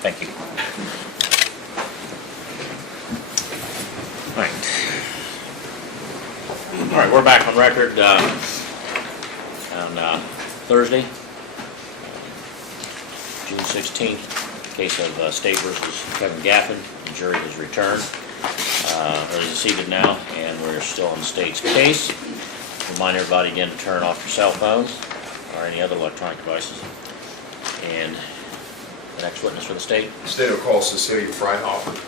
Thank you. All right, we're back on record on Thursday, June 16th, case of State versus Kevin Gaffin. The jury has returned, or is seated now, and we're still on the State's case. Remind everybody again to turn off your cell phones or any other electronic devices. And the next witness for the State. The State will call Cecilia Freihoffer.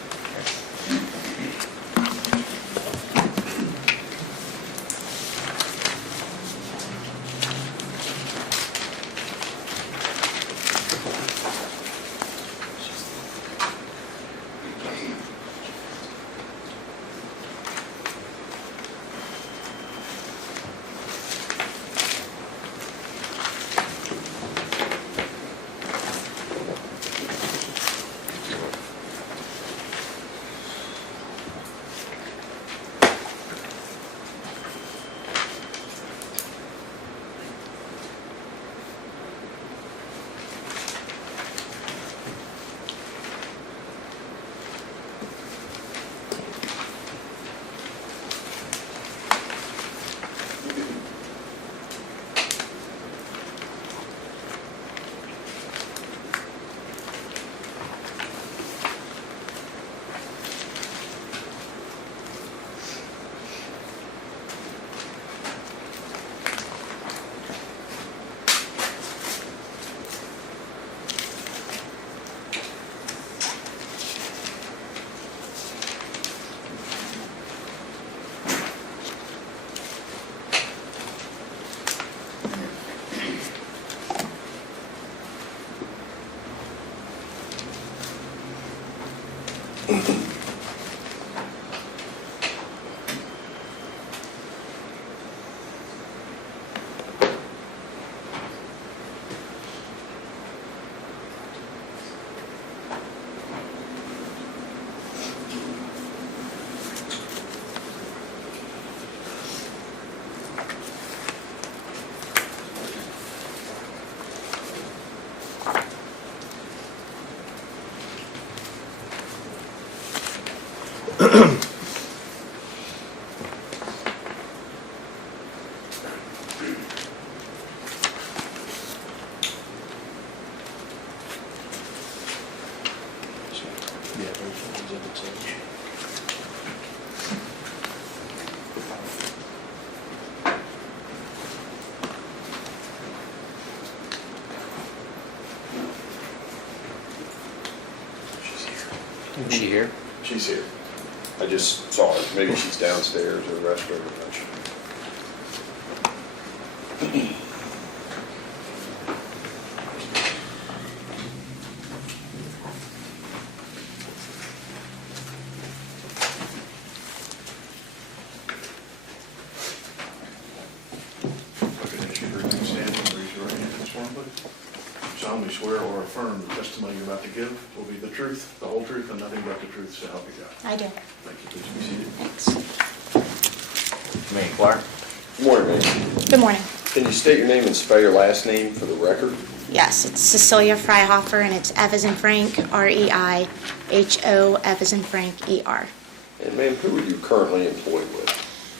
Is she here? She's here. I just saw her. Maybe she's downstairs or the restroom. I'm not sure. Solemnly swear or affirm the testimony you're about to give will be the truth, the whole truth, and nothing but the truth, so help you God. I do. Thank you. Please be seated. Thanks. May I inquire? Good morning, ma'am. Good morning. Can you state your name and spell your last name for the record? Yes, it's Cecilia Freihoffer, and it's F as in Frank, R-E-I-H-O, F as in Frank, E-R. And ma'am, who are you currently employed with?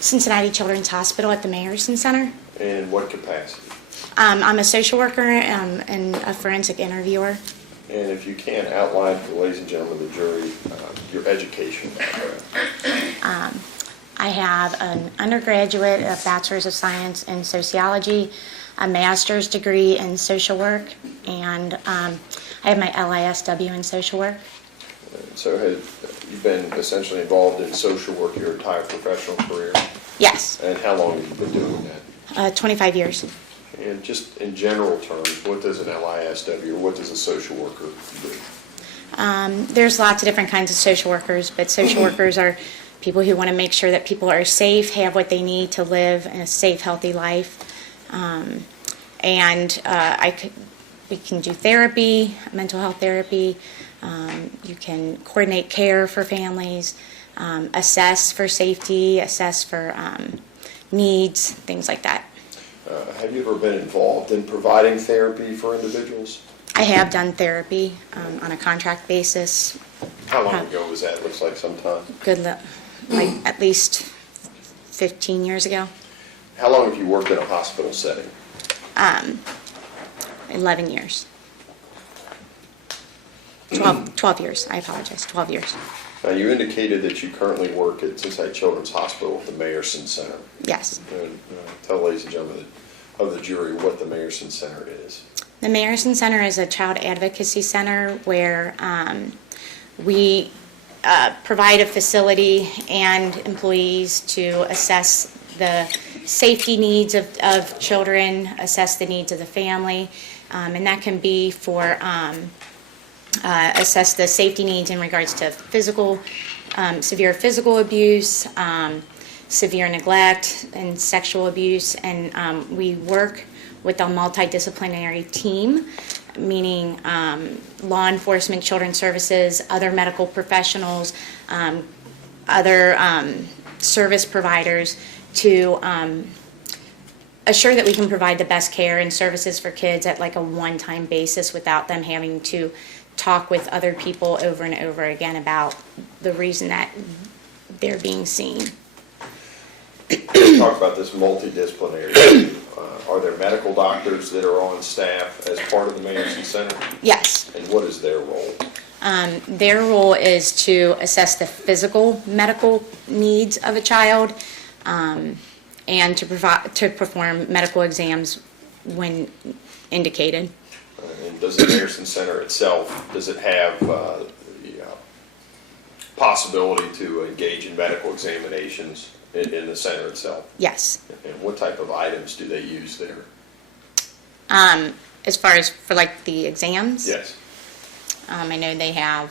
Cincinnati Children's Hospital at the Mayerson Center. And what capacity? I'm a social worker and a forensic interviewer. And if you can, outline for the ladies and gentlemen of the jury your education background. I have an undergraduate, a bachelor's of science in sociology, a master's degree in social work, and I have my LISW in social work. And so you've been essentially involved in social work your entire professional career? Yes, And how long have you been doing that? 25 years. And just in general terms, what does an LISW or what does a social worker do? There's lots of different kinds of social workers, but social workers are people who want to make sure that people are safe, have what they need to live a safe, healthy life. We can do therapy, mental health therapy. You can coordinate care for families, assess for safety, assess for needs, things like that. Have you ever been involved in providing therapy for individuals? I have done therapy on a contract basis. How long ago was that? Looks like some time. Like at least 15 years ago. How long have you worked in a hospital setting? 11 years. 12 years, I apologize, 12 years. Now, you indicated that you currently work at Cincinnati Children's Hospital at the Mayerson Center. Yes. And tell ladies and gentlemen of the jury what the Mayerson Center is. The Mayerson Center is a child advocacy center where we provide a facility and employees to assess the safety needs of children, assess the needs of the family, and that can be for assess the safety needs in regards to severe physical abuse, severe neglect, and sexual abuse. And we work with a multidisciplinary team, meaning law enforcement, children's services, other medical professionals, other service providers to assure that we can provide the best care and services for kids at like a one-time basis without them having to talk with other people over and over again about the reason that they're being seen. Let's talk about this multidisciplinary. Are there medical doctors that are on staff as part of the Mayerson Center? Yes. And what is their role? Their role is to assess the physical medical needs of a child and to perform medical exams when indicated. And does the Mayerson Center itself, does it have the possibility to engage in medical examinations in the center itself? Yes. And what type of items do they use there? As far as for like the exams? Yes. I know they have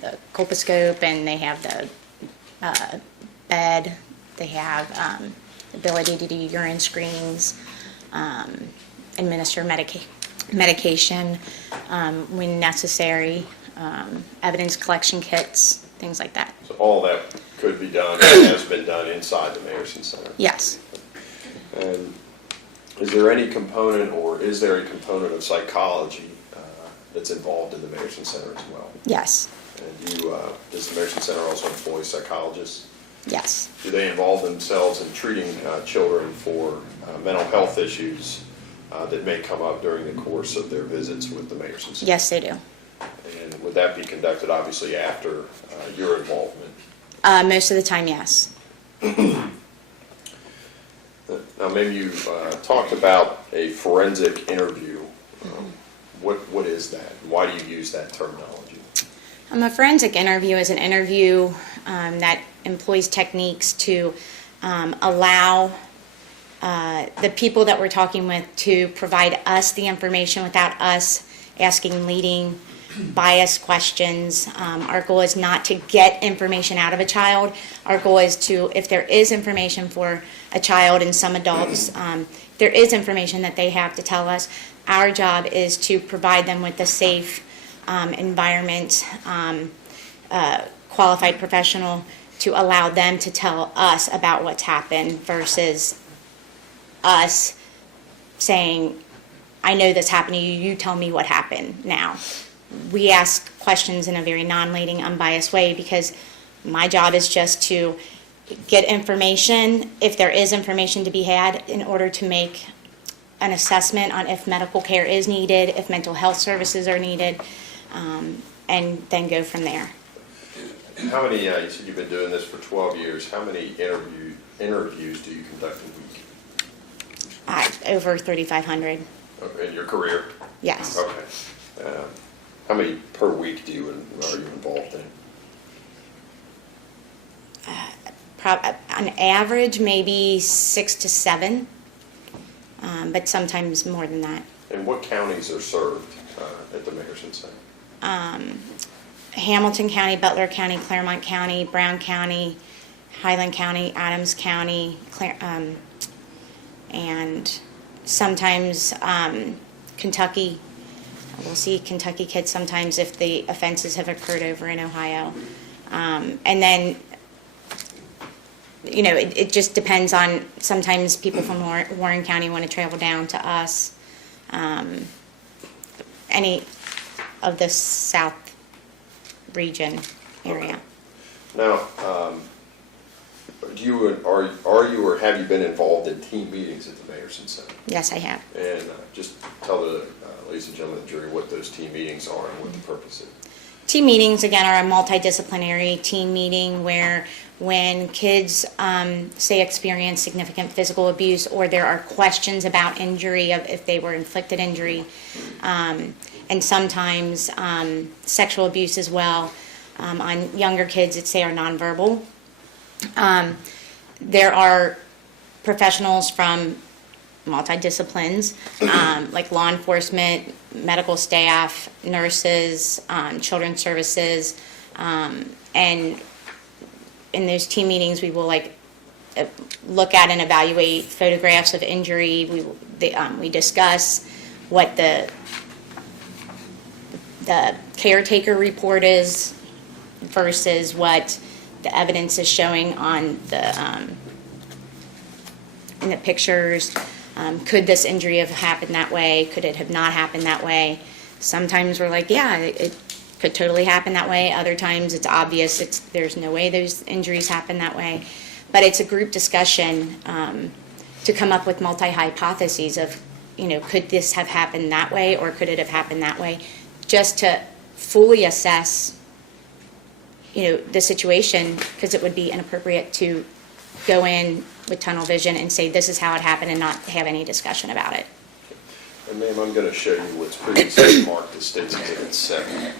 the colposcope and they have the bed. They have ability to do urine screenings, administer medication when necessary, evidence collection kits, things like that. So all that could be done and has been done inside the Mayerson Center. Yes. And is there any component, or is there a component of psychology that's involved in the Mayerson Center as well? Yes. And does the Mayerson Center also employ psychologists? Yes. Do they involve themselves in treating children for mental health issues that may come up during the course of their visits with the Mayerson Center? Yes, they do. And would that be conducted obviously after your involvement? Most of the time, yes. Now, maybe you talked about a forensic interview. What is that? Why do you use that terminology? A forensic interview is an interview that employs techniques to allow the people that we're talking with to provide us the information without us asking leading biased questions. Our goal is not to get information out of a child. Our goal is to, if there is information for a child and some adults, there is information that they have to tell us. Our job is to provide them with a safe environment, qualified professional to allow them to tell us about what's happened versus us saying, I know this happened to you, you tell me what happened now. We ask questions in a very non-leading, unbiased way because my job is just to get information, if there is information to be had, in order to make an assessment on if medical care is needed, if mental health services are needed, and then go from there. How many, you said you've been doing this for 12 years, how many interviews do you conduct a week? Over 3,500. In your career? Yes. Okay. How many per week are you involved in? On average, maybe 6 to 7, but sometimes more than that. And what counties are served at the Mayerson Center? Hamilton County, Butler County, Claremont County, Brown County, Highland County, Adams County, and sometimes Kentucky. We'll see Kentucky kids sometimes if the offenses have occurred over in Ohio. And then, you know, it just depends on, sometimes people from Warren County want to travel down to us. any of the south region area. Now, are you or have you been involved in team meetings at the Mayerson Center? Yes, I have. And just tell the ladies and gentlemen of the jury what those team meetings are and what the purpose is. Team meetings, again, are a multidisciplinary team meeting where when kids, say, experience significant physical abuse or there are questions about injury, of if they were inflicted injury, and sometimes sexual abuse as well, on younger kids that say are nonverbal. There are professionals from multi-disciplines, like law enforcement, medical staff, nurses, children's services, and in those team meetings, we will look at and evaluate photographs of injury. We discuss what the caretaker report is versus what the evidence is showing on the in the pictures. Could this injury have happened that way? Could it have not happened that way? Sometimes we're like, yeah, it could totally happen that way. Other times it's obvious there's no way those injuries happen that way. But it's a group discussion to come up with multi-hypotheses of, could this have happened that way or could it have happened that way? Just to fully assess, the situation, because it would be inappropriate to go in with tunnel vision and say this is how it happened and not have any discussion about it. And ma'am, I'm going to show you what's previously marked as State's Exhibit 7.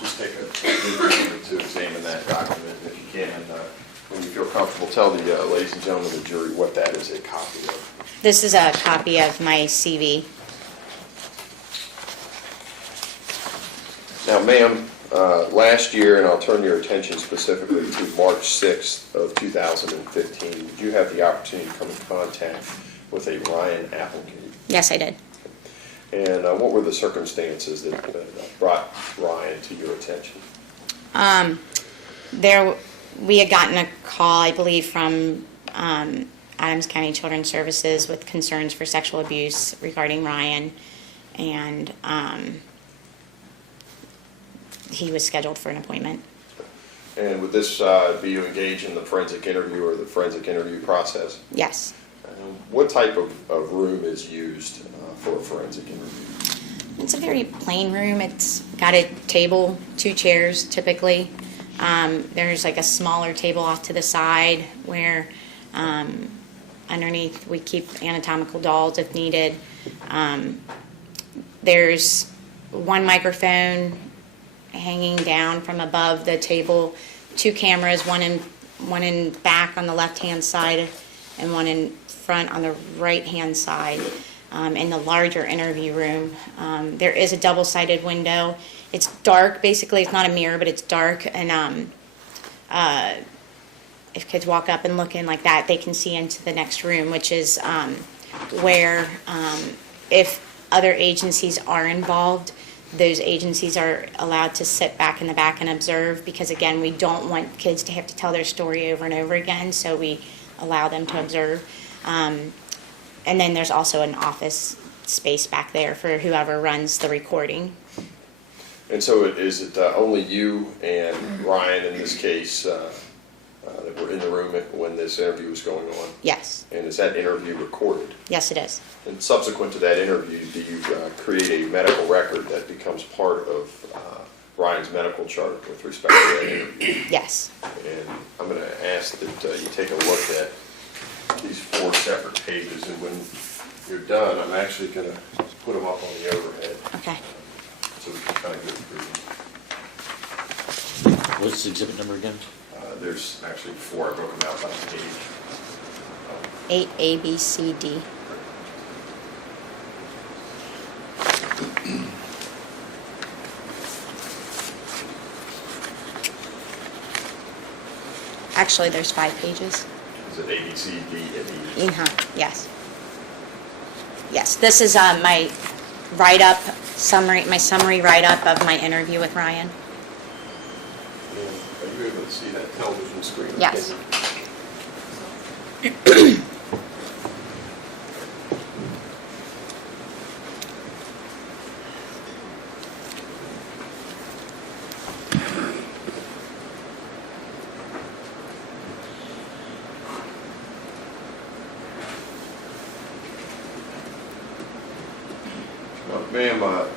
Just take a minute to examine that document if you can. When you feel comfortable, tell the ladies and gentlemen of the jury what that is a copy of. This is a copy of my CV. Now, ma'am, last year, and I'll turn your attention specifically to March 6th of 2015, did you have the opportunity to come in contact with a Ryan Applegate? Yes, I did. And what were the circumstances that brought Ryan to your attention? We had gotten a call, I believe, from Adams County Children's Services with concerns for sexual abuse regarding Ryan, and he was scheduled for an appointment. And would this be you engage in the forensic interview or the forensic interview process? Yes. What type of room is used for a forensic interview? It's a very plain room. It's got a table, 2 chairs typically. There's like a smaller table off to the side where underneath we keep anatomical dolls if needed. There's one microphone hanging down from above the table, 2 cameras, one in back on the left-hand side and one in front on the right-hand side. In the larger interview room, there is a double-sided window. It's dark, basically. It's not a mirror, but it's dark, and if kids walk up and look in like that, they can see into the next room, which is where if other agencies are involved, those agencies are allowed to sit back in the back and observe, because again, we don't want kids to have to tell their story over and over again, so we allow them to observe. And then there's also an office space back there for whoever runs the recording. And so is it only you and Ryan in this case that were in the room when this interview was going on? Yes. And is that interview recorded? Yes, it is. And subsequent to that interview, do you create a medical record that becomes part of Ryan's medical chart with respect to that interview? Yes. And I'm going to ask that you take a look at these 4 separate pages, and when you're done, I'm actually going to put them up on the overhead. Okay. So we can kind of go through them. What's the exhibit number again? There's actually 4. I broke them out by page. 8A, B, C, D. Actually, there's 5 pages. Is it A, B, C, D, and E? Yes. Yes, this is my write-up summary, my summary write-up of my interview with Ryan. Are you able to see that television screen? Yes. Ma'am,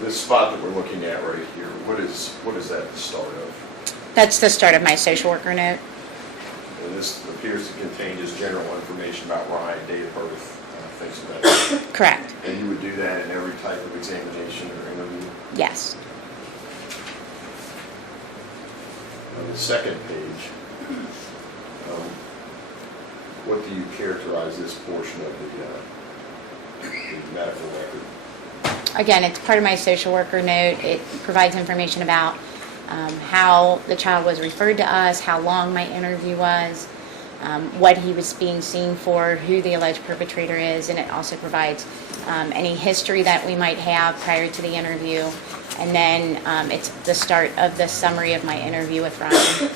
this spot that we're looking at right here, what is that the start of? That's the start of my social worker note. And this appears to contain just general information about Ryan, date of birth, things of that nature. Correct. And you would do that in every type of examination or interview? Yes. On the second page, what do you characterize this portion of the medical record? Again, it's part of my social worker note. It provides information about how the child was referred to us, how long my interview was, what he was being seen for, who the alleged perpetrator is, and it also provides any history that we might have prior to the interview. And then it's the start of the summary of my interview with Ryan.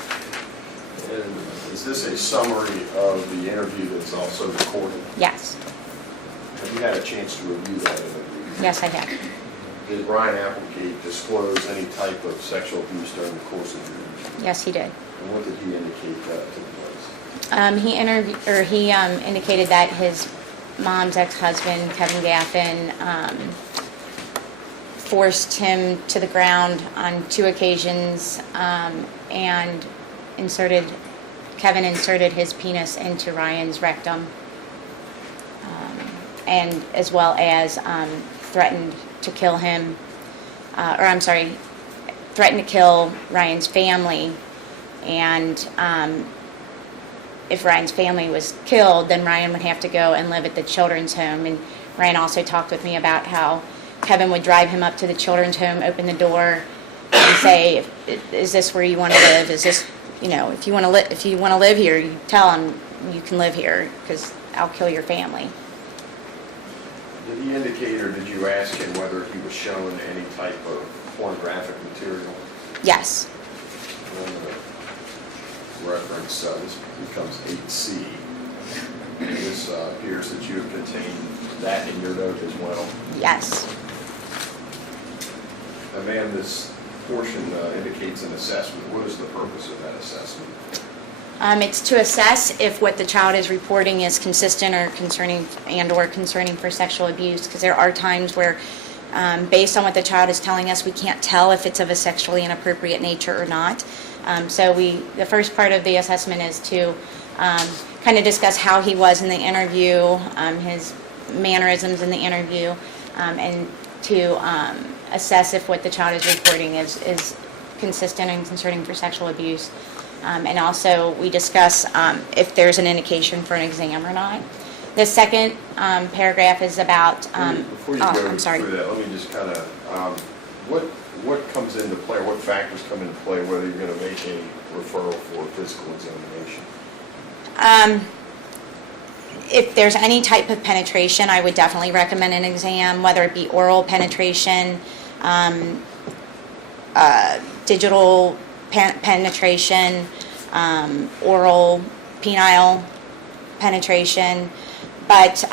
And is this a summary of the interview that's also recorded? Yes. Have you had a chance to review that interview? Yes, I have. Did Ryan Applegate disclose any type of sexual abuse during the course of your interview? Yes, he did. And what did he indicate took place? He indicated that his mom's ex-husband, Kevin Gaffin, forced him to the ground on 2 occasions and Kevin inserted his penis into Ryan's rectum, and as well as threatened to kill him, threatened to kill Ryan's family, and if Ryan's family was killed, then Ryan would have to go and live at the children's home. And Ryan also talked with me about how Kevin would drive him up to the children's home, open the door, and say, "Is this where you want to live? Is this, if you want to live here, you tell him you can live here because I'll kill your family." Did he indicate or did you ask him whether he was shown any type of pornographic material? Yes. Reference, this becomes 8C. This appears that you have contained that in your note as well. Yes. And ma'am, this portion indicates an assessment. What is the purpose of that assessment? It's to assess if what the child is reporting is consistent or concerning for sexual abuse, because there are times where, based on what the child is telling us, we can't tell if it's of a sexually inappropriate nature or not. So the first part of the assessment is to kind of discuss how he was in the interview, his mannerisms in the interview, and to assess if what the child is reporting is consistent and concerning for sexual abuse. And also we discuss if there's an indication for an exam or not. The second paragraph is about, Before you go through that, let me just kind of, what comes into play, or what factors come into play whether you're going to make a referral for a physical examination? If there's any type of penetration, I would definitely recommend an exam, whether it be oral penetration, digital penetration, oral penile penetration. But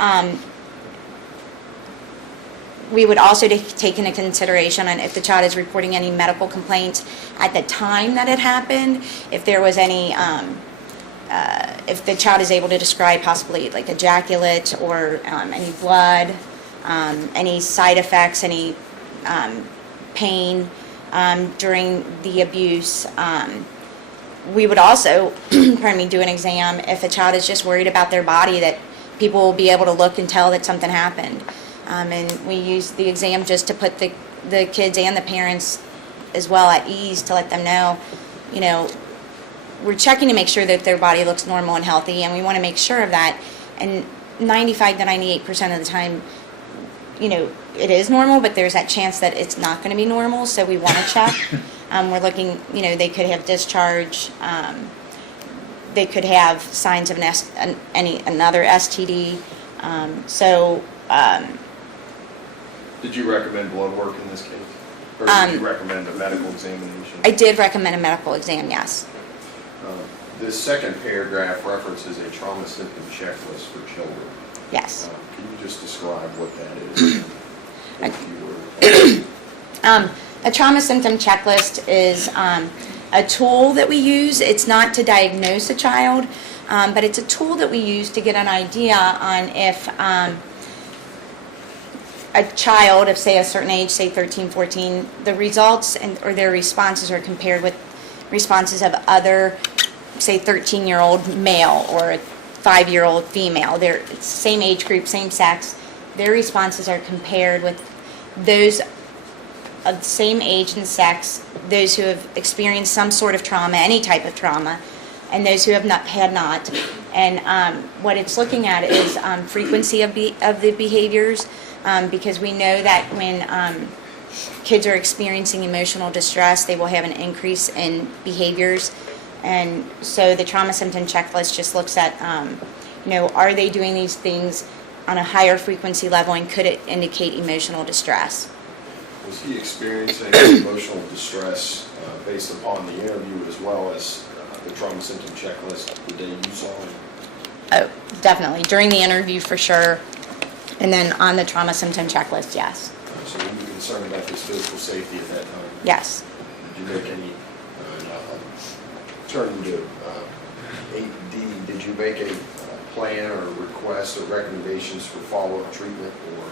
we would also take into consideration on if the child is reporting any medical complaints at the time that it happened, if there was any, if the child is able to describe possibly like ejaculate or any blood, any side effects, any pain during the abuse. We would also, do an exam if a child is just worried about their body, that people will be able to look and tell that something happened. And we use the exam just to put the kids and the parents as well at ease, to let them know, we're checking to make sure that their body looks normal and healthy, and we want to make sure of that. And 95 to 98% of the time, it is normal, but there's that chance that it's not going to be normal, so we want to check. We're looking, they could have discharge, they could have signs of another STD. Did you recommend blood work in this case? Or did you recommend a medical examination? I did recommend a medical exam, yes. This second paragraph references a trauma symptom checklist for children. Yes. Can you just describe what that is? If you were- A trauma symptom checklist is a tool that we use. It's not to diagnose a child, but it's a tool that we use to get an idea on a child of, say, a certain age, say 13, 14, the results or their responses are compared with responses of other, say, 13-year-old male or a 5-year-old female. They're same age group, same sex. Their responses are compared with those of the same age and sex, those who have experienced some sort of trauma, any type of trauma, and those who have not. And what it's looking at is frequency of the behaviors, because we know that when kids are experiencing emotional distress, they will have an increase in behaviors. And so the trauma symptom checklist just looks at, are they doing these things on a higher frequency level, and could it indicate emotional distress? Was he experiencing emotional distress based upon the interview as well as the trauma symptom checklist the day you saw him? Oh, definitely. During the interview, for sure. And then on the trauma symptom checklist, yes. So were you concerned about his physical safety at that time? Yes. Did you make any, turning to 8D, did you make any plan or requests or recommendations for follow-up treatment or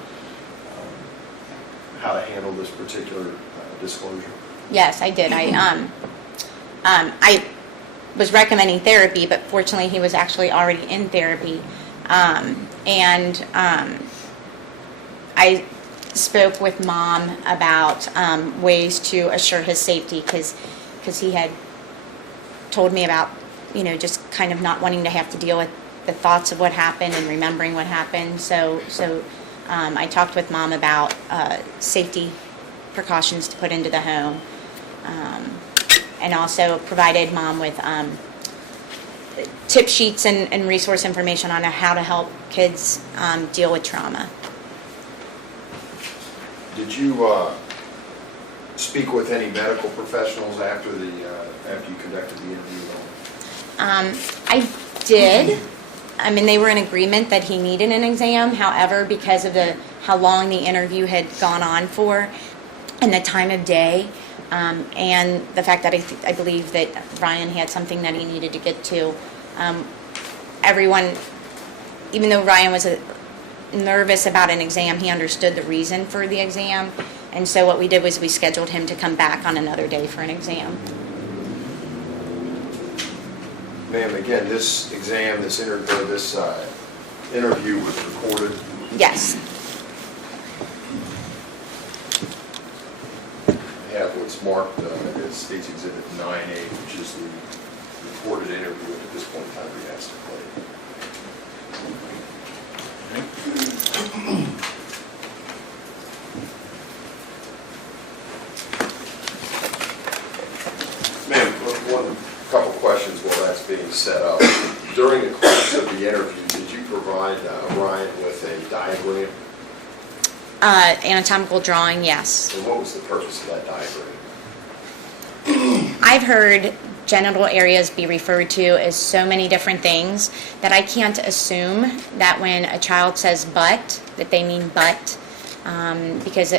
how to handle this particular disclosure? Yes, I did. I was recommending therapy, but fortunately he was actually already in therapy. I spoke with Mom about ways to assure his safety, because he had told me about, just kind of not wanting to have to deal with the thoughts of what happened and remembering what happened. So I talked with Mom about safety precautions to put into the home, and also provided Mom with tip sheets and resource information on how to help kids deal with trauma. Did you speak with any medical professionals after you conducted the interview at all? I did. They were in agreement that he needed an exam. However, because of how long the interview had gone on for, and the time of day, and the fact that I believe that Ryan had something that he needed to get to, everyone, even though Ryan was nervous about an exam, he understood the reason for the exam. And so what we did was we scheduled him to come back on another day for an exam. Ma'am, again, this exam, this interview was recorded. Yes. I have what's marked as State's Exhibit 9A, which is the recorded interview. At this point in time, we asked to play. Ma'am, couple questions while that's being set up. During the course of the interview, did you provide Ryan with a diagram? Anatomical drawing, yes. And what was the purpose of that diagram? I've heard genital areas be referred to as so many different things that I can't assume that when a child says butt, that they mean butt, because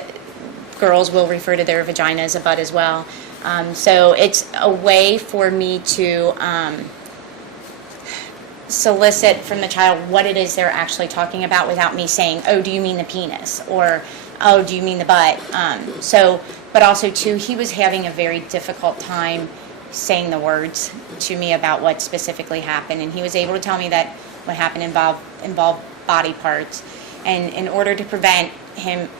girls will refer to their vagina as a butt as well. So it's a way for me to solicit from the child what it is they're actually talking about without me saying, oh, do you mean the penis? Or, oh, do you mean the butt? But also, too, he was having a very difficult time saying the words to me about what specifically happened. And he was able to tell me that what happened involved body parts. And in order to prevent him,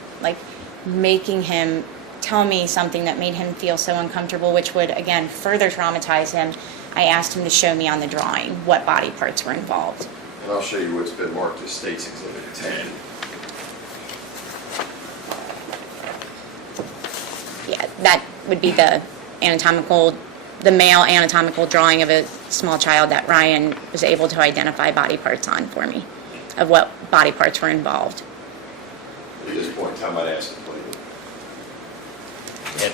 making him tell me something that made him feel so uncomfortable, which would, again, further traumatize him, I asked him to show me on the drawing what body parts were involved. And I'll show you what's been marked as State's Exhibit 10. Yeah, that would be the male anatomical drawing of a small child that Ryan was able to identify body parts on for me, of what body parts were involved. At this point in time, I'd ask to play it. Yep.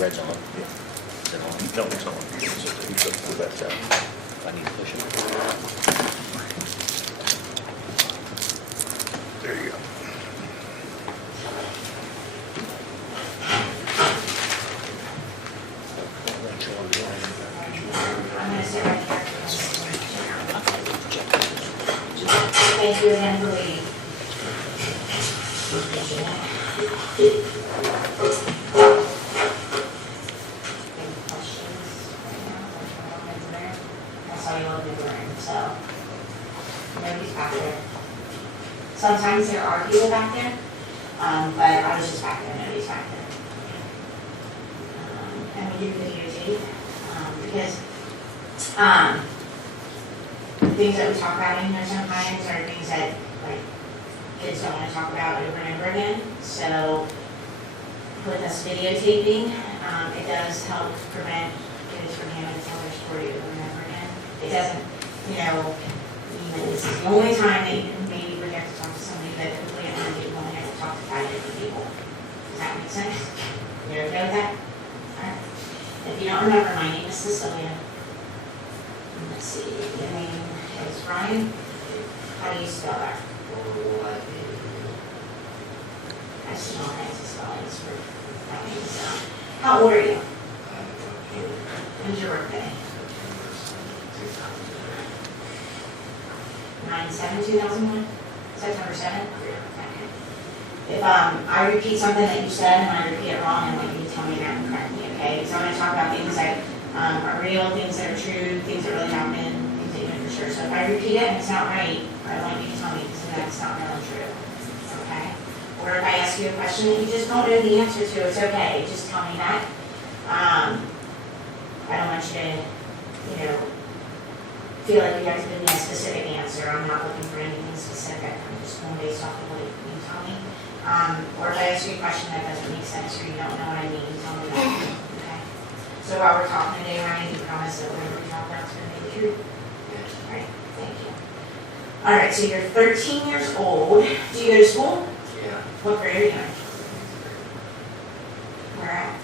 red's on. Is it on? No, it's not. Put that down. I need to push it. There you go. I'm gonna sit right here. Thank you again for waiting. Any questions right now? I saw you all in the room, so nobody's back there. Sometimes there are people back there, but I was just back there, nobody's back there. And we do videotape, because things that we talk about in here sometimes are things that, like, kids don't want to talk about over and over again. So with us videotaping, it does help prevent kids from having to tell their story over and over again. It doesn't, even this is the only time that you can maybe we have to talk to somebody, but hopefully at night you only have to talk to 5 different people. Does that make sense? You're okay with that? All right. If you don't remember, my name is Cecilia. Let's see, your name is Ryan. How do you spell that? I see all kinds of spellings for that name. So, how old are you? When's your birthday? 9/7/2001? September 7th? Okay. If I repeat something that you said and I repeat it wrong, I want you to tell me that and correct me, okay? Because I'm going to talk about things that are real, things that are true, things that really happened, things that you know for sure. So if I repeat it and it's not right, I want you to tell me because that's not really true, okay? Or if I ask you a question that you just don't know the answer to, it's okay, just tell me that. I don't want you to, feel like you have to give me a specific answer. I'm not looking for anything specific. I'm just going based off of what you tell me. Or if I ask you a question that doesn't make sense or you don't know what I mean, tell me that. Okay? So while we're talking today, Ryan, you promise that whatever we talk about is going to be the truth? All right, thank you. All right, so you're 13 years old. Do you go to school? Yeah. What grade are you in? Where at?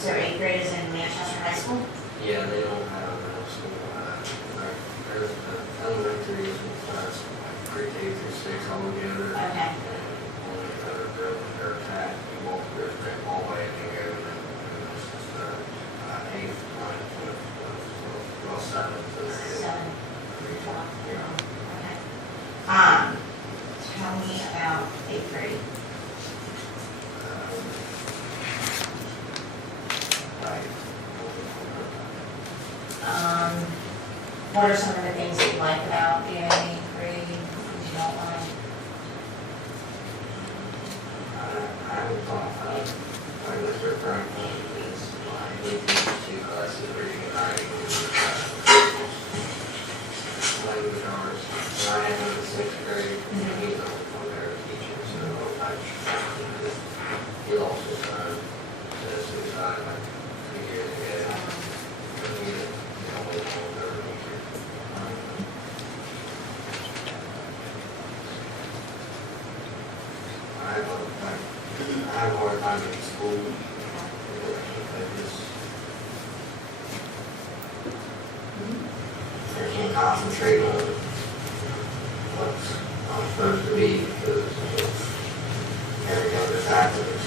So 8th grade is in Manchester High School? Yeah, they don't have middle school. There's elementary school class, like pre-K through 6 all together. Okay. Only they're attached, you won't go all the way together. And it's just 8th, 9th, 12th, well, 7th. So they're 7. Yeah. Okay. Tell me about 8th grade. What are some of the things that you like about being in 8th grade, things you don't like? I would thought Mr. Franklin is my 2 classes, reading and writing, language arts. And I am in the 6th grade, and he's the only there teacher, so he lost his son to suicide like 2 years ago. And he was the only one there teacher. I have a hard time in school. I can't concentrate on what I'm supposed to be because of every other factors.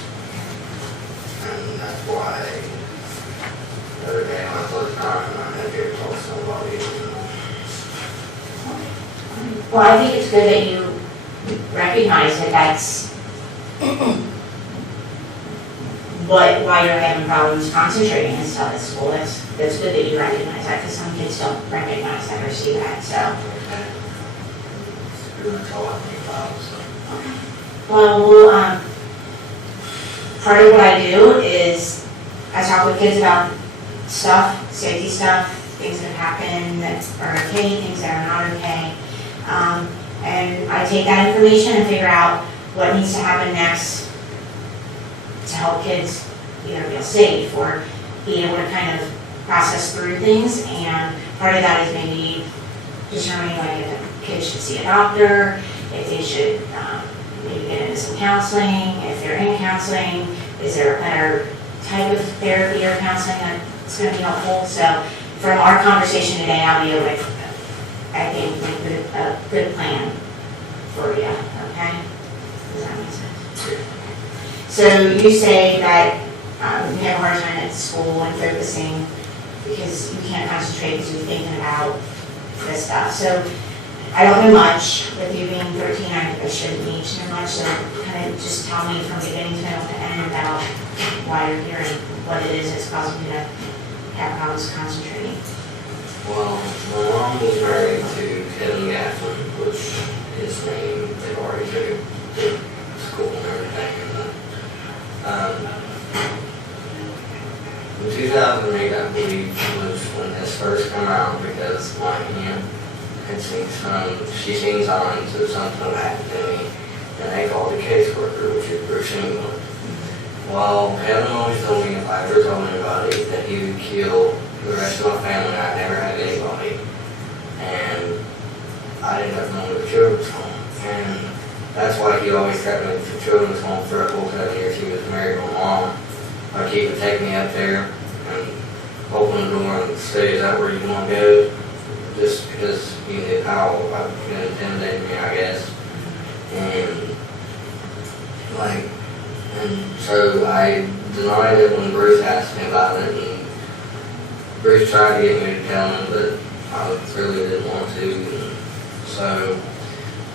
And that's why the other day when I first got I had to go talk to somebody. Well, I think it's good that you recognize that that's why you're having problems concentrating and stuff at school. That's good that you recognize that, because some kids don't recognize that or see that, so. That's all I think about, so. Well, part of what I do is I talk with kids about stuff, safety stuff, things that happen that are okay, things that are not okay. And I take that information and figure out what needs to happen next to help kids either feel safe or be able to kind of process through things. And part of that is maybe determining like if a kid should see a doctor, if they should need to get into some counseling? If they're in counseling, is there a better type of therapy or counseling that's going to be helpful? So from our conversation today, I'll be able to, I think, make a good plan for you, okay? Does that make sense? So you say that you have a hard time at school and focusing because you can't concentrate because you're thinking about this stuff. So I don't know much. With you being 13, I shouldn't need to know much. So kind of just tell me from beginning to middle to end about why you're here and what it is that's causing you to have problems concentrating. Well, my mom was married to Kevin Gaffin, which his name, they've already took to school and everything. In 2008, I believe, was when this first came out because my aunt had seen she seen signs of something that happened to me, and they called the caseworker, which is Bruce England. Well, Kevin always told me if I ever told anybody that he would kill the rest of my family. I never had anybody, and I ended up going to the children's home, and that's why he always kept me at the children's home for a whole 7 years. He was married to my mom. Like he would take me up there and open the door and say, "Is that where you want to go?" Just because he knew how I could intimidate me, I guess, and so I denied it when Bruce asked me about it, and Bruce tried to get me to tell him, but I really didn't want to. And so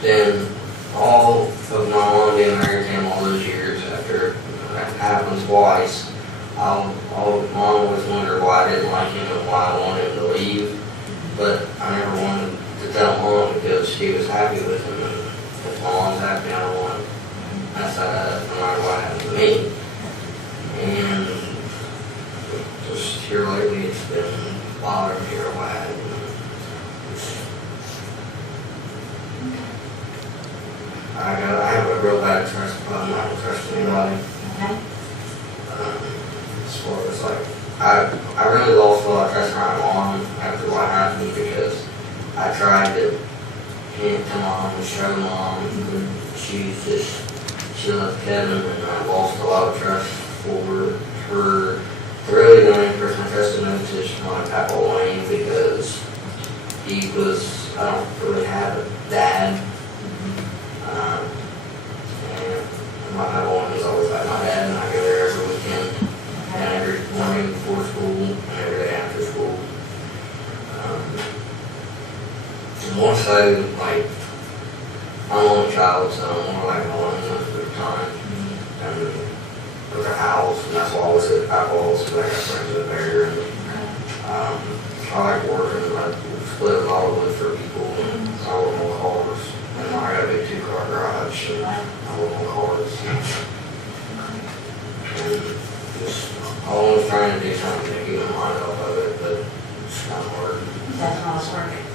then all of my mom being married to him all those years after that happened twice, mom always wondered why I didn't like him and why I wanted him to leave, but I never wanted to tell mom because she was happy with him, and if my mom's happy, I don't want to mess that up no matter what happened to me. And just here lately, it's been bothering me or what have you. I have a real bad trust problem. I don't trust anybody. Okay? As far as I really lost a lot of trust in my mom after what happened because I tried to hint to mom and show mom, and she loved Kevin, and I lost a lot of trust for her. Really, the only person I trusted most is my Papa Wayne because he was, I don't really have a dad. And my Papa Wayne was always like my dad, and I go there every weekend, and every morning before school, and every day after school. And more so, like, I'm an only child, so I'm more like alone most of the time. And with a house, and that's why I was at Apple's, because I got friends in there. And, I like working, I split a lot of wood for people, and I work on cars. And I got a big 2-car garage, and I work on cars. And just always trying to do something to keep my mind off of it, but it's not hard. That's almost working.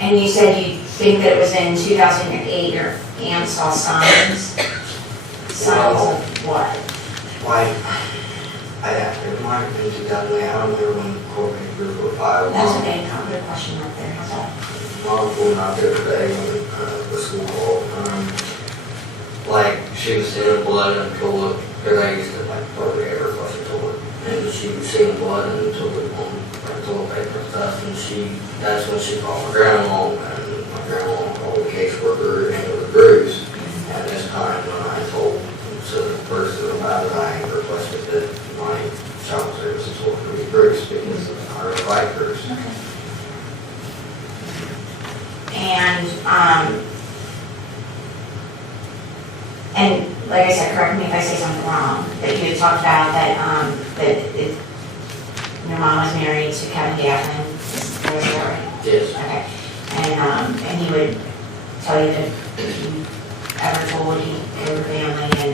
And you said you think that it was in 2008 your aunt saw signs? Signs of what? Like, it might have been 2008, I don't remember when the court case group were filed. That's okay, I'll put a question up there, how's that? Mom pulled out there today when the school called. Like, she was seeing blood in the toilet, because I used to, like, hardly ever flush the toilet. And she was seeing blood in the toilet on toilet paper and stuff, and that's when she called my grandma, and my grandma called the caseworker, and it was Bruce. At this time, when I told the person about it, I requested that my child services work for me, Bruce, because I really like Bruce. And like I said, correct me if I say something wrong, that you had talked about that your mom was married to Kevin Gaffin, was that right? Yes. Okay, and he would tell you that if you ever told he killed your family and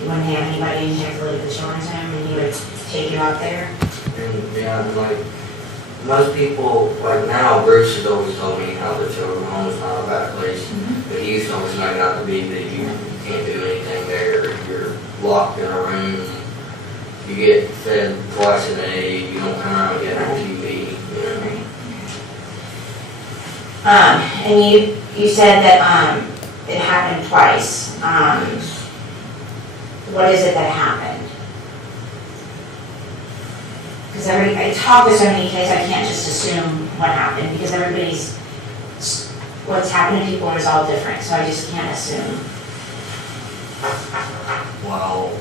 you wouldn't have anybody in here to leave the children's home, and he would take you out there? And yeah, like, most people, like now, Bruce has always told me how the children's home is not a bad place, but he used to always make it out to be that you can't do anything there, you're locked in a room, you get fed twice a day, you don't come out and get on TV, you know. And you said that, it happened twice. What is it that happened? Because I talk to so many kids, I can't just assume what happened, because what's happened to people is all different, so I just can't assume. Well,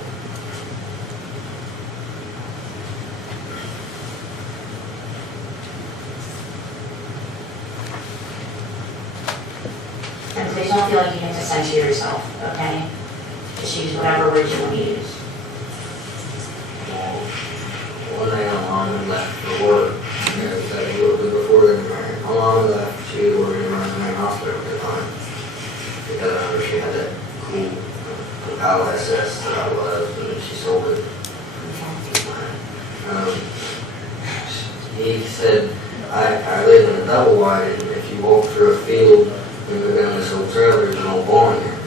And please don't feel like you have to censor yourself, okay? Just use whatever words you want to use. one day my mom left for work, and it said a little bit before they were married. My mom left, she was working in the hospital at the time, because I remember she had that cool Kyle SS that I loved, and then she sold it. He said, I live in a double wide, and if you walk through a field and go down this old trail, there's an old barn here.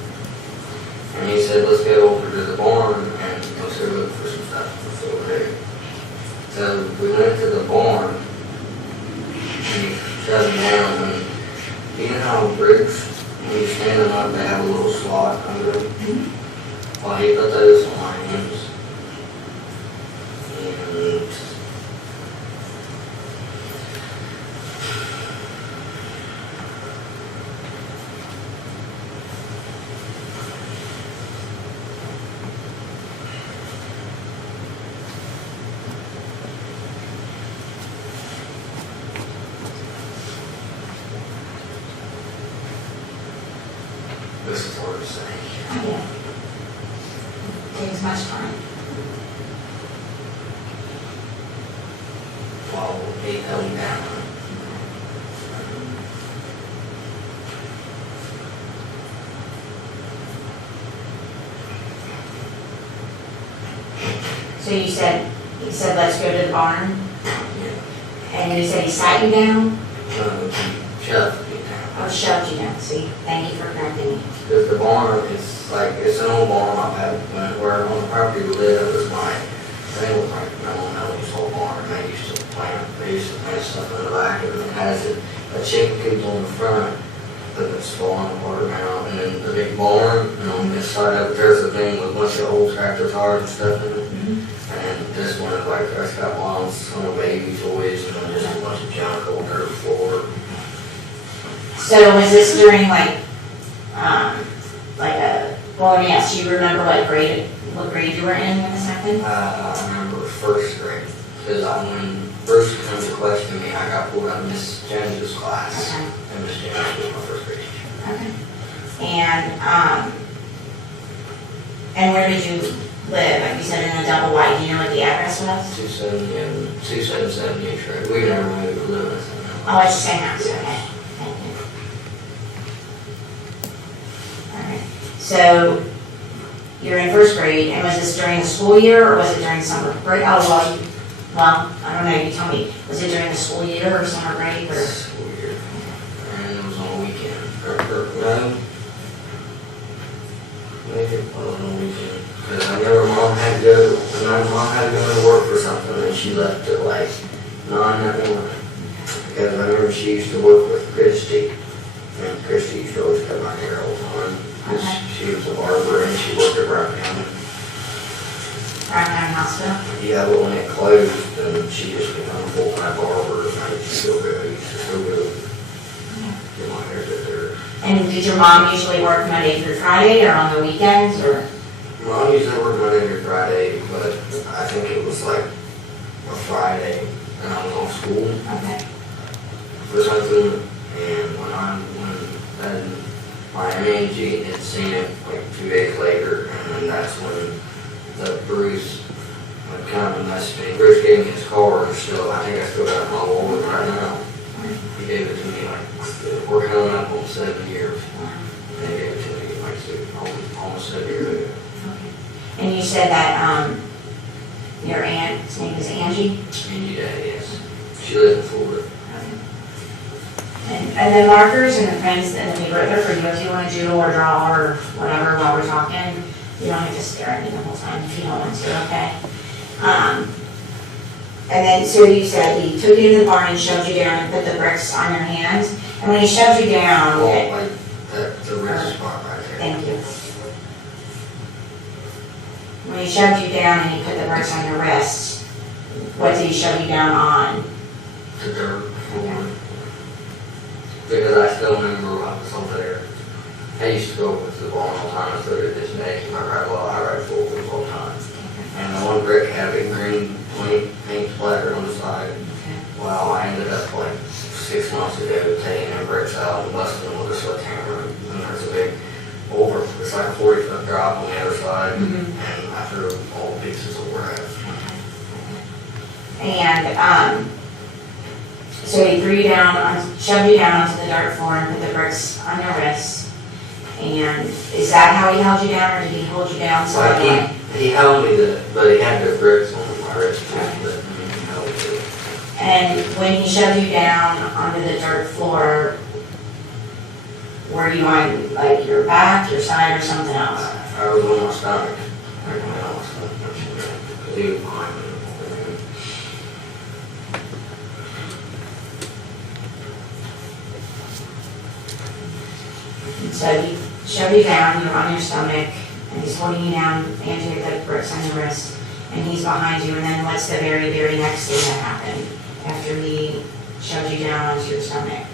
And he said, let's go over to the barn and let's go look for some stuff that's over there. So we went to the barn, and he shut me down, and you know how bricks, when you stand them up, they have a little slot under them? Well, he put those on my hands. And this is hard to say. Yeah. Take as much time. Well, he held me down. So you said, let's go to the barn, Yeah. and you said he sat you down? He shoved me down. Oh, shoved you down, see? Thank you for correcting me. Because the barn, it's like, it's an old barn I've had, where on the property we live, it was my, they was like, my own elementary school barn, they used to plant stuff in the back, and it has a chicken coop on the front, but it's falling apart now, and then the big barn, and on this side of it, there's a thing with a bunch of old tractor tires and stuff in it. And this one is like, it's got lots of baby toys, and then just a bunch of junk on the floor. So was this during well, yes, you remember what grade you were in when this happened? I remember first grade, because when Bruce came to question me, I got pulled out of Miss James's class, Okay. and Miss James was my first grade teacher. Okay. And where did you live? Like you said, in a double wide, do you know what the address was? 270 and 2770 H Road. We never moved to Lewis. Oh, it's the same house, okay. Thank you. All right. So you're in first grade, and was this during the school year, or was it during summer break? Oh, well, I don't know, you tell me. Was it during the school year or summer break, or? School year. And it was on a weekend. No. Maybe it was on a weekend. Because I remember Mom had to go, and my mom had to go to work for something, and she left at like 9 that morning. Because I remember she used to work with Christy, and Christy used to always cut my hair all the time. Because she was a barber, and she worked at Brown County. Brown County Hospital? Yeah, but when it closed, then she just became a full-time barber, and I used to still go, get my hair did there. And did your mom usually work Monday through Friday, or on the weekends, or? Mom usually worked Monday through Friday, but I think it was like a Friday, and I was off school Okay. for something, and when my Angie had seen it like 2 days later, and then that's when the Bruce had come and messaged me. Bruce gave me his card, and I think I still got it in my wallet right now. He gave it to me like, we're coming up on 7 years, and he gave it to me like almost 7 years ago. And you said that, your aunt's name is Angie? Angie Day, yes. She lives in Florida. And the markers and the pens and the paper, they're for you if you want to doodle or draw or whatever while we're talking. You don't have to stare at me the whole time if you don't want to, okay? And then, so you said he took you to the barn and shoved you down and put the bricks on your hands, And when he shoved you down, Well, like, the wrist spot right there. thank you. When he shoved you down and he put the bricks on your wrist, what did he shove you down on? The dirt floor. Because I still remember I was over there. I used to go with the ball all the time. I still do this day. I ride full wheels all the time. And the one brick had a big green paint splatter on the side. Well, I ended up like 6 months ago taking them bricks out and busting them with a sledgehammer. And there's a big it's like a 40-foot drop on the other side. And I threw all the pieces over half. And, so he threw you down, shoved you down onto the dirt floor and put the bricks on your wrist. And is that how he held you down, or did he hold you down so Like that he held me, but he had the bricks on my wrist too, but he held me. And when he shoved you down onto the dirt floor, were you on like your back, your side, or something else? I was on my stomach. I was on my stomach. Because he was behind me. And so he shoved you down, you were on your stomach, and he's holding you down, and you have the bricks on your wrist, and he's behind you, and then what's the very, very next thing that happened after he shoved you down onto your stomach?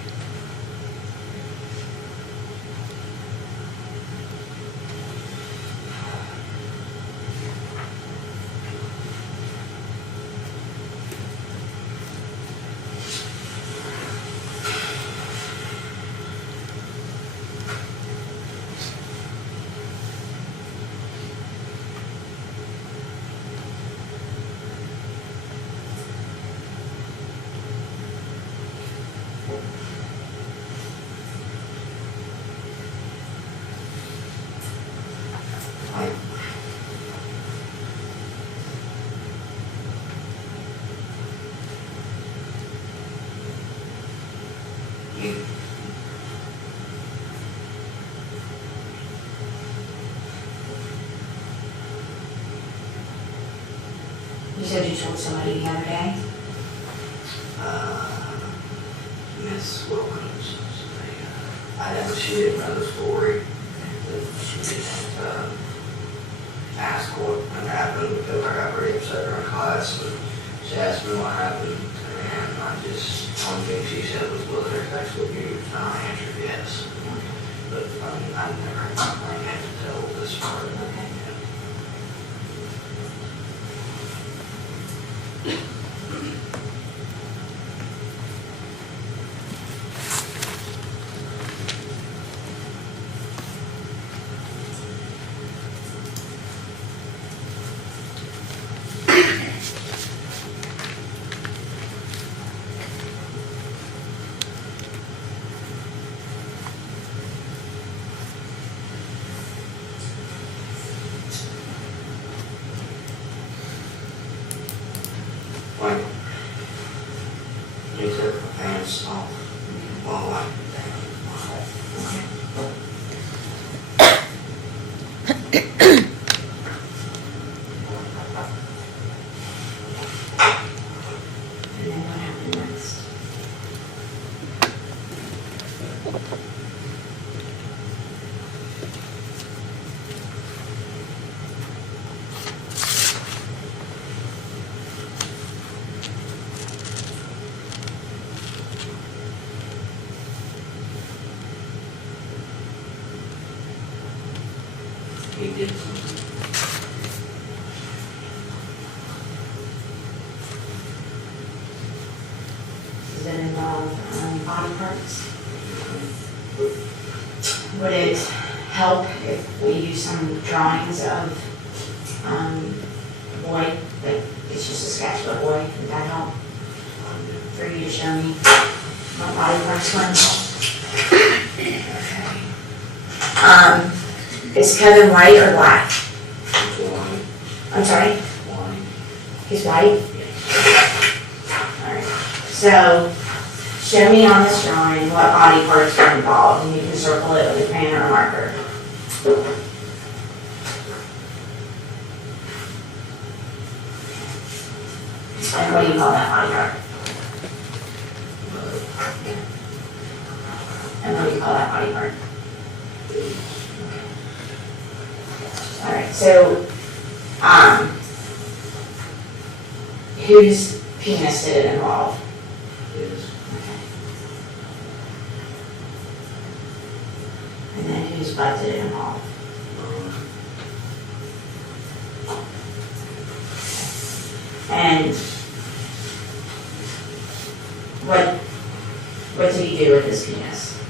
You said you told somebody the other day? Miss Wilkins, she didn't know the story. She just asked what happened because I got pretty upset during class. And she asked me what happened, and one thing she said was, "Was there sex with you?" And I answered yes. But I've never had to tell this part of it. Like, you took my pants off while I And then what happened next? he did something. Does it involve body parts? Would it help if we use some drawings of a boy? Like, it's just a sketch of a boy. Would that help for you to show me what body parts were involved? Is Kevin white or black? One, I'm sorry? one. He's white? Alright, so show me on this drawing what body parts are involved, and you can circle it with a crayon or a marker. And what do you call that body part? would you call that body part? All right, so, whose penis did it involve? Is, And then whose butt did it involve? And what did he do with his penis?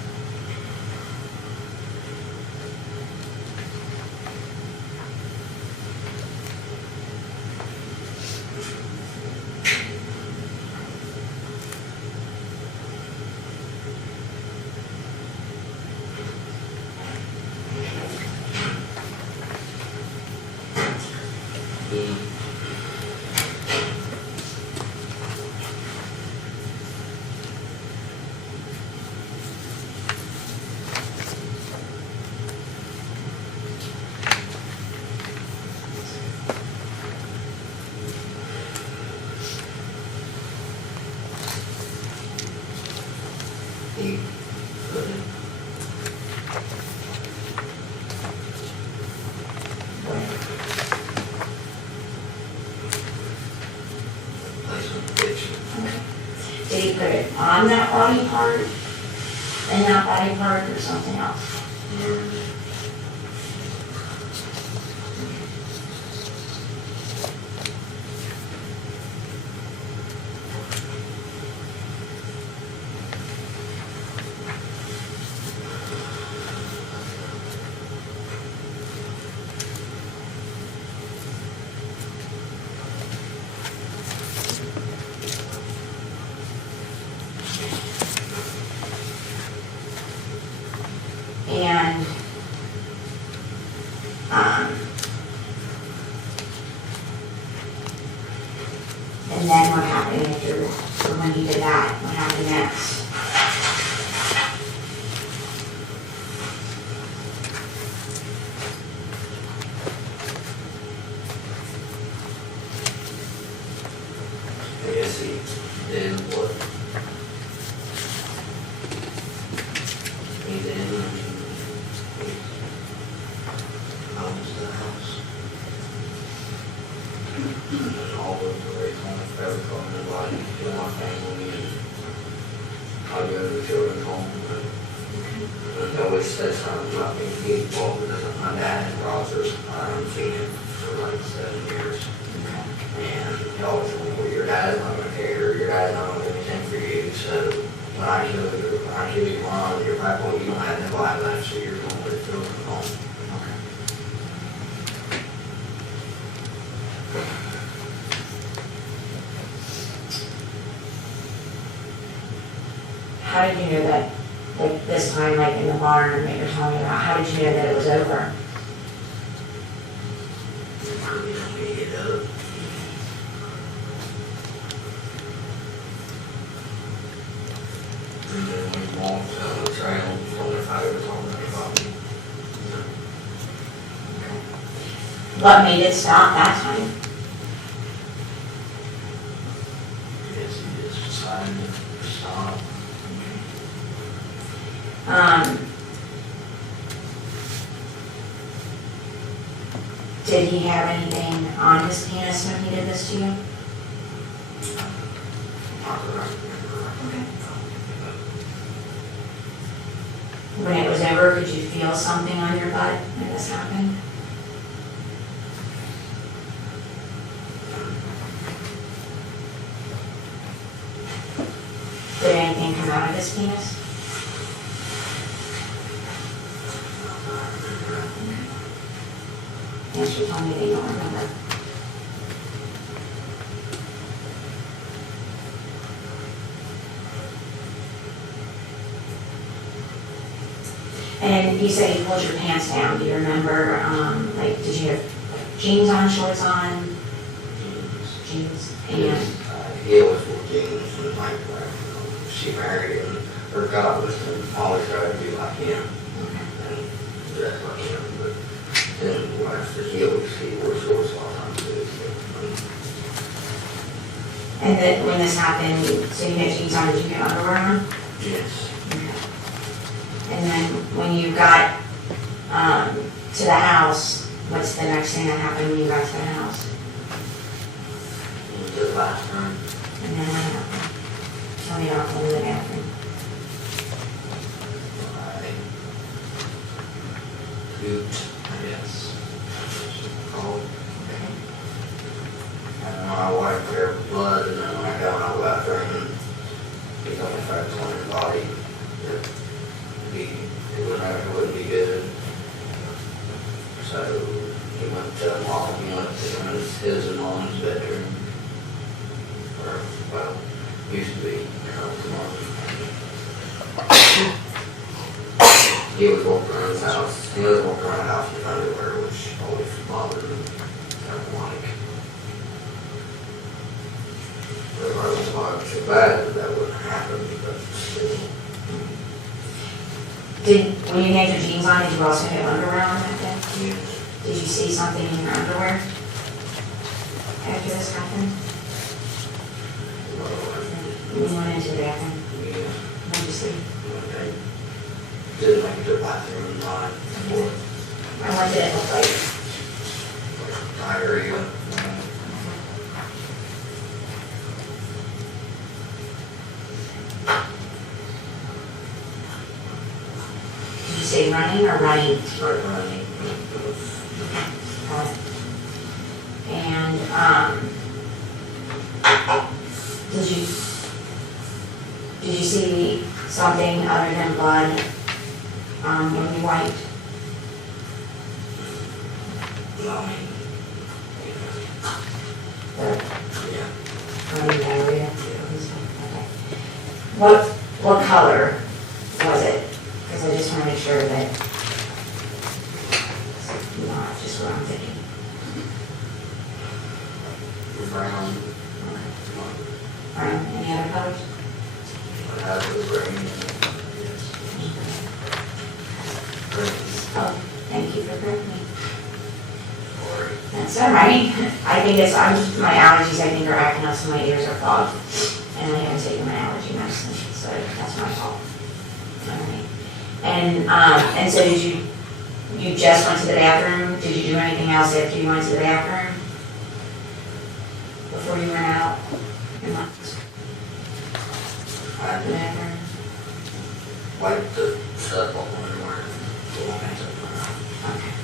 he put it, place on the picture. Did he put it on that body part, in that body part, or something else? And, and then what happened after, or when he did that, what happened next? I guess he did what he did when he owns the house. And all of the way home, every part of the body, in my family, and I go to the children's home, but I always says something about being people, because my dad and Rogers, I haven't seen him for like 7 years. And he always told me, well, your dad's not gonna care, your dad's not gonna do anything for you, so when I kill your mom and your papa, you don't have no life left, so you're going to the children's home. How did you know that, like this time, like in the barn that you're telling me about, how did you know that it was over? You know, we get up. And then we walked down the trail, from the fire was on the property. What made it stop that time? I guess he just decided to stop. Did he have anything on his penis when he did this to you? Not that I remember. When it was over, could you feel something on your butt when this happened? Did anything come out of his penis? Yes, you told me that you don't remember. And you said you pulled your pants down. Do you remember, like, did you have jeans on, shorts on? Jeans. And He always wore jeans and like, she married him, her God was always tried to be like him. And dress like him, but then after he wore shorts all the time too. and then when this happened, so you had jeans on, did you have underwear on? Yes. And And then when you got, to the house, what's the next thing that happened when you got to the house? Into the bathroom. And then what happened? Tell me about going to the bathroom. I pooped, I guess. Cold. And my wife there with blood, and then when I got out of the bathroom, he told me if I was on his body, that it wouldn't be good. So he went to mom, he went to his and mom's bedroom. Or, well, used to be, He was walking around his house, he was walking around the house in underwear, which always bothered me. I don't like. But I was not so bad that that wouldn't happen, but still. When you had your jeans on, did you also have underwear on that day? Yes. Did you see something in your underwear after this happened? When you went into the bathroom? Yeah. What did you see? Okay. Didn't make it to the bathroom, not for And what did it look like? diarrhea. Did you say running or running? Started running. And, did you see something other than blood, when you wiped? No, yeah. Running diarrhea? Okay. What color was it? Because I just want to make sure that it's not just what I'm thinking. Brown. Any other colors? I had the green. Oh, thank you for correcting me. Or That's all right. I think my allergies, I think, are acting up, so my ears are clogged. And I haven't taken my allergy medicine, so that's my fault. All right. And so you just went to the bathroom? Did you do anything else after you went to the bathroom? Before you went out? And what? I had The to bathroom? wipe the stuff off my arm. Okay.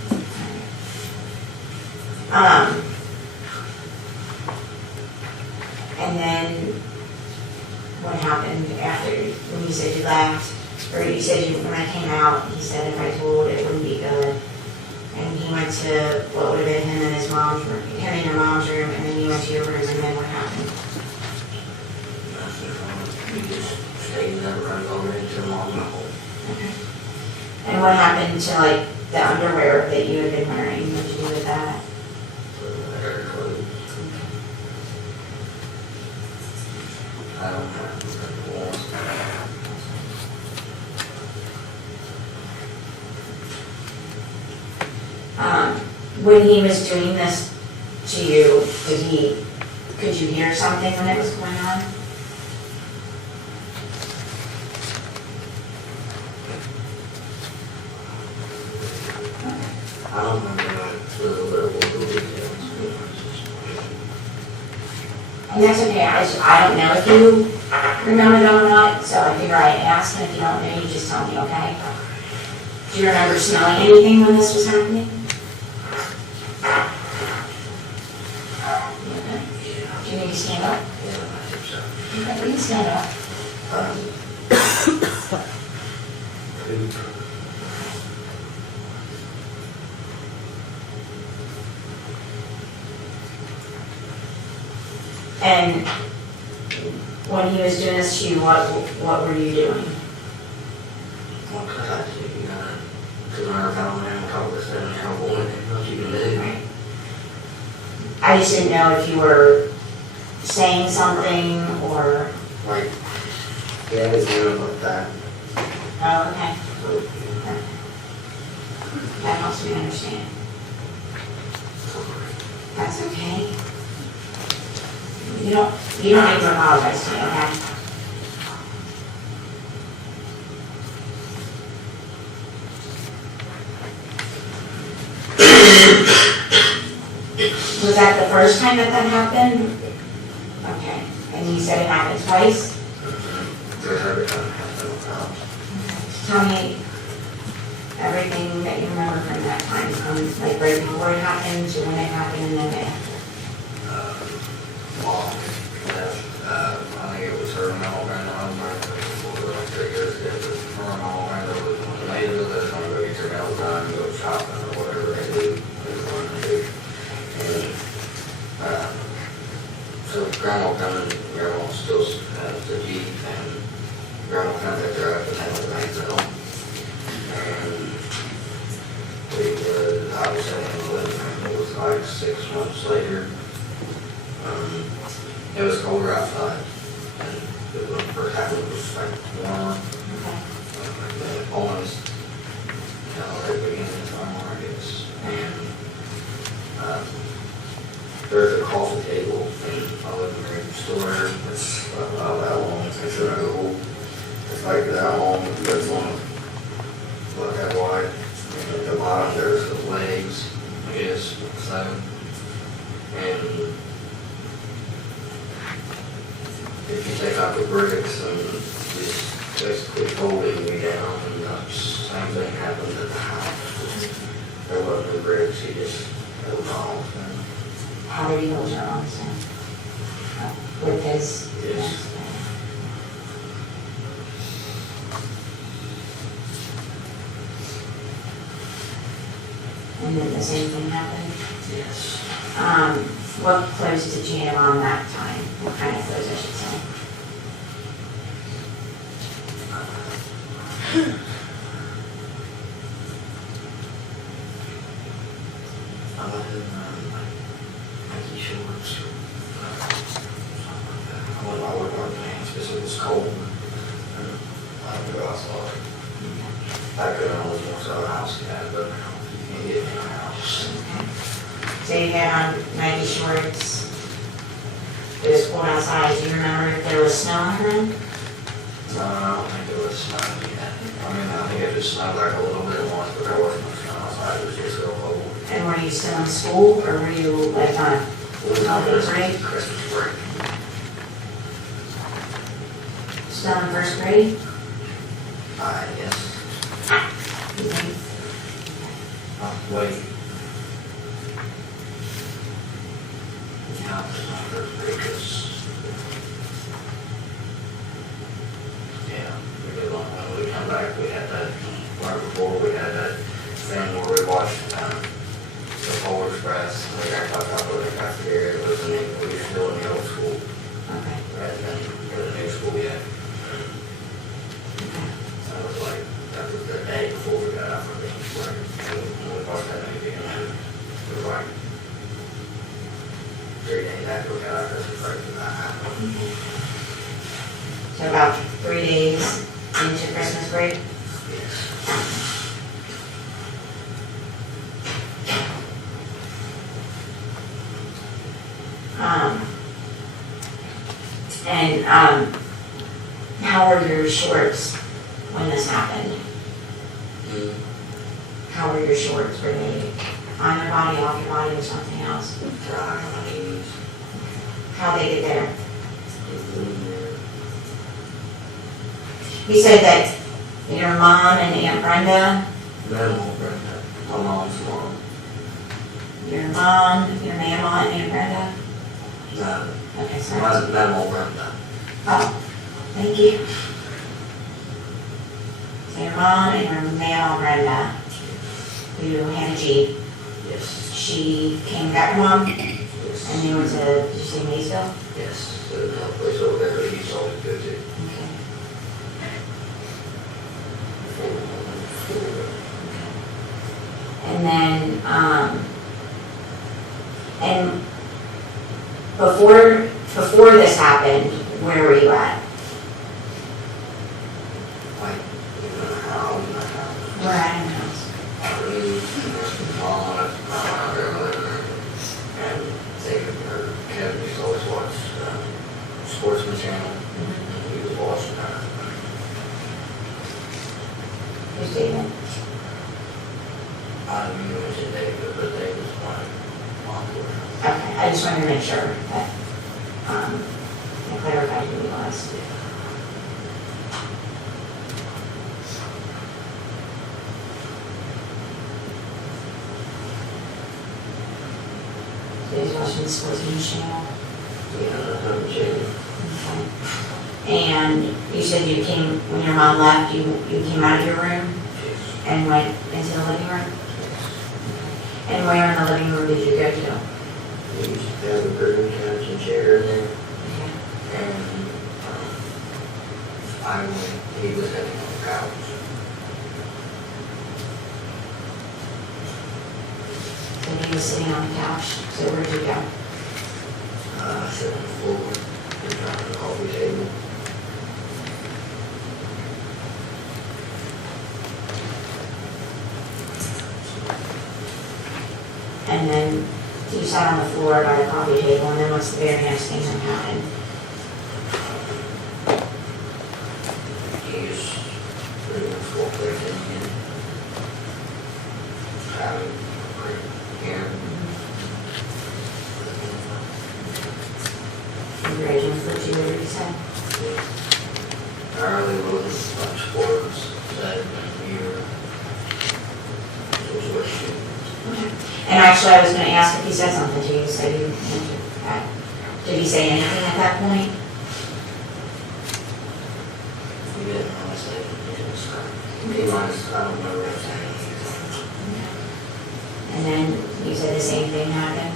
And then what happened after, when you said you left, or you said when I came out, he said if I told it wouldn't be good. And he went to what would have been him and his mom's room, him and your mom's room, and then you went to your room, and then what happened? We just stayed in that room over into the mom and hole. Okay. And what happened to like the underwear that you had been wearing? What did you do with that? Air clothes. I don't have the walls. When he was doing this to you, could you hear something when it was going on? I don't remember the little details. And that's okay, I don't know if you remember them or not, so I figure I'd ask, and if you don't know, you just tell me, okay? Do you remember smelling anything when this was happening? Do you need to stand up? Yeah, I think so. Okay, you can stand up. Poop. And when he was doing this to you, what were you doing? Well, 'cause I see, because when I found my own couple of seven trouble in it, what you can do. I just didn't know if you were saying something or, Like, yeah, it's doing like that. oh, okay, So, that helps me understand. That's okay. You don't need to apologize to me, okay? that the first time that happened? Okay, and you said it happened twice? There's every time it happens with house. Tell me everything that you remember from that time, from like right before it happened to when it happened and then after. Mom left, I think it was her and my old grandma, like 3 years ago, but her and my old grandma was when they do this, I'm gonna get your nails done, go shopping or whatever they do, they want to do. And, so grandma come and grandma still has the Jeep and grandma come picked her up and had the bank bill. And we would, I was saying, it was like 6 months later. It was colder outside, and it was first happened, it was like warmer, like the Poland's, you know, right beginning of summer, I guess. And, there's a coffee table in my living room store, it's about that long, it's in a hole, it's like that long, it's one, about that wide. And at the bottom, there's the legs, I guess, so, and if you take out the bricks and just basically holding me down, and the same thing happened at the house. There wasn't the bricks, he just held on. How did he hold your arms down? With his? Yes. And then the same thing happened? Yes. What clothes did you have on that time? What kind of clothes, I should say? I was in Nike shorts or something like that. I wouldn't wear pants because it was cold. And I would go outside. Back then I was more so a house cat, but now you can't get me in a house. So you had on Nike shorts, it was cold outside, do you remember if there was snow on the ground? No, I don't think it was snowing yet. I mean, I think it just snowed like a little bit once, but there wasn't much snow outside, it was just so cold. And were you still in school, or were you like on It was holiday break? Christmas break. Still in first grade? Yes. You think? Wait. Yeah, it was my first break, 'cause yeah, we did when we come back, we had that, right before, we had that thing where we watched, the Polar Express, and we got talked about the cafeteria, it was in, we were still in the old school, Okay. rather than the new school yet. Okay. That was like, that was the day before we got out from the break, and we watched that movie, and then it was like 3 days after we got out of Christmas break, and that happened. So about 3 days into Christmas break? Yes. How were your shorts when this happened? How were your shorts? Were they on your body, off your body, or something else? Dry on my knees. How they get there? You said that your mom and Aunt Brenda, Minimal, Brenda. My mom's mom. your mom, your mama, and Aunt Brenda? No, Okay, sorry. minimal Brenda. Oh, thank you. So your mom and your mama, Brenda, who had a Jeep, Yes. she came, got your mom, and Yes. they went to, did you say Maysville? Yes. There's no place over there that he's always good to. Okay. And then, and before this happened, where were you at? Like, in the house, in the house. Where at in the house? Mom and grandmother, and David, or Kevin used to always watch Sportsman Channel, and he was watching that. Who's David? I don't even mention David, but David was my mom's boyfriend. Okay. I just wanted to make sure that, I clarified who he was. So he's watching the sports news channel. Yeah, I'm Jim. Okay. And you said you came, when your mom left, you came out of your room and went into the living room? And where in the living room did you go to? We used to have a broom couch and chair in there, and he was sitting on the couch. And he was sitting on the couch, so where'd you go? I sat on the floor in front of the coffee table. And then you sat on the floor by the coffee table, and then what's the very next thing that happened? He was pretty much walked right in and having right here. And your agent referred to you, what did he say? I really wasn't much sports that year. Situation. And actually, I was gonna ask if he said something to you, so you, did he say anything at that point? He didn't honestly, he was, I don't remember saying anything. And then you said the same thing happened?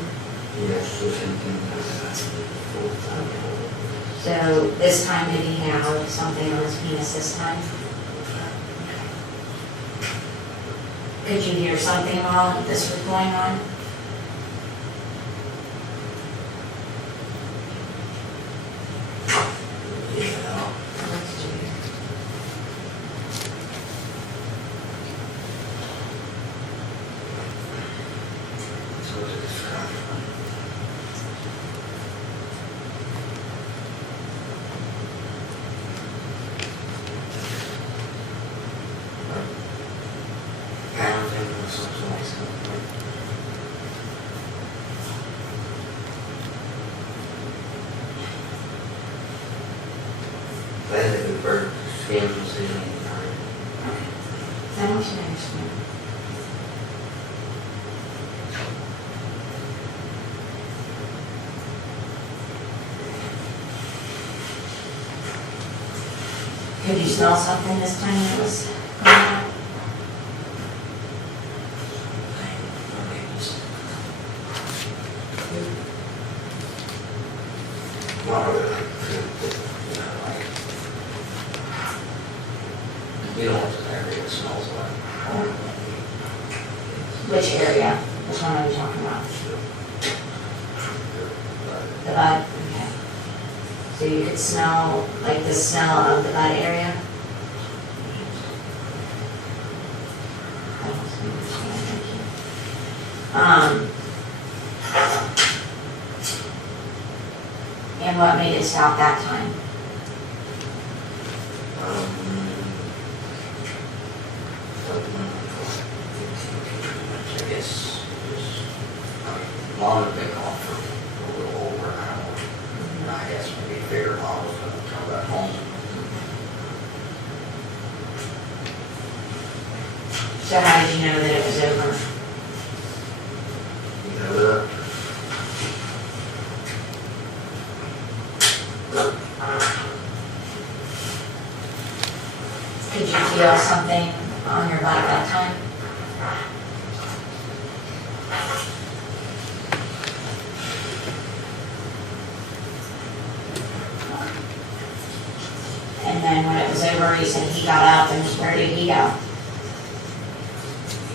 Yes, the same thing that So this time, did he have something on his penis this time? Could you hear something while this was going on? Yeah. So it's kind of funny. I don't think it was something like that. That is a good bird. Skin was in it. I want you to understand. Could you smell something this time that was going on? Not really like food, but, like, you know what the area smells like. Which area? Which one are you talking about? But The bud? Okay. So you could smell, like the smell of the bud area? I don't understand, thank you. And what made it stop that time? I guess it was, Mom had been gone for a little over an hour. And I guess maybe figured Mom was gonna come back home. So how did you know that it was over? You know that? Could you feel something on your butt at that time? And then when it was over, he said he got up, and where did he go? I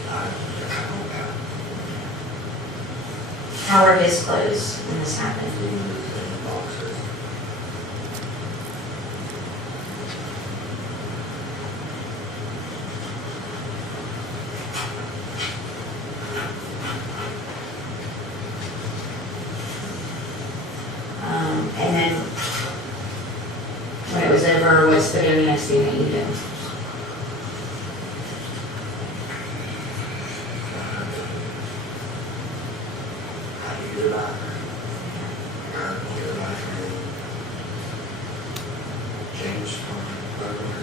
don't know. How were his clothes when this happened? He was in boxers. And then when it was over, what's the very next thing that you did? I used the bathroom. changed from earlier.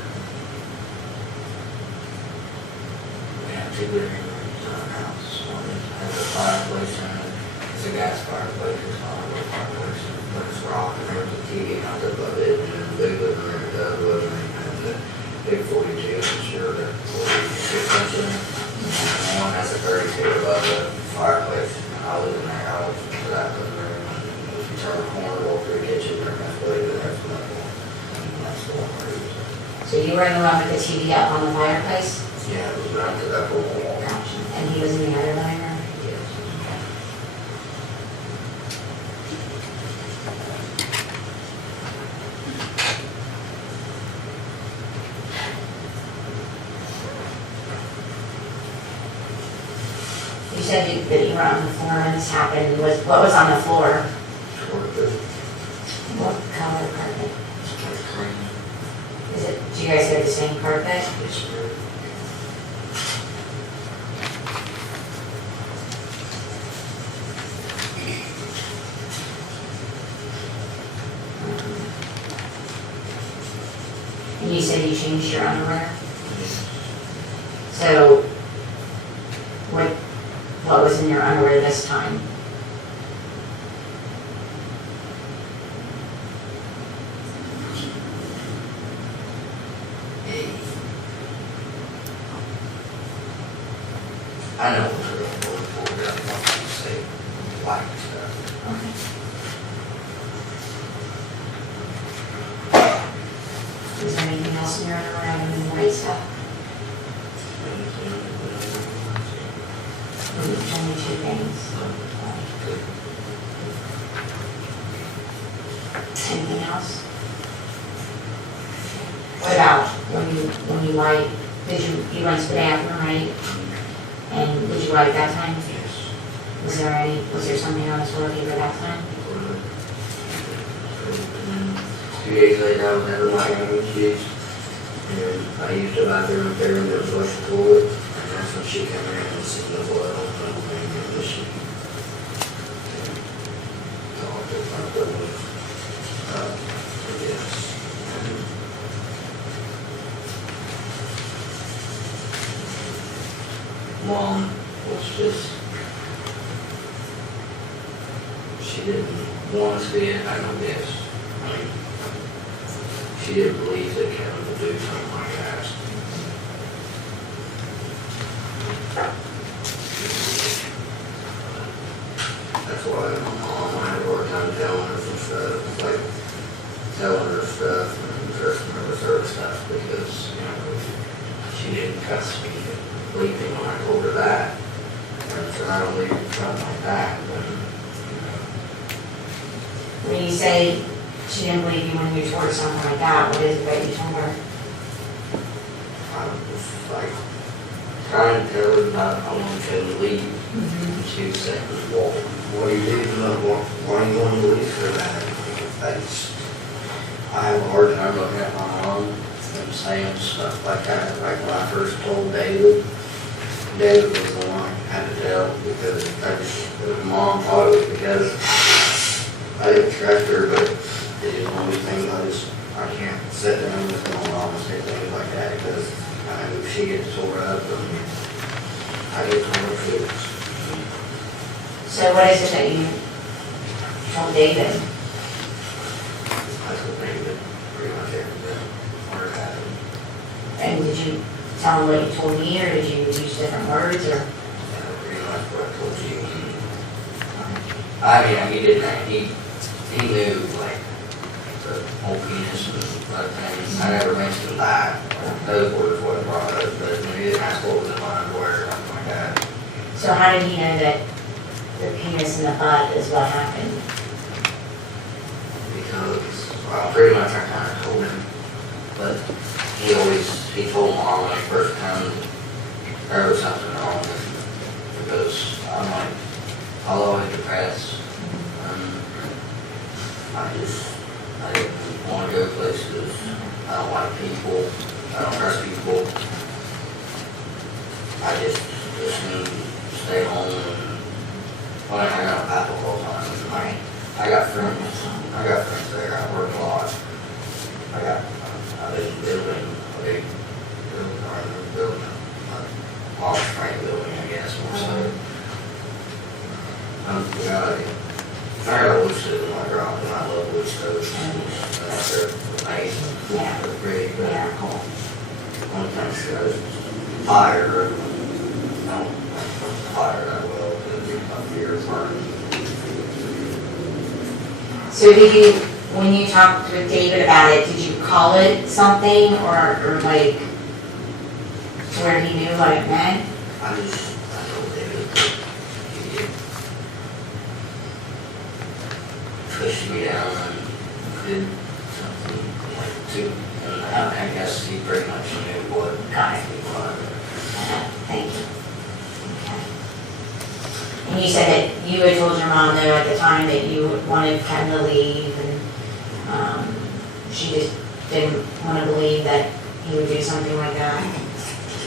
We have 2 living rooms in our house. One has a fireplace in it. It's a gas fireplace, it's not a wood fireplace. But it's rock and there's a TV out above it. And then the big living room, the other living room, and the big 42 inch or the 46 inch in it. And one has a 32 above the fireplace. And I live in that house for that living room. And if you turn the corner, go through the kitchen, there's no way to that's level. And that's the one we're using. So you were in the one with the TV up on the fireplace? Yeah, it was mounted up on the wall. Gotcha. And he was in the other living room? Yes. You said that you were on the floor when this happened. What was on the floor? Carpet. What color carpet? It's like cream. Do you guys have the same carpet? Yes, ma'am. And you said you changed your underwear? So, what was in your underwear this time? I know what they're going for, but I want to say white stuff. Is there anything else in your underwear other than white stuff? Only 2 things. Anything else? What about when you wipe, you went to the bathroom, right? And did you wipe that time? Was there something on the toilet paper that time? 2 days later, I was never my hands used. And I used the bathroom up there and there was a flush toilet. And that's when she came in and seen the blood on the thing and the sheet. So I took my blood. Yes. Mom was just, she didn't want us to be in, I don't guess. I mean, she didn't believe that Kevin would do something like that. That's why my mom, I had a hard time telling her some stuff, like telling her stuff and trusting her with her stuff because, she didn't trust me to believe me when I told her that. And so I don't believe in something like that, but, When you say she didn't believe you when you told her something like that, what is it that you told her? I was like trying to tell her that I wanted to leave. And she was saying, well, what are you leaving up? Why are you going to leave for that? I have a hard time looking at my mom and saying stuff like that. Like when I first told David was the one I had to tell because Mom thought it was because I didn't trust her, but it is one of these things I can't sit down with my mom and say things like that because I know she gets tore up and I get tore up too. So what is it that you told David? I told David pretty much everything, what had happened. And did you tell him what you told me, or did you use different words, or? Pretty much what I told you. I mean, he didn't, he knew, like, the whole penis and that thing. I never mentioned that. Those words wasn't brought up, but he didn't ask what was in my underwear or something like that. So how did he know that the penis and the butt is what happened? Because, well, pretty much I kind of told him. But he told Mom when he first come, there was something wrong with him. Because I'm like, I'll always depressed. I didn't want to go places. I don't like people. I don't trust people. I just need to stay home and, well, I hang out with Apple all the time. I got friends there. I work a lot. I got I wish it was my girl, and I love wood stoves. They're amazing. Yeah. They're pretty, but Yeah. one thing's got fire, I don't fire that well, because I fear burning. So did you, when you talked with David about it, did you call it something or like to where he knew what it meant? I told David, he pushed me down and did something like two, and I guess he pretty much knew what Got it. he wanted. Thank you. Okay. And you said that you had told your mom though at the time that you wanted Kevin to leave and she just didn't want to believe that he would do something like that.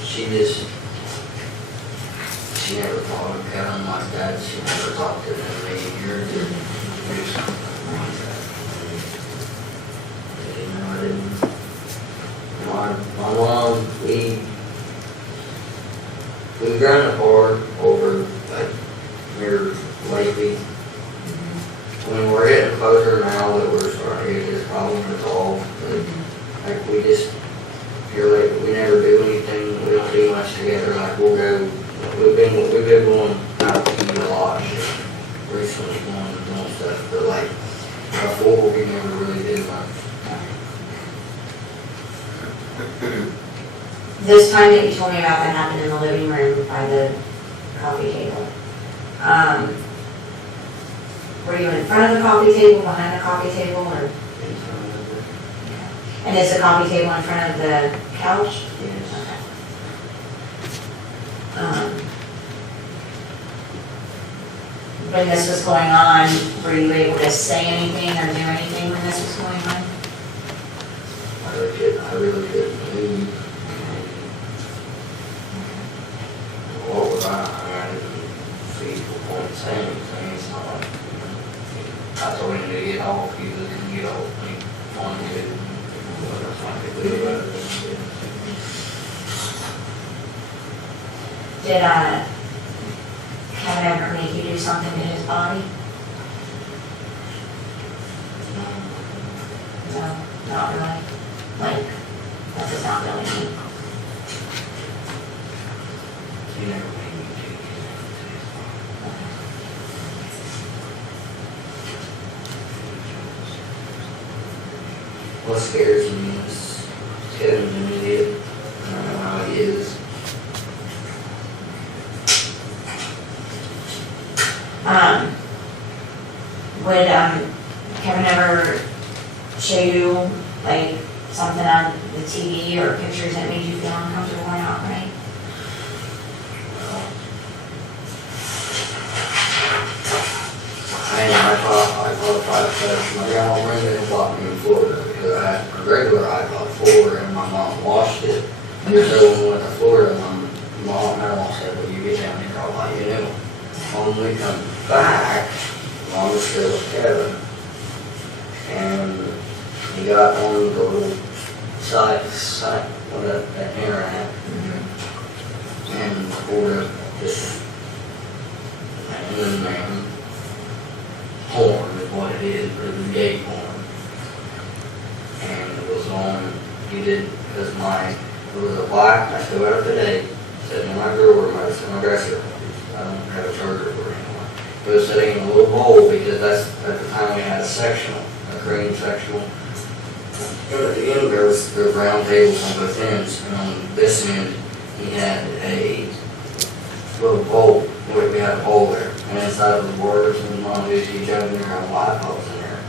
She never thought of Kevin like that, she never talked to him in a year to do something like that. I didn't, my mom, we've grown apart over, like, here lately. When we're getting closer now that we're starting to get this problem resolved, like, we just feel like we never do anything, we don't do much together, like, we'll go, we've been going out to eat a lot, recently going and doing stuff, but like, before, we never really did much. This time that you told me about that happened in the living room by the coffee table. Were you in front of the coffee table, behind the coffee table, or? And is the coffee table in front of the couch? When this was going on, were you able to say anything or do anything when this was going on? I really couldn't believe. What was I didn't see the point of saying anything, it's not like, I told him to get off, he was gonna get off, he wanted to, but that's not a good about it. Did Kevin ever make you do something to his body? No, not really. Like, that does not really mean. He never made me do anything. What scares me is Kevin's an idiot. I don't know how he is. Would Kevin ever show you like something on the TV or pictures that made you feel uncomfortable or not, right? I thought my grandma Brenda bought me in Florida because I had a regular iPod 4 and my mom washed it. And so when we went to Florida, my mom said, well, you get down here, I'll buy you a new one. When we come back, Mom was still with Kevin. And he got on the little side, that internet. And pulled up this man horn is what it is, or the gate horn. And it was on, it was a black, I still have it today, sitting in my drawer, my dresser. I don't have a charger for it anymore. It was sitting in a little bowl because that's, at the time we had a sectional, a green sectional. And at the end there was round tables on both ends, and on this end he had a little bowl. We had a bowl there, and inside of the words and Mom used to jump in there and iPods in there.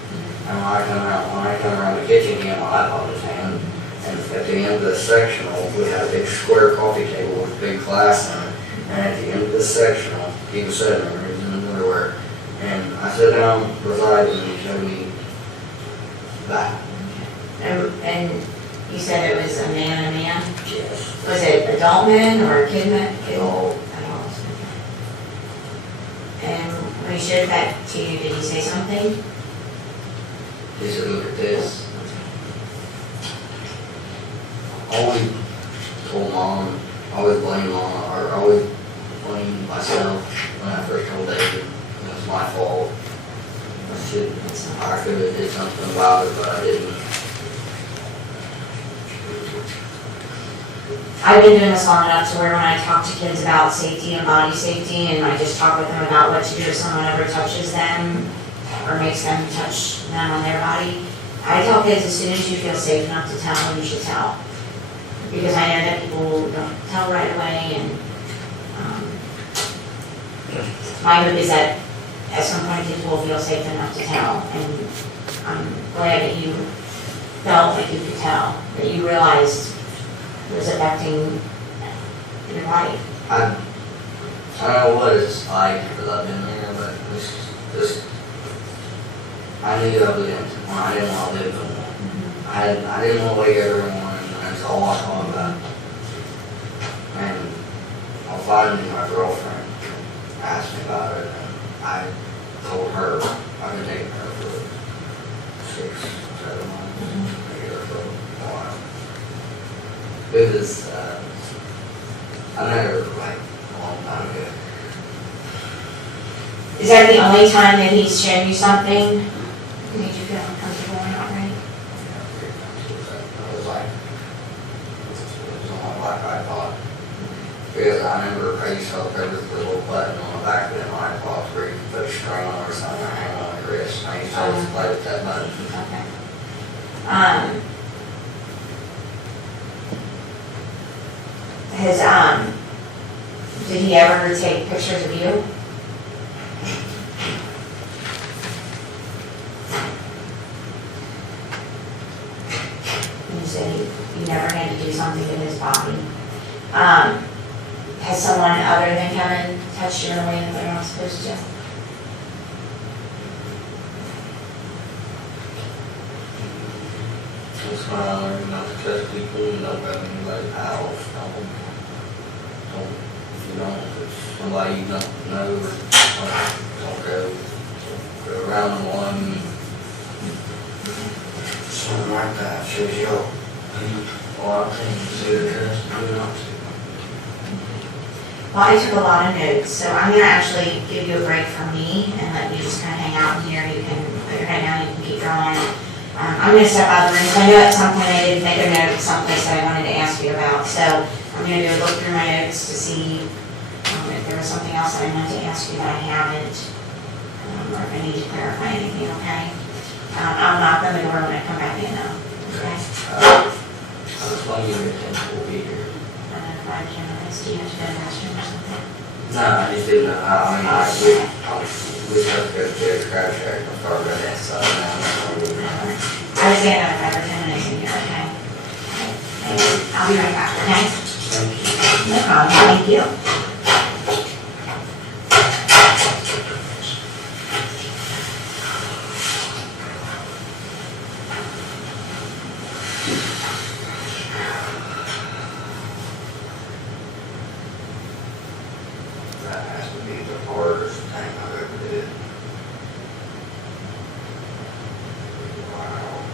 And when I come around the kitchen, he had my iPod in his hand. And at the end of the sectional, we had a big square coffee table with a big glass in it. And at the end of the sectional, he was sitting there, he was in his underwear. And I sat down beside him and he showed me that. And you said it was a man? Yes. Was it adult men or a kid man? Adult. Adults. And when he showed that to you, did he say something? He said, look at this. Always told Mom, always blame Mom, or always blame myself when I first told David. It was my should, I could have did something about it, but I didn't. I've been doing this long enough to where when I talk to kids about safety and body safety, and I just talk with them about what to do if someone ever touches them or makes them touch them on their body, I tell kids as soon as you feel safe enough to tell, you should tell. Because I know that people don't tell right away, and my hope is that at some point kids will feel safe enough to tell, and I'm glad that you felt like you could tell, that you realized it was affecting your life. I don't know what it's like because I've been there, but this I knew I didn't want to live no more. I didn't want to wake every morning, and that's all I thought about. And finally my girlfriend asked me about it, and I told her I've been taking her for 6, 7 months, taking her for a while. Because I met her like a long time ago. Is that the only time that he's shown you something that made you feel uncomfortable or not right? I was like, it was almost like I thought. Because I remember I used to help her with the little button on the back of them iPods where you can put a string on or something or hang on your wrist. I used to always play with that button. Okay. Did he ever take pictures of you? You said you never had to do something to his body. Has someone other than Kevin touched you in a way that they're not supposed to? That's when I learned not to touch people, don't grab anybody's house, don't, if you don't, if it's somebody you don't know, or don't go around the one, something like that, shows you a lot of things, do to trust, do not to. Well, I took a lot of notes, so I'm gonna actually give you a break from me and let you just kind of hang out in here. You can put your head down, you can keep going. I'm gonna step out of the room, so I know at some point I did make a note someplace that I wanted to ask you about. So I'm gonna do a look through my notes to see if there was something else that I wanted to ask you that I haven't, or if I need to clarify anything, okay? I'll knock on the door when I come back in though, okay? I just want you to attend, we'll be here. 5 minutes, do you have to go to the restroom or something? No, I just didn't know how, we have to go to the crash track and start running that side now. I would say another 5 or 10 minutes in here, okay? I'll be right back, okay? Thank you. No problem, thank you. That has to be the hardest thing I've ever did. Wow.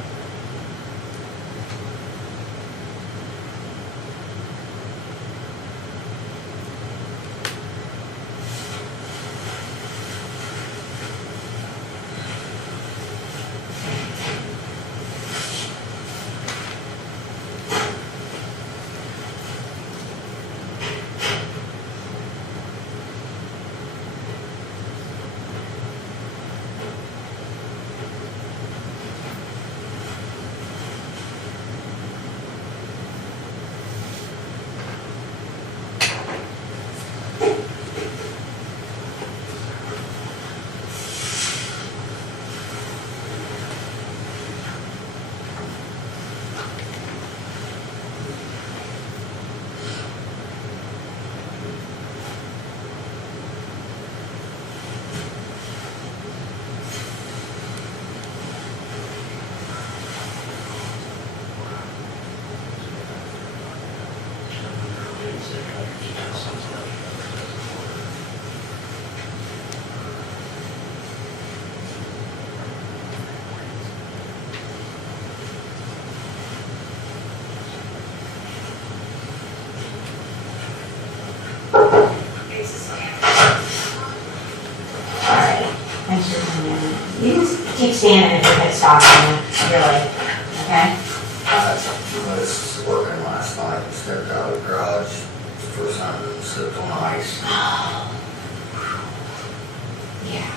standing if your head stops on you, really, okay? I was working last night, stepped out of the garage for something, and slipped on ice. Yeah.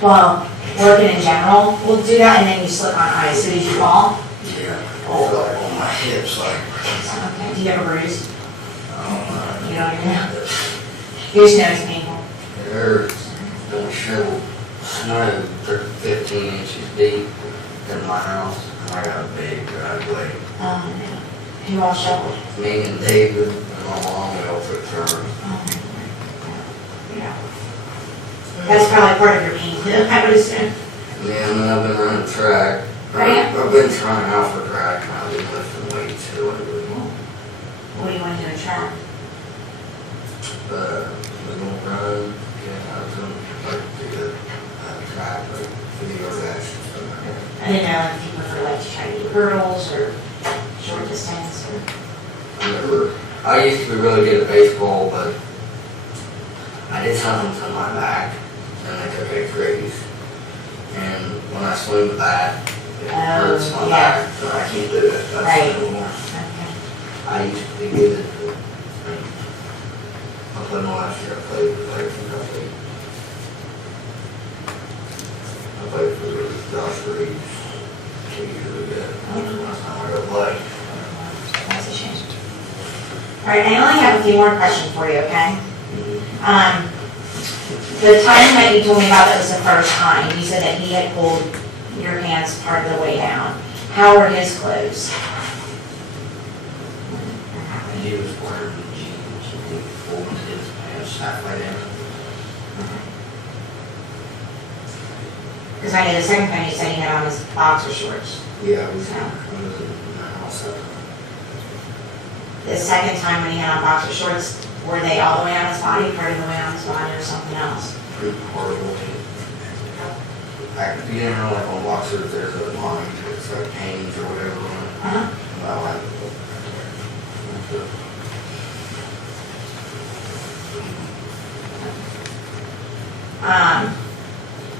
Well, working in general will do that, and then you slip on ice. So did you fall? Yeah, all like on my hips, like, Okay. Do you have a bruise? oh, You don't even know. Your snow's painful. it hurts. Don't shovel snow 15 inches deep in my house. I got a big driveway. Who all shoveled? Me and David and my mom, we all took turns. Yeah. That's probably part of your pain too, I would assume. Yeah, and then I've been running track. Oh, yeah? I've been trying out for track, and I've been lifting weights too lately. What do you want to do in track? We don't run, yeah, I was gonna like do the track, like video dash and stuff like that. I didn't know if you prefer like to try to do hurdles or short distance or. I used to be really good at baseball, but I did something to my back, and they took X-rays. And when I swing the bat, it hurts my yeah. back, so I can't do it. That's Right. anymore. Okay. I used to be good at it. I played my last year, I played with Gaffin. I played for Josh Reeves 2 years ago. That was the last time I ever played. That's a shame. All right, I only have a few more questions for you, okay? The time that you told me about that was the first time, you said that he had pulled your pants part of the way down. How were his clothes? And he was wearing jeans, and he folded his pants halfway down. Because I know the second time you said he had on his boxer shorts. Yeah, I was in the house that time. The second time when he had on boxer shorts, were they all the way on his body, part of the way on his body, or something else? Pretty horrible. You know, like on boxers, there's a line, it's like pains or whatever on it. Uh-huh. Well,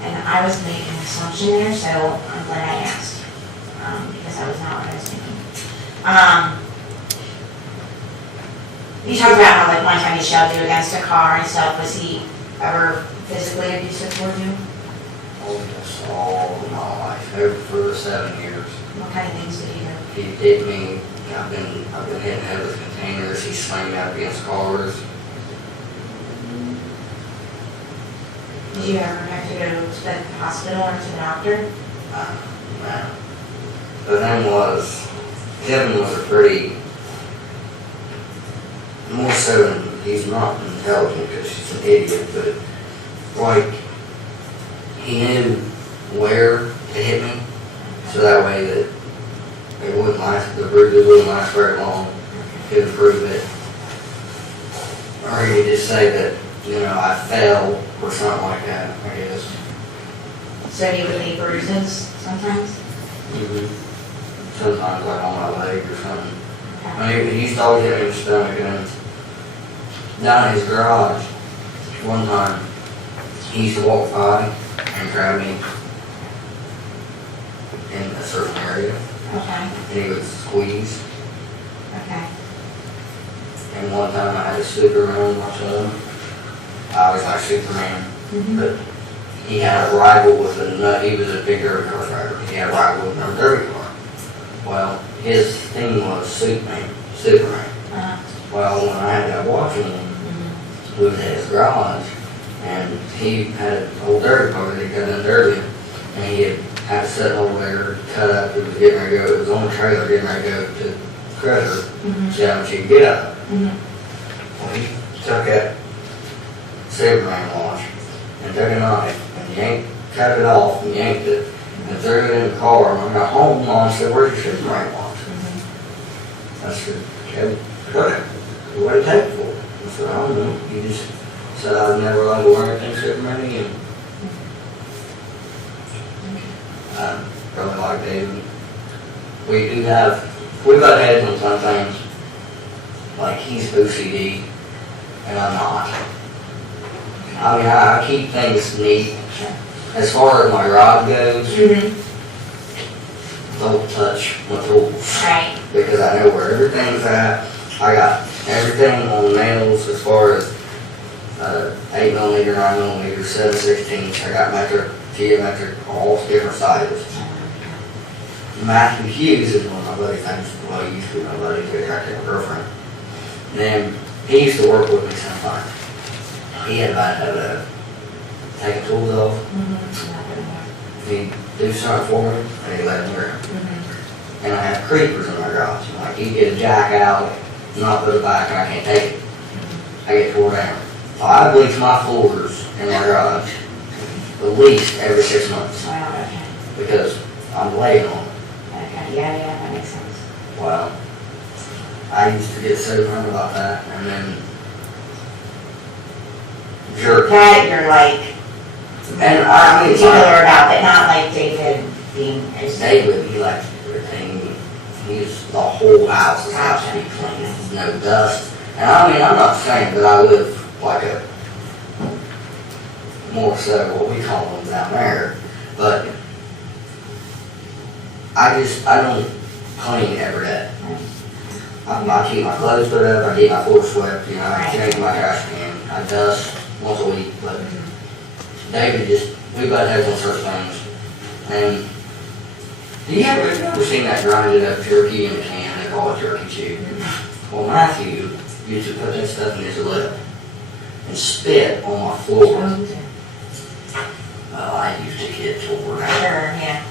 And I was making an assumption there, so I'm glad I asked, because that was not what I was thinking. You talked about how like one time he shoved you against a car and stuff. Was he ever physically abusive toward you? almost all of my life, over for 7 years. What kind of things did he do? He hit me, I've been hitting head with containers, he slammed me up against cars. Did you ever have to go to the hospital or to the doctor? Man. The thing was, Kevin was a pretty, more so than, he's not intelligent because he's an idiot, but like, he knew where to hit me, so that way that it wouldn't last, the bruises wouldn't last very long, couldn't prove it. Or he could just say that, you know, I fell or something like that, I guess. So he would leave bruises sometimes? Sometimes like on my leg or something. Okay. I mean, he used to always hit me in the stomach, and down in his garage, one time, he used to walk by and grab me in a certain area, Okay, and he would squeeze. okay. And one time I had a Superman watching him. I was like Superman, Mhm. but he had a rival with he was a big derby car driver. He had a rival with another derby car. Well, his thing was Superman. Uh-huh. Well, when I had that watching him, we was at his garage, and he had an old derby car that he got in derby, and he had set over there, cut up, it was getting ready to go, it was on the trailer, getting ready to go to Creditor, see how much he could get out of it. Mhm. Well, he took that Superman watch and took a knife and cut it off and yanked it and threw it in the car. When I got home, Mom said, "Where's your Superman watch?" I said, "Kevin, cut it. What did it take for?" I said, "I don't know. You just said I'd never allowed to wear anything Superman again." I really like David. We got heads on some things. Like he's OCD and I'm not. I mean, I keep things neat, as far as my rod goes, Mm-hmm. don't touch my tools. Right. Because I know where everything's at. I got everything on nails as far as 8mm, 9mm, 7/16. I got metric, geometric, all different sizes. Matthew Hughes is one of my buddy things. Well, he used to be my buddy too. I got a girlfriend. And then he used to work with me sometimes. He had about to take the tools off. He'd do something for me, and he'd let him wear them. And I have creepers in my garage. Like, you get a jack out, not put it back, and I can't take it. I get tore down. So I bleach my floors in my garage at least every 6 months Wow, okay. because I'm laying on it. Okay, yeah, that makes sense. Well, I used to get so mad about that, and then jerk. That you're like, And I mean, particular about it, not like David being. David, he likes everything. He's the whole house is has to be clean. There's no dust. And I mean, I'm not saying that I live like a more so what we call them down there, but I don't clean every day. I keep my clothes put up, I keep my floor swept, you know, I change my trash can, I dust once a week, but David we butt heads on certain things. And do you ever seen that grinded up jerky in a can, they call it jerky chew? Well, Matthew used to put that stuff in his lip and spit on my floor. Well, I used to get tore down. Sure, yeah.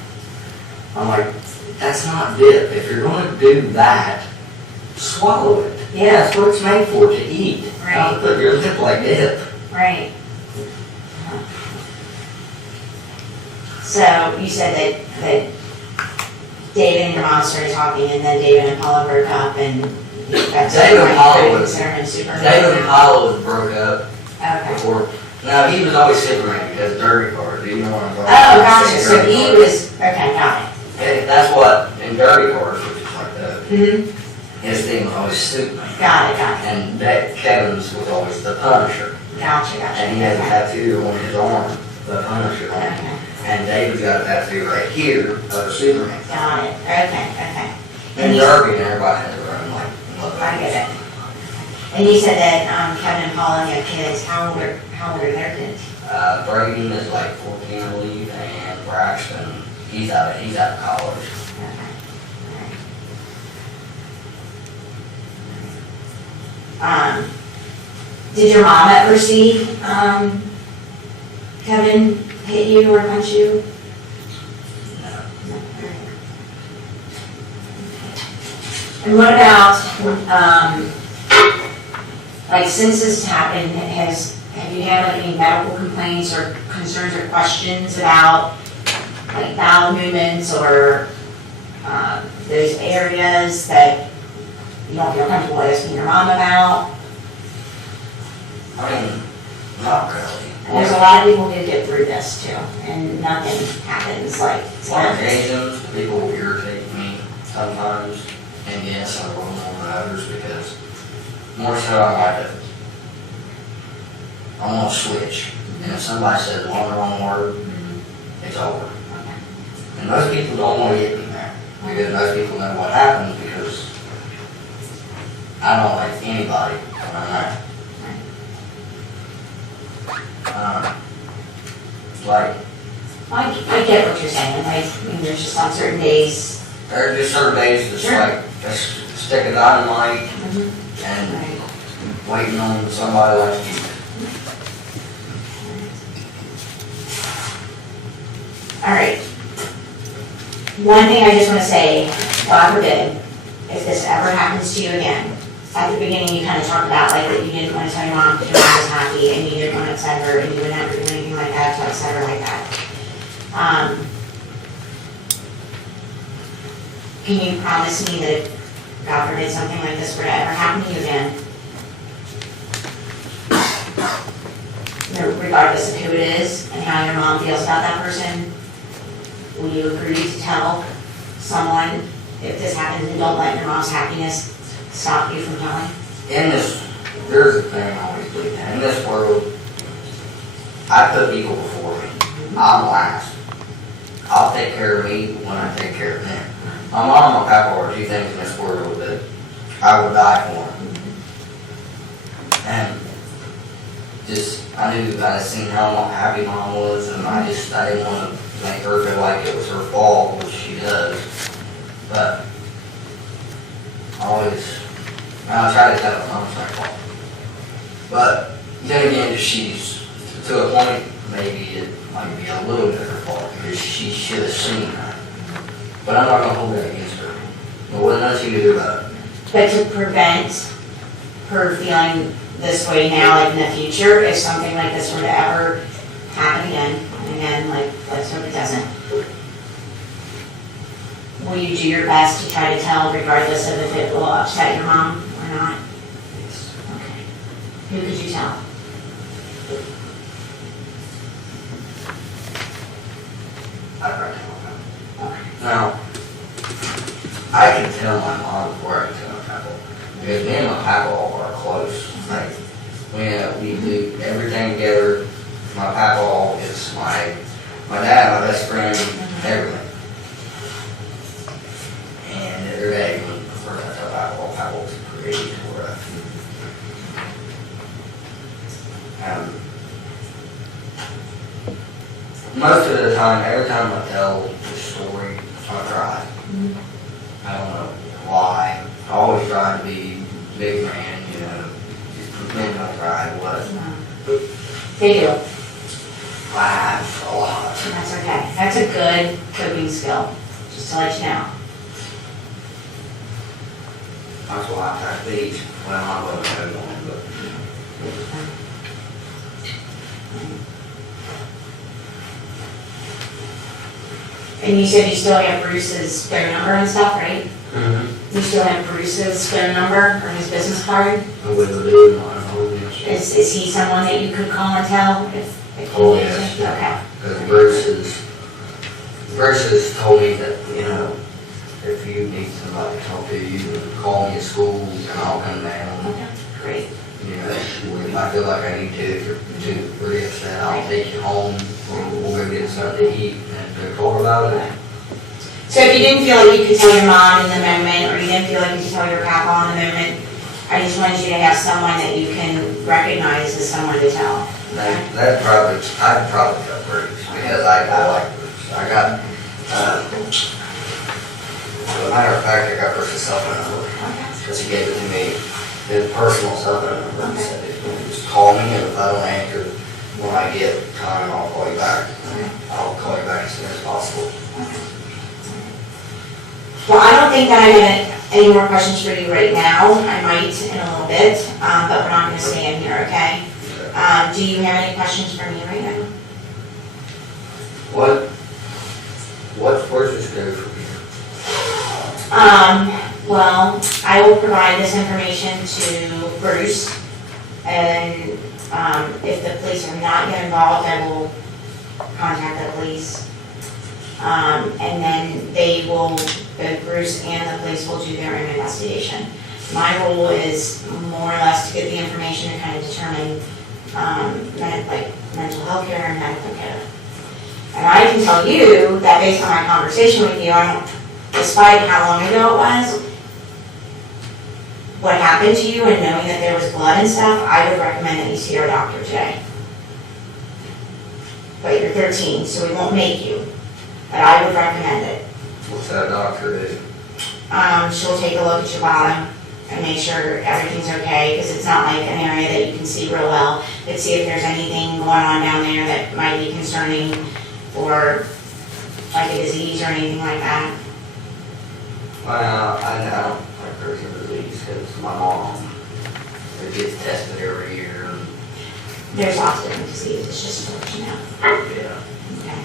I'm like, that's not dip. If you're gonna do that, swallow it. Yeah, that's what it's made for, to eat. Right. Don't put your lip like dip. Right. So you said that David and your mom started talking, and then David and Paula broke up, and that's David and Paula was- consider him Superman. David and Paula was broke up Okay. before. Now, he was always Superman because dirty cars. Do you know what I'm talking Oh, about? gotcha, so he was, okay, got it. Yeah, that's what, in dirty cars, which is like that, Mm-hmm. his thing was always Superman. Got it, And that Kevin's was always the Punisher. gotcha, And he has a okay. tattoo on his arm, the Punisher. Okay, And David's got a tattoo right here of a Superman. got it, okay. And Darby and everybody has their own, like, love. I get it. And you said that Kevin and Paula have kids, how old are their kids? Braden is like 14, I believe, and Braxton, he's out of college. Okay. Alright. Did your mom ever see Kevin hit you or punch you? No. No. And what about, like, since this happened, have you had like any medical complaints or concerns or questions about, like, bowel movements or those areas that you don't feel comfortable asking your mom about? I mean, not really. And there's a lot of people who get through this too, and nothing happens like it's On happened. occasions, people will irritate me sometimes, and yes, some of them more than others, because more so I'm on a switch, and if somebody says one wrong word, it's over. And most people don't want to get me there, because most people know what happens, because I don't like anybody when I'm there. Like, I get what you're saying, like, there's just on certain days. there are just certain days that's Sure. like, just stick a dynamite and waiting on somebody like you. All right. One thing I just want to say, God forbid, if this ever happens to you again, at the beginning you kind of talked about like that you didn't want to tell your mom that your mom was happy and you didn't want to upset her and you wouldn't ever do anything like that to upset her like that. Can you promise me that if God forbid something like this were to ever happen to you again, regardless of who it is and how your mom feels about that person, will you agree to tell someone if this happens and don't let your mom's happiness stop you from telling? In this, there's a thing I always believe in this world, I put people before me. I'm last. I'll take care of me when I take care of them. My mom and my papa are two things in this world that I would die for them. And just, I seen how happy mom was, and I didn't want to make her feel like it was her fault, which she does. But I try to tell her mom's my fault. But then again, she's to a point, maybe it might be a little bit her fault because she should have seen that. But I'm not gonna hold that against her. There wasn't nothing she could do about it. But to prevent her feeling this way now, like in the future, if something like this were to ever happen again, and again, like, let's hope it doesn't, will you do your best to try to tell regardless of if it will upset your mom or not? Okay. Who could you tell? I'd rather tell her. Now, I can tell my mom before I can tell my papa. Because me and my papa are close. Like, we do everything together. My papa is my dad, my best friend, everything. And every day when first I tell papa was pretty tore up. Most of the time, every time I tell the story, I cry. I don't know why. I always try to be big man, you know. Pretend I cry, what? They do. Laugh a lot. That's okay. That's a good coping skill, just to let you know. That's why I try to be when I'm not going to have one, but. And you said you still have Bruce's phone number and stuff, right? Mm-hmm. You still have Bruce's phone number or his business card? I will do mine, yes. Is he someone that you could call and tell if you Oh, need yes. to? Okay. Because Bruce has told me that, you know, if you need somebody to talk to, you can call me at school and I'll come down. Okay, great. You know, if I feel like I need to, if you're too really upset, I'll take you home, or we'll go get something to eat and go talk about it. So if you didn't feel like you could tell your mom in the moment, or you didn't feel like you could tell your papa in the moment, I just wanted you to have someone that you can recognize as someone to tell. I'd probably got Bruce, because I like Bruce. I got, as a matter of fact, I got Bruce's cell phone number, because he gave it to me, his personal cell phone number. He said, just call me, and if I don't answer, when I get time, I'll call you back. I'll call you back as soon as possible. Well, I don't think that I have any more questions for you right now. I might in a little bit, but we're not going to stay in here, okay? Do you have any questions for me right now? Where's this go from here? Well, I will provide this information to Bruce, and if the police are not yet involved, I will contact the police. And then they will, both Bruce and the police will do their own investigation. My role is more or less to get the information and kind of determine, like, mental health care and medical care. And I can tell you that based on my conversation with you, despite how long ago it was, what happened to you and knowing that there was blood and stuff, I would recommend that you see our doctor today. But you're 13, so we won't make you. But I would recommend it. What's that doctor do? She'll take a look at your bottom and make sure everything's okay, because it's not like an area that you can see real well. But see if there's anything going on down there that might be concerning, or like a disease or anything like that. Well, I don't think there's a disease, because my mom, it gets tested every year. There's lots of different diseases, it's just to let you know. Yeah. Okay.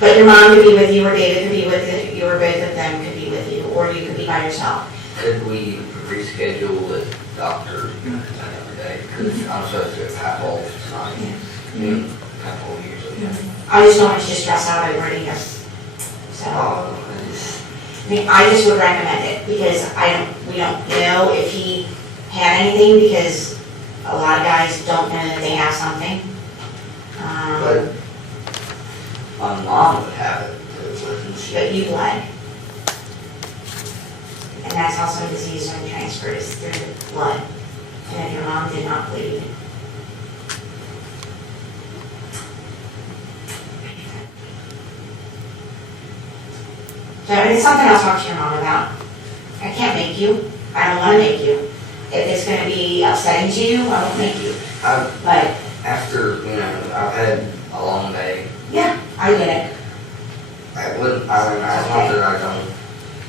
But your mom could be with you, or David could be with you, or both of them could be with you, or you could be by yourself. Could we reschedule the doctor every day? Because I'm supposed to have half all tonight. Half all usually. I just don't want you to stress out over it either. So, I just would recommend it, because we don't know if he had anything, because a lot of guys don't know that they have something. But my mom would have it, But you bled. And that's also a disease when transferred is through the blood. And if your mom did not bleed. So it's something I'll talk to your mom about. I can't make you. I don't want to make you. If it's going to be upsetting to you, I won't make you. But after, I've had a long day. yeah, I get it. I wouldn't, it's not that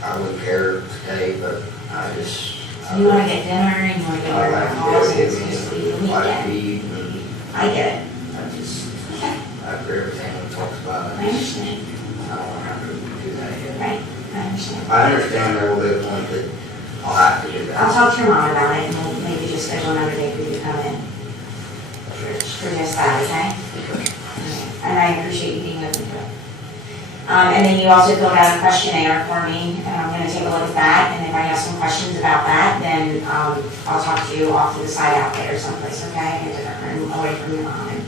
I wouldn't care today, but I just. So you want to get dinner and you want to go I over like the to halls go and get just me leave the like weekend. feed and I get it. I just, Okay, after everything we talked about, I understand. I don't have to do that yet. Right, I understand. I understand there will be a point that I'll have to do that. I'll talk to your mom about it and we'll maybe just schedule another day for you to come in. For just that, okay? Alright. And I appreciate you being open to it. And then you also filled out a questionnaire for me, and I'm gonna take a look at that, and if I have some questions about that, then, I'll talk to you off to the side out there someplace, okay? In a different room, away from your mom, and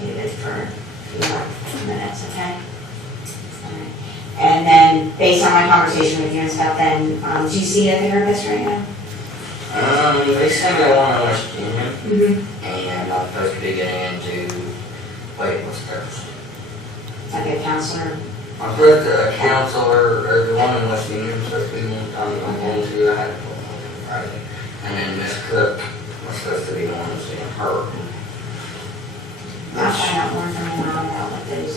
David for a few minutes, okay? Alright. And then, based on my conversation with you and stuff, then, do you see a therapist right now? They sent me one in West Virginia, Mm-hmm. and I'm supposed to be getting into, what's theirs? Like a counselor? I'm supposed to, a counselor, or the one in West Virginia, I'm supposed to be one, I'm going to, I had to go on Friday. And then Miss Cook was supposed to be the one who's seeing her. I'll find out more from your mom about what those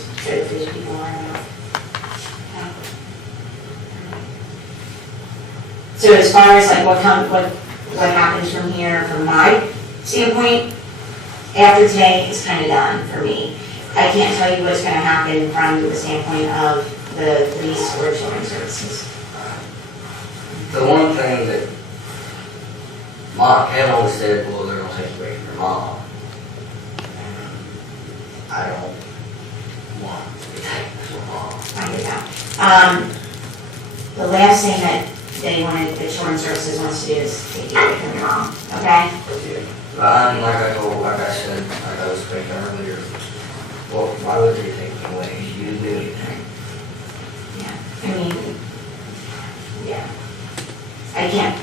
people are now. Okay. So as far as like what happens from here, from my standpoint, after today is kind of done for me. I can't tell you what's gonna happen from the standpoint of the police or children's services. The one thing that Kevin always said, well, they're gonna take away from your mom. I don't want to be taken from mom. I get that. The last thing that the children's services wants to do is take you away from your mom, okay? Like I said, like I was speaking earlier, well, why would they take me away? She didn't do anything. Yeah, I mean, yeah. I can't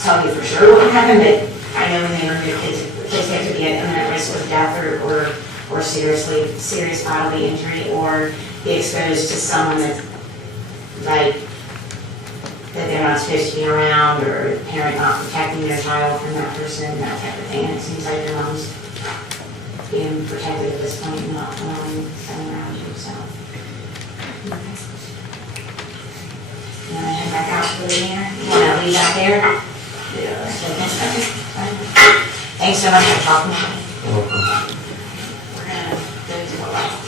tell you for sure what happened, but I know when they were new kids get to be at imminent risk of death or serious bodily injury or be exposed to someone that, like, that they're not supposed to be around or a parent not protecting their child from that person, that type of thing. And it seems like your mom's being protected at this point and not allowing them around you, so. Okay. You wanna head back out to the dinner? You wanna leave out there? Yeah. Thanks so much for talking to me. We're gonna go to the left.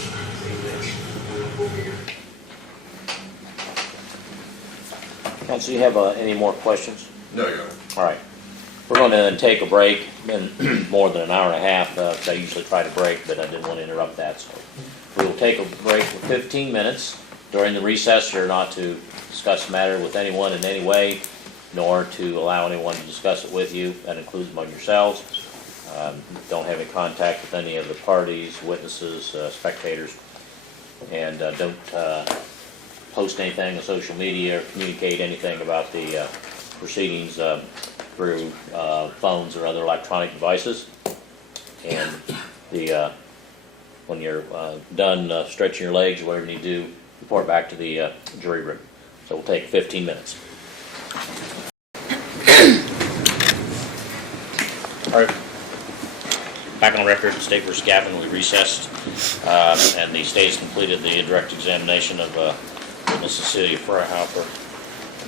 Council, do you have any more questions? No, Your Honor. All right. We're going to then take a break, been more than an hour and a half. 'Cause I usually try to break, but I didn't want to interrupt that. So we will take a break for 15 minutes. During the recess, you're not to discuss the matter with anyone in any way, nor to allow anyone to discuss it with you. That includes among yourselves. Don't have any contact with any of the parties, witnesses, spectators, and don't post anything on social media or communicate anything about the proceedings through phones or other electronic devices. And when you're done stretching your legs or whatever you need to do, report back to the jury room. So we'll take 15 minutes. All right. Back on record, State v. Gaffin, we recessed, and the state has completed the indirect examination of Ms. Cecilia Freihofer.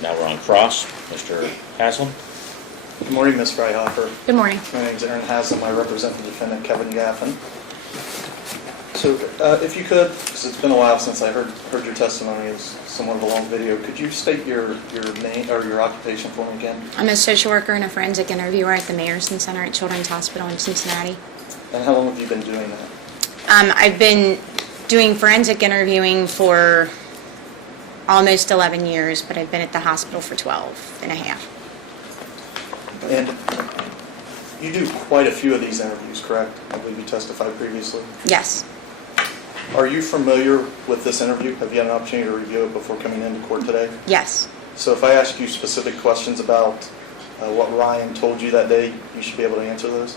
Now we're on cross. Mr. Haslam? Good morning, Ms. Freihofer. Good morning. My name is Aaron Haslam. I represent the defendant, Kevin Gaffin. So if you could, because it's been a while since I heard your testimony, it's somewhat of a long video, could you state your name or your occupation for me again? I'm a social worker and a forensic interviewer at the Mayerson Center at Children's Hospital in Cincinnati. And how long have you been doing that? I've been doing forensic interviewing for almost 11 years, but I've been at the hospital for 12 and a half. And You do quite a few of these interviews, correct? I believe you testified previously. Yes. Are you familiar with this interview? Have you had an opportunity to review it before coming into court today? Yes. So if I ask you specific questions about what Ryan told you that day, you should be able to answer those?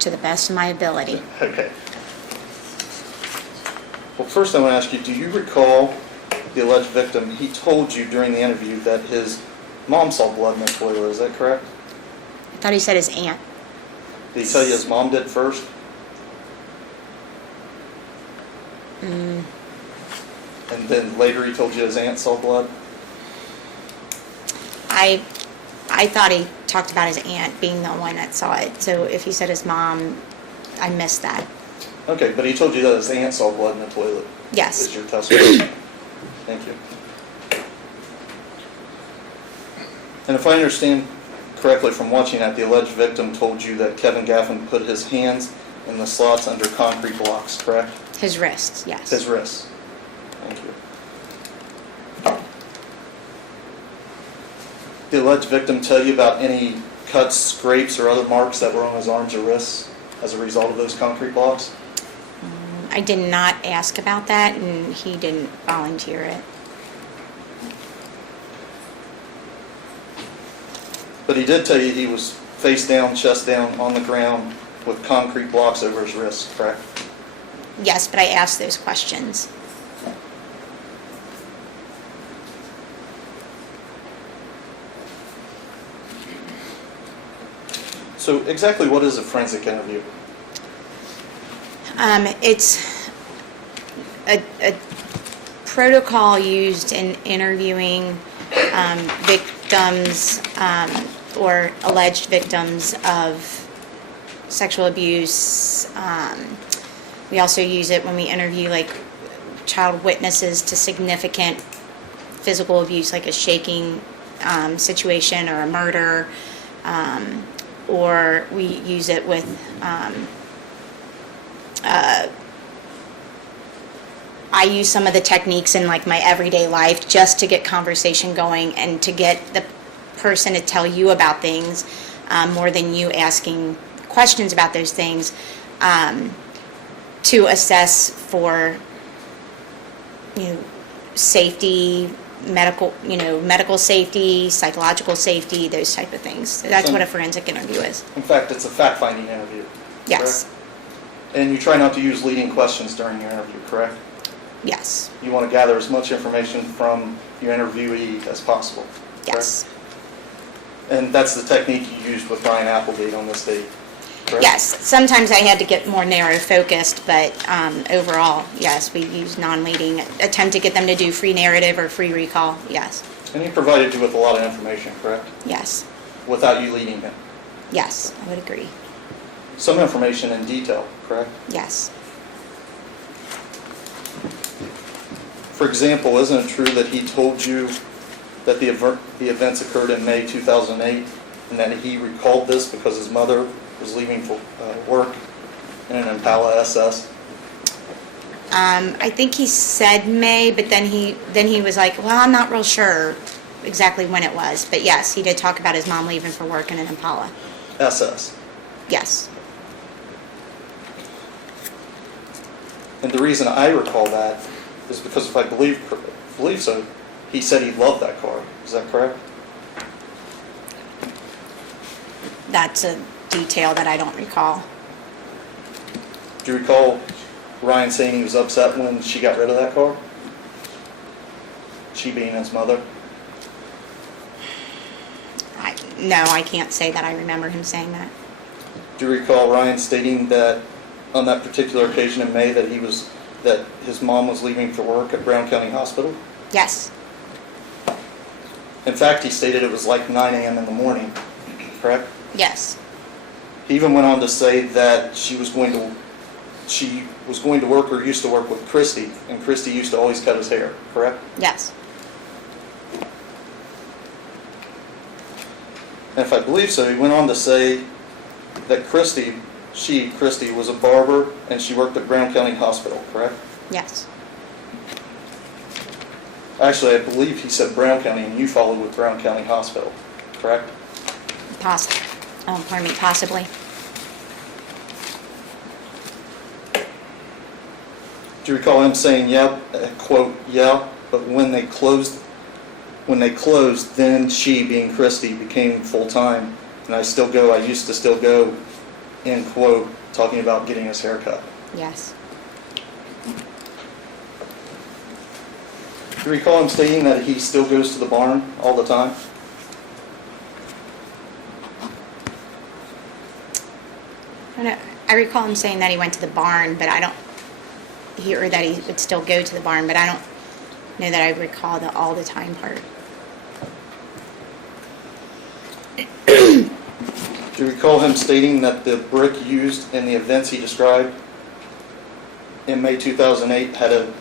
To the best of my ability. Okay. Well, first I want to ask you, do you recall the alleged victim, he told you during the interview that his mom saw blood in the toilet, is that correct? I thought he said his aunt. Did he tell you his mom did first? Mm, And then later he told you his aunt saw blood? I thought he talked about his aunt being the one that saw it. So if he said his mom, I missed that. Okay, but he told you that his aunt saw blood in the toilet? Yes. Is your testimony? Thank you. And if I understand correctly from watching that, the alleged victim told you that Kevin Gaffin put his hands in the slots under concrete blocks, correct? His wrists, yes. His wrists. Thank you. Did the alleged victim tell you about any cuts, scrapes, or other marks that were on his arms or wrists as a result of those concrete blocks? I did not ask about that, and he didn't volunteer it. But he did tell you he was face down, chest down, on the ground with concrete blocks over his wrists, correct? Yes, but I asked those questions. So exactly what is a forensic interview? It's a protocol used in interviewing victims or alleged victims of sexual abuse. We also use it when we interview like child witnesses to significant physical abuse, like a shaking situation or a murder. Or we use it with I use some of the techniques in like my everyday life just to get conversation going and to get the person to tell you about things more than you asking questions about those things, to assess for, safety, medical safety, psychological safety, those type of things. So that's what a forensic interview is. In fact, it's a fact-finding interview. Yes. Correct? And you try not to use leading questions during your interview, correct? Yes. You want to gather as much information from your interviewee as possible. correct? Yes. And that's the technique you used with Ryan Applegate on this date, correct? Yes. Sometimes I had to get more narrow focused, but overall, yes, we use non-leading, attempt to get them to do free narrative or free recall. Yes. And he provided you with a lot of information, correct? Yes. Without you leading him. Yes, I would agree. Some information in detail, correct? Yes. For example, isn't it true that he told you that the events occurred in May 2008 and that he recalled this because his mother was leaving for work in an Impala SS? I think he said May, but then he was like, well, I'm not real sure exactly when it was. But yes, he did talk about his mom leaving for work in an Impala. SS. Yes. And the reason I recall that is because if I believe so, he said he loved that car. Is that correct? That's a detail that I don't recall. Do you recall Ryan saying he was upset when she got rid of that car? She being his mother? No, I can't say that I remember him saying that. Do you recall Ryan stating that on that particular occasion in May that his mom was leaving for work at Brown County Hospital? Yes. In fact, he stated it was like 9 a.m. in the morning, correct? Yes. He even went on to say that she was going to work or used to work with Christy, and Christy used to always cut his hair, correct? Yes. And if I believe so, he went on to say that Christy was a barber and she worked at Brown County Hospital, correct? Yes. Actually, I believe he said Brown County and you followed with Brown County Hospital, correct? Possible. Pardon me, possibly. Do you recall him saying, "Yep," quote, "yeah," but when they closed, then she, being Christy, became full-time, and I used to still go, end quote, talking about getting his hair cut. Yes. Do you recall him stating that he still goes to the barn all the time? I recall him saying that he went to the barn, but I don't, or that he would still go to the barn, but I don't know that I recall the all the time part. Do you recall him stating that the brick used in the events he described in May 2008 had a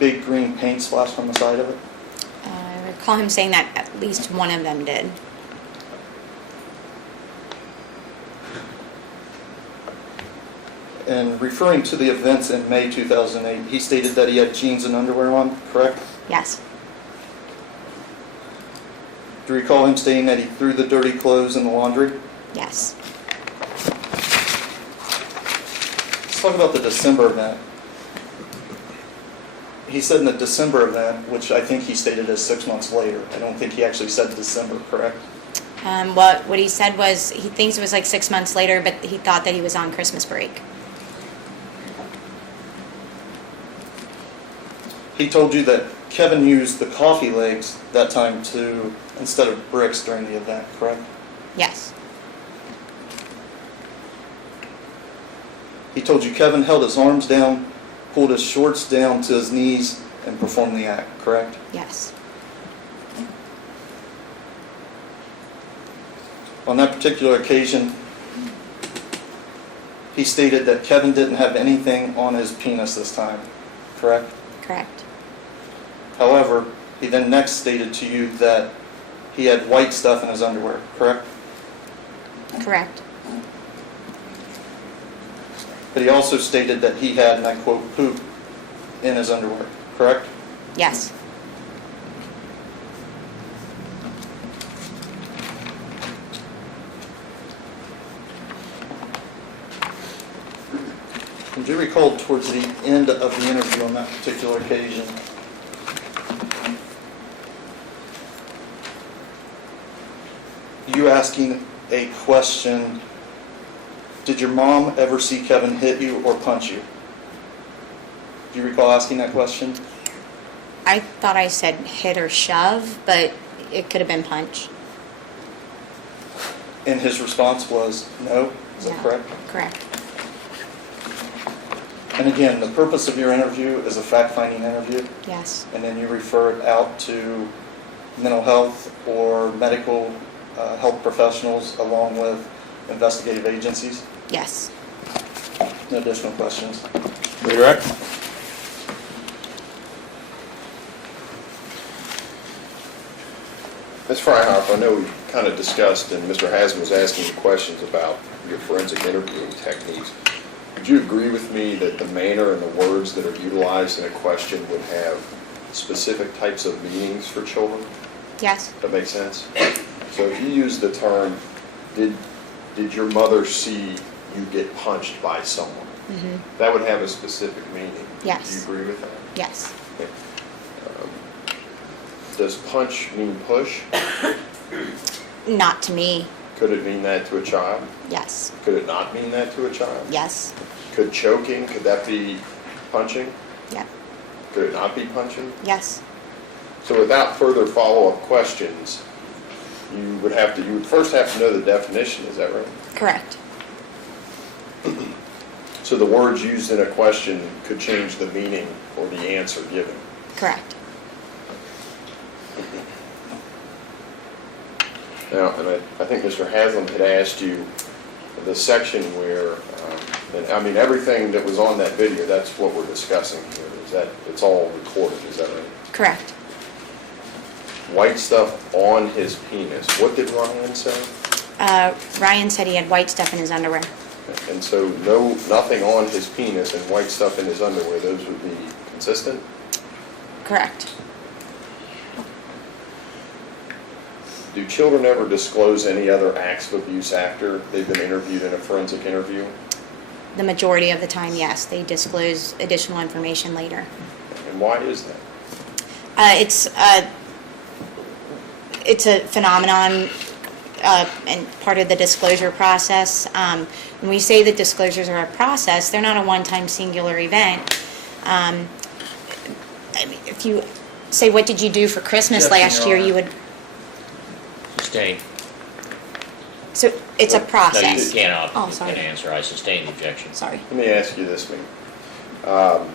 big green paint splash from the side of it? I recall him saying that at least one of them did. And referring to the events in May 2008, he stated that he had jeans and underwear on, correct? Yes. Do you recall him stating that he threw the dirty clothes in the laundry? Yes. Let's talk about the December event. He said in the December event, which I think he stated as 6 months later. I don't think he actually said December, correct? What he said was he thinks it was like 6 months later, but he thought that he was on Christmas break. He told you that Kevin used the coffee legs that time instead of bricks during the event, correct? Yes. He told you Kevin held his arms down, pulled his shorts down to his knees, and performed the act, correct? Yes. On that particular occasion, he stated that Kevin didn't have anything on his penis this time, correct? Correct. However, he then next stated to you that he had white stuff in his underwear, correct? Correct. But he also stated that he had, and I quote, poop in his underwear, correct? Yes. And do you recall towards the end of the interview on that particular occasion, you asking a question, did your mom ever see Kevin hit you or punch you? Do you recall asking that question? I thought I said hit or shove, but it could have been punch. And his response was no, is that No. correct? Correct. And again, the purpose of your interview is a fact-finding interview, Yes. and then you refer it out to mental health or medical health professionals along with investigative agencies. Yes. No additional questions. Redirect. Ms. Fryhoff, I know we kind of discussed, and Mr. Haslam was asking you questions about your forensic interviewing techniques. Would you agree with me that the manner and the words that are utilized in a question would have specific types of meanings for children? Yes. That makes sense? So if you use the term, did your mother see you get punched by someone? Mm-hmm. That would have a specific meaning. Yes. Do you agree with that? Yes. Does punch mean push? Not to me. Could it mean that to a child? Yes. Could it not mean that to a child? Yes. Could choking, could that be punching? Yeah. Could it not be punching? Yes. So without further follow-up questions, you would first have to know the definition, is that right? Correct. So the words used in a question could change the meaning or the answer given. Correct. Now, and I think Mr. Haslam had asked you the section where, and I mean, everything that was on that video, that's what we're discussing here. Is that, it's all recorded, is that right? Correct. White stuff on his penis. What did Ryan say? Ryan said he had white stuff in his underwear. And so nothing on his penis and white stuff in his underwear, those would be consistent? Correct. Do children ever disclose any other acts of abuse after they've been interviewed in a forensic interview? The majority of the time, yes, they disclose additional information later. And why is that? It's a phenomenon and part of the disclosure process. When we say that disclosures are a process, they're not a one-time singular event. I mean, if you say, what did you do for Christmas Objection, last Your year, you Honor. would, Sustain. so it's a No, you process. cannot. Oh, You sorry. can answer. I sustain the objection. Sorry. Let me ask you this, ma'am.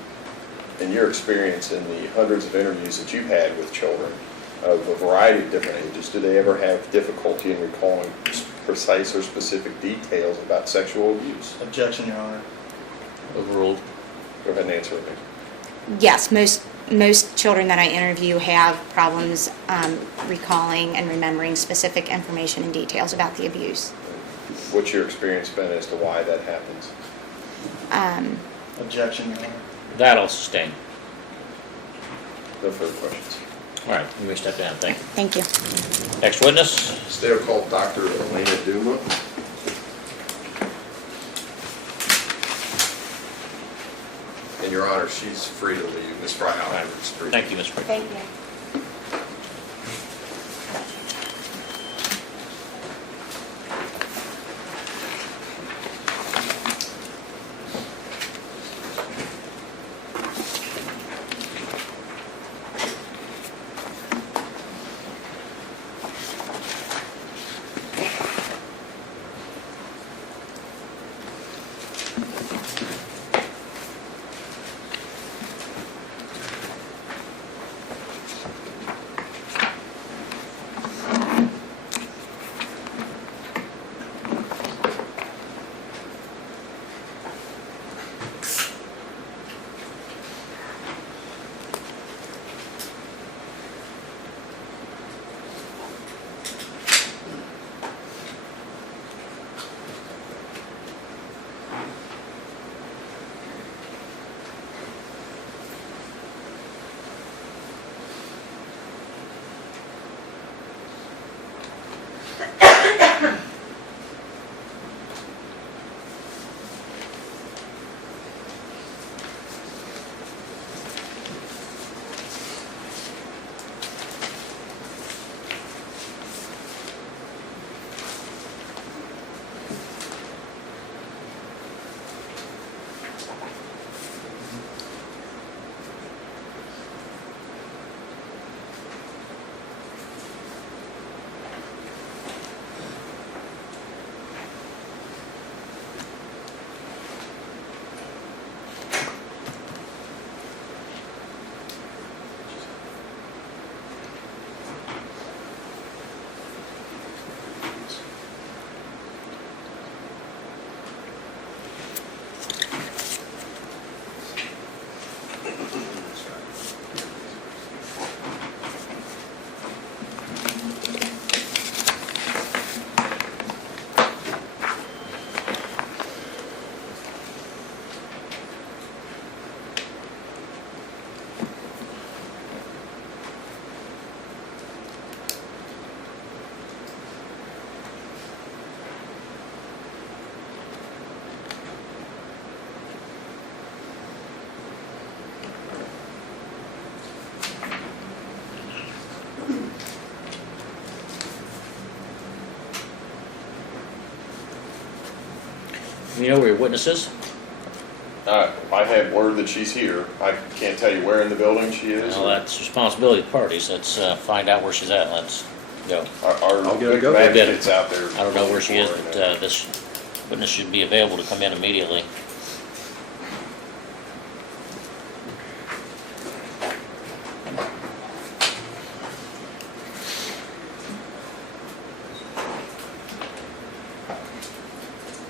In your experience in the hundreds of interviews that you've had with children of a variety of different ages, do they ever have difficulty in recalling precise or specific details about sexual abuse? Objection, Your Honor. Overruled. Go ahead and answer it. Yes, most children that I interview have problems recalling and remembering specific information and details about the abuse. What's your experience been as to why that happens? Objection, Your Honor. That I'll sustain. No further questions. All right, you may step down. Thank you. Thank you. Next witness. They are called Dr. Elena Duma. And Your Honor, she's free to leave. Ms. Fryhouse is free. Thank you, Ms. Prick. Thank you. You know where your witness is? I have word that she's here. I can't tell you where in the building she is. Well, that's responsibility of the parties. Let's find out where she's at. Let's go. Our I'll get her. advocate's out there. I don't know where she is, but this witness should be available to come in immediately.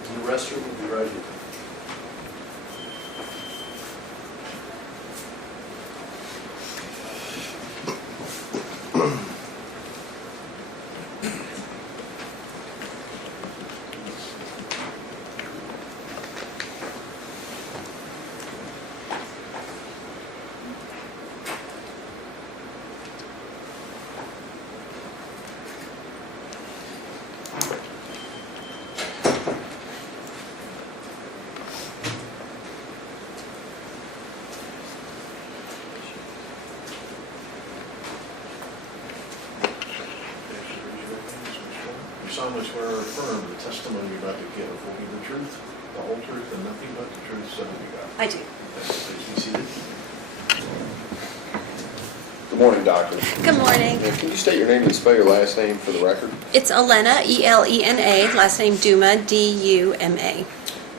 The restroom will be right here. solemnly swear or affirm the testimony you're about to give will be the truth, the whole truth, and nothing but the truth, so help you God? I do. Please be seated. Good morning, doctor. Good morning. Can you state your name and spell your last name for the record? It's Elena, E-L-E-N-A, last name Duma, D-U-M-A.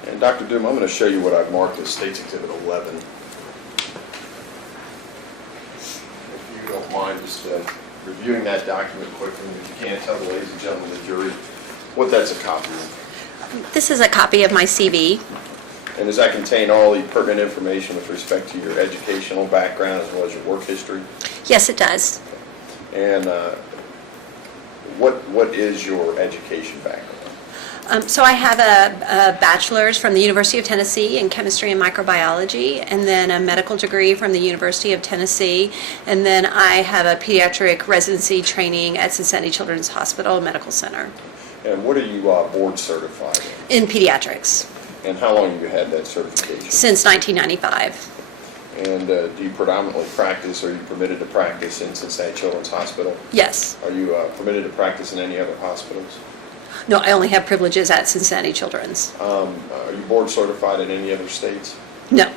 And Dr. Doom, I'm going to show you what I've marked as State's Exhibit 11. If you don't mind just reviewing that document quickly, if you can't tell the ladies and gentlemen of the jury what that's a copy of. This is a copy of my CV. And does that contain all the pertinent information with respect to your educational background as well as your work history? Yes, it does. And what is your education background? So I have a bachelor's from the University of Tennessee in chemistry and microbiology, and then a medical degree from the University of Tennessee, and then I have a pediatric residency training at Cincinnati Children's Hospital Medical Center And what are you board certified in? in pediatrics And how long have you had that certification? since 1995. And do you predominantly practice, or are you permitted to practice in Cincinnati Children's Hospital? Yes. Are you permitted to practice in any other hospitals? No, I only have privileges at Cincinnati Children's. Are you board certified in any other states? No.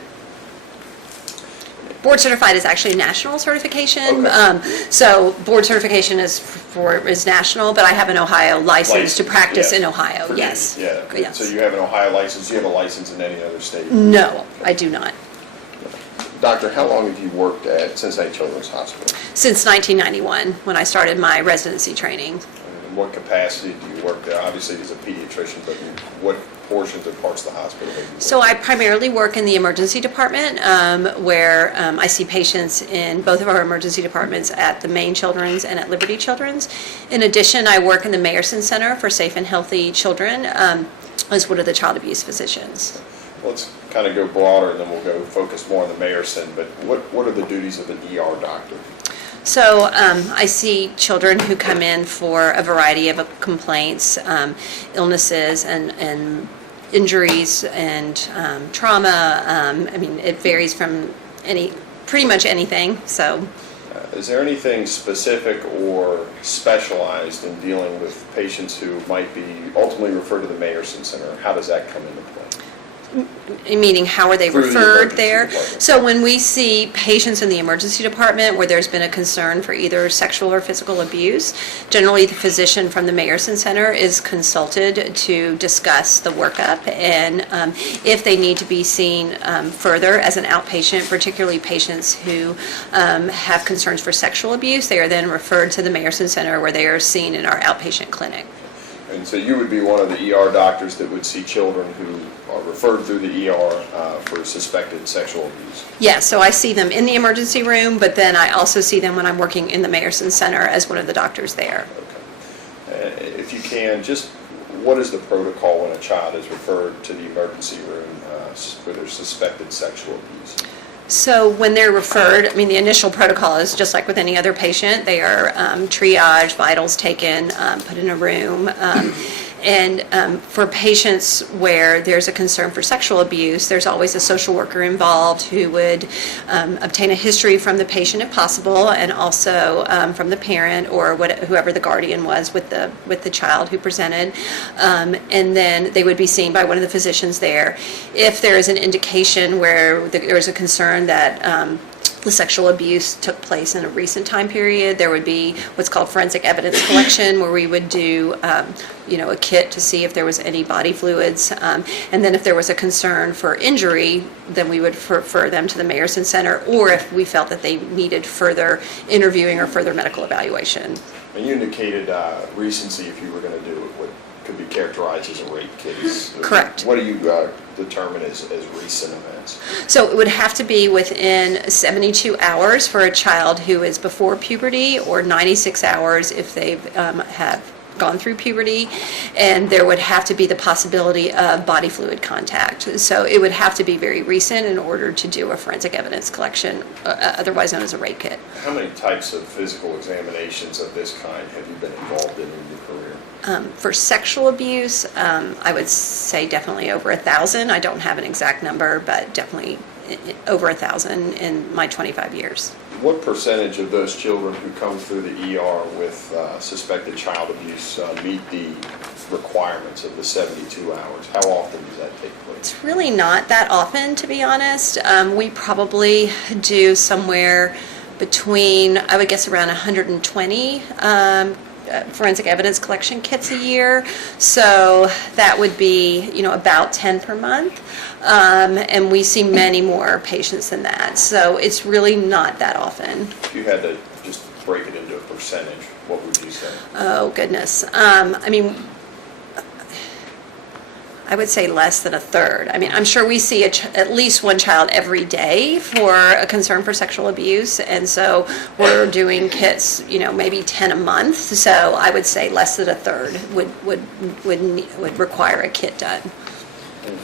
Board certified is actually national certification. Okay. So board certification is national, but I have an Ohio license to practice yeah. in Ohio. Forgive Yes. me, Yeah. Yes. So you have an Ohio license. Do you have a license in any other state? No, I do not. Doctor, how long have you worked at Cincinnati Children's Hospital? Since 1991, when I started my residency training. In what capacity do you work there? Obviously, as a pediatrician, but in what portions or parts of the hospital have you worked? So I primarily work in the emergency department, where I see patients in both of our emergency departments at the Maine Children's and at Liberty Children's. In addition, I work in the Mayerson Center for Safe and Healthy Children as one of the child abuse physicians. Let's kind of go broader, and then we'll go focus more on the Mayerson, but what are the duties of an ER doctor? So I see children who come in for a variety of complaints, illnesses, and injuries, and trauma. I mean, it varies from pretty much anything. So. Is there anything specific or specialized in dealing with patients who might be ultimately referred to the Mayerson Center? How does that come into play? Meaning, how are they Through the referred emergency there? department. So when we see patients in the emergency department where there's been a concern for either sexual or physical abuse, generally the physician from the Mayerson Center is consulted to discuss the workup, and if they need to be seen further as an outpatient, particularly patients who have concerns for sexual abuse, they are then referred to the Mayerson Center, where they are seen in our outpatient clinic. And so you would be one of the ER doctors that would see children who are referred through the ER for suspected sexual abuse? Yes, so I see them in the emergency room, but then I also see them when I'm working in the Mayerson Center as one of the doctors there. Okay. If you can, just what is the protocol when a child is referred to the emergency room for their suspected sexual abuse? So when they're referred, I mean, the initial protocol is just like with any other patient. They are triaged, vitals taken, put in a room. And for patients where there's a concern for sexual abuse, there's always a social worker involved who would obtain a history from the patient if possible, and also from the parent or whoever the guardian was with the child who presented. And then they would be seen by one of the physicians there. If there is an indication where there is a concern that the sexual abuse took place in a recent time period, there would be what's called forensic evidence collection, where we would do a kit to see if there was any body fluids, and then if there was a concern for injury, then we would refer them to the Mayerson Center, or if we felt that they needed further interviewing or further medical evaluation. And you indicated recency, if you were going to do it, what could be characterized as a rape case. Correct. What do you determine as recent events? So it would have to be within 72 hours for a child who is before puberty, or 96 hours if they've have gone through puberty, and there would have to be the possibility of body fluid contact. So it would have to be very recent in order to do a forensic evidence collection, otherwise known as a rape kit. How many types of physical examinations of this kind have you been involved in your career? For sexual abuse, I would say definitely over 1,000. I don't have an exact number, but definitely over 1,000 in my 25 years. What percentage of those children who come through the ER with suspected child abuse meet the requirements of the 72 hours? How often does that take place? It's really not that often, to be honest. We probably do somewhere between, I would guess, around 120 forensic evidence collection kits a year. So that would be, about 10 per month. And we see many more patients than that. So it's really not that often. If you had to just break it into a percentage, what would you say? Oh, goodness. I would say less than a third. I'm sure we see at least one child every day for a concern for sexual abuse, and so we're doing kits, maybe 10 a month. So I would say less than a third would require a kit done.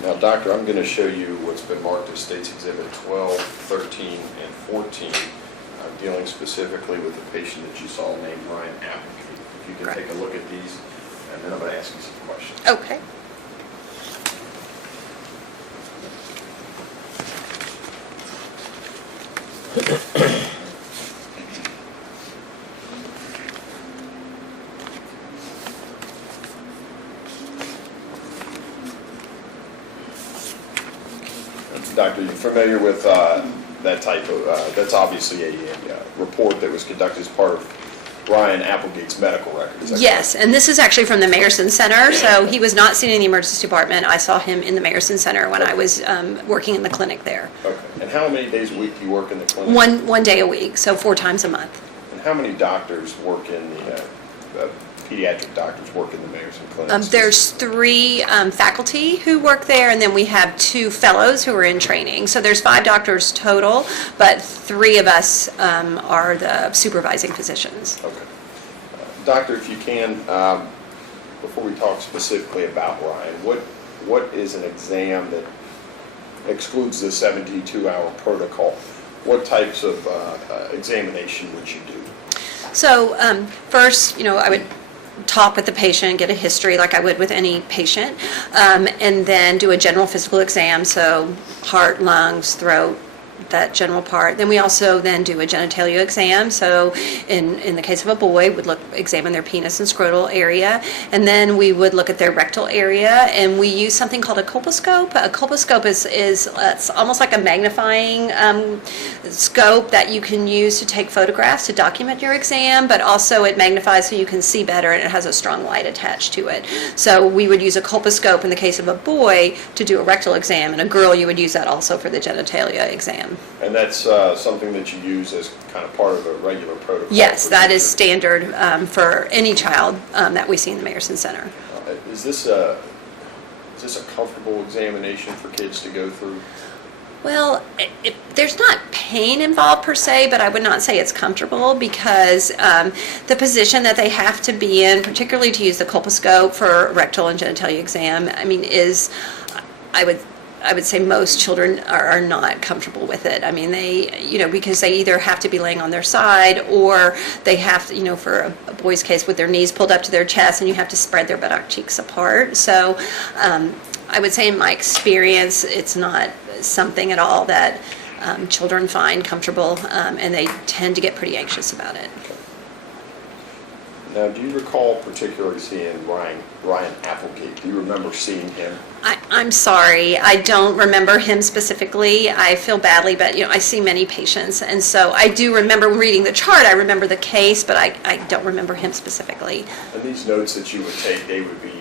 Now, Doctor, I'm going to show you what's been marked as States Exhibit 12, 13, and 14, dealing specifically with the patient that you saw named Ryan Applegate. If you can Correct. take a look at these, and then I'm going to ask you some questions. Okay. Doctor, you're familiar with that type of, that's obviously a report that was conducted as part of Ryan Applegate's medical record, is that Yes, and this is actually from the Mayerson Center, so he was not seen in the emergency department. I saw him in the Mayerson Center when I was working in the clinic there. correct? Okay. And how many days a week do you work in the clinic? One day a week, so 4 times a month. And how many doctors work in the, pediatric doctors work in the Mayerson clinics? There's 3 faculty who work there, and then we have 2 fellows who are in training. So there's 5 doctors total, but 3 of us are the supervising physicians. Okay. Doctor, if you can, before we talk specifically about Ryan, what is an exam that excludes the 72-hour protocol? What types of examination would you do? So first, I would talk with the patient, get a history like I would with any patient, and then do a general physical exam, so heart, lungs, throat, that general part. Then we also then do a genitalia exam. So in the case of a boy, would examine their penis and scrotal area, and then we would look at their rectal area, and we use something called a colposcope. A colposcope is it's almost like a magnifying scope that you can use to take photographs to document your exam, but also it magnifies so you can see better, and it has a strong light attached to it. So we would use a colposcope in the case of a boy to do a rectal exam, and a girl you would use that also for the genitalia exam. And that's something that you use as kind of part of a regular protocol? Yes, that is procedure? standard for any child that we see in the Mayerson Center. Is this a comfortable examination for kids to go through? Well, there's not pain involved per se, but I would not say it's comfortable because the position that they have to be in, particularly to use the colposcope for rectal and genitalia exam, is, I would say most children are not comfortable with it. They, because they either have to be laying on their side, or they have to, for a boy's case, with their knees pulled up to their chest, and you have to spread their buttock cheeks apart. So I would say in my experience, it's not something at all that children find comfortable, and they tend to get pretty anxious about it. Now, do you recall particularly seeing Ryan Applegate? Do you remember seeing him? I'm sorry, I don't remember him specifically. I feel badly, but I see many patients, and so I do remember reading the chart. I remember the case, but I don't remember him specifically. And these notes that you would take, they would be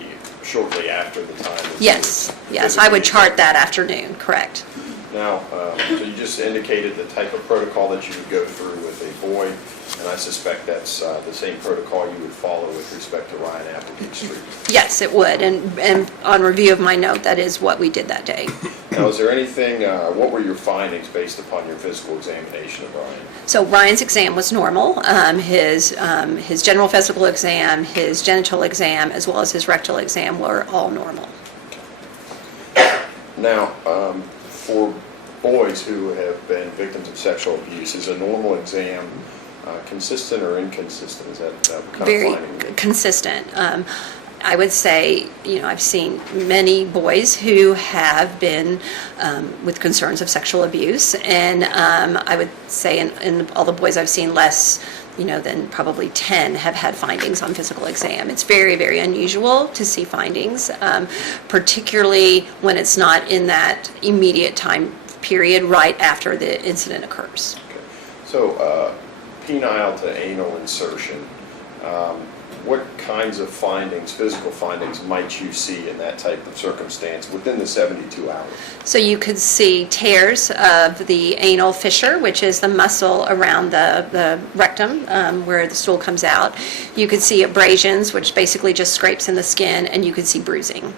shortly after the time? that you Yes, would yes, I would physically- chart that afternoon, correct. Now, so you just indicated the type of protocol that you would go through with a boy, and I suspect that's the same protocol you would follow with respect to Ryan Applegate's treatment. Yes, it would, and on review of my note, that is what we did that day. Now, is there anything, what were your findings based upon your physical examination of Ryan? So Ryan's exam was normal. His general physical exam, his genital exam, as well as his rectal exam were all normal. Now, for boys who have been victims of sexual abuse, is a normal exam consistent or inconsistent? Is that kind Very of finding? consistent. I would say, I've seen many boys who have been with concerns of sexual abuse, and I would say in all the boys I've seen, less than probably 10 have had findings on physical exam. It's very, very unusual to see findings, particularly when it's not in that immediate time period right after the incident occurs. Okay. So, penile to anal insertion, what kinds of findings, physical findings, might you see in that type of circumstance within the 72 hours? So you could see tears of the anal fissure, which is the muscle around the rectum where the stool comes out. You could see abrasions, which basically just scrapes in the skin, and you could see bruising.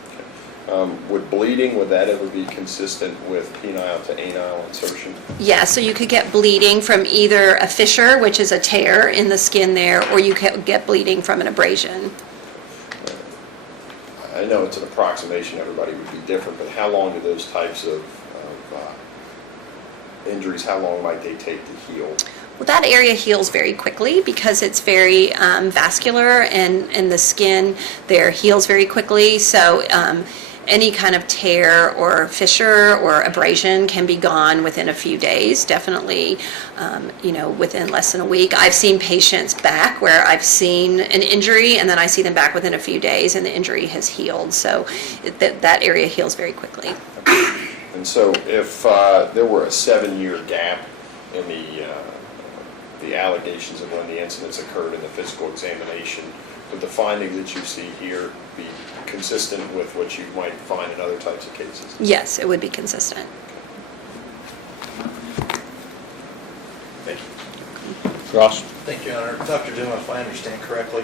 Would bleeding, would that ever be consistent with penile to anal insertion? Yeah, so you could get bleeding from either a fissure, which is a tear in the skin there, or you could get bleeding from an abrasion. I know it's an approximation, everybody would be different, but how long do those types of injuries, how long might they take to heal? Well, that area heals very quickly because it's very vascular, and the skin there heals very quickly. So any kind of tear or fissure or abrasion can be gone within a few days, definitely, within less than a week. I've seen patients back where I've seen an injury and then I see them back within a few days and the injury has healed. So that area heals very quickly. And so if there were a 7-year gap in the allegations of when the incidents occurred in the physical examination, would the finding that you see here be consistent with what you might find in other types of cases? Yes, it would be consistent. Thank you. Ross? Thank you, Your Honor. Dr. Jim, if I understand correctly,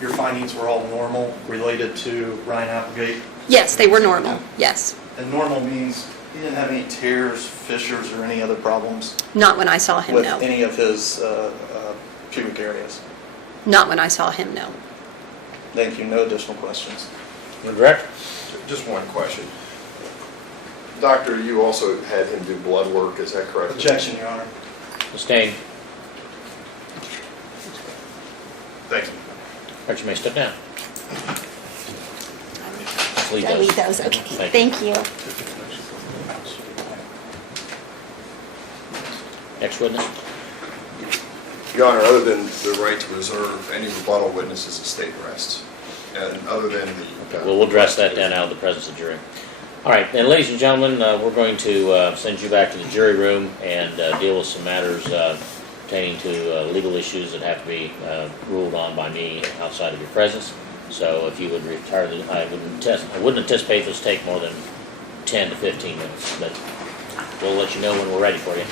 your findings were all normal related to Ryan Applegate? Yes, they were normal, yes. And normal means he didn't have any tears, fissures, or any other problems Not when I saw him, with no. any of his pubic areas? Not when I saw him, no. Thank you. No additional questions. Director? Just one question. Doctor, you also had him do blood work, is that correct? Objection, Your Honor. Sustained. Thank you. All right, you may step down. Leave I those. leave those, okay. Thank Thank you. Next witness? Your Honor, other than the right to reserve any rebuttal witnesses, the state rests. And other than the... Okay, well, we'll address that then out of the presence of jury. All right, then, ladies and gentlemen, we're going to send you back to the jury room and deal with some matters pertaining to legal issues that have to be ruled on by me outside of your presence. So if you would retire, I wouldn't anticipate this take more than 10 to 15 minutes, but we'll let you know when we're ready for you.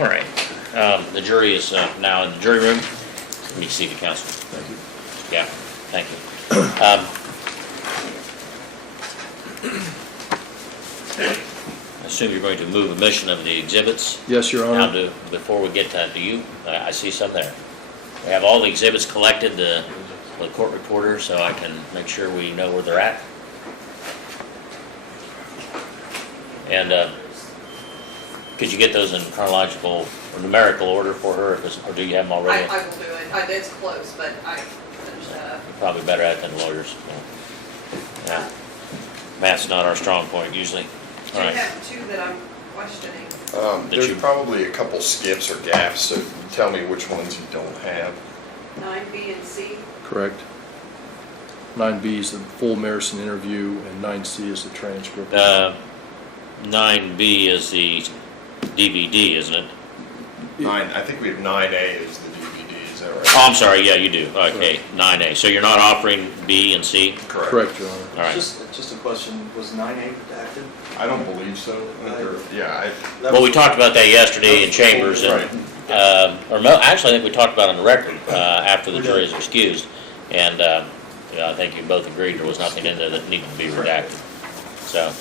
All right, the jury is now in the jury room. Let me see the counsel. Thank you. Yeah, thank you. I assume you're going to move admission of the exhibits. Yes, Your Now, Honor. before we get to that, I see some there. We have all the exhibits collected, the court reporter, so I can make sure we know where they're at. And could you get those in chronological or numerical order for her, or do you have them already? I will do it. It's close, but I finished that up. Probably better at it than lawyers. Yeah. Math's not our strong point usually. All I right. have two that I'm questioning. There's you- probably a couple skips or gaps, so tell me which ones you don't have. 9B and C. Correct. 9B is the full Marison interview, and 9C is the transcript. 9B is the DVD, isn't it? I think we have 9A as the DVD, is that right? Oh, I'm sorry, yeah, you do. Okay, 9A. So you're not offering B and C? Correct, Your Honor. All right. Just a question, was 9A redacted? I don't believe so. Yeah, Well, we talked about that yesterday in chambers, and, actually, I think we talked about it on the record after the jury is excused, and I think you both agreed there was nothing in there that needed to be redacted. So,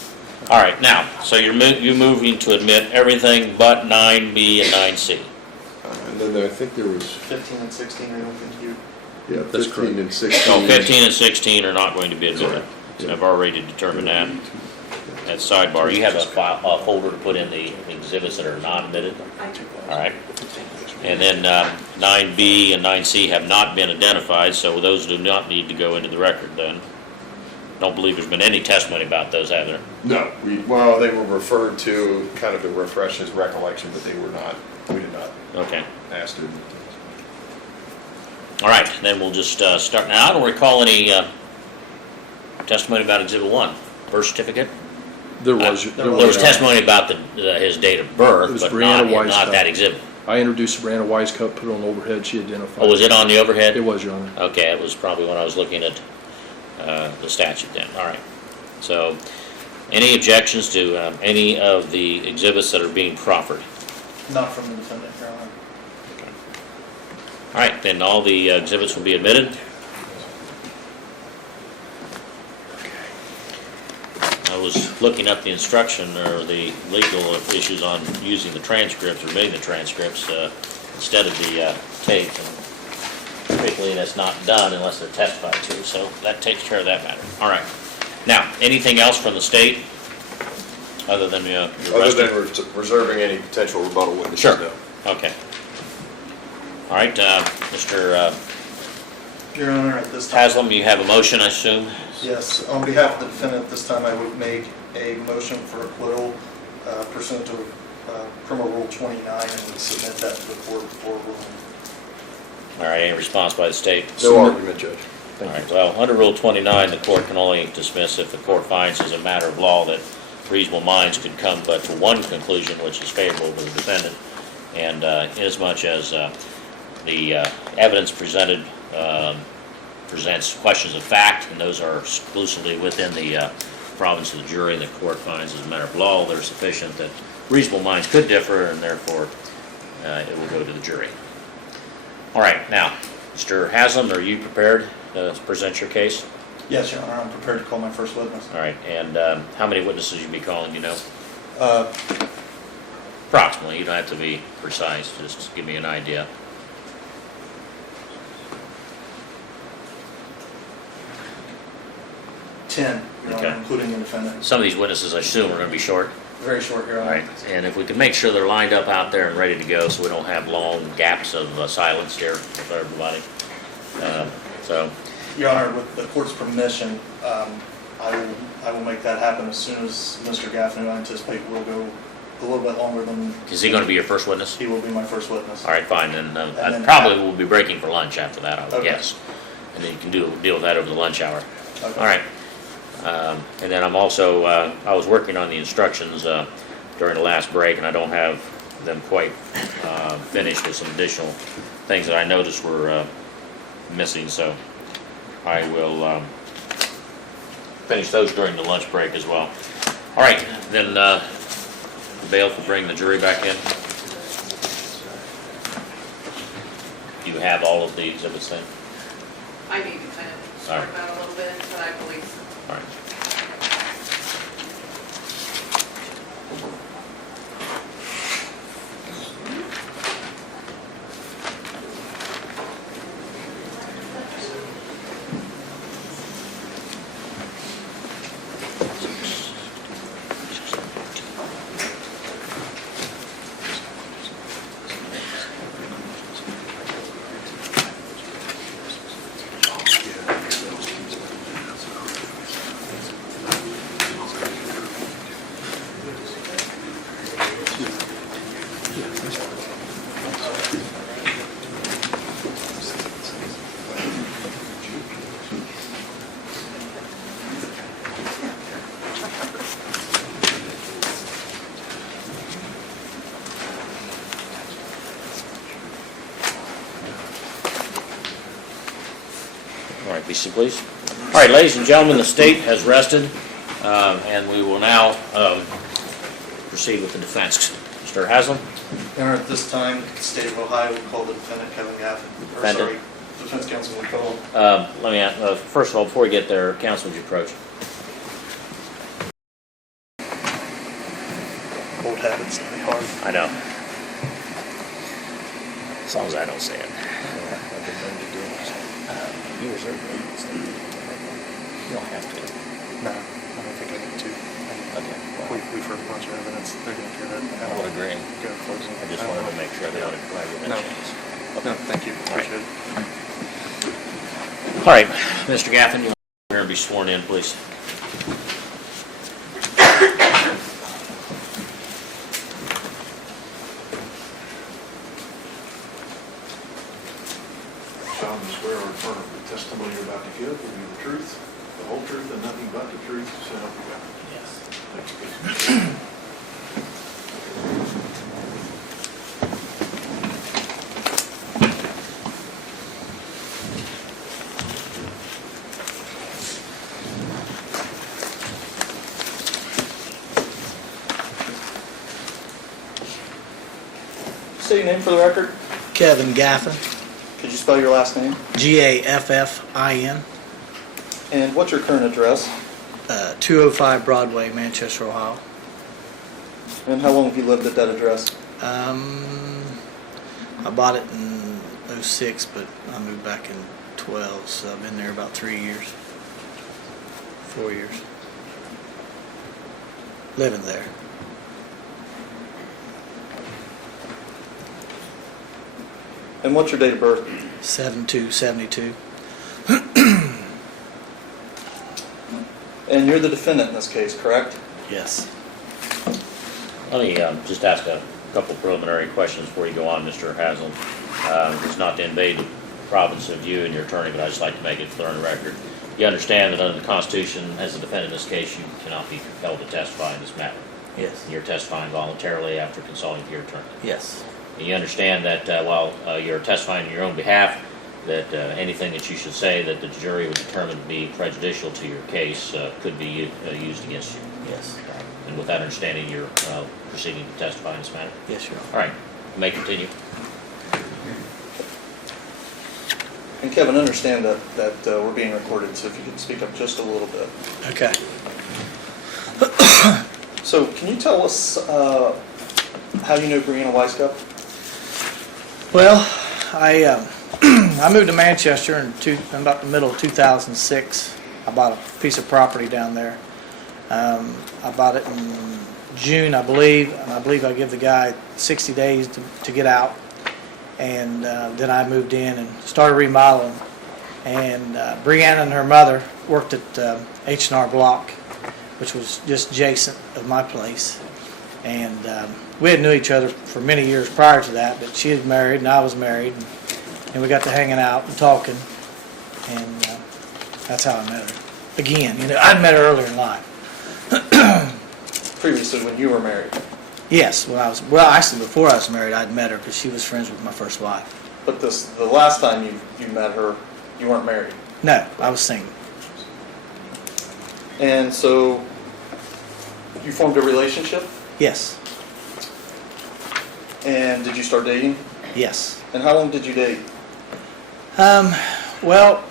all right, now, so you're moving to admit everything but 9B and 9C. And then I think there was, 15 and 16, I don't think you... yeah, That's 15 and 16. So 15 and 16 are not going to be admitted. Yeah. I've already determined that. At sidebar, you have a folder to put in the exhibits that are not admitted? All right. And then 9B and 9C have not been identified, so those do not need to go into the record then. Don't believe there's been any testimony about those, have there? No, well, they were referred to kind of to refresh his recollection, but we did not Okay. ask him. All right, then we'll just start. Now, I don't recall any testimony about Exhibit 1, birth certificate. There was There was testimony about his date of It birth, was but Brianna not Weisskopf. that exhibit. I introduced Brianna Weisskopf, put it on overhead, she identified. Oh, was it on the overhead? It was, Your Honor. Okay, it was probably when I was looking at the statute then. All right. So, any objections to any of the exhibits that are being proffered? Not from the defendant, Your Honor. All right, then all the exhibits will be admitted. I was looking up the instruction or the legal issues on using the transcripts or reading the transcripts instead of the tape. And typically that's not done unless they're testified to, so that takes care of that matter. All right. Now, anything else from the state other than your Other arrest? than reserving any potential rebuttal witnesses, Sure. no. Okay. All right, Mr. Your Honor, at this time... Haslam, you have a motion, I assume? Yes, on behalf of the defendant, this time I would make a motion for acquittal pursuant to Criminal Rule 29 and would submit that to the court for ruling. All right, any response by the state? No argument, Judge. All right, well, under Rule 29, the court can only dismiss if the court finds as a matter of law that reasonable minds could come but to one conclusion, which is favorable to the defendant, and inasmuch as the evidence presented presents questions of fact, and those are exclusively within the province of the jury, the court finds as a matter of law they're sufficient that reasonable minds could differ, and therefore it will go to the jury. All right, now, Mr. Haslam, are you prepared to present your case? Yes, Your Honor, I'm prepared to call my first witness. All right, and how many witnesses you be calling, you know? Uh, Approximately, you don't have to be precise, just give me an idea. Ten, Your Honor, Okay. including the defendant. Some of these witnesses, I assume, are going to be short. Very short, Your All Honor. right, and if we can make sure they're lined up out there and ready to go, so we don't have long gaps of silence here for everybody. So, Your Honor, with the court's permission, I will make that happen as soon as Mr. Gaffin, who I anticipate will go a little bit longer than... is he going to be your first witness? He will be my first witness. All right, fine, then I then- probably will be breaking for lunch after that, I would Okay. guess. And then you can deal with that over the lunch hour. Okay. All right. And then I'm also, I was working on the instructions during the last break, and I don't have them quite finished with some additional things that I noticed were missing, so I will finish those during the lunch break as well. All right, then the bailiff will bring the jury back in. Do you have all of the exhibits then? I need to kind of All sort right. that a little bit, but I believe All right. seat, please. All right, ladies and gentlemen, the state has rested, and we will now proceed with the defense. Mr. Haslam? Your Honor, at this time, the state of Ohio will call the defendant Kevin Gaffin. Or, Defendant. sorry, defense counsel will call. Let me ask, first of all, before we get there, counsel, would you approach? Old habits die hard. I know. As long as I don't say it. You reserve it. You don't have to. No, I don't think I need to. Okay. We've heard a bunch of evidence. They're going to hear that. I would agree. Go closing. I just wanted to make sure they wanted to give it a No. chance. No, thank you. Appreciate it. All right, Mr. Gaffin, you want to come here and be sworn in, please? Solemnly swear or affirm the testimony you're about to give will be the truth, the whole truth, and nothing but the truth, so help you God. Yes. Thank you. Say your name for the record. Kevin Gaffin, Could you spell your last name? Gaffin, And what's your current address? 205 Broadway, Manchester, Ohio. And how long have you lived at that address? I bought it in '06, but I moved back in '12, so I've been there about 3 years, 4 years. Living there. And what's your date of birth? 7272. And you're the defendant in this case, correct? Yes. Let me just ask a couple preliminary questions before you go on, Mr. Haslam. It's not to invade the province of you and your attorney, but I'd just like to make it clear on the record. You understand that under the Constitution, as a defendant in this case, you cannot be compelled to testify in this matter. Yes. You're testifying voluntarily after consulting with your attorney. Yes. And you understand that while you're testifying on your own behalf, that anything that you should say that the jury would determine to be prejudicial to your case could be used against you. Yes. And with that understanding, you're proceeding to testify in this matter. Yes, Your Honor. All right, you may continue. And Kevin, understand that we're being recorded, so if you could speak up just a little bit. Okay. So can you tell us how you know Brianna Weisskopf? Well, I I moved to Manchester in about the middle of 2006. I bought a piece of property down there. I bought it in June, I believe, and I believe I give the guy 60 days to get out. And then I moved in and started remodeling. And Brianna and her mother worked at H&R Block, which was just adjacent of my place. And we had knew each other for many years prior to that, but she was married and I was married. And we got to hanging out and talking. And that's how I met her. Again, I'd met her earlier in life. Previously, when you were married. Yes, actually before I was married, I'd met her because she was friends with my first wife. But the last time you met her, you weren't married. No, I was single. And so you formed a relationship? Yes, And did you start dating? yes. And how long did you date? Well,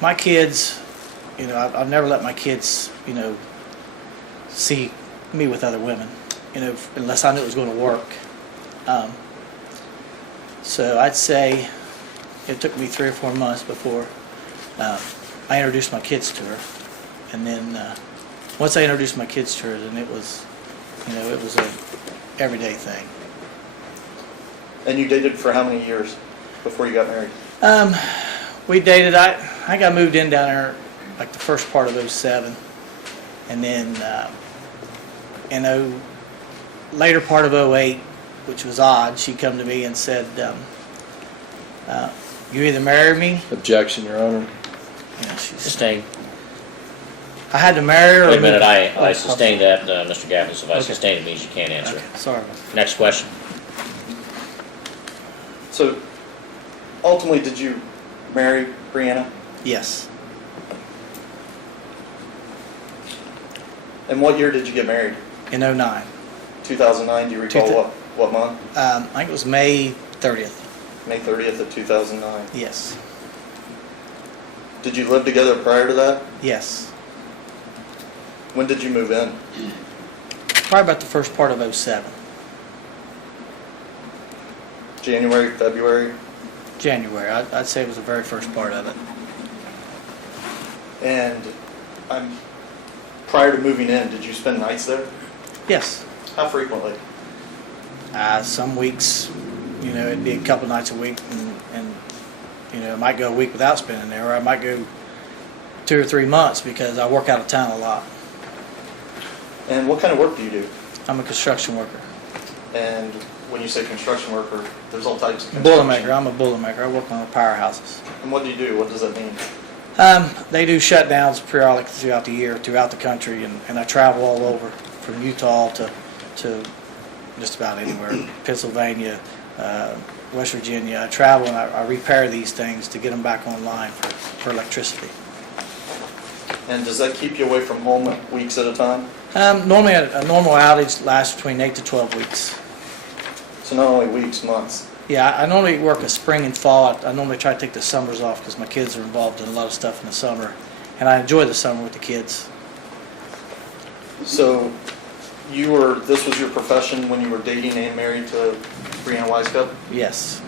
my kids, I've never let my kids, see me with other women, unless I knew it was going to work. So I'd say it took me 3 or 4 months before I introduced my kids to her. And then once I introduced my kids to her, then it was a everyday thing. And you dated for how many years before you got married? We dated, I got moved in down there like the first part of '07. And then in later part of '08, which was odd, she come to me and said, you either marry me. Objection, Your Honor. Sustained. I had to marry her. Wait a minute, I Oh, sustained that, Mr. Gaffin, so if I Okay. sustained it means you can't answer. Okay, sorry. Next question. So ultimately, did you marry Brianna? Yes. And what year did you get married? In '09. 2009, do you recall what month? I think it was May 30th. May 30th of 2009. Yes. Did you live together prior to that? Yes. When did you move in? Probably about the first part of '07. January, February? January. I'd say it was the very first part of it. And prior to moving in, did you spend nights there? Yes. How frequently? Some weeks, it'd be a couple nights a week, and I might go a week without spending there, or I might go 2 or 3 months because I work out of town a lot. And what kind of work do you do? I'm a construction worker. And when you say construction worker, there's all types of construction. Boilermaker. I'm a boilermaker. I work on the powerhouses. And what do you do? What does that mean? They do shutdowns periodically throughout the year, throughout the country, and I travel all over, from Utah to just about anywhere, Pennsylvania, West Virginia. I travel and I repair these things to get them back online for electricity. And does that keep you away from home weeks at a time? Normally, a normal outage lasts between 8 to 12 weeks. So not only weeks, months. Yeah, I normally work a spring and fall. I normally try to take the summers off because my kids are involved in a lot of stuff in the summer, and I enjoy the summer with the kids. So this was your profession when you were dating and married to Brianna Weiscup? Yes.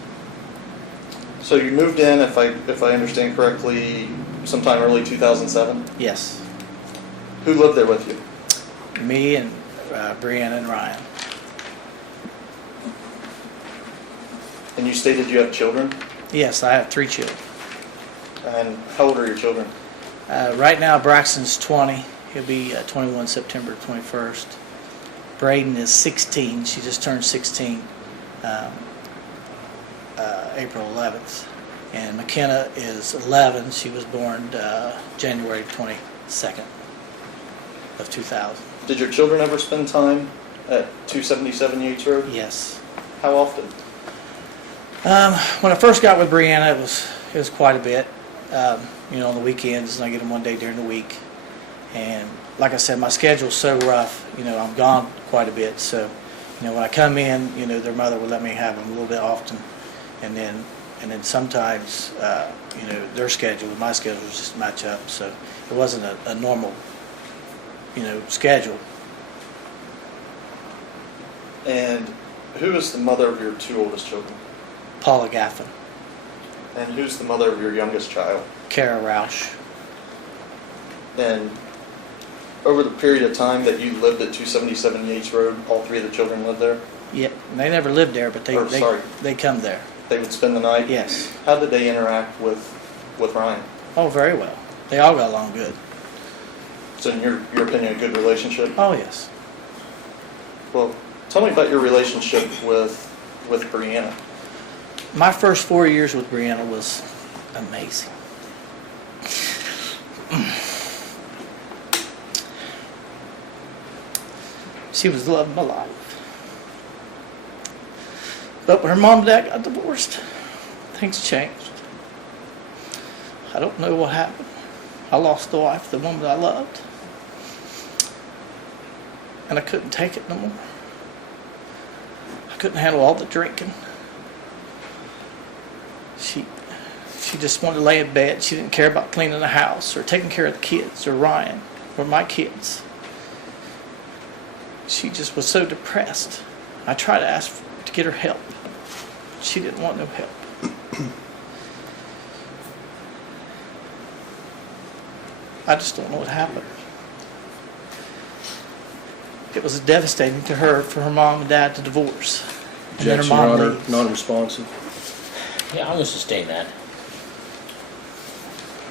So you moved in, if I understand correctly, sometime early 2007? Yes. Who lived there with you? Me and Brianna and Ryan. And you stated you have children? Yes, I have 3 children. And how old are your children? Right now, Braxton's 20. He'll be 21 September 21st. Braden is 16. She just turned 16 April 11th. And McKenna is 11. She was born January 22nd of 2000. Did your children ever spend time at 277 Yates Road? Yes. How often? When I first got with Brianna, it was quite a bit. On the weekends, and I get them one day during the week. And like I said, my schedule's so rough. I'm gone quite a bit. So, when I come in, their mother would let me have them a little bit often, and then sometimes, their schedule and my schedule just match up. So it wasn't a normal, schedule. And who is the mother of your 2 oldest children? Paula Gaffin, And who's the mother of your youngest child? Kara Roush. And over the period of time that you lived at 277 Yates Road, all 3 of the children lived there? Yeah, they never lived there, but they come there. They would spend the night? Yes. How did they interact with Ryan? Oh, very well. They all got along good. So in your opinion, a good relationship? Oh, yes. Well, tell me about your relationship with Brianna. My first 4 years with Brianna was amazing. She was the love of my life. But when her mom and dad got divorced, things changed. I don't know what happened. I lost the wife, the woman I loved. And I couldn't take it no more. I couldn't handle all the drinking. She just wanted to lay in bed. She didn't care about cleaning the house or taking care of the kids or Ryan or my kids. She just was so depressed. I tried to ask to get her help. She didn't want no help. I just don't know what happened. It was devastating to her for her mom and dad to divorce. And then her Objection, Your mom Honor, leaves. non-responsive. Yeah, I'm going to sustain that.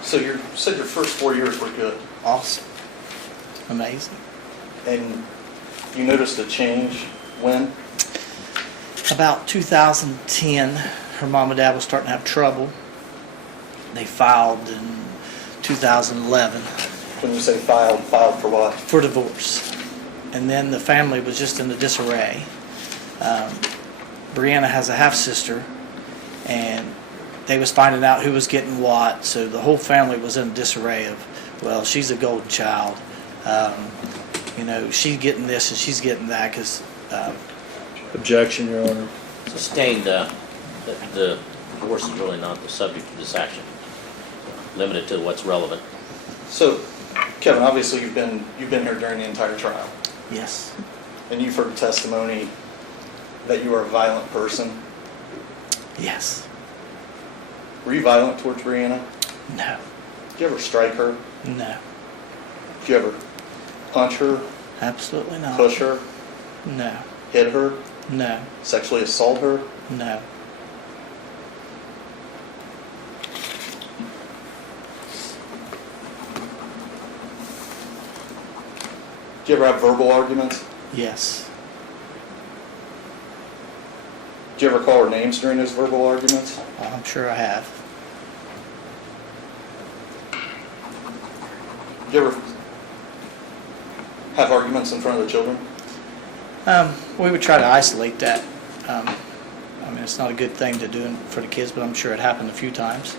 So you said your first 4 years were good, Awesome. Amazing. and you noticed a change when? About 2010, her mom and dad was starting to have trouble. They filed in 2011 When you say filed for what? for divorce. And then the family was just in a disarray. Brianna has a half-sister, and they was finding out who was getting what, so the whole family was in disarray of, well, she's a golden child. She's getting this and she's getting that because Objection, Your Honor. Sustained, the divorce is really not the subject of this action. Limited to what's relevant. So, Kevin, obviously you've been here during the entire trial, yes, and you've heard testimony that you are a violent person. yes, Were you violent towards Brianna? no, Did you ever strike her? no, Did you ever punch her, absolutely not. push her, No, hit her, no, sexually assault her? no, Did you ever have verbal arguments? yes, Did you ever call her names during those verbal arguments? I'm sure I have. Did you ever have arguments in front of the children? We would try to isolate that. It's not a good thing to do for the kids, but I'm sure it happened a few times.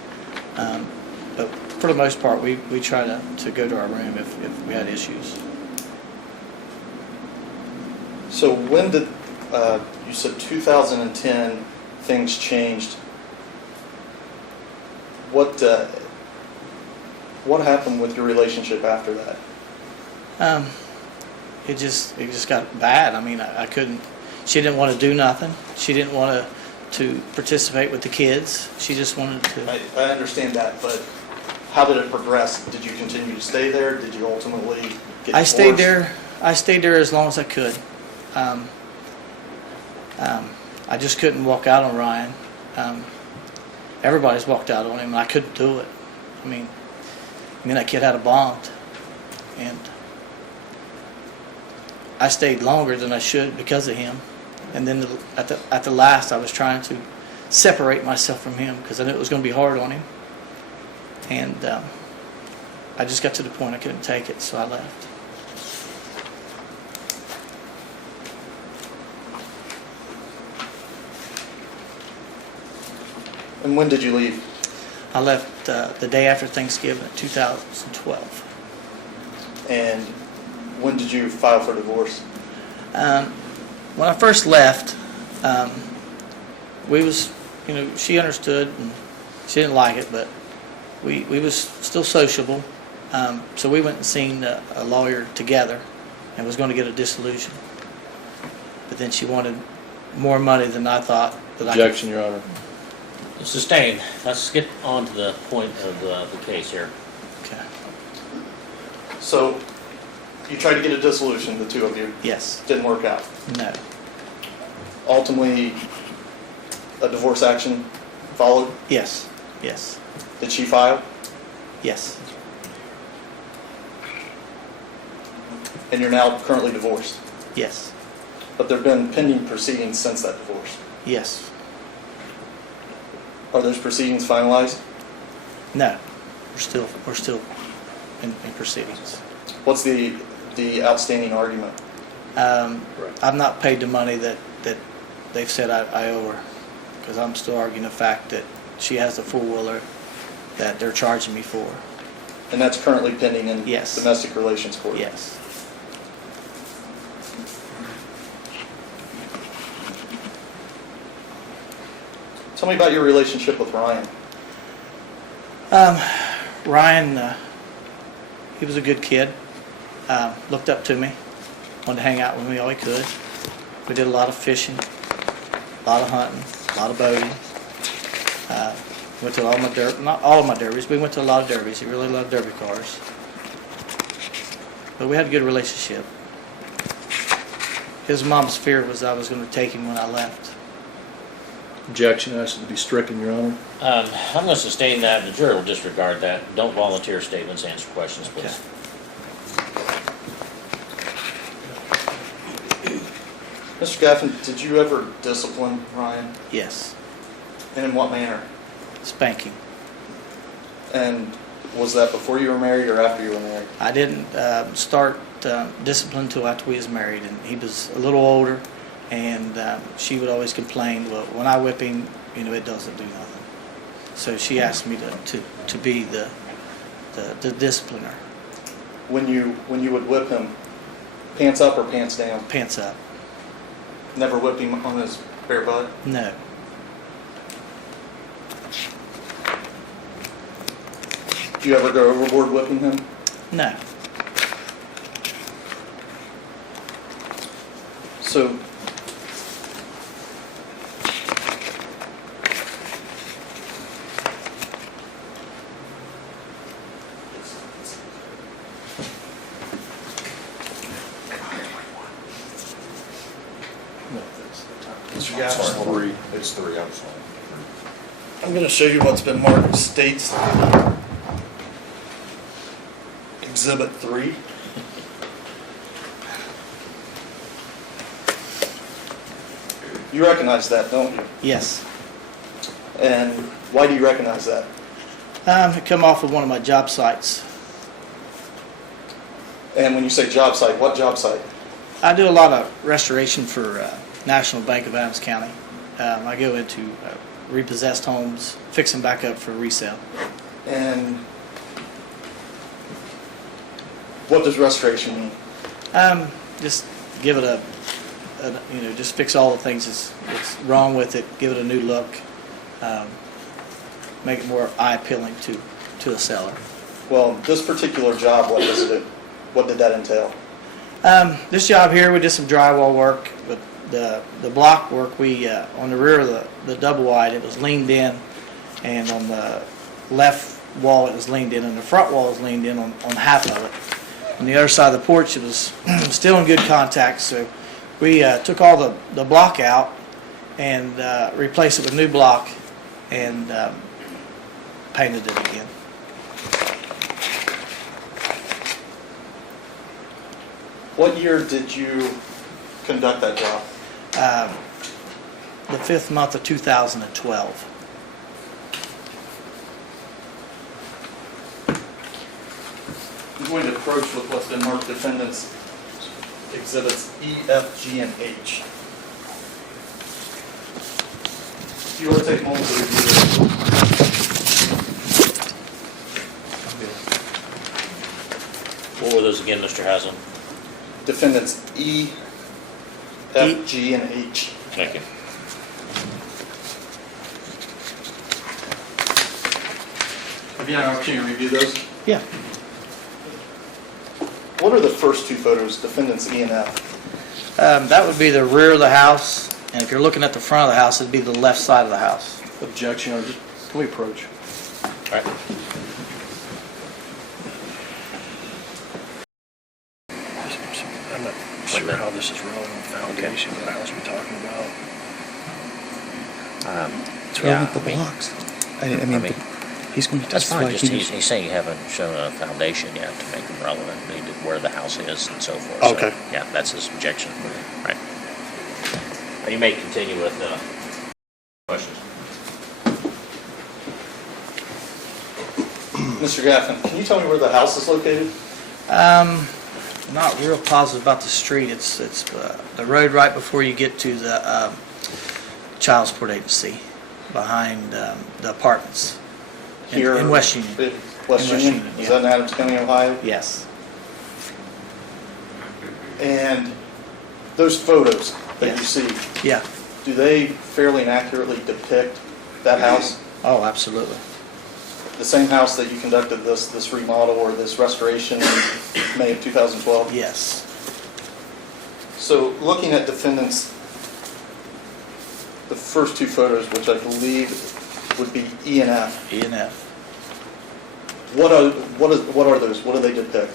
But for the most part, we try to go to our room if we had issues. So when did, you said 2010, things changed. What happened with your relationship after that? It just got bad. I couldn't. She didn't want to do nothing. She didn't want to participate with the kids. She just wanted to. I understand that, but how did it progress? Did you continue to stay there? Did you ultimately get I stayed divorced? there. I stayed there as long as I could. I just couldn't walk out on Ryan. Everybody's walked out on him, and I couldn't do it. That kid had a bond, and I stayed longer than I should because of him. And then at the last, I was trying to separate myself from him because I knew it was going to be hard on him. And I just got to the point I couldn't take it, so I left. And when did you leave? I left the day after Thanksgiving in 2012. And when did you file for divorce? When I first left, she understood and she didn't like it, but we was still sociable. So we went and seen a lawyer together and was going to get a dissolution. But then she wanted more money than I thought that Objection, Your Honor. Sustained. Let's get on to the point of the case here. Okay. So you tried to get a dissolution, the two of you. Yes. Didn't work out. No. Ultimately, a divorce action followed. Yes. Yes. Did she file? Yes. And you're now currently divorced. Yes. But there have been pending proceedings since that divorce. Yes. Are those proceedings finalized? No. We're still in proceedings. What's the outstanding argument? I've not paid the money that they've said I owe her, because I'm still arguing the fact that she has the four-wheeler that they're charging me for. And that's currently pending in Yes. domestic relations court? Yes. Tell me about your relationship with Ryan. Ryan, he was a good kid. Looked up to me. Wanted to hang out with me all he could. We did a lot of fishing, a lot of hunting, a lot of boating. Went to all my not all of my derbies, but we went to a lot of derbies. He really loved derby cars. But we had a good relationship. His mom's fear was I was going to take him when I left. Objection, asked to be stricken, Your Honor. I'm going to sustain that. The jury will disregard that. Don't volunteer statements. Answer questions, please. Okay. Mr. Gaffin, did you ever discipline Ryan? Yes. And in what manner? Spanking. And was that before you were married or after you were married? I didn't start discipline until after we was married, and he was a little older, and she would always complain, well, when I whip him, it doesn't do nothing. So she asked me to be the discipliner. When you would whip him, pants up or pants down? Pants up. Never whipped him on his bare butt? No. Do you ever go overboard whipping him? No. So, Mr. Gaffin, Three. It's three, I'm sorry. I'm going to show you what's been marked as State's Exhibit 3. You recognize that, don't you? Yes. And why do you recognize that? It come off of one of my job sites. And when you say job site, what job site? I do a lot of restoration for National Bank of Adams County. I go into repossessed homes, fix them back up for resale. And what does restoration mean? Just give it just fix all the things that's wrong with it, give it a new look, make it more eye-appealing to a seller. Well, this particular job, what does it do? What did that entail? This job here, we did some drywall work, but the block work, we on the rear of the double wide, it was leaned in, and on the left wall it was leaned in, and the front wall was leaned in on half of it. On the other side of the porch, it was still in good contact, so we took all the block out and replaced it with new block and painted it again. What year did you conduct that job? The 5th month of 2012. I'm going to approach with what's been marked defendants exhibits E, F, G, and H. Do you want to take a moment to review this? What were those again, Mr. Haslam? Defendants E, F, G, and H. Thank you. Have you had an opportunity to review those? Yeah. What are the first two photos, defendants E and F? That would be the rear of the house, and if you're looking at the front of the house, it'd be the left side of the house. Objection, or can we approach? All right. I'm not sure how this is relevant foundation, what house we're talking about. It's Yeah, relevant to the blocks. I mean, he's going to That's testify. fine, just he's saying you haven't shown a foundation yet to make them relevant, maybe where the house is and so forth. So, Okay. yeah, that's his objection. Right. You may continue with questions. Mr. Gaffin, can you tell me where the house is located? Not real positive about the street. It's the road right before you get to the child support agency, behind the apartments Here in West Union. West In Union? Is that in Adams County, Ohio? Yes. And those photos that you Yes. see, Yeah. do they fairly and accurately depict that house? Oh, absolutely. The same house that you conducted this remodel or this restoration in May of 2012? Yes. So looking at defendants, the first two photos, which I believe would be E and F, E and F. what are those? What do they depict?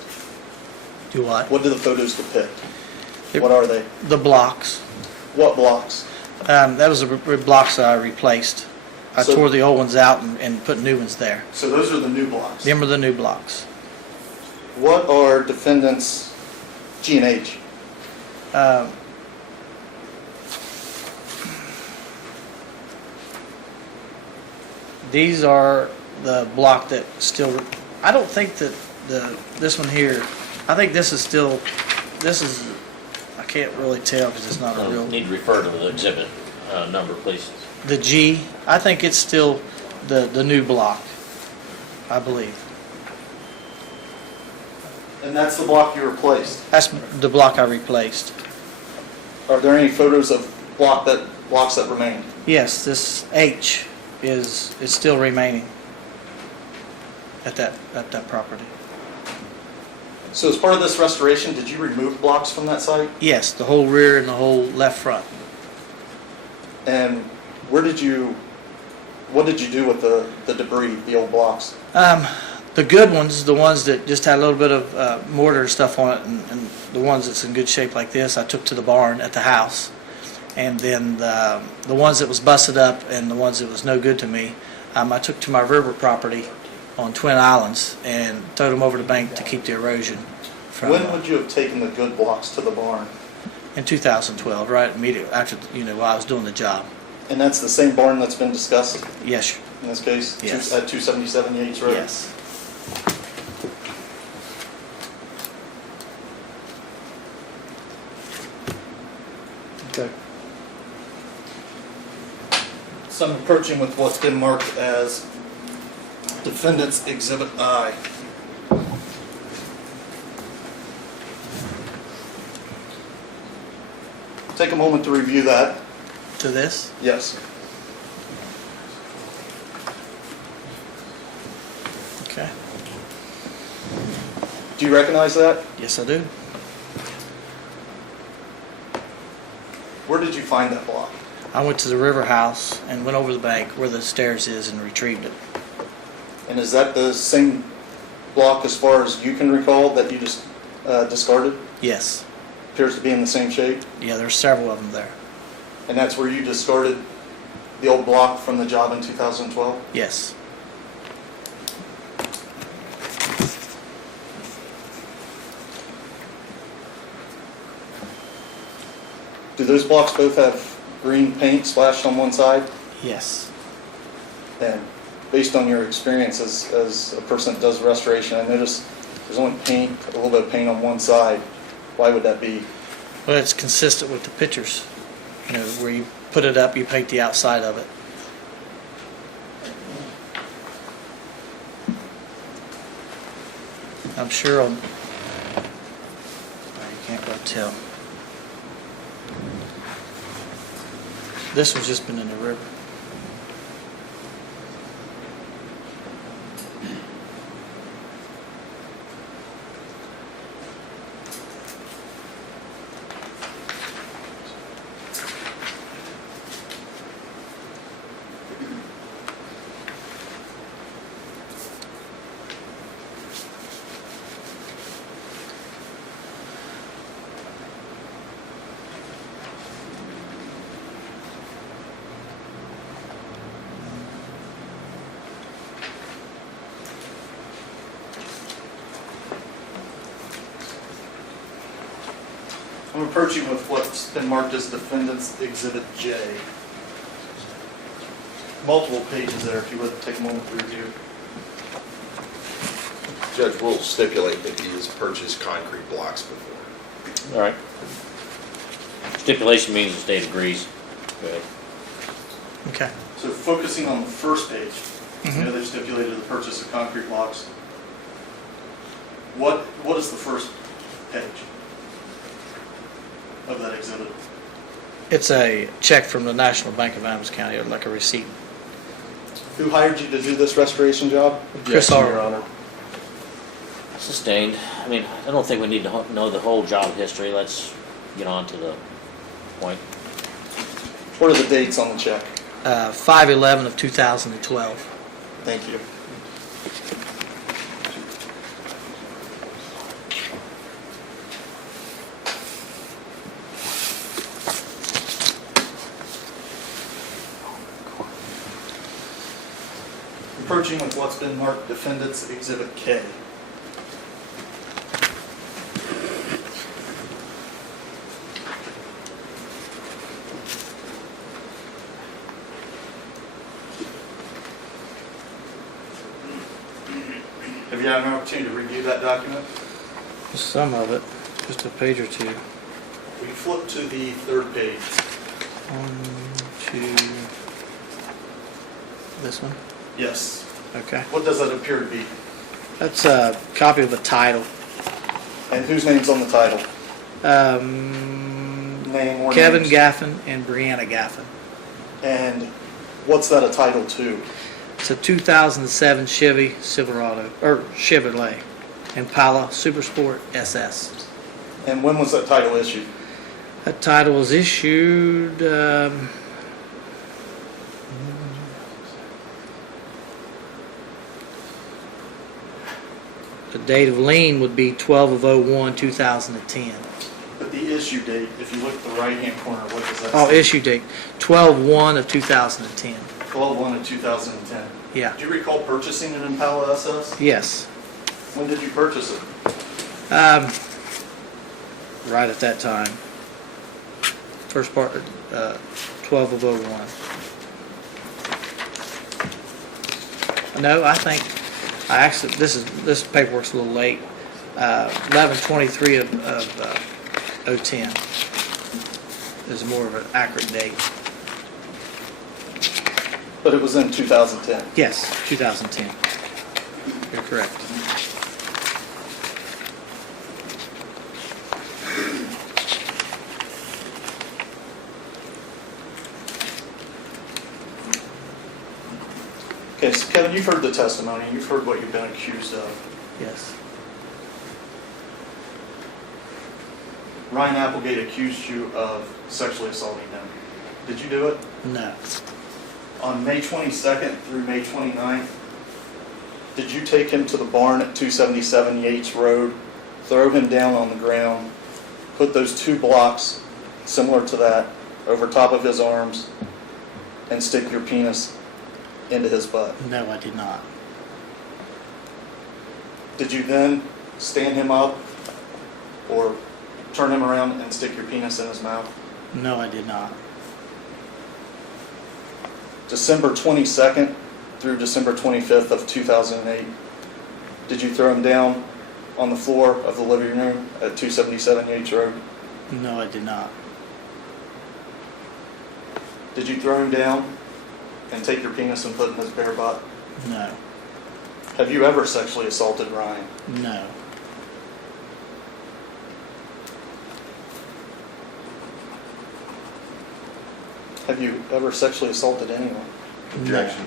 Do what? What do the photos depict? They're- What are they? The blocks. What blocks? That was the blocks that I replaced. I So- tore the old ones out and put new ones there. So those are the new blocks. Them are the new blocks. What are defendants G and H? These are the block that still, I don't think that this one here, I think this is, I can't really tell because it's not a real, Need to refer to the exhibit number, please. the G, I think it's still the new block, I believe. And that's the block you replaced. That's the block I replaced. Are there any photos of blocks that remain? Yes, this H is still remaining at that property. So as part of this restoration, did you remove blocks from that site? Yes, the whole rear and the whole left front. And what did you do with the debris, the old blocks? The good ones, the ones that just had a little bit of mortar stuff on it, and the ones that's in good shape like this, I took to the barn at the house. And then the ones that was busted up and the ones that was no good to me, I took to my river property on Twin Islands and towed them over the bank to keep the erosion from. When would you have taken the good blocks to the barn? In 2012, right immediately after, while I was doing the job. And that's the same barn that's been discussed Yes, in this case? Yes. At 277 Yates Road? yes. Okay. So I'm approaching with what's been marked as Defendant's Exhibit I. Take a moment to review that. To this? Yes. Okay. Do you recognize that? Yes, I do. Where did you find that block? I went to the river house and went over the bank where the stairs is and retrieved it. And is that the same block as far as you can recall that you just discarded? Yes. Appears to be in the same shape? Yeah, there's several of them there. And that's where you discarded the old block from the job in 2012? Yes. Do those blocks both have green paint splashed on one side? Yes. And based on your experience as a person that does restoration, I noticed there's only paint, a little bit of paint on one side. Why would that be? Well, it's consistent with the pictures. Where you put it up, you paint the outside of it. I'm sure you can't quite tell. This one's just been in the river. I'm approaching with what's been marked as Defendant's Exhibit J. Multiple pages there, if you would take a moment to review. Judge, we'll stipulate that he has purchased concrete blocks before. All right. Stipulation means the state agrees. Go ahead. Okay. So focusing on the first page, Mhm. they've stipulated the purchase of concrete blocks. What is the first page of that exhibit? It's a check from the National Bank of Adams County, or like a receipt. Who hired you to do this restoration job? Chris Yes, Harwood. Your Honor. Sustained. I mean, I don't think we need to know the whole job history. Let's get on to the point. What are the dates on the check? 5/11 of 2012. Thank you. Approaching with what's been marked Defendant's Exhibit K. Have you had an opportunity to review that document? Some of it, just a page or two. We flip to the third page. 1, 2, this one? Yes. Okay. What does that appear to be? That's a copy of a title. And whose name's on the title? Name or Kevin names? Gaffin and Brianna Gaffin. And what's that a title to? It's a 2007 Chevy Silverado, or Chevrolet Impala Super Sport SS. And when was that title issued? That title was issued, the date of lien would be 12/01/2010. But the issue date, if you look at the right-hand corner, what does that Oh, say? issue date, 12/1/2010. 12/1/2010. Yeah. Do you recall purchasing an Impala SS? Yes. When did you purchase it? Right at that time. First part, 12/01. No, I think, I actually, this paperwork's a little late. 11/23 of 010 is more of an accurate date. But it was in 2010. Yes, 2010. You're correct. Okay, so Kevin, you've heard the testimony, you've heard what you've been accused of. Yes. Ryan Applegate accused you of sexually assaulting him. Did you do it? No. On May 22nd through May 29th, did you take him to the barn at 277 Yates Road, throw him down on the ground, put those 2 blocks similar to that over top of his arms, and stick your penis into his butt? No, I did not. Did you then stand him up or turn him around and stick your penis in his mouth? No, I did not. December 22nd through December 25th of 2008, did you throw him down on the floor of the living room at 277 Yates Road? No, I did not. Did you throw him down and take your penis and put it in his bare butt? No. Have you ever sexually assaulted Ryan? No. Have you ever sexually assaulted anyone? Objection.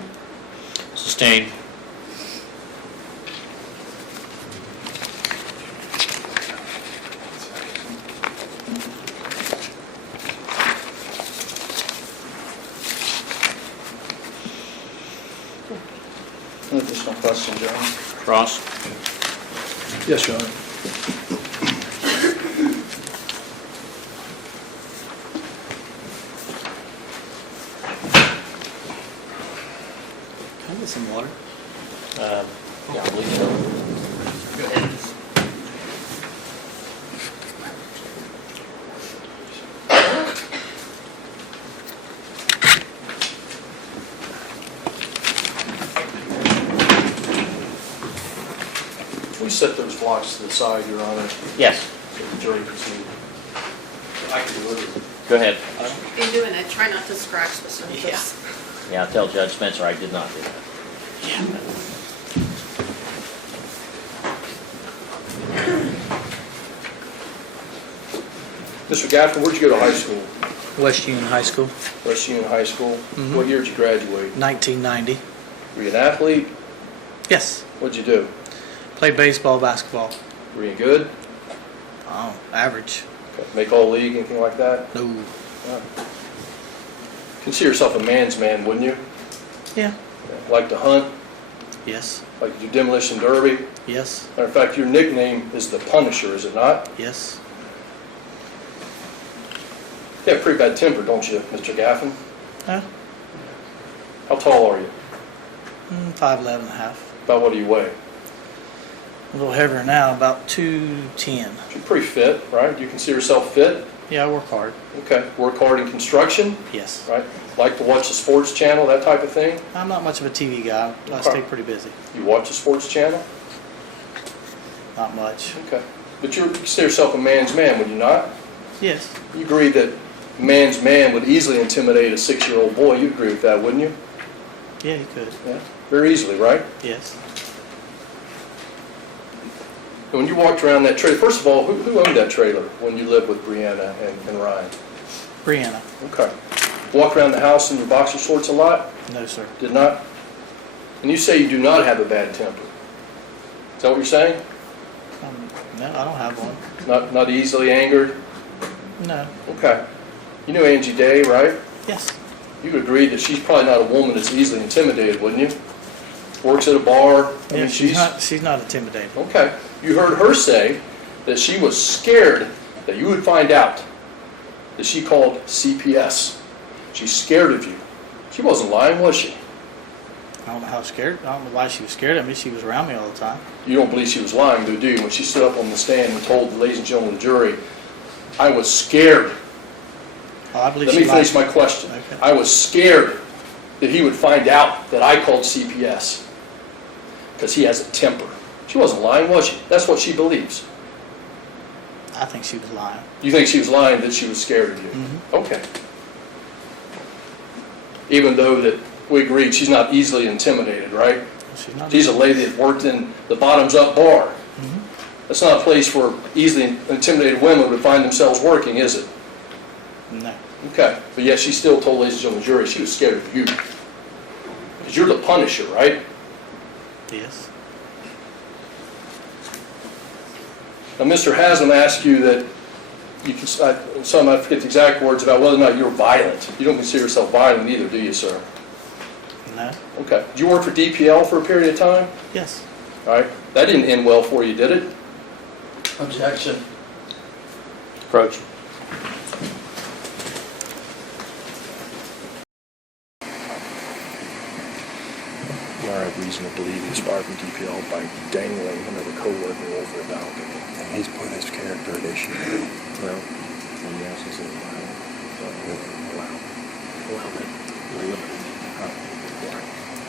Sustained. An additional question, John? Ross? Yes, Your Honor. Can I get some water? Yeah, I believe so. Go ahead. We set those blocks to the side, Your Honor, Yes, so the jury can see. I can deliver them. go ahead. In doing it, try not to scratch the surface. Yeah, I'll tell Judge Spencer I did not do that. Mr. Gaffin, where'd you go to high school? West Union High School, West Union High School? Mhm. What year did you graduate? 1990. Were you an athlete? Yes. What'd you do? Played baseball, basketball. Were you good? Oh, average. Make all league, anything like that? No. Consider yourself a man's man, wouldn't you? Yeah. Like to hunt? Yes. Like to do demolition derby? Yes. Matter of fact, your nickname is the Punisher, is it not? Yes. You have a pretty bad temper, don't you, Mr. Gaffin? Huh? How tall are you? 5'11" and a half. About what do you weigh? A little heavier now, about 210. You're pretty fit, right? You consider yourself fit? Yeah, I work hard. Okay. Work hard in construction, Yes. right? Like to watch the sports channel, that type of thing? I'm not much of a TV guy. I stay pretty busy. You watch the sports channel? Not much. Okay. But you consider yourself a man's man, would you not? Yes. You agree that a man's man would easily intimidate a 6-year-old boy. You'd agree with that, wouldn't you? Yeah, he could. Yeah, very easily, right? Yes. And when you walked around that trailer, first of all, who owned that trailer when you lived with Brianna and Ryan? Brianna? Okay. Walk around the house in your boxer shorts a lot? No, sir. Did not? And you say you do not have a bad temper. Is that what you're saying? No, I don't have one. Not easily angered? No. Okay. You know Angie Day, right? Yes. You would agree that she's probably not a woman that's easily intimidated, wouldn't you? Works at a bar. I Yeah, mean, she's not intimidating. Okay. You heard her say that she was scared that you would find out that she called CPS. She's scared of you. She wasn't lying, was she? I don't know how scared. I don't know why she was scared of me. She was around me all the time. You don't believe she was lying, though, do you? When she stood up on the stand and told the ladies and gentlemen of the jury, I was scared. Oh, I believe Let she me finish lied. my question. Okay. I was scared that he would find out that I called CPS because he has a temper. She wasn't lying, was she? That's what she believes. I think she was lying. You think she was lying that she was scared of you? Mm-hmm. Okay. Even though that we agreed she's not easily intimidated, right? She's not. She's a lady that worked in the bottoms-up bar. Mhm. That's not a place where easily intimidated women would find themselves working, is it? No. Okay. But yet she still told ladies and gentlemen of the jury she was scared of you. Because you're the punisher, right? Yes. Now, Mr. Haslam asked you that you can, some, I forget the exact words, about whether or not you're violent. You don't consider yourself violent either, do you, sir? No. Okay. Did you work for DPL for a period of time? Yes. All right. That didn't end well for you, did it? Objection. Approach. You are have reason to believe he's fired from DPL by dangling another co-worker over a balcony. And he's put his character at issue. Well, when you ask us allow it.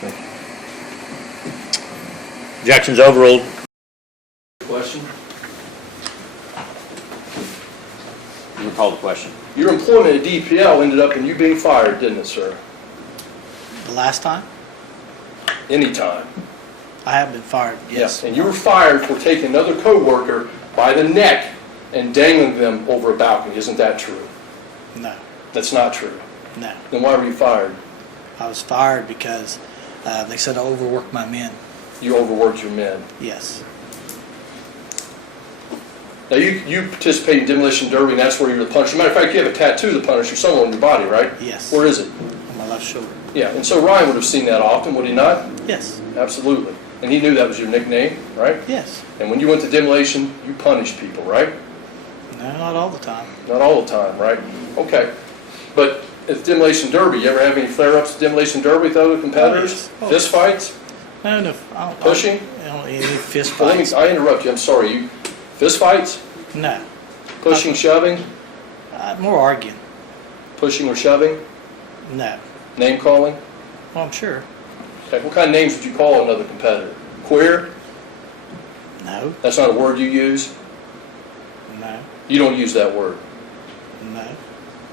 Thank you. Objections overruled. Question? You recall the question. Your employment at DPL ended up in you being fired, didn't it, sir? The last time Anytime. I have been fired. Yes. And you were fired for taking another co-worker by the neck and dangling them over a balcony. Isn't that true? No. That's not true. No. Then why were you fired? I was fired because they said I overworked my men. You overworked your men. Yes. Now, you participate in demolition derby, and that's where you're the Punisher. Matter of fact, you have a tattoo of the Punisher somewhere on your body, right? Yes. Where is it? On my left shoulder. Yeah, and so Ryan would have seen that often, would he not? Yes. Absolutely. And he knew that was your nickname, right? Yes. And when you went to demolition, you punished people, right? No, not all the time. Not all the time, right? Okay. But at demolition derby, you ever have any flare-ups at demolition derby with other competitors? yes. Oh, Fist fights? No, no. I don't, Pushing? I don't any fist Well, fights. I interrupt you, I'm sorry. You fist fights? No. Pushing, shoving? More arguing. Pushing or shoving? No. Name calling? Well, I'm sure. Okay, what kind of names would you call another competitor? Queer? No. That's not a word you use? No. You don't use that word. No.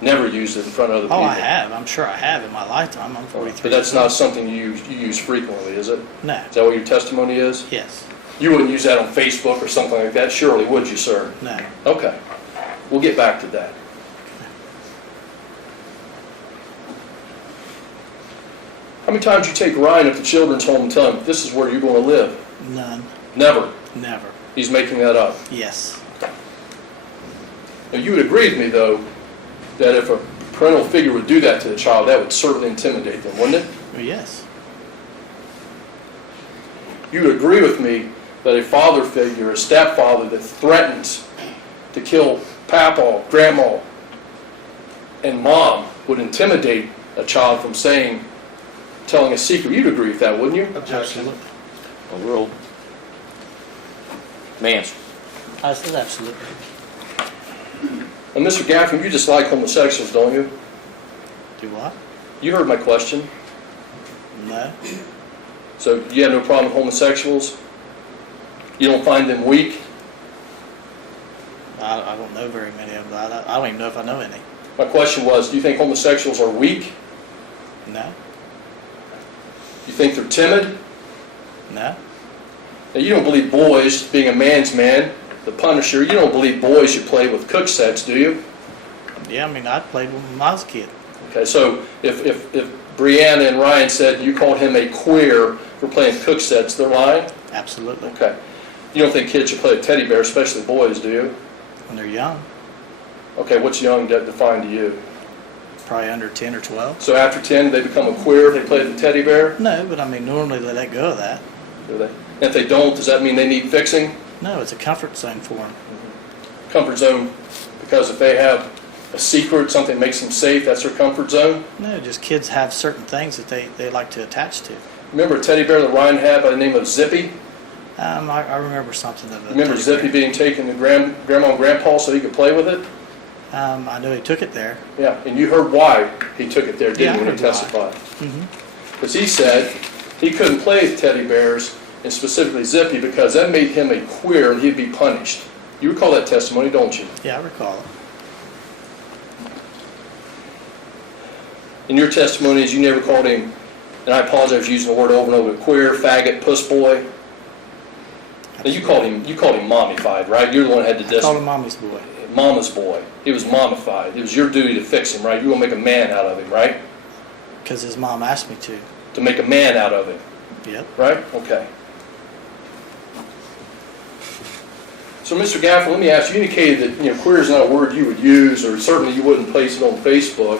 Never use it in front of other people. Oh, I have. I'm sure I have in my lifetime. I'm 43. But that's not something you use frequently, is it? No. Is that what your testimony is? Yes. You wouldn't use that on Facebook or something like that, surely, would you, sir? No. Okay. We'll get back to that. How many times you take Ryan up to Children's Home and tell him, this is where you're going to live? None. Never. Never. He's making that up. Yes. Now, you would agree with me, though, that if a parental figure would do that to the child, that would certainly intimidate them, wouldn't it? Well, yes. You would agree with me that a father figure, a stepfather that threatens to kill Papa, Grandma, and Mom would intimidate a child from telling a secret. You'd agree with that, wouldn't you? Objection. Overruled. May answer. I said absolutely. And Mr. Gaffin, you dislike homosexuals, don't you? Do what? You heard my question. No. So you have no problem with homosexuals? You don't find them weak? I don't know very many of them. I don't even know if I know any. My question was, do you think homosexuals are weak? No. You think they're timid? No? Now, you don't believe boys, being a man's man, the Punisher, you don't believe boys should play with cook sets, do you? Yeah, I mean, I played with them when I was a kid. Okay, so if Brianna and Ryan said you called him a queer for playing cook sets, they're lying? Absolutely. Okay. You don't think kids should play with teddy bears, especially boys, do you? When they're young, Okay, what's young defined to you? probably under 10 or 12. So after 10, they become a queer, they play with the teddy bear? No, but I mean, normally they let go of that. Do they? And if they don't, does that mean they need fixing? No, it's a comfort zone for them. Comfort zone, because if they have a secret, something that makes them safe, that's their comfort zone? No, just kids have certain things that they like to attach to. Remember a teddy bear that Ryan had by the name of Zippy? I remember something of it. Remember Zippy being taken to Grandma and Grandpa so he could play with it? I know he took it there. Yeah, and you heard why he took it there, Yeah, didn't you, I when he heard why. testified? Mm-hmm. Because he said he couldn't play with teddy bears, and specifically Zippy, because that made him a queer and he'd be punished. You recall that testimony, don't you? Yeah, I recall it. In your testimonies, you never called him, and I apologize for using the word over and over, queer, faggot, puss boy. Now, you called him mommified, right? You're the one that had to I called him Mommy's boy. Mama's boy. He was mommified. It was your duty to fix him, right? You want to make a man out of him, right? Because his mom asked me to. To make a man out of him, Yep. right? Okay. So, Mr. Gaffin, let me ask you, you indicated that queer is not a word you would use, or certainly you wouldn't place it on Facebook.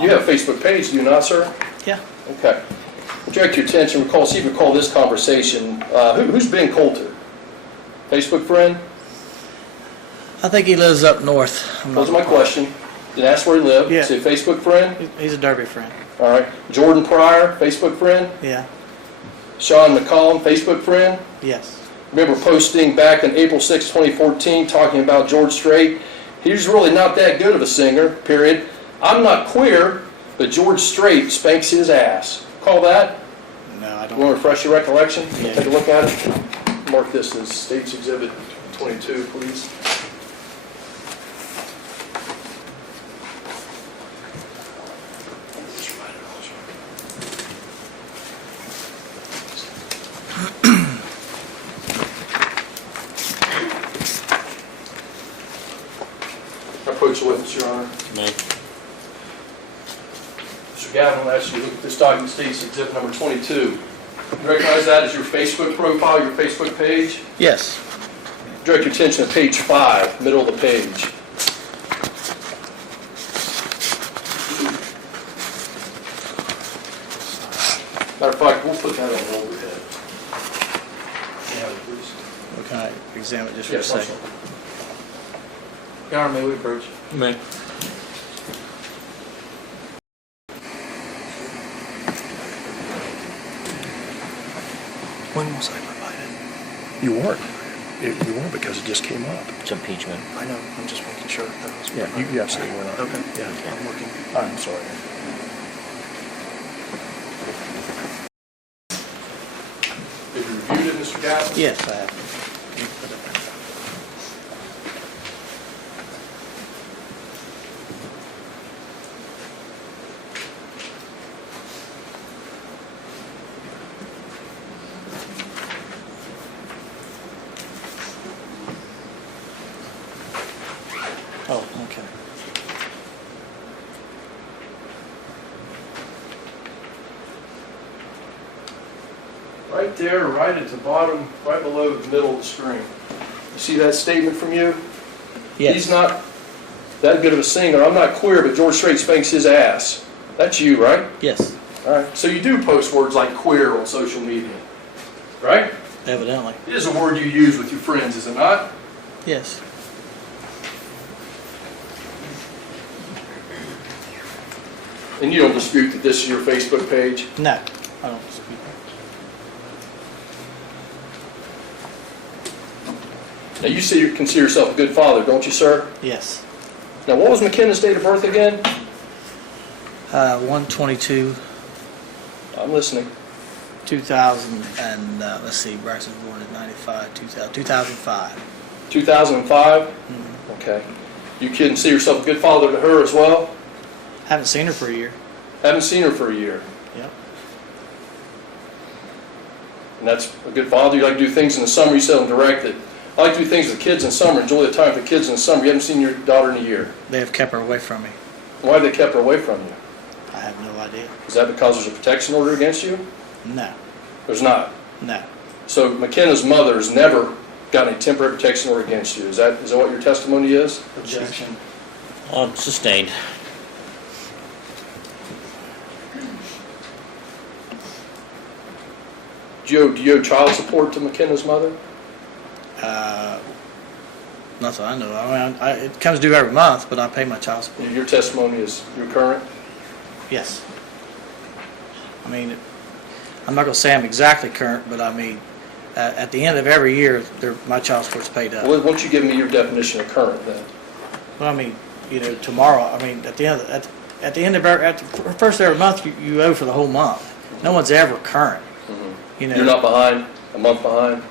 You have a Facebook page, do you not, sir? Yeah. Okay. Direct your attention, see if you recall this conversation. Who's Ben Coulter? Facebook friend? I think he lives up north. Those are my question. Didn't ask where he lived. Yeah. Is he a Facebook friend? He's a Derby friend. All right. Jordan Pryor, Facebook friend? Yeah. Sean McCollum, Facebook friend? Yes. Remember posting back in April 6, 2014, talking about George Strait? He's really not that good of a singer, period. I'm not queer, but George Strait spanks his ass. Call that? No, I You don't. want to refresh your recollection? Yeah. Take a look at it. Mark this as State's Exhibit 22, please. Approach the witness, Your Honor. Me. Mr. Gaffin, I'll ask you to look at this document, State's Exhibit number 22. You recognize that as your Facebook profile, your Facebook page? Yes. Direct your attention to page 5, middle of the page. Matter of fact, we'll put that on overhead. Yeah, please. Well, can I examine it just for a Yes, second? Your Honor, may we approach? Me. When was I provided? You weren't. You weren't because it just came up. It's impeachment. I know, I'm just making sure that was. Yeah, you absolutely were not. Okay. Yeah. I'm looking. I'm sorry. Have you reviewed it, Mr. Gaffin? Yes, I have. Oh, okay. Right there, right at the bottom, right below the middle of the screen. You see that statement from you? Yes. He's not that good of a singer. I'm not queer, but George Strait spanks his ass. That's you, right? Yes, All right. So you do post words like queer on social media, right? evidently. It is a word you use with your friends, is it not? Yes. And you don't dispute that this is your Facebook page? No, I don't dispute that. Now, you say you consider yourself a good father, don't you, sir? Yes. Now, what was McKinnon's date of birth again? 1/22/2000, I'm listening. and let's see, Braxton was born in 95, 2005. 2005? Okay. You consider yourself a good father to her as well? Haven't seen her for a year. Haven't seen her for a year. Yep. And that's a good father. You like to do things in the summer, you said on direct that, I like to do things with the kids in the summer, enjoy the time with the kids in the summer. You haven't seen your daughter in a year. They have kept her away from me. Why have they kept her away from you? I have no idea. Is that because there's a protection order against you? No, There's not. no. So McKenna's mother has never gotten a temporary protection order against you. Is that what your testimony is? Objection. Sustained. Do you owe child support to McKenna's mother? Not that I know. I mean, it comes due every month, but I pay my child support. Your testimony is your current? Yes. I mean, I'm not going to say I'm exactly current, but I mean, at the end of every year, my child support's paid up. Well, why don't you give me your definition of current then? Well, I mean, tomorrow, I mean, at the end of at the first of every month, you owe for the whole month. No one's ever current. You're not behind, a month behind?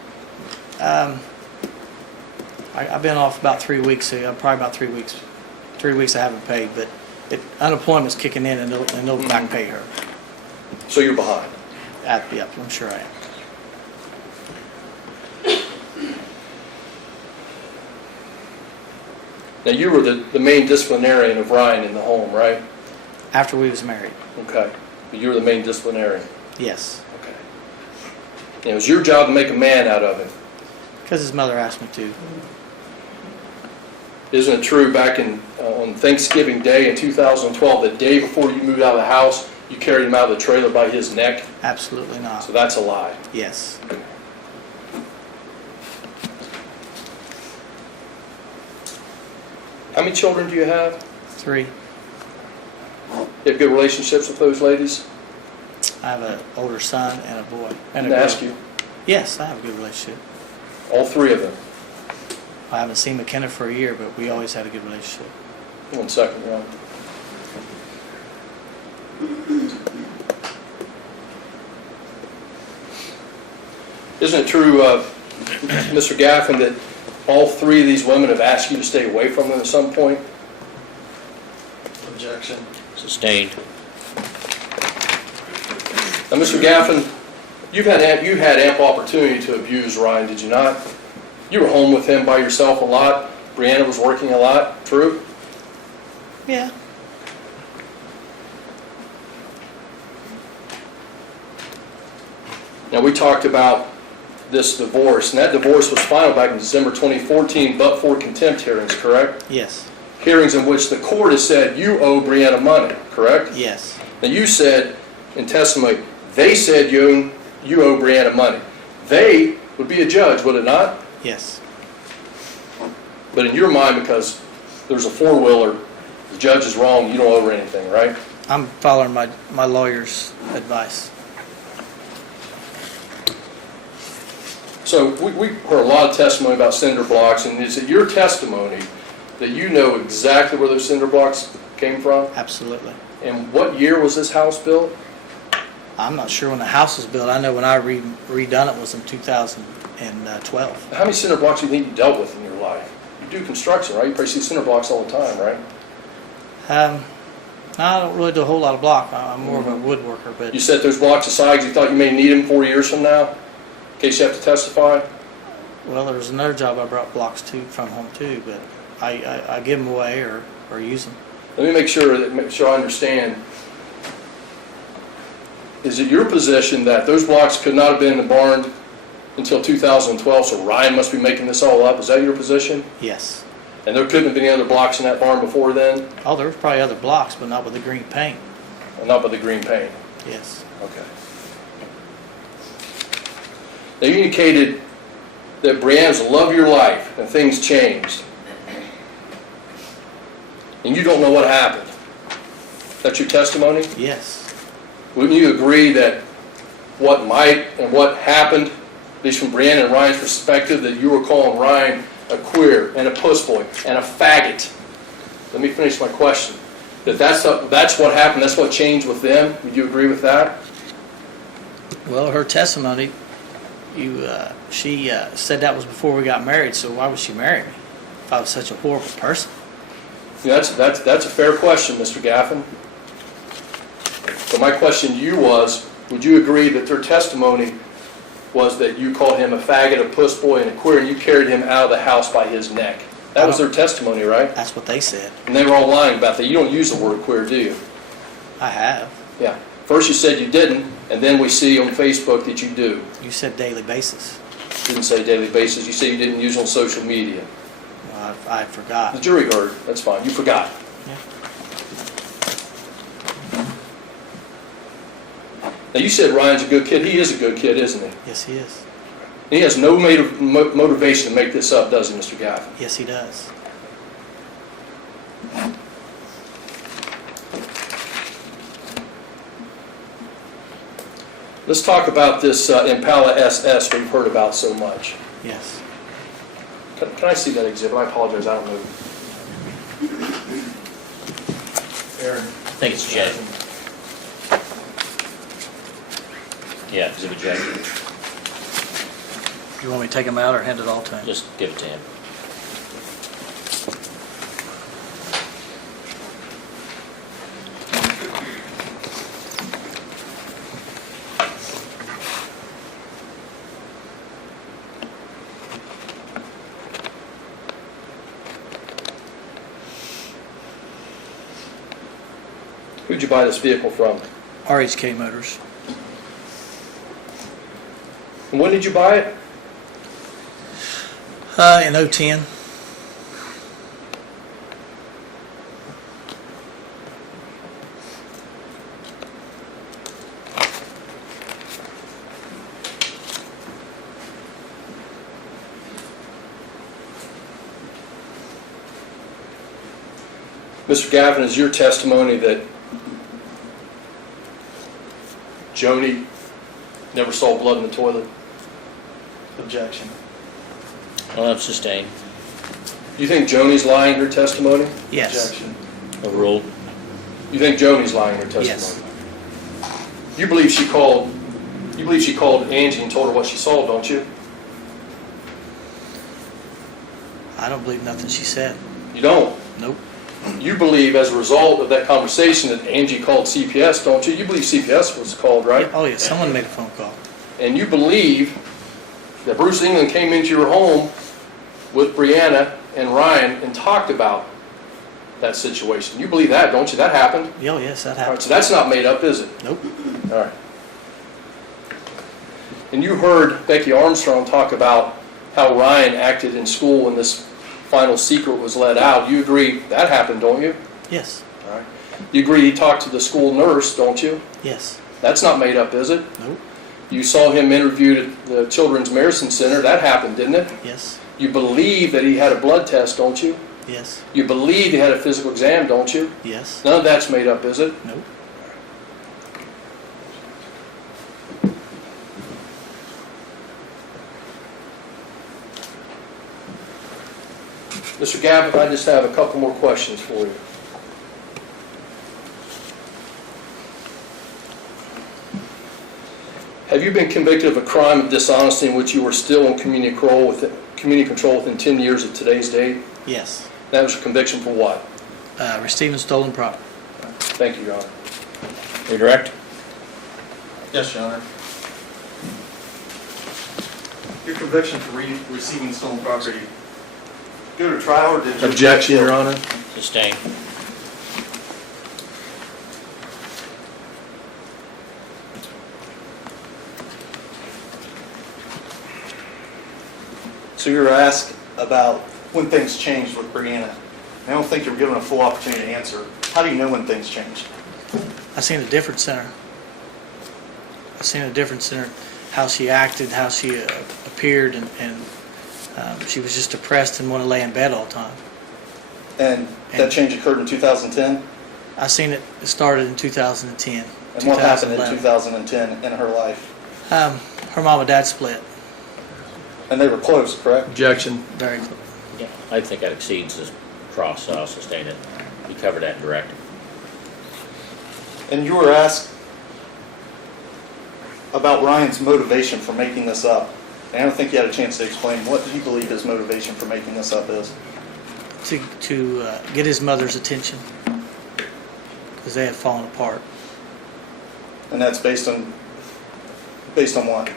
I've been off about 3 weeks, so probably about 3 weeks. 3 weeks I haven't paid, but unemployment's kicking in and they'll back pay her. So you're behind? Yep, I'm sure I am. Now, you were the main disciplinarian of Ryan in the home, right? After we was married, Okay. But you were the main disciplinarian? yes. Okay. And it was your job to make a man out of him. Because his mother asked me to. Isn't it true back on Thanksgiving Day in 2012, the day before you moved out of the house, you carried him out of the trailer by his neck? Absolutely not. So that's a lie. Yes. How many children do you have? 3. You have good relationships with those ladies? I have an older son and a boy. And a to girl. ask you, Yes, I have a good relationship. all 3 of them. I haven't seen McKenna for a year, but we always had a good relationship. 1 second, Ron. Isn't it true, Mr. Gaffin, that all 3 of these women have asked you to stay away from them at some point? Objection. Sustained. Now, Mr. Gaffin, you had ample opportunity to abuse Ryan, did you not? You were home with him by yourself a lot. Brianna was working a lot, true? Yeah. Now, we talked about this divorce, and that divorce was final back in December 2014, but for contempt hearings, correct? Yes. Hearings in which the court has said you owe Brianna money, correct? Yes. Now, you said in testimony, they said you owe Brianna money. They would be a judge, would it not? Yes. But in your mind, because there's a four-wheeler, the judge is wrong, you don't owe her anything, right? I'm following my lawyer's advice. So we heard a lot of testimony about cinder blocks, and is it your testimony that you know exactly where those cinder blocks came from? Absolutely. And what year was this house built? I'm not sure when the house was built. I know when I redone it was in 2012. How many cinder blocks do you think you dealt with in your life? You do construction, right? You probably see cinder blocks all the time, right? No, I don't really do a whole lot of block. I'm more of a woodworker, but You set those blocks aside because you thought you may need them 4 years from now, in case you have to testify? well, there was another job I brought blocks from home too, but I give them away or use them. Let me make sure I understand. Is it your position that those blocks could not have been in the barn until 2012, so Ryan must be making this all up? Is that your position? Yes. And there couldn't have been any other blocks in that barn before then? Oh, there was probably other blocks, but not with the green paint. Well, not with the green paint? Yes. Okay. Now, you indicated that Brianna's the love of your life and things changed. And you don't know what happened. That's your testimony? Yes. Wouldn't you agree that what might and what happened, at least from Brianna and Ryan's perspective, that you were calling Ryan a queer and a puss boy and a faggot? Let me finish my question. That's what happened, that's what changed with them? Would you agree with that? Well, her testimony, she said that was before we got married, so why would she marry me if I was such a horrible person? Yeah, that's a fair question, Mr. Gaffin. But my question to you was, would you agree that their testimony was that you called him a faggot, a puss boy, and a queer, and you carried him out of the house by his neck. That was their testimony, right? That's what they said. And they were all lying about that. You don't use the word queer, do you? I have. Yeah. First you said you didn't, and then we see on Facebook that you do. You said daily basis. Didn't say daily basis. You say you didn't use on social media. Well, I forgot. The jury heard. That's fine. You forgot. Yeah. Now, you said Ryan's a good kid. He is a good kid, isn't he? Yes, he is. He has no motivation to make this up, does he, Mr. Gaffin? Yes, he does. Let's talk about this Impala SS we've heard about so much. Yes. Can I see that exhibit? I apologize, I don't know. Aaron. I think it's J. Yeah, exhibit J. You want me to take him out or hand it all to him? Just give it to him. Who'd you buy this vehicle from? RHK Motors. And when did you buy it? In 2010. Mr. Gaffin, is your testimony that Joni never saw blood in the toilet? Objection. Well, that's sustained. You think Joni's lying in her testimony? Yes. Objection. Overruled. You think Joni's lying in her testimony? Yes. You believe she called Angie and told her what she saw, don't you? I don't believe nothing she said. You don't. Nope. You believe as a result of that conversation that Angie called CPS, don't you? You believe CPS was called, right? Oh, yeah, someone made a phone call. And you believe that Bruce England came into your home with Brianna and Ryan and talked about that situation. You believe that, don't you? That happened. Oh, yes, that All right, happened. so that's not made up, is it? Nope. All right. And you heard Becky Armstrong talk about how Ryan acted in school when this final secret was let out. You agree that happened, don't you? Yes. All right. You agree he talked to the school nurse, don't you? Yes. That's not made up, is it? Nope. You saw him interviewed at the Children's Medicine Center. That happened, didn't it? Yes. You believe that he had a blood test, don't you? Yes. You believe he had a physical exam, don't you? Yes. None of that's made up, is it? Nope. Mr. Gaffin, I just have a couple more questions for you. Have you been convicted of a crime of dishonesty in which you were still in community control within 10 years of today's date? Yes. That was a conviction for what? Receiving stolen property. Thank you, Your Honor. Redirect. Yes, Your Honor. Your conviction for receiving stolen property, go to trial or did you? Objection, Your Honor. Sustained. So you were asked about when things changed with Brianna. I don't think you were given a full opportunity to answer. How do you know when things changed? I seen a difference in her. I seen a difference in her, how she acted, how she appeared, and she was just depressed and wanted to lay in bed all the time. And that change occurred in 2010? I seen it started in 2010. And what happened in 2011. 2010 in her life? Her mom and dad split. And they were close, correct? Objection. Very close. Yeah, I think that exceeds this cross, so I'll sustain it. You covered that in direct. And you were asked about Ryan's motivation for making this up. And I don't think you had a chance to explain what you believe his motivation for making this up is. To get his mother's attention, because they had fallen apart. And that's based on what?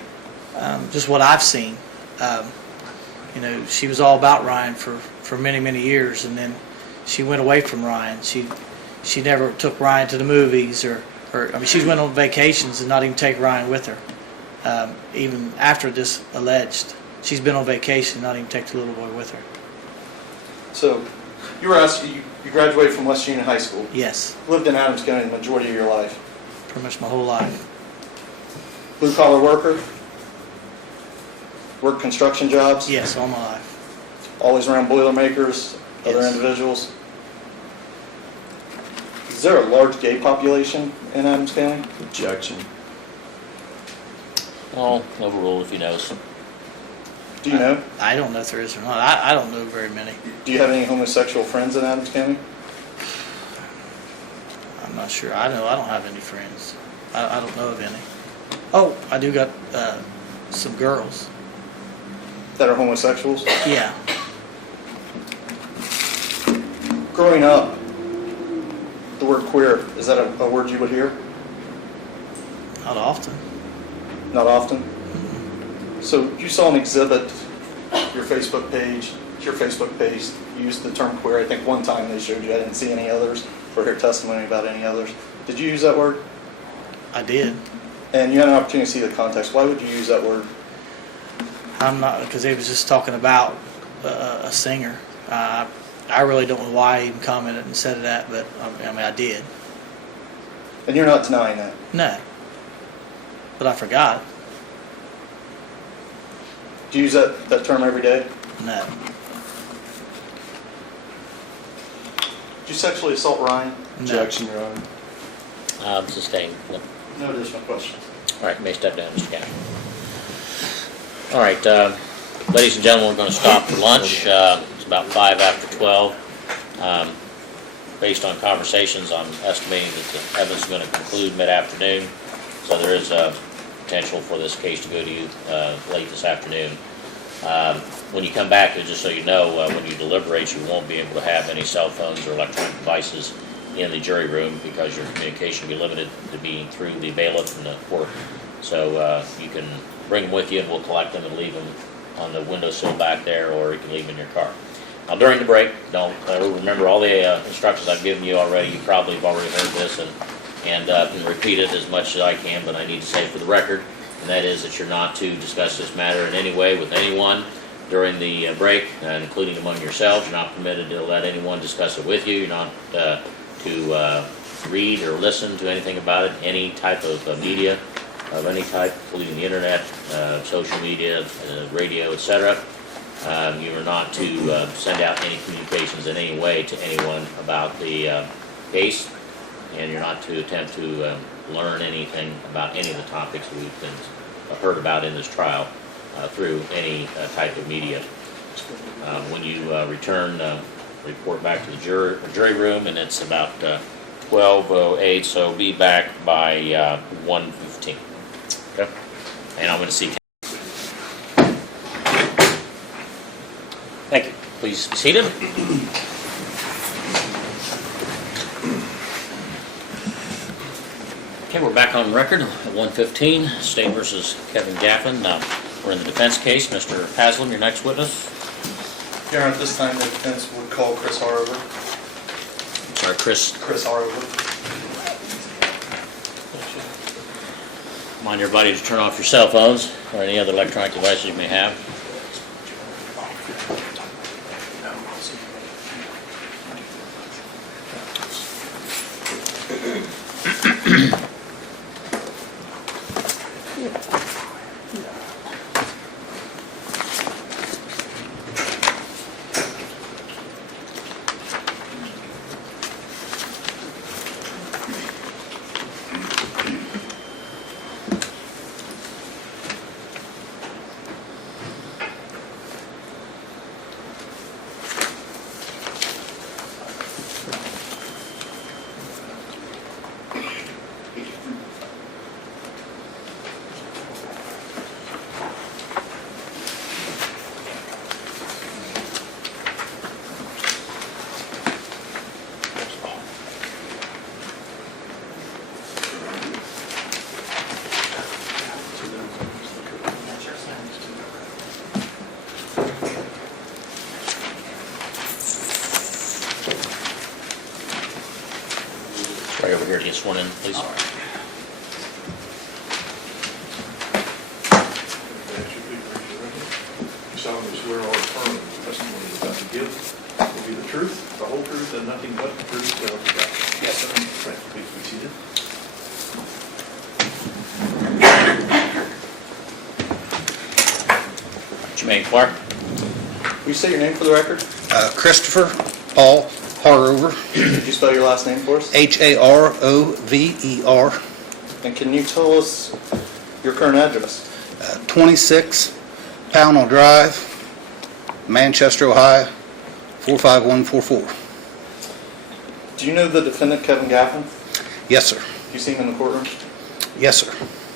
just what I've seen. You know, she was all about Ryan for many, many years, and then she went away from Ryan. She never took Ryan to the movies, or I mean, she went on vacations and not even take Ryan with her. Even after this alleged, she's been on vacation, not even take the little boy with her. So, you graduated from West Union High School. Yes, Lived in Adams County the majority of your life. pretty much my whole life. Blue collar worker. Worked construction jobs. Yes, all my life. Always around Boilermakers, other Yes. individuals. Is there a large gay population in Adams County? Objection. Well, overruled if he knows. Do you know? I don't know if there is or not. I don't know very many. Do you have any homosexual friends in Adams County? I'm not sure. I know I don't have any friends. I don't know of any. Oh, I do got some girls. That are homosexuals? Yeah. Growing up, the word queer, is that a word you would hear? Not often. Not often? So you saw an exhibit, your Facebook page used the term queer. I think one time they showed you. I didn't see any others or hear testimony about any others. Did you use that word? I did. And you had an opportunity to see the context. Why would you use that word? I'm not, because they was just talking about a singer. I really don't know why I even commented and said that, but I mean, I did. And you're not denying that? No. But I forgot. Do you use that term every day? No. Did you sexually assault Ryan? Objection, Your Honor. Sustained. No additional questions. All right, may step down, Mr. Gaffin. All right, ladies and gentlemen, we're going to stop for lunch. It's about 5 after 12. Based on conversations, I'm estimating that the evidence is going to conclude mid-afternoon, so there is a potential for this case to go to you late this afternoon. When you come back, just so you know, when you deliberate, you won't be able to have any cell phones or electronic devices in the jury room because your communication will be limited to being through the bailiff and the court. So you can bring them with you and we'll collect them and leave them on the windowsill back there, or you can leave them in your car. Now during the break, don't remember all the instructions I've given you already. You probably have already heard this and can repeat it as much as I can, but I need to say for the record, and that is that you're not to discuss this matter in any way with anyone during the break, including among yourselves. You're not permitted to let anyone discuss it with you. You're not to read or listen to anything about it, any type of media of any type, including the internet, social media, radio, etc. You are not to send out any communications in any way to anyone about the case, and you're not to attempt to learn anything about any of the topics that we've been heard about in this trial through any type of media. When you return, report back to the jury room, and it's about 12:08, so be back by 1:15. Okay? And I'm going to see. Thank you. Please be seated. Okay, we're back on record at 1:15, State versus Kevin Gaffin. We're in the defense case. Mr. Haslam, your next witness. Your Honor, at this time the defense would call Chris Harover. Sorry, Chris. Chris Harover. Remind everybody to turn off your cell phones or any other electronic devices you may have. Right over here to get sworn in, please. That should be raised your right hand. You solemnly swear or affirm that the testimony you're about to give will be the truth, the whole truth, and nothing but the truth, so help you God. Yes, sir. Right, please be seated. Jermaine Clark. Will you say your name for the record? Christopher Paul Harover, Could you spell your last name for us? Harover, And can you tell us your current address? 26 Pownell Drive, Manchester, Ohio, 45144. Do you know the defendant, Kevin Gaffin? Yes, sir. You seen him in the courtroom? Yes, sir.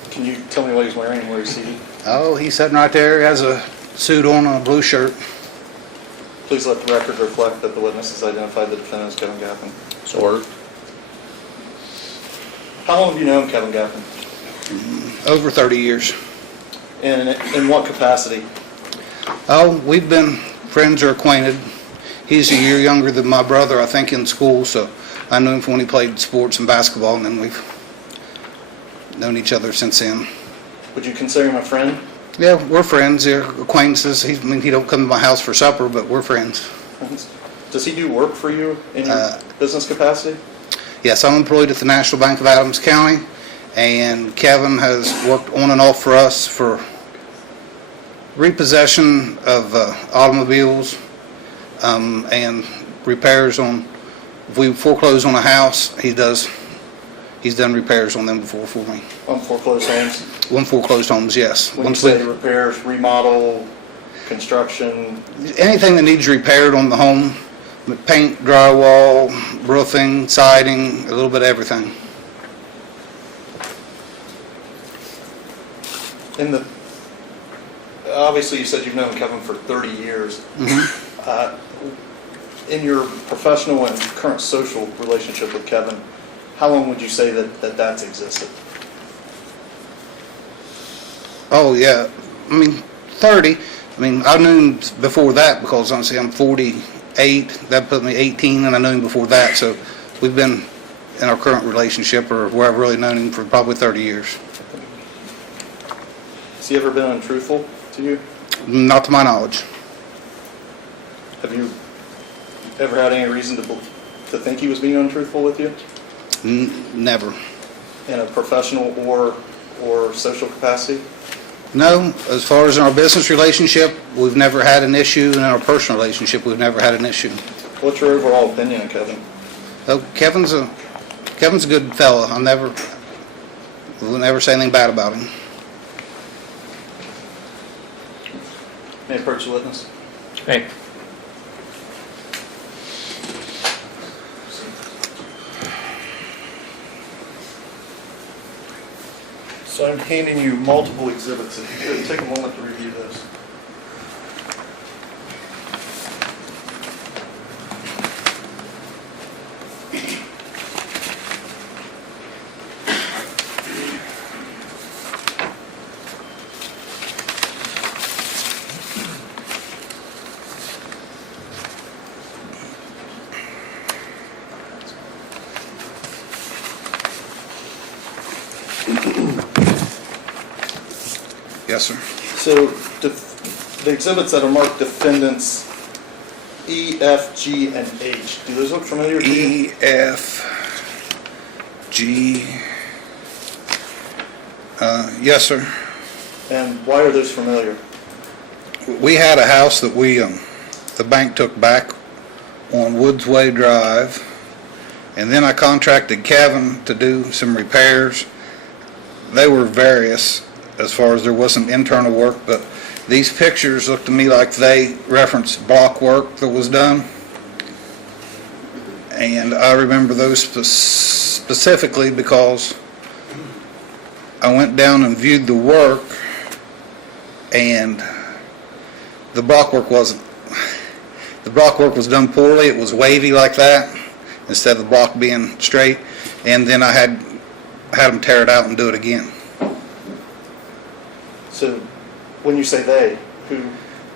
Can you tell me what he's wearing and where he's seated? Oh, he's sitting right there. He has a suit on and a blue shirt. Please let the record reflect that the witness has identified the defendant as Kevin Gaffin. So ordered. How long have you known Kevin Gaffin? Over 30 years. In what capacity? Oh, we've been friends or acquainted. He's a year younger than my brother, I think, in school, so I knew him from when he played sports and basketball, and then we've known each other since then. Would you consider him a friend? Yeah, we're friends, they're acquaintances. He don't come to my house for supper, but we're friends. Does he do work for you in your business capacity? Yes, I'm employed at the National Bank of Adams County, and Kevin has worked on and off for us for repossession of automobiles and repairs on, if we foreclose on a house, he's done repairs on them before for me. On foreclosed homes? On foreclosed homes, yes. When you say repairs, remodel, construction? Anything that needs repaired on the home, paint, drywall, roofing, siding, a little bit of everything. Obviously you said you've known Kevin for 30 years. Mm-hmm. In your professional and current social relationship with Kevin, how long would you say that that's existed? Oh, yeah. I mean, 30. I mean, I knew him before that because, honestly, I'm 48. That put me 18, and I knew him before that. So we've been in our current relationship, or where I've really known him, for probably 30 years. Has he ever been untruthful to you? Not to my knowledge. Have you ever had any reason to think he was being untruthful with you? Never. In a professional or social capacity? No, as far as in our business relationship, we've never had an issue, and in our personal relationship, we've never had an issue. What's your overall opinion on Kevin? Oh, Kevin's a good fella. Will never say anything bad about him. May I approach the witness? Hey. So I'm handing you multiple exhibits. If you could take a moment to review those. Yes, sir. So the exhibits that are marked defendants E, F, G, and H, do those look familiar to you? E, F, G. Yes, sir. And why are those familiar? We had a house that the bank took back on Woodsway Drive, and then I contracted Kevin to do some repairs. They were various as far as there was some internal work, but these pictures look to me like they reference block work that was done. And I remember those specifically because I went down and viewed the work, and the block work was done poorly. It was wavy like that instead of the block being straight, and then I had them tear it out and do it again. So when you say they, who?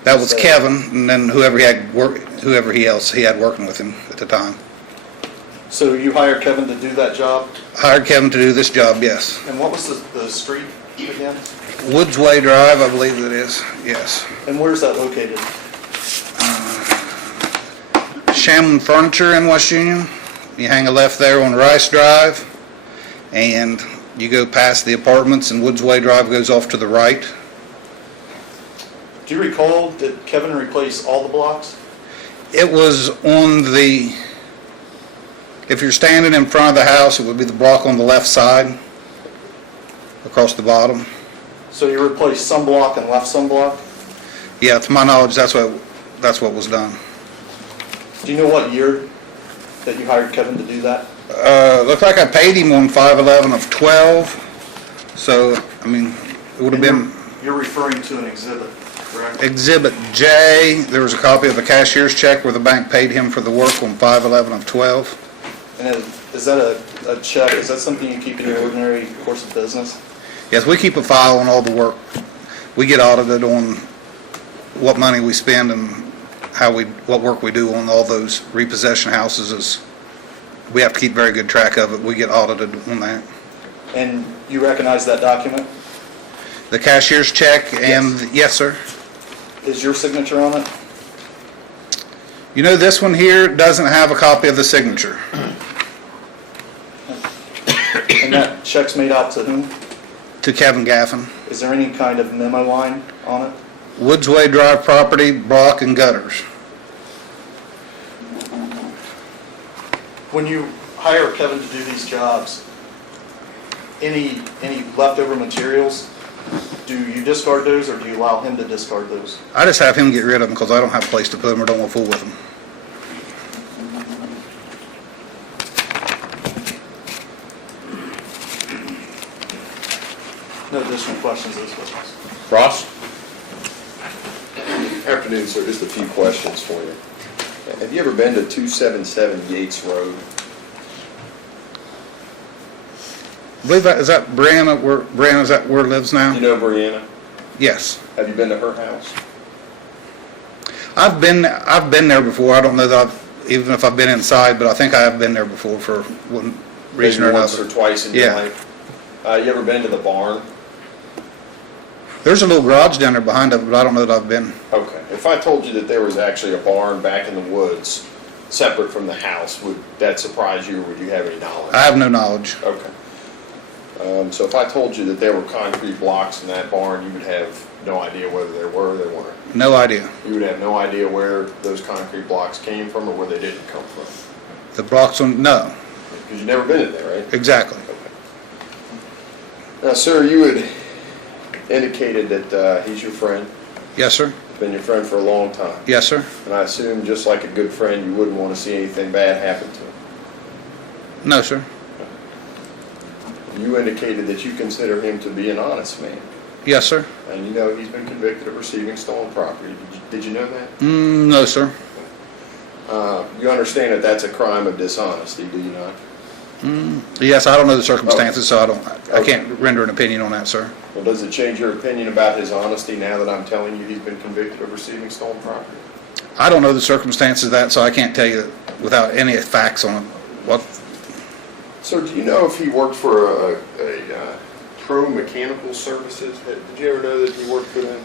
That was Kevin, and then whoever else he had working with him at the time. So you hired Kevin to do that job? Hired Kevin to do this job, yes. And what was the street again? Woodsway Drive, I believe it is, yes. And where's that located? Shamlin Furniture in West Union. You hang a left there on Rice Drive, and you go past the apartments, and Woodsway Drive goes off to the right. Do you recall, did Kevin replace all the blocks? It was on the, if you're standing in front of the house, it would be the block on the left side, across the bottom. So you replaced some block and left some block? Yeah, to my knowledge, that's what was done. Do you know what year that you hired Kevin to do that? Looked like I paid him on 5/11 of 12, so, I mean, it would have been You're referring to an exhibit, correct? Exhibit J. There was a copy of the cashier's check where the bank paid him for the work on 5/11 of 12. And is that a check, is that something you keep in your ordinary course of business? Yes, we keep a file on all the work. We get audited on what money we spend and what work we do on all those repossession houses. We have to keep very good track of it. We get audited on that. And you recognize that document? The cashier's check and, yes, sir. Is your signature on it? You know, this one here doesn't have a copy of the signature. And that check's made out to whom? To Kevin Gaffin. Is there any kind of memo line on it? Woodsway Drive property, block and gutters. When you hire Kevin to do these jobs, any leftover materials, do you discard those or do you allow him to discard those? I just have him get rid of them because I don't have a place to put them or don't want to fool with them. No additional questions, those questions. Ross? Afternoon, sir, just a few questions for you. Have you ever been to 277 Yates Road? I believe that, is that Brianna, is that where it lives now? You know Brianna? Yes. Have you been to her house? I've been there before. I don't know that even if I've been inside, but I think I have been there before for one reason or Maybe another. once or twice in your Yeah. life? You ever been to the barn? There's a little garage down there behind it, but I don't know that I've been. Okay. If I told you that there was actually a barn back in the woods, separate from the house, would that surprise you, or would you have any knowledge? I have no knowledge. Okay. So if I told you that there were concrete blocks in that barn, you would have no idea whether there were or there weren't? No idea. You would have no idea where those concrete blocks came from or where they didn't come from? The blocks on, no. Because you've never been in there, right? Exactly. Now, sir, you had indicated that he's your friend, Yes, sir. been your friend for a long time. Yes, sir. And I assume, just like a good friend, you wouldn't want to see anything bad happen to him. No, sir. You indicated that you consider him to be an honest man. Yes, sir. And you know he's been convicted of receiving stolen property. Did you know that? No, sir. You understand that that's a crime of dishonesty, do you not? Yes, I don't know the circumstances, so I can't render an opinion on that, sir. Well, does it change your opinion about his honesty now that I'm telling you he's been convicted of receiving stolen property? I don't know the circumstances of that, so I can't tell you without any facts on it. What? Sir, do you know if he worked for a Pro Mechanical Services? Did you ever know that he worked for them?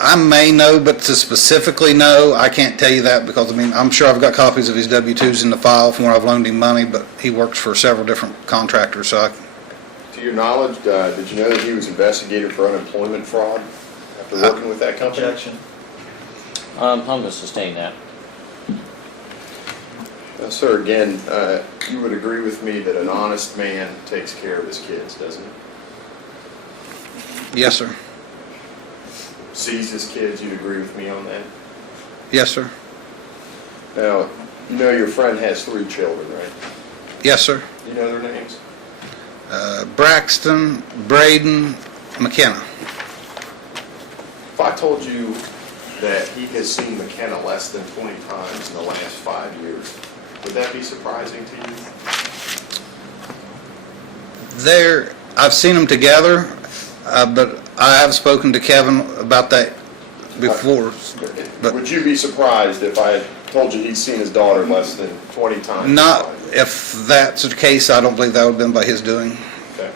I may know, but to specifically know, I can't tell you that because, I mean, I'm sure I've got copies of his W-2s in the file from where I've loaned him money, but he works for several different contractors, so To your knowledge, did you know that he was investigated for unemployment fraud after working with that company? Objection. I'm going to sustain that. Now, sir, again, you would agree with me that an honest man takes care of his kids, doesn't he? yes, sir. Sees his kids, you'd agree with me on that? Yes, sir. Now, you know your friend has 3 children, right? Yes, sir. You know their names? Braxton, Braden, McKenna. If I told you that he has seen McKenna less than 20 times in the last 5 years, would that be surprising to you? I've seen them together, but I have spoken to Kevin about that before. But Would you be surprised if I had told you he's seen his daughter less than 20 times? not, if that's the case, I don't believe that would have been by his doing. Okay.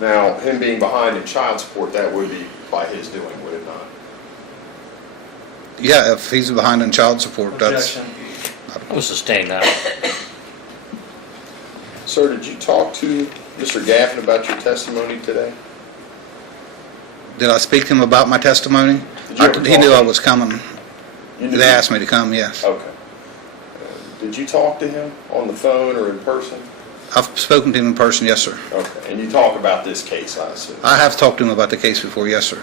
Now, him being behind in child support, that would be by his doing, would it not? Yeah, if he's behind in child support, that's, Objection. I would sustain that. Sir, did you talk to Mr. Gaffin about your testimony today? did I speak to him about my testimony? Did you ever He knew talk- I was coming. You knew- They asked me to come, yes. Okay. Did you talk to him on the phone or in person? I've spoken to him in person, yes, sir. Okay, and you talk about this case, I assume? I have talked to him about the case before, yes, sir.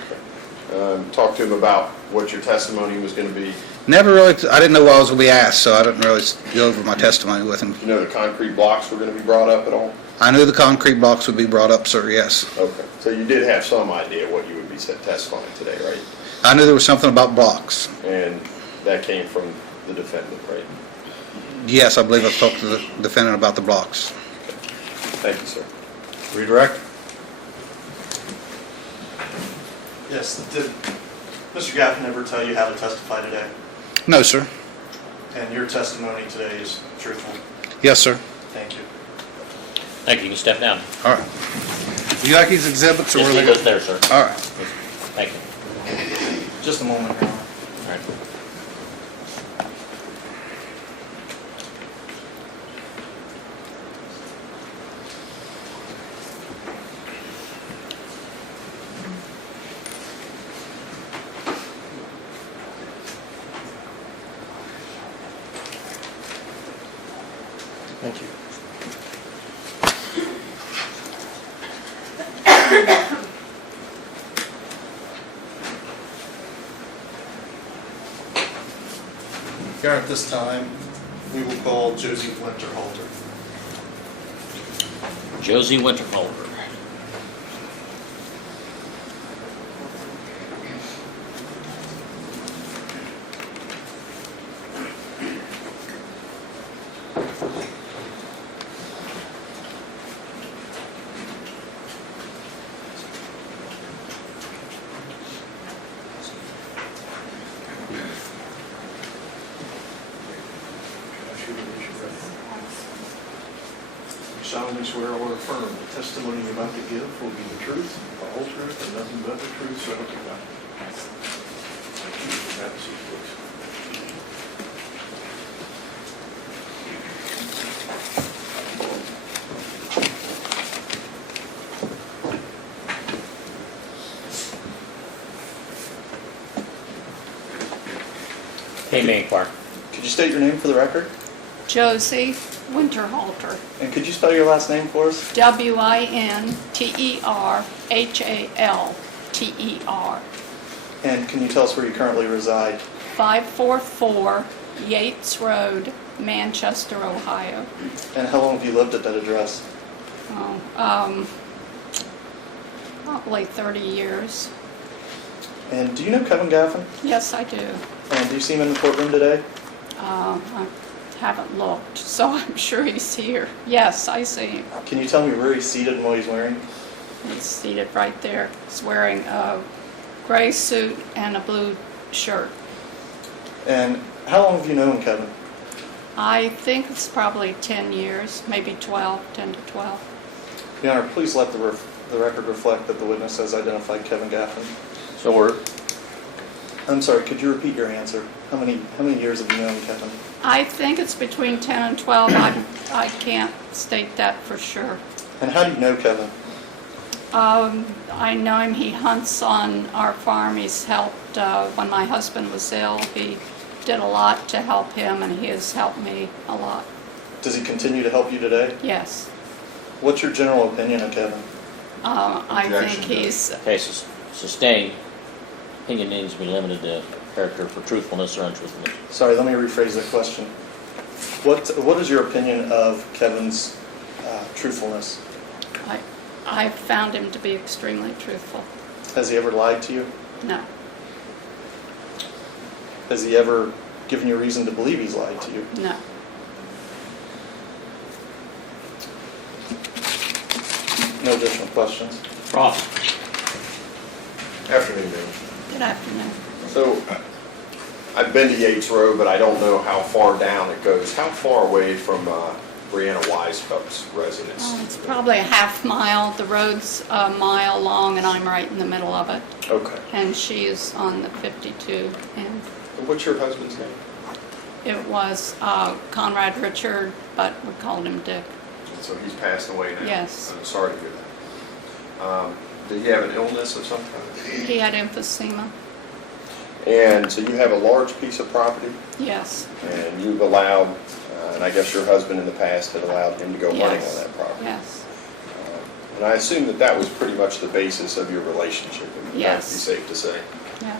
Talk to him about what your testimony was going to be. Never really, I didn't know what I was going to be asked, so I didn't really go over my testimony with him. You know the concrete blocks were going to be brought up at all? I knew the concrete blocks would be brought up, sir, yes. Okay, so you did have some idea what you would be testifying today, right? I knew there was something about blocks. And that came from the defendant, right? Yes, I believe I've talked to the defendant about the blocks. Thank you, sir. Redirect? Yes, did Mr. Gaffin ever tell you how to testify today? No, sir. And your testimony today is truthful? Yes, sir. Thank you. Thank you, you can step down. All right. Do you like these exhibits or Just where they leave go? those there, sir. All right. Thank you. Just a moment, Your Honor. All right. Thank you. Your Honor, at this time, we will call Josie Winterhalter. Josie Winterholder. You solemnly swear or affirm the testimony you're about to give will be the truth, the whole truth, and nothing but the truth, so help you God. Thank you. Have a seat, please. Hey, may I inquire? Could you state your name for the record? Josie Winterhalter, And could you spell your last name for us? Winterhalter. And can you tell us where you currently reside? 544 Yates Road, Manchester, Ohio. And how long have you lived at that address? Probably 30 years. And do you know Kevin Gaffin? Yes, I do. And do you see him in the courtroom today? I haven't looked, so I'm sure he's here. Yes, I see him. Can you tell me where he's seated and what he's wearing? He's seated right there. He's wearing a gray suit and a blue shirt. And how long have you known Kevin? I think it's probably 10 years, maybe 12, 10 to 12. Your Honor, please let the record reflect that the witness has identified Kevin Gaffin. So ordered. I'm sorry, could you repeat your answer? How many years have you known Kevin? I think it's between 10 and 12. I can't state that for sure. And how do you know Kevin? I know him. He hunts on our farm. He's helped when my husband was ill. He did a lot to help him, and he has helped me a lot. Does he continue to help you today? Yes. What's your general opinion of Kevin? I think he's... Okay, sustained. Opinion needs to be limited to character for truthfulness or untruthfulness. Sorry, let me rephrase the question. What is your opinion of Kevin's truthfulness? I found him to be extremely truthful. Has he ever lied to you? No. Has he ever given you reason to believe he's lied to you? No. No additional questions. Cross. Afternoon, ma'am. Good afternoon. So, I've been to Yates Road, but I don't know how far down it goes. How far away from Brianna Weisskop's residence? It's probably a half mile. The road's a mile long, and I'm right in the middle of it. Okay. And she is on the 52 end. And what's your husband's name? It was Conrad Richard, but we called him Dick. So he's passed away now? Yes. I'm sorry to hear that. Did he have an illness of some kind? He had emphysema. And so you have a large piece of property, Yes. and you've allowed, and I guess your husband in the past had allowed him to go hunting on Yes. that property. Yes. And I assume that that was pretty much the basis of your relationship. Would that Yes. be safe to say? Yes.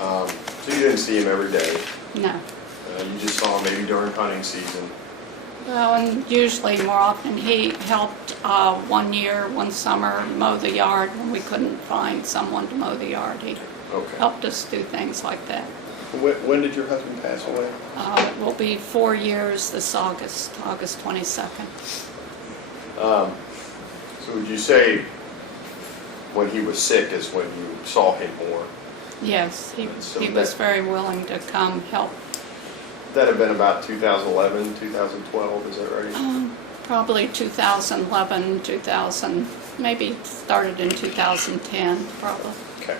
So you didn't see him every day. No. You just saw him maybe during hunting season. Well, and usually more often, he helped one year, one summer, mow the yard when we couldn't find someone to mow the yard. He Okay. helped us do things like that. When did your husband pass away? It will be 4 years this August, August 22nd. So would you say when he was sick is when you saw him more? Yes, So he was that- very willing to come help. That'd have been about 2011, 2012, is that right? Probably 2011, 2000, maybe started in 2010, probably. Okay.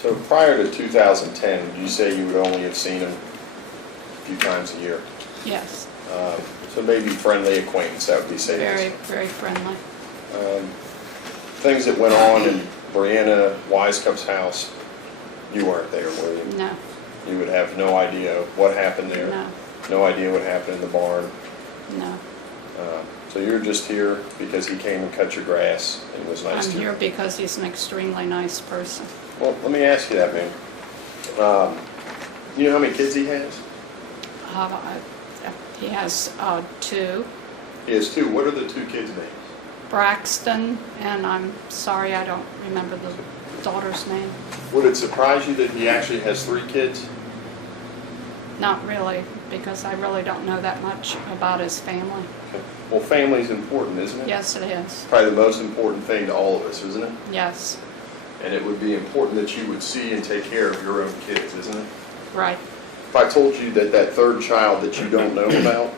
So prior to 2010, would you say you would only have seen him a few times a year? Yes, So maybe friendly acquaintance, that would be safe. to very, say. very friendly. Things that went on in Brianna Weiskop's house, you weren't there, were you? No, You would have no idea what happened there? no, No idea what happened in the barn? no. So you're just here because he came and cut your grass and was nice I'm to you? here because he's an extremely nice person. Well, let me ask you that, ma'am. You know how many kids he has? He has 2, He has 2. What are the 2 kids' names? Braxton, and I'm sorry, I don't remember the daughter's name. Would it surprise you that he actually has 3 kids? Not really, because I really don't know that much about his family. Okay. Well, family's important, isn't it? Yes, it is. Probably the most important thing to all of us, isn't it? Yes, And it would be important that you would see and take care of your own kids, isn't it? right. If I told you that that 3rd child that you don't know about,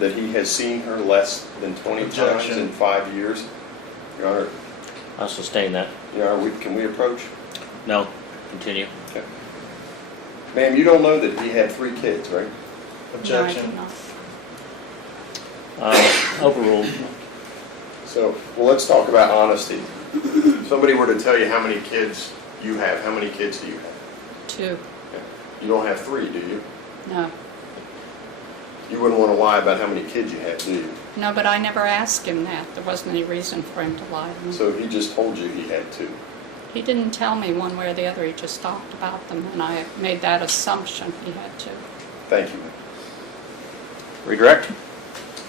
that he has seen her less than 20 times Objection. in 5 years, Your Honor, I'll sustain that. Your Honor, can we approach? No, continue. Okay. Ma'am, you don't know that he had 3 kids, right? No, I do not. Overruled. So, well, let's talk about honesty. If somebody were to tell you how many kids you have, how many kids do you have? 2, You don't have 3, do you? no. You wouldn't want to lie about how many kids you have, do you? No, but I never asked him that. There wasn't any reason for him to lie to me. So he just told you he had 2. He didn't tell me one way or the other. He just talked about them, and I made that assumption he had 2. Thank you. Redirect?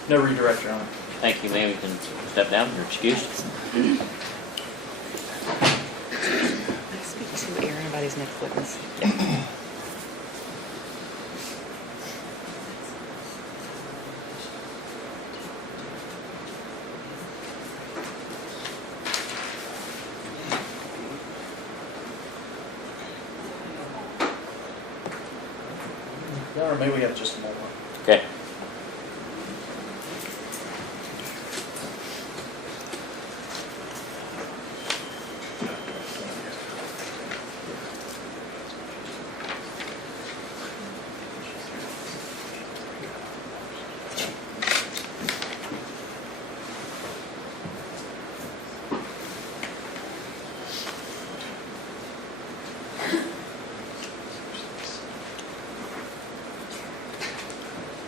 No redirect, Your Honor. Thank you, ma'am. You can step down. You're excused. Speak to Aaron about his next witness. Your Honor, may we have just a moment? Okay.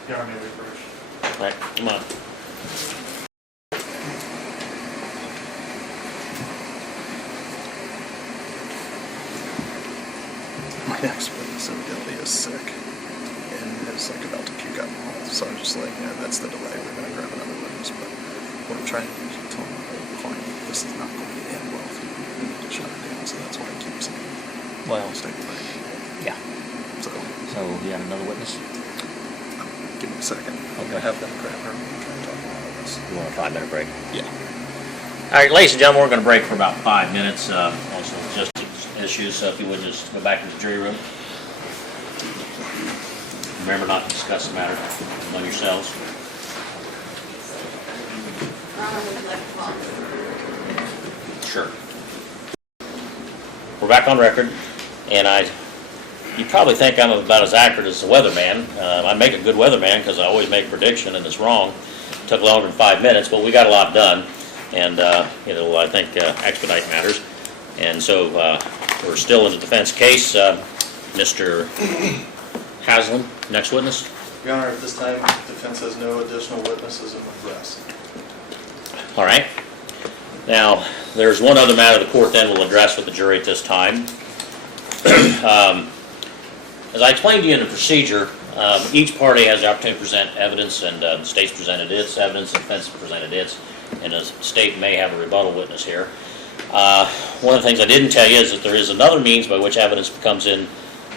Your Honor, may we approach? All right, come on. My next witness evidently is sick and is like about to puke out mouth. So I'm just like, yeah, that's the delay. We're going to grab another witness. But what I'm trying to do is tell him, fine, this is not going to end well for you. We need to shut it down. So that's why I keep saying, Well, stay away. yeah. So So you got another witness? give me a second. Okay. I have them grab her and try and talk about all this. You want a 5-minute break? Yeah. All right, ladies and gentlemen, we're going to break for about 5 minutes. Also, just issues, so if you would just go back to the jury room. Remember not to discuss the matter among yourselves. Sure. We're back on record, and you probably think I'm about as accurate as the weatherman. I make a good weatherman because I always make a prediction and it's wrong. It took longer than 5 minutes, but we got a lot done, and it'll, I think, expedite matters. And so we're still in the defense case. Mr. Haslam, next witness. Your Honor, at this time, defense has no additional witnesses in the press. All right. Now, there's one other matter the court then will address with the jury at this time. As I explained to you in the procedure, each party has the opportunity to present evidence, and the state's presented its evidence, the defense presented its, and the state may have a rebuttal witness here. One of the things I didn't tell you is that there is another means by which evidence comes in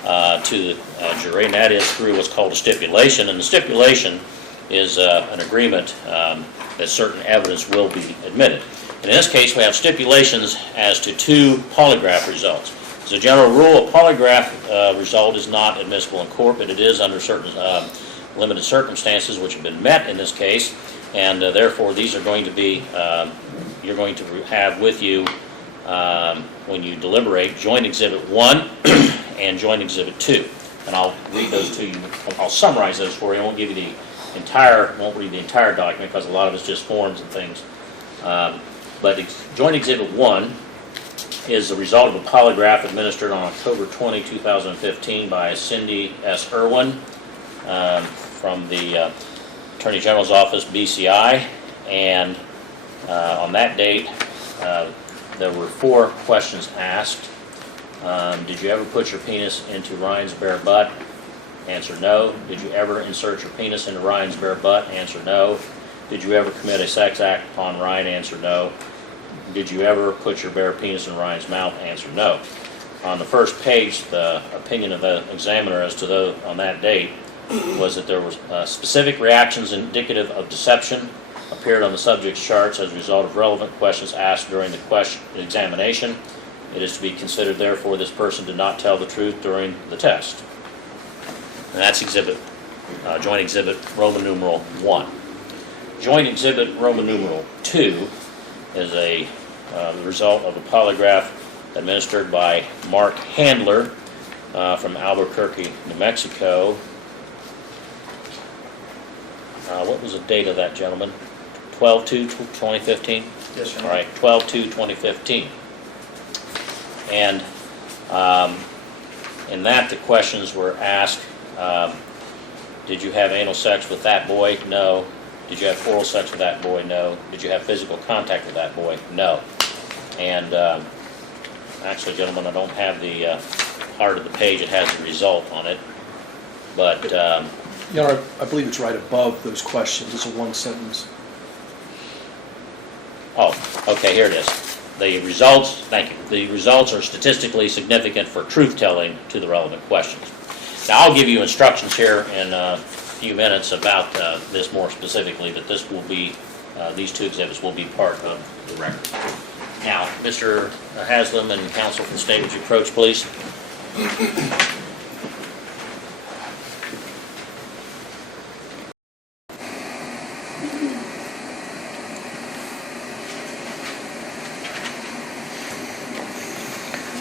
to the jury, and that is through what's called a stipulation. And the stipulation is an agreement that certain evidence will be admitted. And in this case, we have stipulations as to 2 polygraph results. As a general rule, a polygraph result is not admissible in court, but it is under certain limited circumstances which have been met in this case, and therefore these are going to be, you're going to have with you when you deliberate Joint Exhibit 1 and Joint Exhibit 2. And I'll read those to you. I'll summarize those for you. I won't give you the entire, won't read the entire document because a lot of it's just forms and things. But Joint Exhibit 1 is the result of a polygraph administered on October 20, 2015 by Cindy S. Irwin from the Attorney General's Office, BCI. And on that date, there were 4 questions asked. Did you ever put your penis into Ryan's bare butt? Answer no. Did you ever insert your penis into Ryan's bare butt? Answer no. Did you ever commit a sex act upon Ryan? Answer no. Did you ever put your bare penis in Ryan's mouth? Answer no. On the first page, the opinion of the examiner as to on that date was that there were specific reactions indicative of deception appeared on the subject's charts as a result of relevant questions asked during the examination. It is to be considered, therefore, this person did not tell the truth during the test. And that's Joint Exhibit Roman numeral 1. Joint Exhibit Roman numeral 2 is the result of a polygraph administered by Mark Handler from Albuquerque, New Mexico. What was the date of that, gentleman? 12/2/2015? Yes, Your Honor. All right, 12/2/2015. And in that, the questions were asked, did you have anal sex with that boy? No. Did you have oral sex with that boy? No. Did you have physical contact with that boy? No. And actually, gentlemen, I don't have the heart of the page. It has the result on it. But You know, I believe it's right above those questions. It's a 1 sentence. oh, okay, here it is. The results, thank you. The results are statistically significant for truth-telling to the relevant questions. Now, I'll give you instructions here in a few minutes about this more specifically, but this will be, these 2 exhibits will be part of the record. Now, Mr. Haslam and counsel from the state, would you approach, please?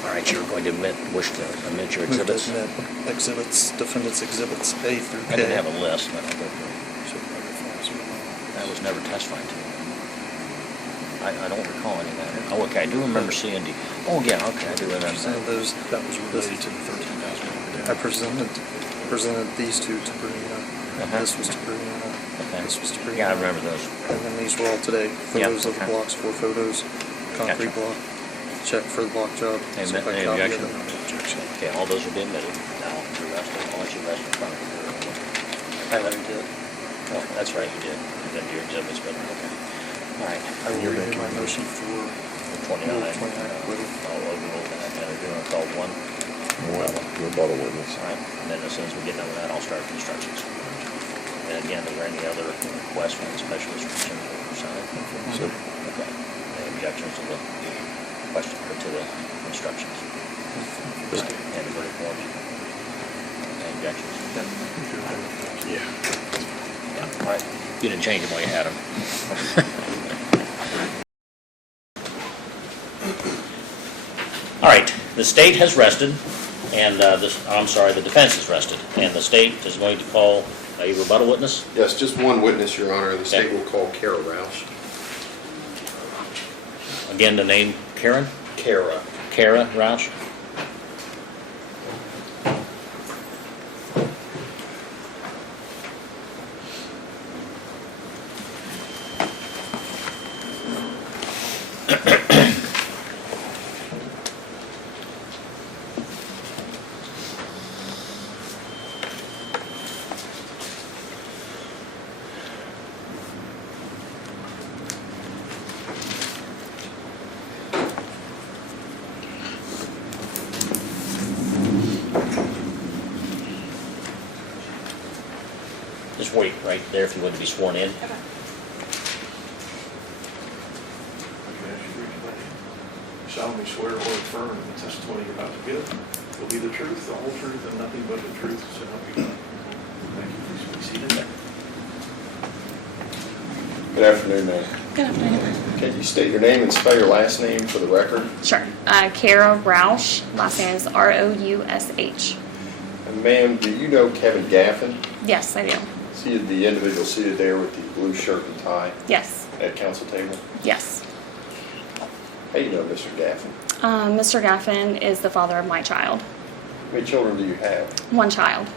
All right, you're going to wish to admit your Move to exhibits? admit exhibits, defendants exhibits A through K. I didn't have a list, but I'll go through. That was never testified to. I don't recall any of that. Oh, okay, I do remember seeing the, oh, yeah, okay, I do remember And that. those, That was related to the 13,000. I presented these 2 to Brianna. This was to Brianna. Okay. This was to Brianna. Yeah, I remember those. And then these were all today. Photos of the okay. blocks, 4 photos, concrete Gotcha. block, check for the block job. Any So if I any copy it, objection? then no objection. Okay, all those will be admitted. Now, the rest, I'll let you rest in front of you. I already did. Oh, that's right, you did. You did your exhibits, but, okay. All right. I will renew my motion for 29. Rule 29 acquittal. I'll overrule that, and we're going to call 1. Rebuttal witness. All right, and then as soon as we get done with that, I'll start constructions. And again, are there any other requests from the special instructions or something? So, Okay. Any objections to the question or to the instructions? And the verdict forms? Any objections? Yeah, all right. You didn't change them while you had them. All right, the state has rested, and the defense has rested, and the state is going to call a rebuttal witness. Yes, just one witness, Your Honor. The state will call Kara Roush. Again, the name Karen? Kara. Kara Roush? Just wait right there if you want to be sworn in. Would you actually read your name? You solemnly swear or affirm that the testimony you're about to give will be the truth, the whole truth, and nothing but the truth, so help you God. Thank you. Please be seated. Good afternoon, ma'am. Good afternoon. Can you state your name and spell your last name for the record? Sure. Kara Roush, last name is Roush. And ma'am, do you know Kevin Gaffin? Yes, I do. See the individual seated there with the blue shirt and tie Yes, at council table? yes. How do you know Mr. Gaffin? Mr. Gaffin is the father of my child. How many children do you have? One child.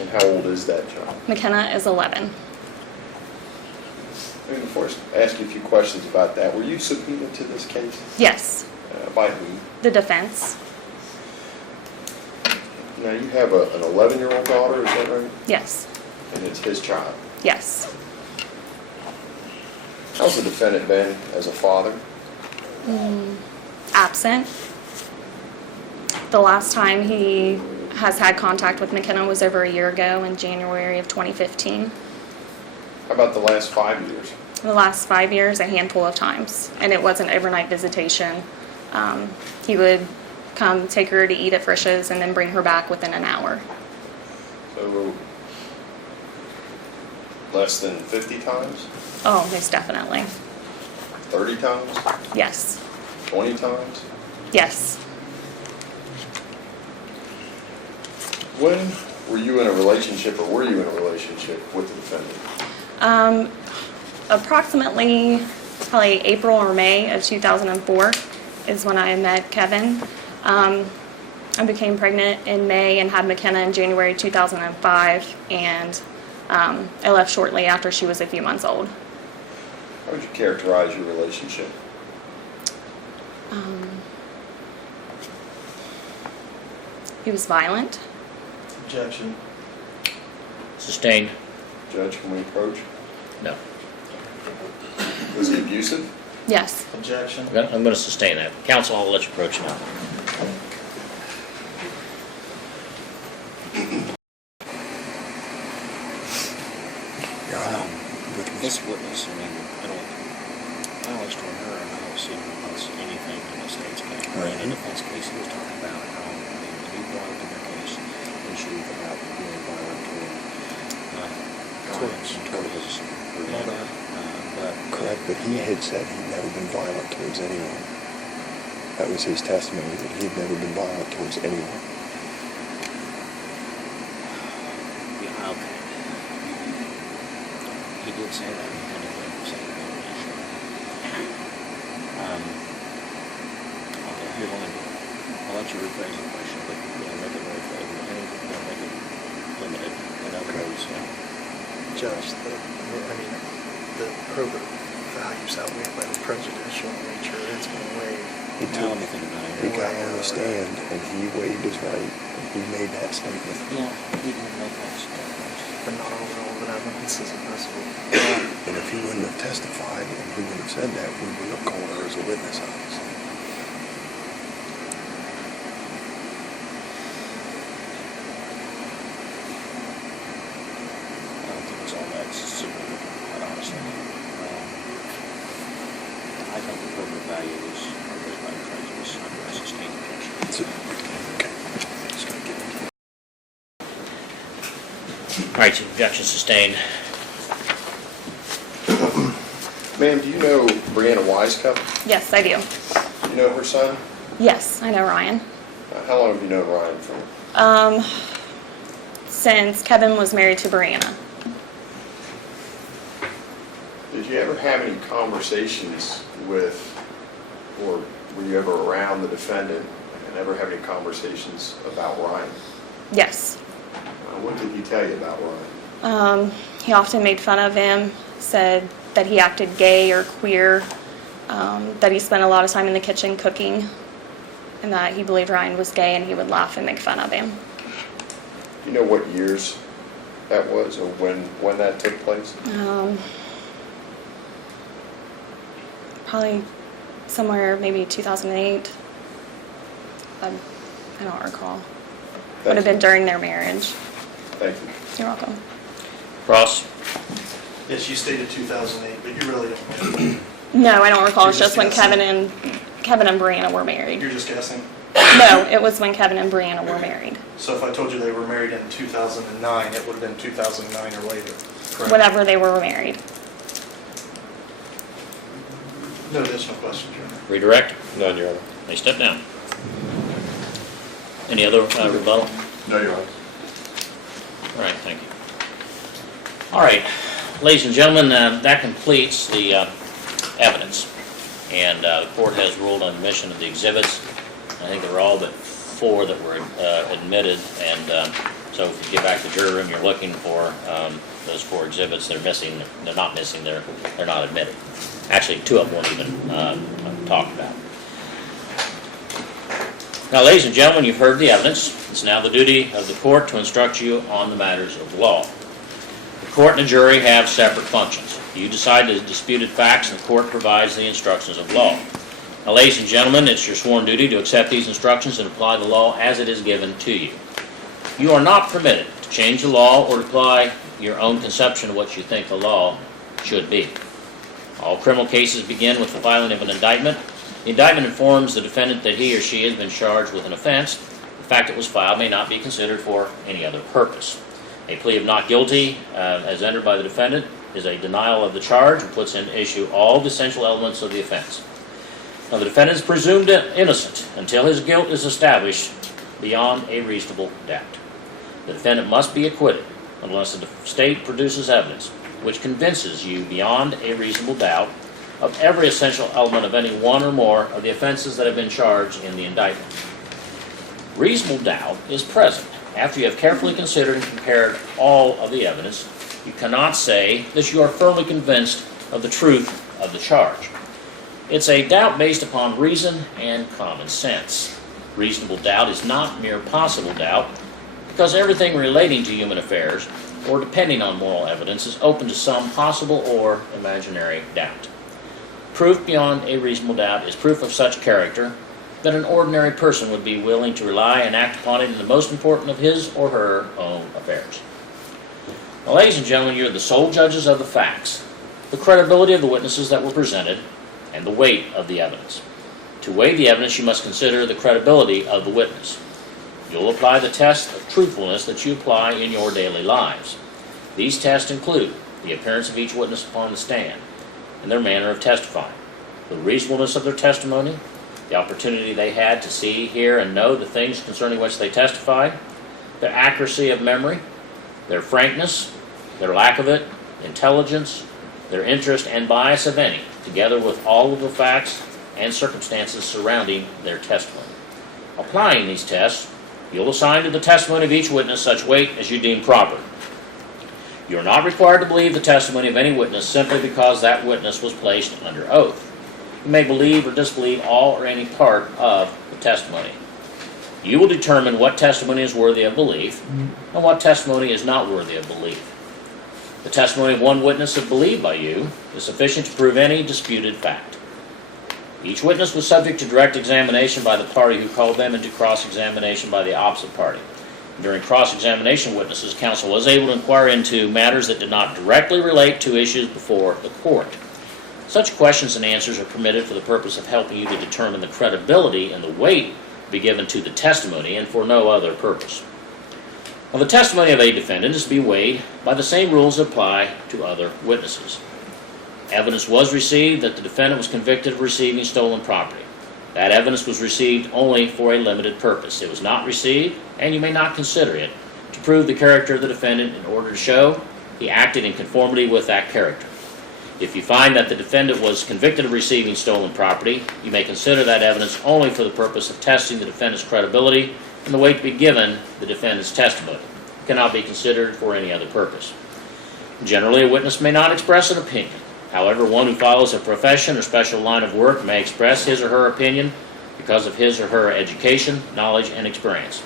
And how old is that child? McKenna is 11. Let me first ask you a few questions about that. Were you subpoenaed to this case? Yes, By whom? the defense. Now, you have an 11-year-old daughter, is that right? Yes, And it's his child. yes. How's the defendant been as a father? Absent. The last time he has had contact with McKenna was over a year ago in January of 2015. How about the last 5 years? The last 5 years, a handful of times, and it wasn't overnight visitation. He would come take her to eat at Frisch's and then bring her back within an hour. So, less than 50 times? Oh, most definitely. 30 times? Yes, 20 times? yes. When were you in a relationship, or were you in a relationship with the defendant? Approximately probably April or May of 2004 is when I met Kevin. I became pregnant in May and had McKenna in January 2005, and I left shortly after she was a few months old. How would you characterize your relationship? He was violent. Objection. Sustained? Judge, can we approach? No. Was he abusive? Yes. Objection. I'm going to sustain that. Counsel, I'll let you approach now. This witness, I mean, I don't extort her, and I don't see anything in the state's case. Or in the defense case, he was talking about how, he brought up in their case issues about being violent toward his mother. Correct, but he had said he'd never been violent towards anyone. That was his testimony, that he'd never been violent towards anyone. Yeah, okay. He did say that. He kind of did say that. Okay, here, I'll let you rephrase the question, but make it very clear. Make it limited. In other words, Judge, the probative values outweigh by the prejudicial nature. It's been weighed. He took he got on the stand and he waived his right and he made that statement. yeah, he didn't make that statement. But not all relevant evidence is admissible. And if he wouldn't have testified and he wouldn't have said that, we wouldn't have called her as a witness, obviously. I don't think it's all that significant, quite honestly. I think the probative value is outweighed by the prejudice under a sustained objection. All right, objection sustained. Ma'am, do you know Brianna Wisecup? Yes, I do. Do you know her son? Yes, I know Ryan. How long have you known Ryan for? Since Kevin was married to Brianna. Did you ever have any conversations with, or were you ever around the defendant and ever have any conversations about Ryan? Yes. What did he tell you about Ryan? He often made fun of him, said that he acted gay or queer, that he spent a lot of time in the kitchen cooking, and that he believed Ryan was gay and he would laugh and make fun of him. Do you know what years that was or when that took place? Probably somewhere maybe 2008. I don't recall. Would have been during their marriage. Thank you. You're welcome. Ross? Yes, you stated 2008, but you really don't know. No, I don't recall. You're It's just just when guessing? Kevin and Brianna were married. You're just guessing? No, it was when Kevin and Brianna were married. So if I told you they were married in 2009, it would have been 2009 or later, correct? Whenever they were married. No additional questions, Your Honor. Redirect? None, Your Honor. May step down. Any other rebuttal? No, Your Honor. All right, thank you. All right, ladies and gentlemen, that completes the evidence. And the court has ruled on admission of the exhibits. I think there were all but 4 that were admitted. And so if you get back to the jury room, you're looking for those 4 exhibits. They're missing. They're not missing. They're not admitted. Actually, 2 of them weren't even talked about. Now, ladies and gentlemen, you've heard the evidence. It's now the duty of the court to instruct you on the matters of law. The court and the jury have separate functions. You decide the disputed facts, and the court provides the instructions of law. Now, ladies and gentlemen, it's your sworn duty to accept these instructions and apply the law as it is given to you. You are not permitted to change the law or to apply your own conception of what you think the law should be. All criminal cases begin with the filing of an indictment. The indictment informs the defendant that he or she has been charged with an offense. The fact it was filed may not be considered for any other purpose. A plea of not guilty, as entered by the defendant, is a denial of the charge and puts into issue all the essential elements of the offense. Now, the defendant is presumed innocent until his guilt is established beyond a reasonable doubt. The defendant must be acquitted unless the state produces evidence which convinces you beyond a reasonable doubt of every essential element of any one or more of the offenses that have been charged in the indictment. Reasonable doubt is present after you have carefully considered and compared all of the evidence. You cannot say that you are firmly convinced of the truth of the charge. It's a doubt based upon reason and common sense. Reasonable doubt is not mere possible doubt, because everything relating to human affairs or depending on moral evidence is open to some possible or imaginary doubt. Proof beyond a reasonable doubt is proof of such character that an ordinary person would be willing to rely and act upon it in the most important of his or her own affairs. Now, ladies and gentlemen, you're the sole judges of the facts, the credibility of the witnesses that were presented, and the weight of the evidence. To weigh the evidence, you must consider the credibility of the witness. You'll apply the test of truthfulness that you apply in your daily lives. These tests include the appearance of each witness upon the stand and their manner of testifying, the reasonableness of their testimony, the opportunity they had to see, hear, and know the things concerning which they testified, their accuracy of memory, their frankness, their lack of it, intelligence, their interest and bias of any, together with all of the facts and circumstances surrounding their testimony. Applying these tests, you'll assign to the testimony of each witness such weight as you deem proper. You are not required to believe the testimony of any witness simply because that witness was placed under oath. You may believe or disbelieve all or any part of the testimony. You will determine what testimony is worthy of belief and what testimony is not worthy of belief. The testimony of one witness, if believed by you, is sufficient to prove any disputed fact. Each witness was subject to direct examination by the party who called them into cross-examination by the opposite party. During cross-examination witnesses, counsel was able to inquire into matters that did not directly relate to issues before the court. Such questions and answers are permitted for the purpose of helping you to determine the credibility and the weight to be given to the testimony and for no other purpose. Well, the testimony of a defendant is to be weighed by the same rules that apply to other witnesses. Evidence was received that the defendant was convicted of receiving stolen property. That evidence was received only for a limited purpose. It was not received, and you may not consider it, to prove the character of the defendant in order to show he acted in conformity with that character. If you find that the defendant was convicted of receiving stolen property, you may consider that evidence only for the purpose of testing the defendant's credibility and the weight to be given the defendant's testimony. It cannot be considered for any other purpose. Generally, a witness may not express an opinion. However, one who follows a profession or special line of work may express his or her opinion because of his or her education, knowledge, and experience.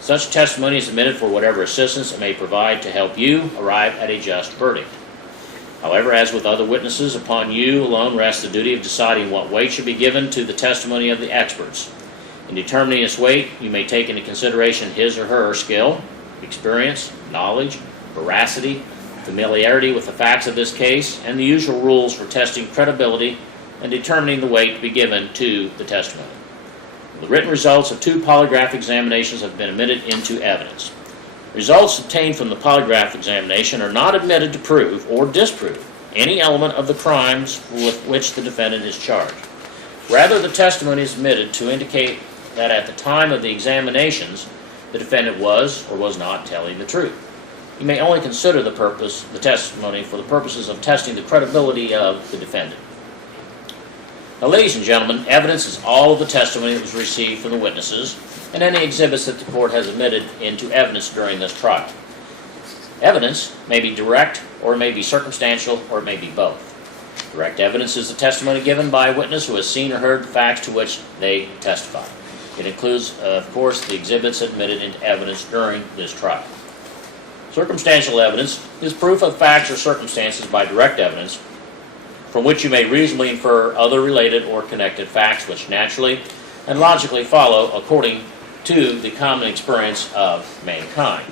Such testimony is admitted for whatever assistance it may provide to help you arrive at a just verdict. However, as with other witnesses, upon you alone rests the duty of deciding what weight should be given to the testimony of the experts. In determining its weight, you may take into consideration his or her skill, experience, knowledge, veracity, familiarity with the facts of this case, and the usual rules for testing credibility and determining the weight to be given to the testimony. The written results of 2 polygraph examinations have been admitted into evidence. Results obtained from the polygraph examination are not admitted to prove or disprove any element of the crimes with which the defendant is charged. Rather, the testimony is admitted to indicate that at the time of the examinations, the defendant was or was not telling the truth. You may only consider the testimony for the purposes of testing the credibility of the defendant. Now, ladies and gentlemen, evidence is all of the testimony that was received from the witnesses and any exhibits that the court has admitted into evidence during this trial. Evidence may be direct, or it may be circumstantial, or it may be both. Direct evidence is the testimony given by a witness who has seen or heard the facts to which they testify. It includes, of course, the exhibits admitted into evidence during this trial. Circumstantial evidence is proof of facts or circumstances by direct evidence from which you may reasonably infer other related or connected facts which naturally and logically follow according to the common experience of mankind.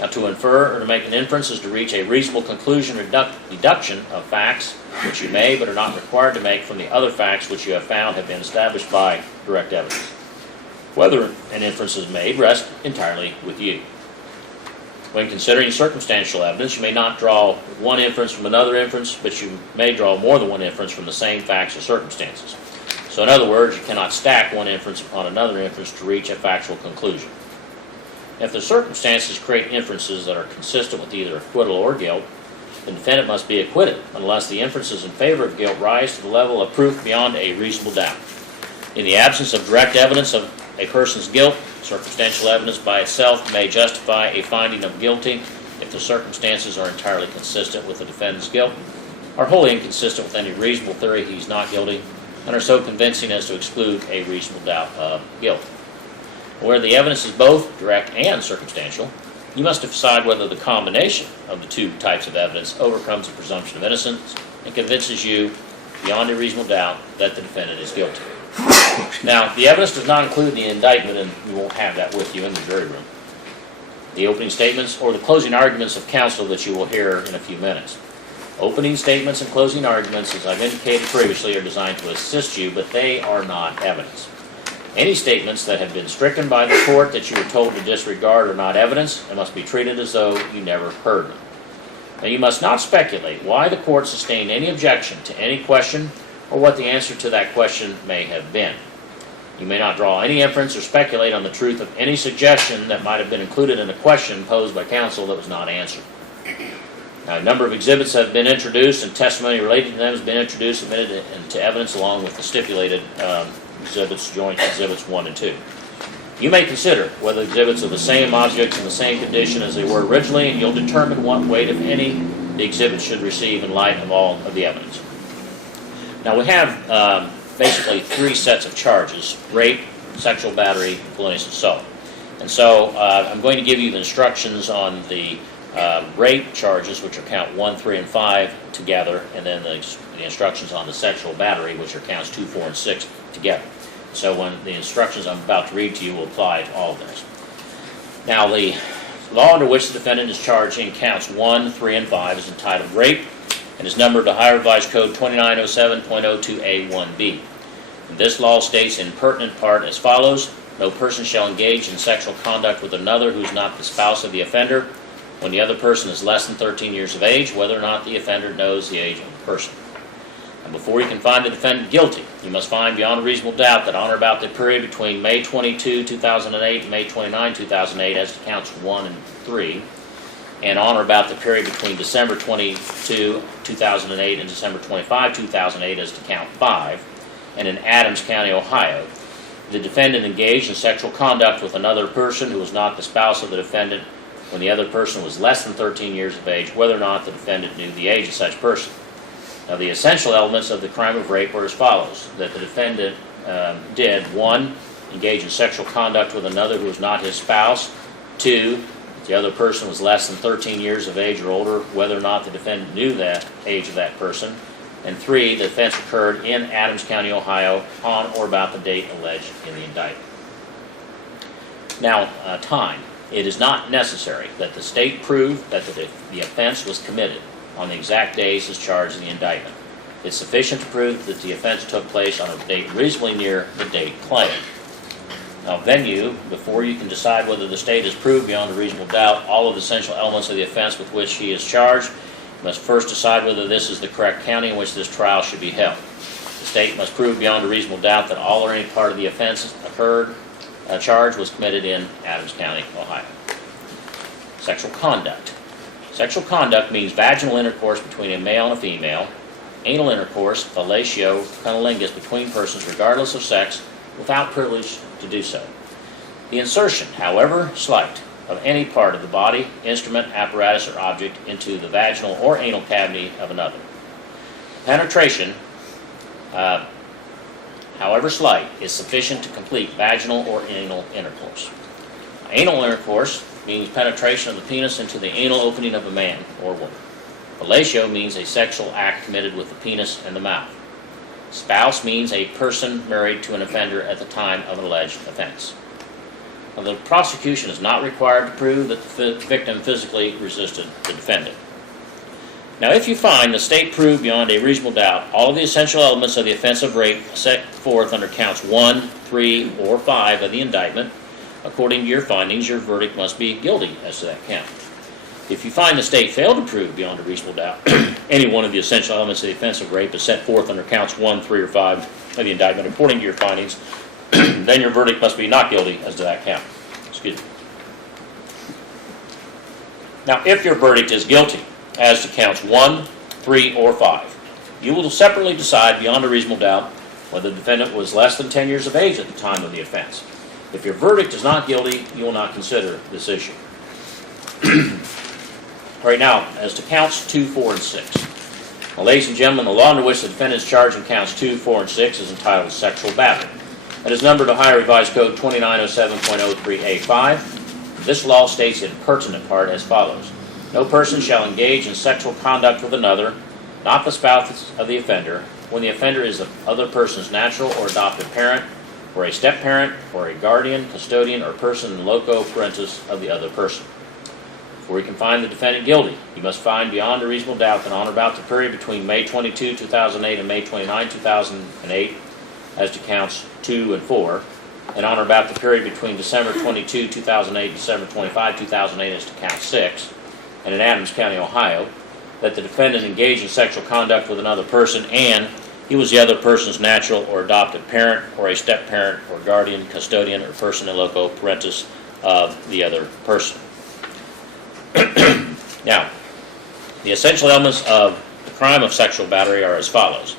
Now, to infer or to make an inference is to reach a reasonable conclusion or deduction of facts which you may but are not required to make from the other facts which you have found have been established by direct evidence. Whether an inference is made rests entirely with you. When considering circumstantial evidence, you may not draw one inference from another inference, but you may draw more than one inference from the same facts or circumstances. So in other words, you cannot stack one inference upon another inference to reach a factual conclusion. If the circumstances create inferences that are consistent with either acquittal or guilt, the defendant must be acquitted unless the inferences in favor of guilt rise to the level of proof beyond a reasonable doubt. In the absence of direct evidence of a person's guilt, circumstantial evidence by itself may justify a finding of guilty if the circumstances are entirely consistent with the defendant's guilt, are wholly inconsistent with any reasonable theory he's not guilty, and are so convincing as to exclude a reasonable doubt of guilt. Where the evidence is both direct and circumstantial, you must decide whether the combination of the 2 types of evidence overcomes the presumption of innocence and convinces you beyond a reasonable doubt that the defendant is guilty. Now, the evidence does not include the indictment, and you won't have that with you in the jury room, the opening statements, or the closing arguments of counsel that you will hear in a few minutes. Opening statements and closing arguments, as I've indicated previously, are designed to assist you, but they are not evidence. Any statements that have been stricken by the court that you were told to disregard are not evidence and must be treated as though you never heard them. Now, you must not speculate why the court sustained any objection to any question or what the answer to that question may have been. You may not draw any inference or speculate on the truth of any suggestion that might have been included in a question posed by counsel that was not answered. Now, a number of exhibits have been introduced, and testimony related to them has been introduced and admitted into evidence along with the stipulated exhibits, joint exhibits 1 and 2. You may consider whether exhibits are the same objects in the same condition as they were originally, and you'll determine what weight, if any, the exhibit should receive in light of all of the evidence. Now, we have basically 3 sets of charges: rape, sexual battery, felonious assault. And so I'm going to give you the instructions on the rape charges, which are count 1, 3, and 5 together, and then the instructions on the sexual battery, which are counts 2, 4, and 6 together. So when the instructions I'm about to read to you will apply to all of this. Now, the law under which the defendant is charged in counts 1, 3, and 5 is entitled rape, and is numbered to Ohio Revised Code 2907.02A1B. And this law states in pertinent part as follows: no person shall engage in sexual conduct with another who is not the spouse of the offender when the other person is less than 13 years of age, whether or not the offender knows the age of the person. And before you can find the defendant guilty, you must find beyond a reasonable doubt that on or about the period between May 22, 2008 and May 29, 2008 as to counts 1 and 3, and on or about the period between December 22, 2008 and December 25, 2008 as to count 5, and in Adams County, Ohio, the defendant engaged in sexual conduct with another person who was not the spouse of the defendant when the other person was less than 13 years of age, whether or not the defendant knew the age of such person. Now, the essential elements of the crime of rape were as follows: that the defendant did, 1, engage in sexual conduct with another who was not his spouse; 2, the other person was less than 13 years of age or older, whether or not the defendant knew the age of that person; and 3, the offense occurred in Adams County, Ohio, on or about the date alleged in the indictment. Now, time. It is not necessary that the state prove that the offense was committed on the exact days as charged in the indictment. It's sufficient to prove that the offense took place on a date reasonably near the date claimed. Now, venue, before you can decide whether the state has proved beyond a reasonable doubt all of the essential elements of the offense with which he is charged, you must first decide whether this is the correct county in which this trial should be held. The state must prove beyond a reasonable doubt that all or any part of the offense charge was committed in Adams County, Ohio. Sexual conduct. Sexual conduct means vaginal intercourse between a male and a female, anal intercourse, fellatio, cunnilingus between persons regardless of sex, without privilege to do so. The insertion, however slight, of any part of the body, instrument, apparatus, or object into the vaginal or anal cavity of another. Penetration, however slight, is sufficient to complete vaginal or anal intercourse. Anal intercourse means penetration of the penis into the anal opening of a man or woman. Fellatio means a sexual act committed with the penis and the mouth. Spouse means a person married to an offender at the time of an alleged offense. Now, the prosecution is not required to prove that the victim physically resisted the defendant. Now, if you find the state proved beyond a reasonable doubt all of the essential elements of the offense of rape set forth under counts 1, 3, or 5 of the indictment, according to your findings, your verdict must be guilty as to that count. If you find the state failed to prove beyond a reasonable doubt any one of the essential elements of the offense of rape is set forth under counts 1, 3, or 5 of the indictment, according to your findings, then your verdict must be not guilty as to that count. Excuse me. Now, if your verdict is guilty as to counts 1, 3, or 5, you will separately decide beyond a reasonable doubt whether the defendant was less than 10 years of age at the time of the offense. If your verdict is not guilty, you will not consider this issue. All right, now, as to counts 2, 4, and 6. Now, ladies and gentlemen, the law under which the defendant is charged in counts 2, 4, and 6 is entitled sexual battery. It is numbered Ohio Revised Code 2907.03A5. This law states in pertinent part as follows: no person shall engage in sexual conduct with another, not the spouse of the offender, when the offender is the other person's natural or adopted parent, or a step-parent, or a guardian, custodian, or person in loco parentis of the other person. Before you can find the defendant guilty, you must find beyond a reasonable doubt that on or about the period between May 22, 2008 and May 29, 2008, as to counts 2 and 4, and on or about the period between December 22, 2008 and December 25, 2008 as to count 6, and in Adams County, Ohio, that the defendant engaged in sexual conduct with another person and he was the other person's natural or adopted parent, or a step-parent, or guardian, custodian, or person in loco parentis of the other person. Now, the essential elements of the crime of sexual battery are as follows: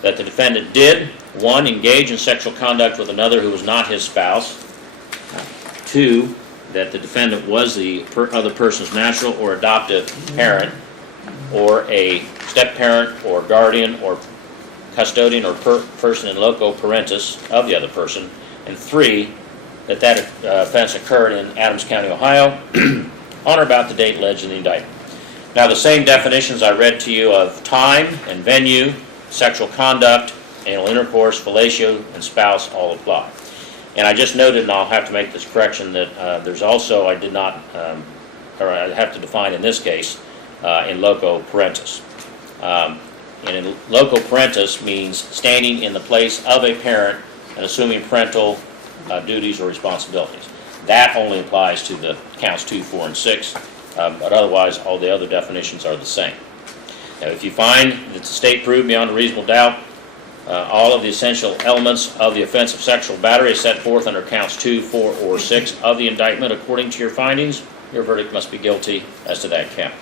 that the defendant did, 1, engage in sexual conduct with another who was not his spouse; 2, that the defendant was the other person's natural or adoptive parent, or a step-parent, or guardian, or custodian, or person in loco parentis of the other person; and 3, that offense occurred in Adams County, Ohio, on or about the date alleged in the indictment. Now, the same definitions I read to you of time and venue, sexual conduct, anal intercourse, fellatio, and spouse all apply. And I just noted, and I'll have to make this correction, that there's also, I did not, or I have to define in this case, in loco parentis. And in loco parentis means standing in the place of a parent and assuming parental duties or responsibilities. That only applies to the counts 2, 4, and 6, but otherwise, all the other definitions are the same. Now, if you find that the state proved beyond a reasonable doubt all of the essential elements of the offense of sexual battery as set forth under counts 2, 4, or 6 of the indictment according to your findings, your verdict must be guilty as to that count.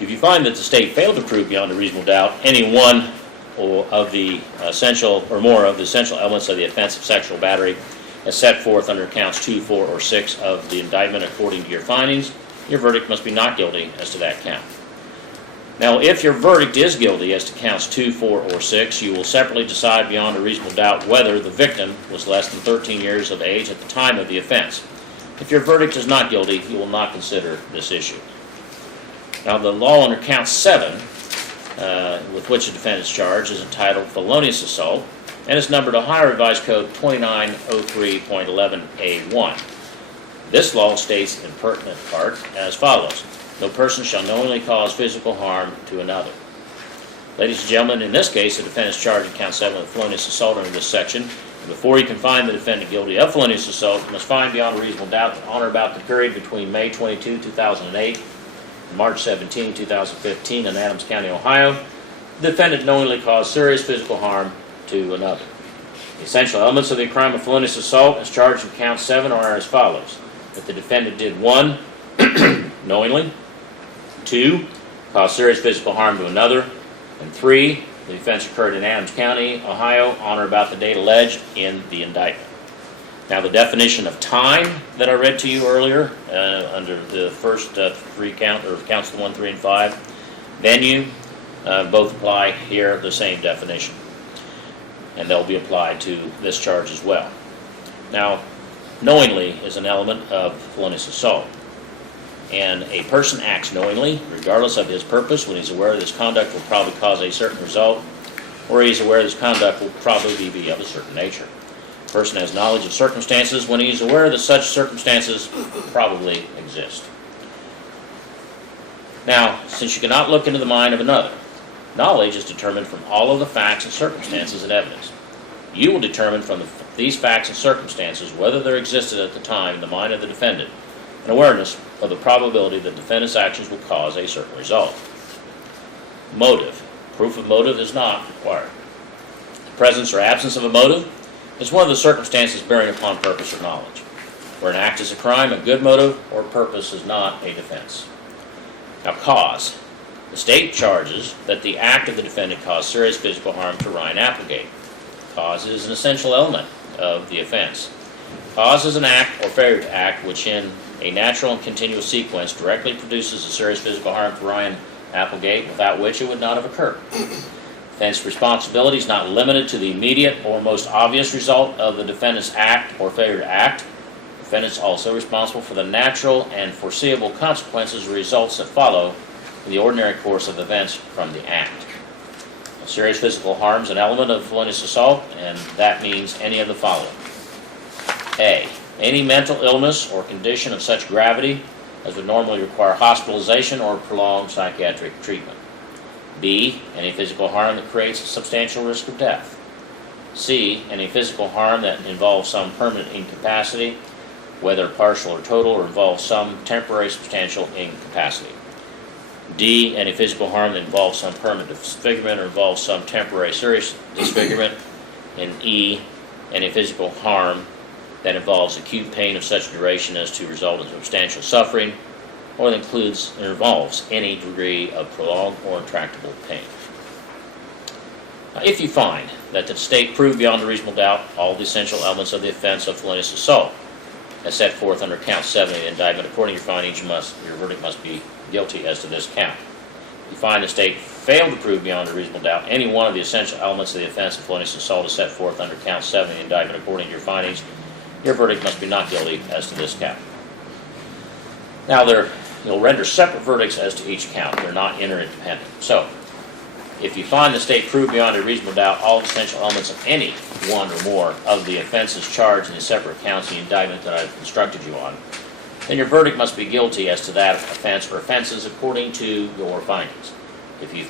If you find that the state failed to prove beyond a reasonable doubt any one of the essential or more of the essential elements of the offense of sexual battery as set forth under counts 2, 4, or 6 of the indictment according to your findings, your verdict must be not guilty as to that count. Now, if your verdict is guilty as to counts 2, 4, or 6, you will separately decide beyond a reasonable doubt whether the victim was less than 13 years of age at the time of the offense. If your verdict is not guilty, you will not consider this issue. Now, the law under count 7, with which the defendant's charged, is entitled felonious assault, and is numbered Ohio Revised Code 2903.11a1. This law states in pertinent part as follows: no person shall knowingly cause physical harm to another. Ladies and gentlemen, in this case, the defendant's charged in count 7 with felonious assault under this section. And before you can find the defendant guilty of felonious assault, you must find beyond a reasonable doubt that on or about the period between May 22, 2008 and March 17, 2015 in Adams County, Ohio, the defendant knowingly caused serious physical harm to another. The essential elements of the crime of felonious assault as charged in count 7 are as follows: that the defendant did 1, knowingly; 2, cause serious physical harm to another; and 3, the offense occurred in Adams County, Ohio, on or about the date alleged in the indictment. Now, the definition of time that I read to you earlier under the first 3 counts 1, 3, and 5, venue, both apply here, the same definition, and they'll be applied to this charge as well. Now, knowingly is an element of felonious assault. And a person acts knowingly, regardless of his purpose, when he's aware that his conduct will probably cause a certain result, or he's aware that his conduct will probably be of a certain nature. A person has knowledge of circumstances when he's aware that such circumstances probably exist. Now, since you cannot look into the mind of another, knowledge is determined from all of the facts and circumstances and evidence. You will determine from these facts and circumstances whether there existed at the time in the mind of the defendant an awareness of the probability that the defendant's actions will cause a certain result. Motive. Proof of motive is not required. The presence or absence of a motive is one of the circumstances bearing upon purpose or knowledge. Where an act is a crime, a good motive or purpose is not a defense. Now, cause. The state charges that the act of the defendant caused serious physical harm to Ryan Applegate. Cause is an essential element of the offense. Cause is an act or failure to act which in a natural and continuous sequence directly produces a serious physical harm to Ryan Applegate, without which it would not have occurred. Defense responsibility is not limited to the immediate or most obvious result of the defendant's act or failure to act. The defendant is also responsible for the natural and foreseeable consequences or results that follow in the ordinary course of events from the act. Serious physical harm is an element of felonious assault, and that means any of the following. A, any mental illness or condition of such gravity as would normally require hospitalization or prolonged psychiatric treatment. B, any physical harm that creates a substantial risk of death. C, any physical harm that involves some permanent incapacity, whether partial or total, or involves some temporary substantial incapacity. D, any physical harm that involves some permanent disfigurement or involves some temporary serious disfigurement. And E, any physical harm that involves acute pain of such duration as to result in substantial suffering, or that includes and involves any degree of prolonged or intractable pain. Now, if you find that the state proved beyond a reasonable doubt all the essential elements of the offense of felonious assault, as set forth under count 7 of the indictment, according to your findings, your verdict must be guilty as to this count. If you find the state failed to prove beyond a reasonable doubt any one of the essential elements of the offense of felonious assault as set forth under count 7 of the indictment, according to your findings, your verdict must be not guilty as to this count. Now, you'll render separate verdicts as to each count. They're not interdependent. So, if you find the state proved beyond a reasonable doubt all the essential elements of any one or more of the offenses charged in the separate counts of the indictment that I've instructed you on, then your verdict must be guilty as to that offense or offenses according to your findings. If you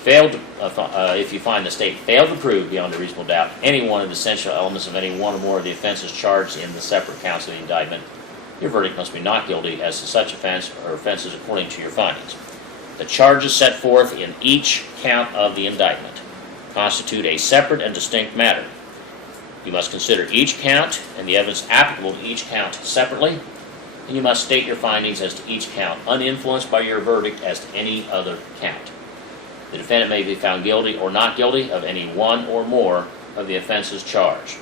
find the state failed to prove beyond a reasonable doubt any one of the essential elements of any one or more of the offenses charged in the separate counts of the indictment, your verdict must be not guilty as to such offense or offenses according to your findings. The charges set forth in each count of the indictment constitute a separate and distinct matter. You must consider each count and the evidence applicable to each count separately, and you must state your findings as to each count uninfluenced by your verdict as to any other count. The defendant may be found guilty or not guilty of any one or more of the offenses charged.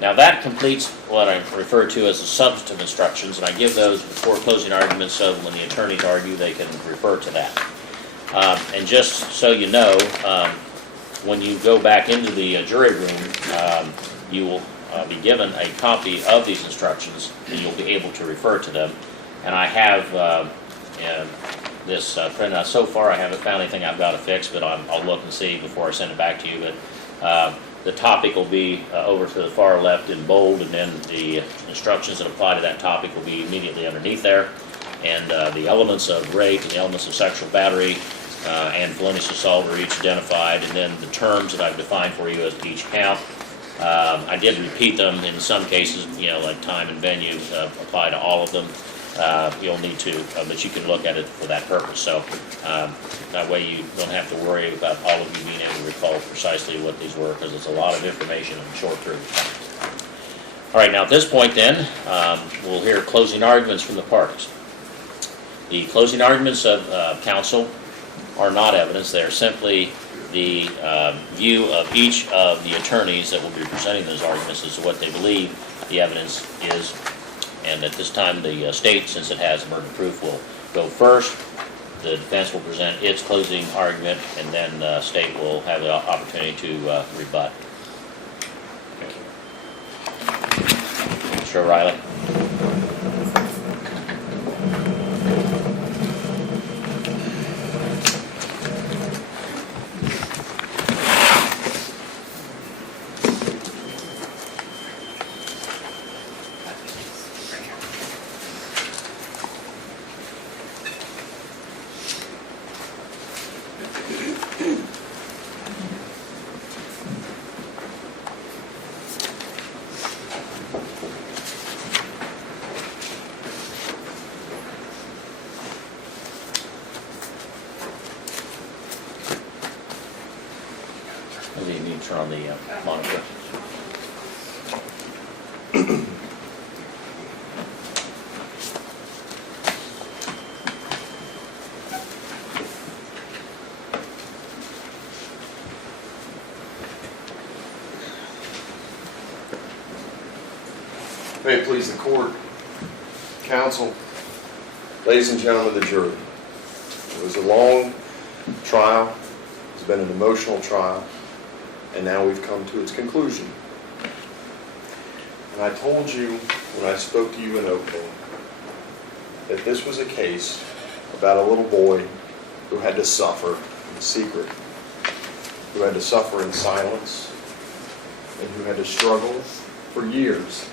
Now that completes what I refer to as the substantive instructions, and I give those before closing arguments so when the attorneys argue they can refer to that. And just so you know, when you go back into the jury room, you will be given a copy of these instructions and you'll be able to refer to them. And I have this printout. So far I haven't found anything I've got to fix, but I'll look and see before I send it back to you. But the topic will be over to the far left in bold, and then the instructions that apply to that topic will be immediately underneath there. And the elements of rape and the elements of sexual battery and felonious assault are each identified, and then the terms that I've defined for you as to each count. I did repeat them in some cases, like time and venue apply to all of them. You'll need to, but you can look at it for that purpose. So that way you don't have to worry about all of you being able to recall precisely what these were, because it's a lot of information in a short period of time. All right, now at this point then, we'll hear closing arguments from the parties. The closing arguments of counsel are not evidence. They are simply the view of each of the attorneys that will be presenting those arguments as to what they believe the evidence is. And at this time, the state, since it has the burden of proof, will go first. The defense will present its closing argument, and then the state will have the opportunity to rebut. Thank you. Mr. O'Reilly. Maybe you need to turn on the monitor. May it please the court, counsel, ladies and gentlemen of the jury. It was a long trial. It's been an emotional trial. And now we've come to its conclusion. And I told you when I spoke to you in opening that this was a case about a little boy who had to suffer in secret, who had to suffer in silence, and who had to struggle for years,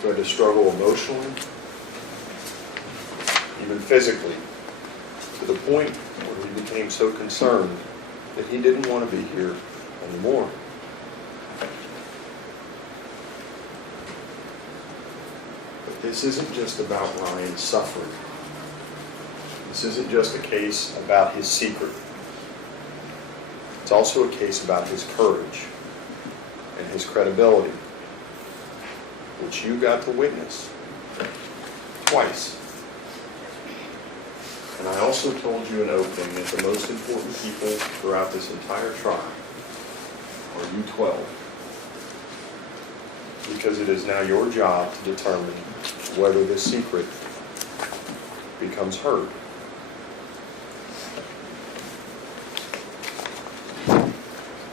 who had to struggle emotionally, even physically, to the point where he became so concerned that he didn't want to be here anymore. But this isn't just about Ryan's suffering. This isn't just a case about his secret. It's also a case about his courage and his credibility, which you got to witness twice. And I also told you in opening that the most important people throughout this entire trial are you 12. Because it is now your job to determine whether this secret becomes heard.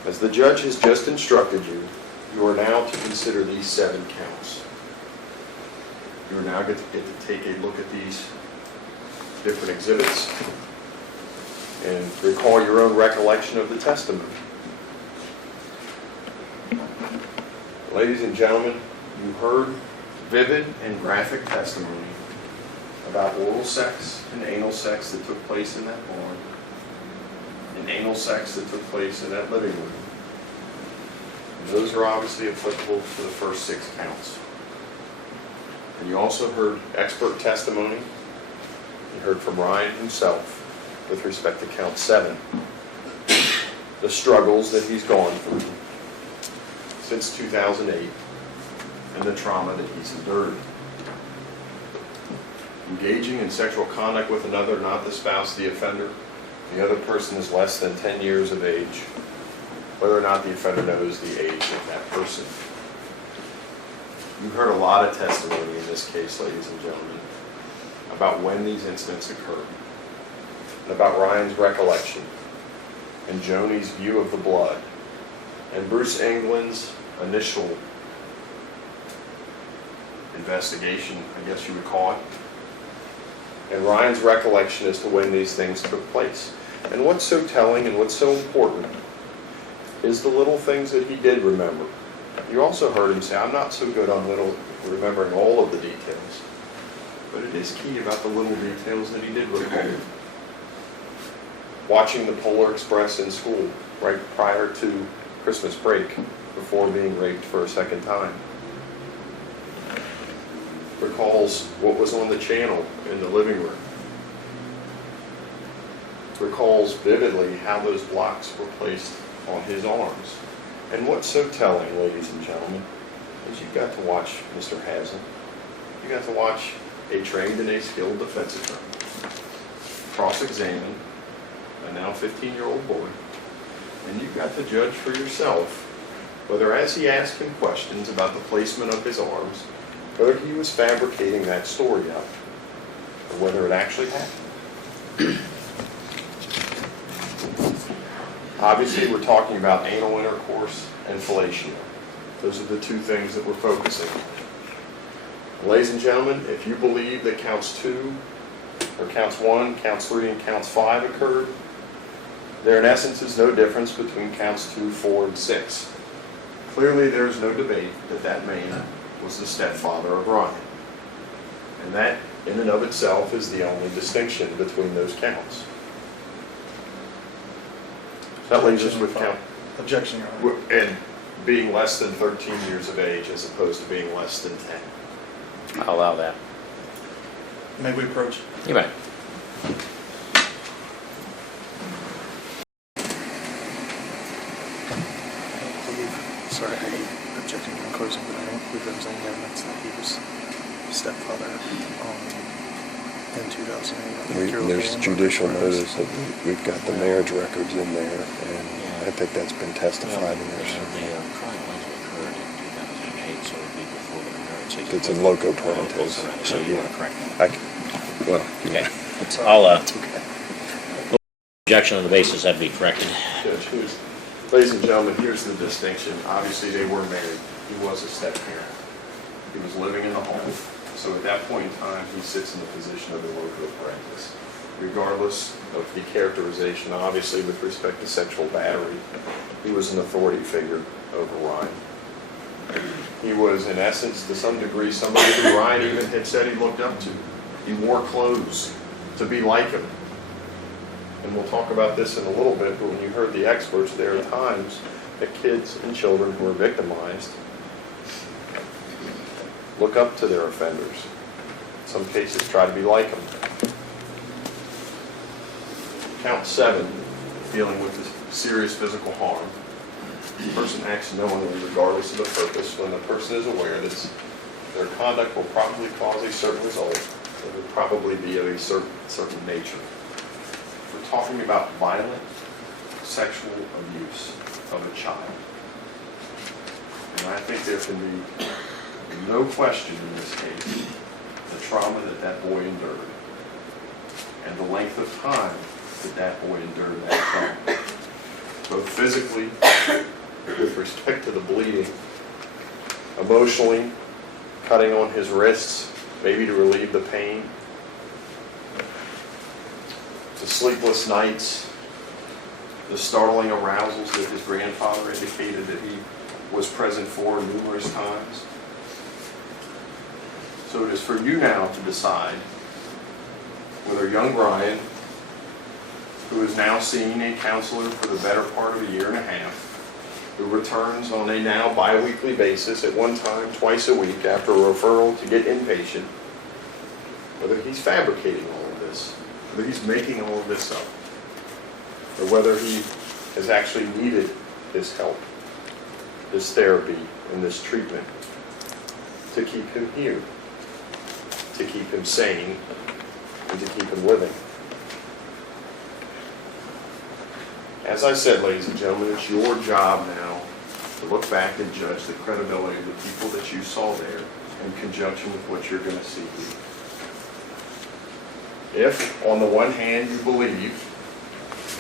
As the judge has just instructed you, you are now to consider these 7 counts. You are now get to take a look at these different exhibits and recall your own recollection of the testimony. Ladies and gentlemen, you heard vivid and graphic testimony about oral sex and anal sex that took place in that barn, and anal sex that took place in that living room. And those are obviously applicable to the first 6 counts. And you also heard expert testimony. You heard from Ryan himself with respect to count 7, the struggles that he's gone through since 2008 and the trauma that he's endured. Engaging in sexual conduct with another, not the spouse, the offender. The other person is less than 10 years of age, whether or not the offender knows the age of that person. You heard a lot of testimony in this case, ladies and gentlemen, about when these incidents occurred, and about Ryan's recollection, and Joni's view of the blood, and Bruce England's initial investigation, I guess you would call it, and Ryan's recollection as to when these things took place. And what's so telling and what's so important is the little things that he did remember. You also heard him say, I'm not so good on remembering all of the details, but it is key about the little details that he did recall. Watching the Polar Express in school right prior to Christmas break before being raped for a second time. Recalls what was on the channel in the living room. Recalls vividly how those blocks were placed on his arms. And what's so telling, ladies and gentlemen, is you got to watch Mr. Haslam. You got to watch a trained and a skilled defense attorney cross-examine a now 15-year-old boy, and you got to judge for yourself whether, as he asked him questions about the placement of his arms, whether he was fabricating that story up, or whether it actually happened. Obviously, we're talking about anal intercourse and fellatio. Those are the 2 things that we're focusing on. Ladies and gentlemen, if you believe that counts 2, or counts 1, counts 3, and counts 5 occurred, there in essence is no difference between counts 2, 4, and 6. Clearly, there is no debate that that man was the stepfather of Ryan. And that, in and of itself, is the only distinction between those counts. That leaves us with count. Objection, Your Honor. And being less than 13 years of age as opposed to being less than 10. I'll allow that. May we approach? You may. Sorry, I objecting in closing, but I don't believe there was any evidence that he was stepfather in 2008. There's judicial notice that we've got the marriage records in there, and I think that's been testified in there. The crime likely occurred in 2008, so it would be before the marriage. It's in loco parentis. So you want to correct me? Well, Okay. I'll, objection on the basis that'd be corrected. Judge, ladies and gentlemen, here's the distinction. Obviously, they were married. He was a step-parent. He was living in the home. So at that point in time, he sits in the position of a loco parentis. Regardless of the characterization, obviously, with respect to sexual battery, he was an authority figure over Ryan. He was, in essence, to some degree, somebody who Ryan even had said he looked up to. He wore clothes to be like him. And we'll talk about this in a little bit, but when you heard the experts, there are times that kids and children who are victimized look up to their offenders. In some cases, try to be like them. Count 7, dealing with the serious physical harm. The person acts knowingly, regardless of the purpose, when the person is aware that their conduct will probably cause a certain result, it will probably be of a certain nature. We're talking about violent sexual abuse of a child. And I think there can be no question in this case the trauma that that boy endured and the length of time that that boy endured that trauma, both physically with respect to the bleeding, emotionally, cutting on his wrists, maybe to relieve the pain, the sleepless nights, the startling arousals that his grandfather indicated that he was present for numerous times. So it is for you now to decide with our young Brian, who is now seeing a counselor for the better part of a year and a half, who returns on a now bi-weekly basis, at one time twice a week, after a referral to get inpatient, whether he's fabricating all of this, whether he's making all of this up, or whether he has actually needed this help, this therapy, and this treatment to keep him here, to keep him sane, and to keep him living. As I said, ladies and gentlemen, it's your job now to look back and judge the credibility of the people that you saw there in conjunction with what you're going to see here. If, on the one hand, you believe,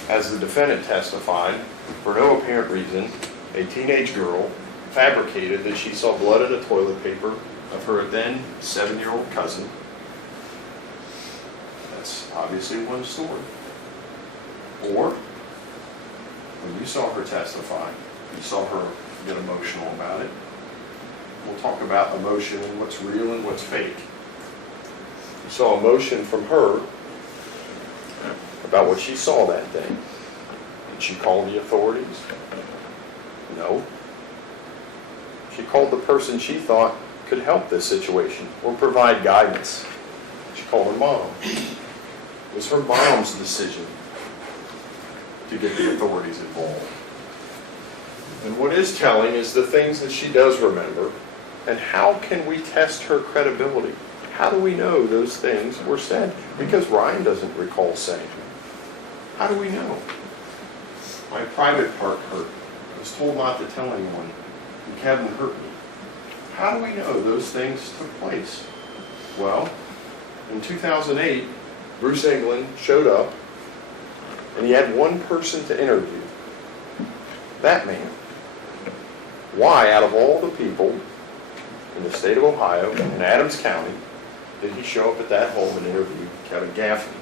as the defendant testified, for no apparent reason, a teenage girl fabricated that she saw blood in the toilet paper of her then 7-year-old cousin, that's obviously one story. Or, when you saw her testify, you saw her get emotional about it. We'll talk about emotion and what's real and what's fake. You saw emotion from her about what she saw that day. Did she call the authorities? No. She called the person she thought could help this situation or provide guidance. She called her mom. It was her mom's decision to get the authorities involved. And what is telling is the things that she does remember, and how can we test her credibility? How do we know those things were said? Because Ryan doesn't recall saying them. How do we know? My private part hurt. I was told not to tell anyone, and Kevin hurt me. How do we know those things took place? Well, in 2008, Bruce England showed up, and he had one person to interview. That man. Why, out of all the people in the state of Ohio and Adams County, did he show up at that home and interview Kevin Gaffin?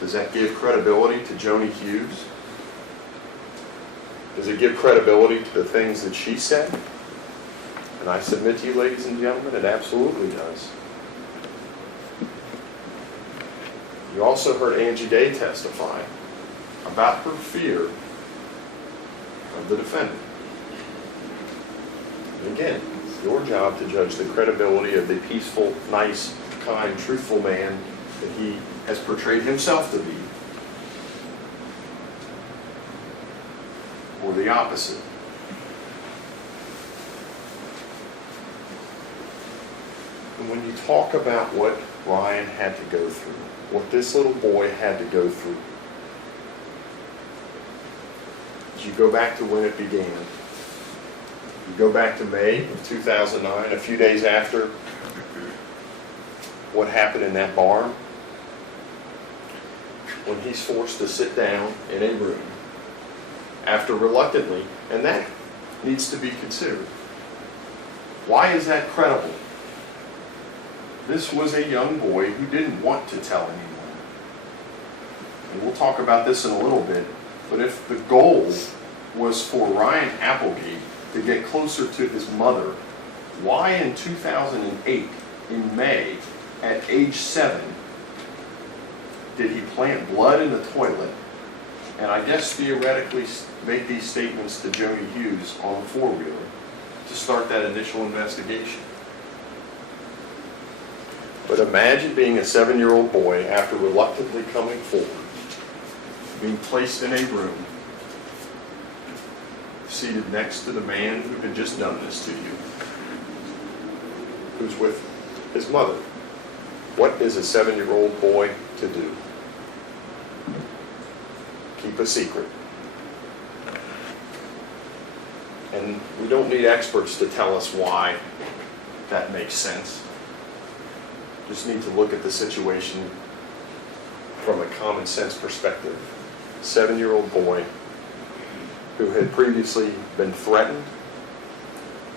Does that give credibility to Joni Hughes? Does it give credibility to the things that she said? And I submit to you, ladies and gentlemen, it absolutely does. You also heard Angie Day testify about her fear of the defendant. And again, your job to judge the credibility of the peaceful, nice, kind, truthful man that he has portrayed himself to be, or the opposite. And when you talk about what Ryan had to go through, what this little boy had to go through, you go back to when it began. You go back to May of 2009, a few days after what happened in that barn, when he's forced to sit down in a room after reluctantly, and that needs to be considered. Why is that credible? This was a young boy who didn't want to tell anyone. And we'll talk about this in a little bit, but if the goal was for Ryan Applegate to get closer to his mother, why in 2008, in May, at age 7, did he plant blood in the toilet, and I guess theoretically make these statements to Joni Hughes on the four-wheeler to start that initial investigation? But imagine being a 7-year-old boy after reluctantly coming forward, being placed in a room, seated next to the man who had just done this to you, who's with his mother. What is a 7-year-old boy to do? Keep a secret. And we don't need experts to tell us why that makes sense. Just need to look at the situation from a common sense perspective. 7-year-old boy who had previously been threatened,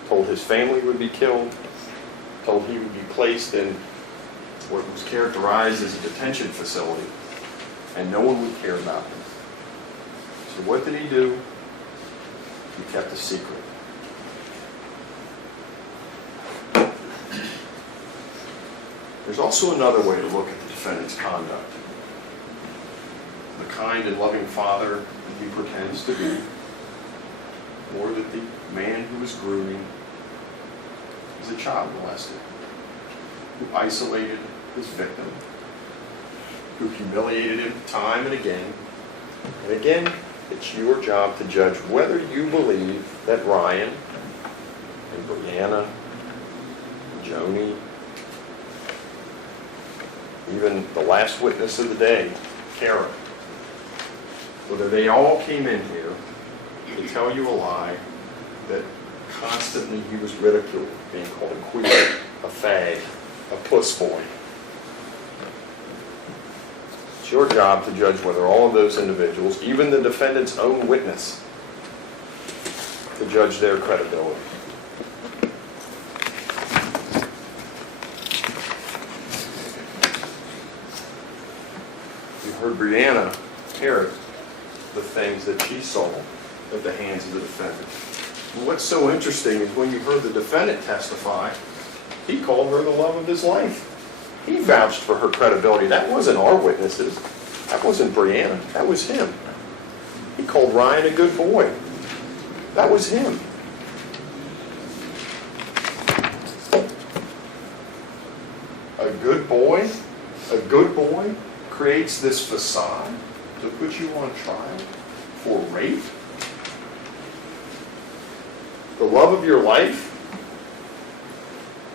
told his family would be killed, told he would be placed in what was characterized as a detention facility, and no one would care about him. So what did he do? He kept a secret. There's also another way to look at the defendant's conduct. The kind and loving father that he pretends to be, or that the man who was grooming is a child molester, who isolated his victim, who humiliated him time and again. And again, it's your job to judge whether you believe that Ryan and Brianna, Joni, even the last witness of the day, Kara, whether they all came in here to tell you a lie that constantly he was ridiculed, being called a queer, a fag, a puss boy. It's your job to judge whether all of those individuals, even the defendant's own witness, to judge their credibility. You heard Brianna parrot the things that she saw at the hands of the defendant. And what's so interesting is when you heard the defendant testify, he called her the love of his life. He vouched for her credibility. That wasn't our witnesses. That wasn't Brianna. That was him. He called Ryan a good boy. That was him. A good boy creates this facade to put you on trial for rape. The love of your life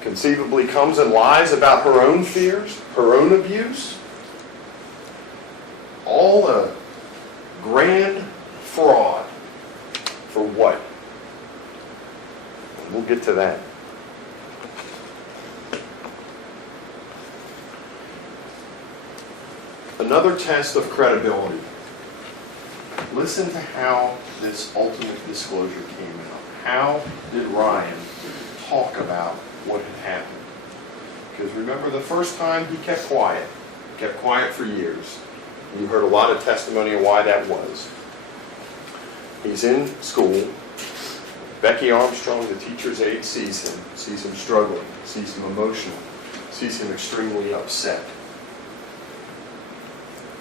conceivably comes and lies about her own fears, her own abuse. All a grand fraud. For what? We'll get to that. Another test of credibility. Listen to how this ultimate disclosure came out. How did Ryan talk about what had happened? Because remember, the first time he kept quiet for years. You heard a lot of testimony of why that was. He's in school. Becky Armstrong, the teacher's aide, sees him struggling, sees him emotional, sees him extremely upset.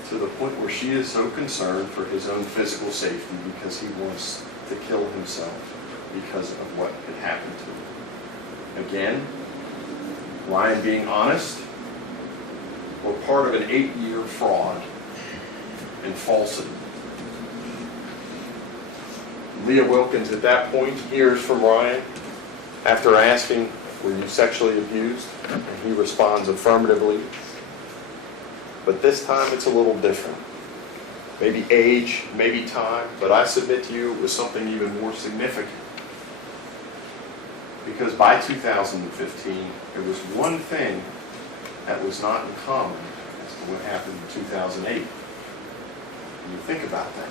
To the point where she is so concerned for his own physical safety because he wants to kill himself because of what had happened to him. Again, Ryan being honest, were part of an 8-year fraud and falsity. Leah Wilkins at that point hears from Ryan after asking, "Were you sexually abused?" And he responds affirmatively. But this time it's a little different. Maybe age, maybe time, but I submit to you it was something even more significant. Because by 2015, there was one thing that was not in common as to what happened in 2008. And you think about that.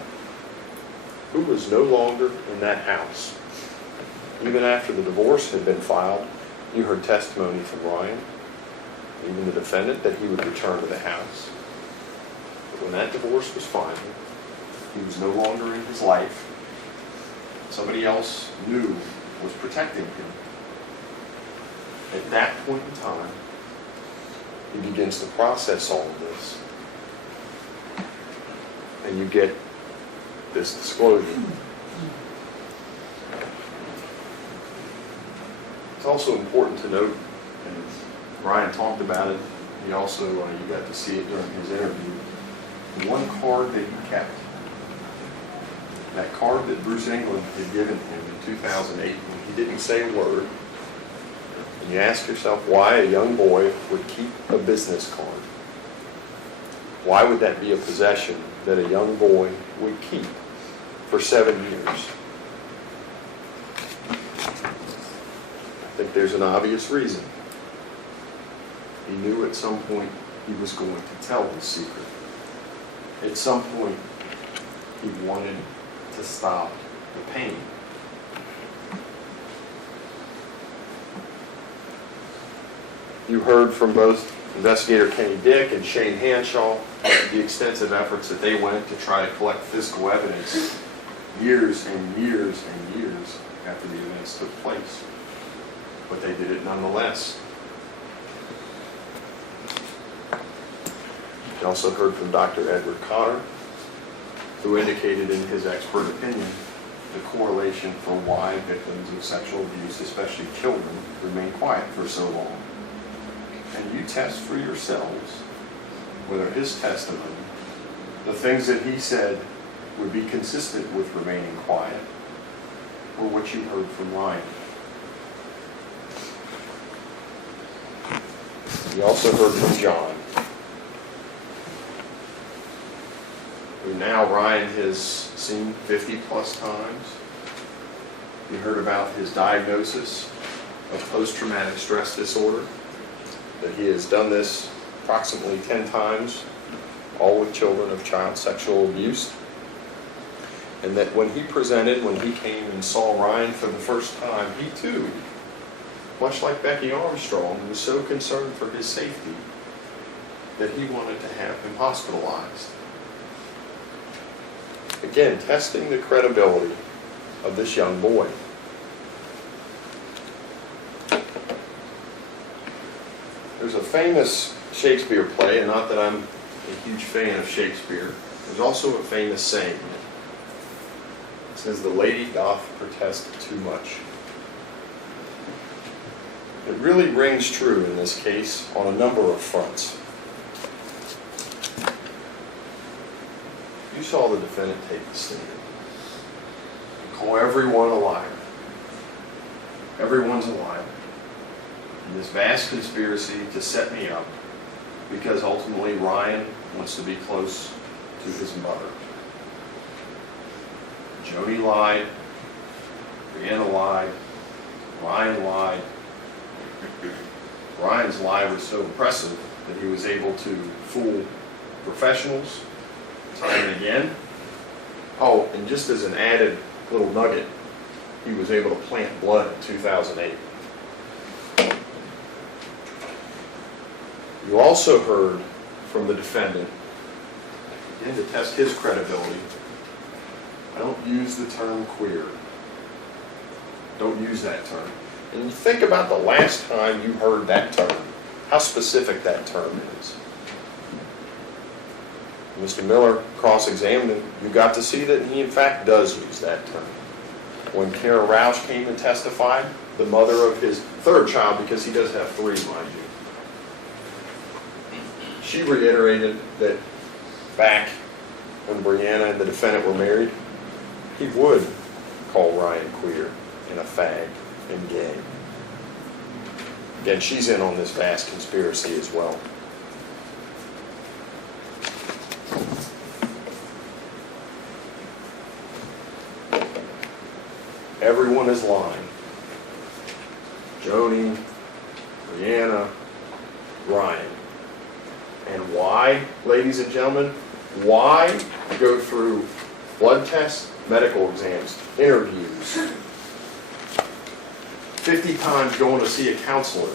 Who was no longer in that house? Even after the divorce had been filed, you heard testimony from Ryan, even the defendant, that he would return to the house. But when that divorce was final, he was no longer in his life. Somebody else new was protecting him. At that point in time, he begins to process all of this. And you get this disclosure. It's also important to note, and Ryan talked about it, he also, you got to see it during his interview, the one card that he kept, that card that Bruce England had given him in 2008, when he didn't say a word. And you ask yourself why a young boy would keep a business card. Why would that be a possession that a young boy would keep for 7 years? I think there's an obvious reason. He knew at some point he was going to tell his secret. At some point, he wanted to stop the pain. You heard from both Investigator Kenny Dick and Shane Hanshaw the extensive efforts that they went to try to collect physical evidence years and years and years after the events took place. But they did it nonetheless. You also heard from Dr. Edward Connor, who indicated in his expert opinion the correlation for why victims of sexual abuse, especially children, remain quiet for so long. And you test for yourselves whether his testimony, the things that he said, would be consistent with remaining quiet, or what you heard from Ryan. You also heard from John, who now Ryan has seen 50 plus times. You heard about his diagnosis of post-traumatic stress disorder, that he has done this approximately 10 times, all with children of child sexual abuse. And that when he came and saw Ryan for the first time, he too, much like Becky Armstrong, was so concerned for his safety that he wanted to have him hospitalized. Again, testing the credibility of this young boy. There's a famous Shakespeare play, and not that I'm a huge fan of Shakespeare, there's also a famous saying. It says, "The lady doth protest too much." It really rings true in this case on a number of fronts. You saw the defendant take the stand. Call everyone a liar. Everyone's a liar. In this vast conspiracy to set me up, because ultimately Ryan wants to be close to his mother. Joni lied, Brianna lied, Ryan lied. Ryan's lie was so impressive that he was able to fool professionals time and again. Oh, and just as an added little nugget, he was able to plant blood in 2008. You also heard from the defendant, again to test his credibility, I don't use the term queer. Don't use that term. And you think about the last time you heard that term, how specific that term is. Mr. Miller cross-examined him. You got to see that he in fact does use that term. When Kara Roush came and testified, the mother of his third child, because he does have 3, mind you, she reiterated that back when Brianna and the defendant were married, he would call Ryan queer and a fag and gay. Again, she's in on this vast conspiracy as well. Everyone is lying. Joni, Brianna, Ryan. And why, ladies and gentlemen, why go through blood tests, medical exams, interviews, 50 times going to see a counselor,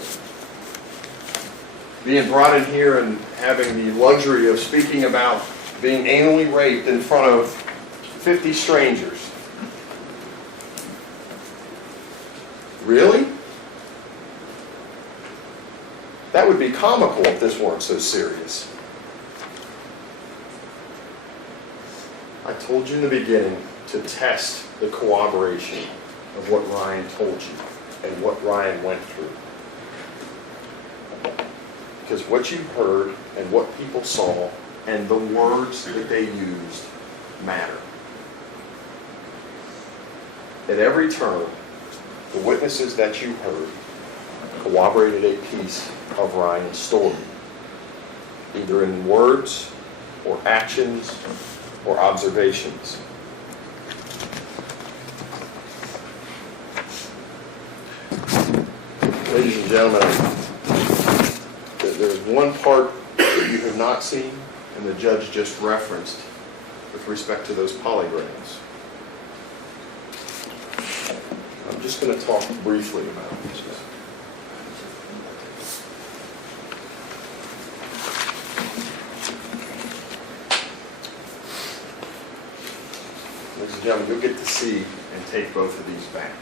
being brought in here and having the luxury of speaking about being anally raped in front of 50 strangers? Really? That would be comical if this weren't so serious. I told you in the beginning to test the corroboration of what Ryan told you and what Ryan went through. Because what you heard and what people saw and the words that they used matter. At every turn, the witnesses that you heard corroborated a piece of Ryan's story, either in words or actions or observations. Ladies and gentlemen, there's one part that you have not seen, and the judge just referenced with respect to those polygraphs. I'm just going to talk briefly about it. Ladies and gentlemen, you'll get to see and take both of these back.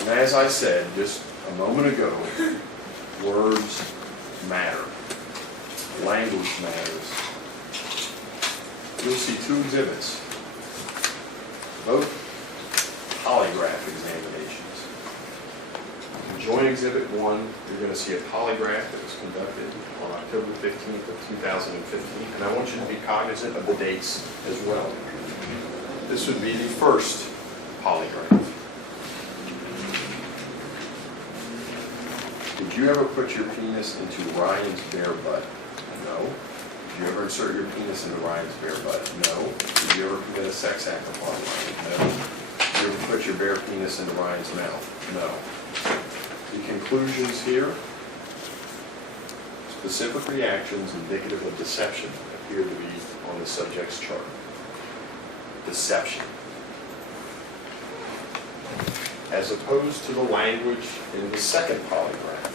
And as I said just a moment ago, words matter. language matters, you'll see two exhibits, both polygraph examinations. In Joint Exhibit 1, you're going to see a polygraph that was conducted on October 15th of 2015, and I want you to be cognizant of the dates as well. This would be the first polygraph. Did you ever put your penis into Ryan's bare butt? No. Did you ever insert your penis into Ryan's bare butt? No. Did you ever commit a sex act upon Ryan? No. Did you ever put your bare penis into Ryan's mouth? No. The conclusions here, specific reactions indicative of deception appear to be on the subject's chart. Deception. As opposed to the language in the second polygraph.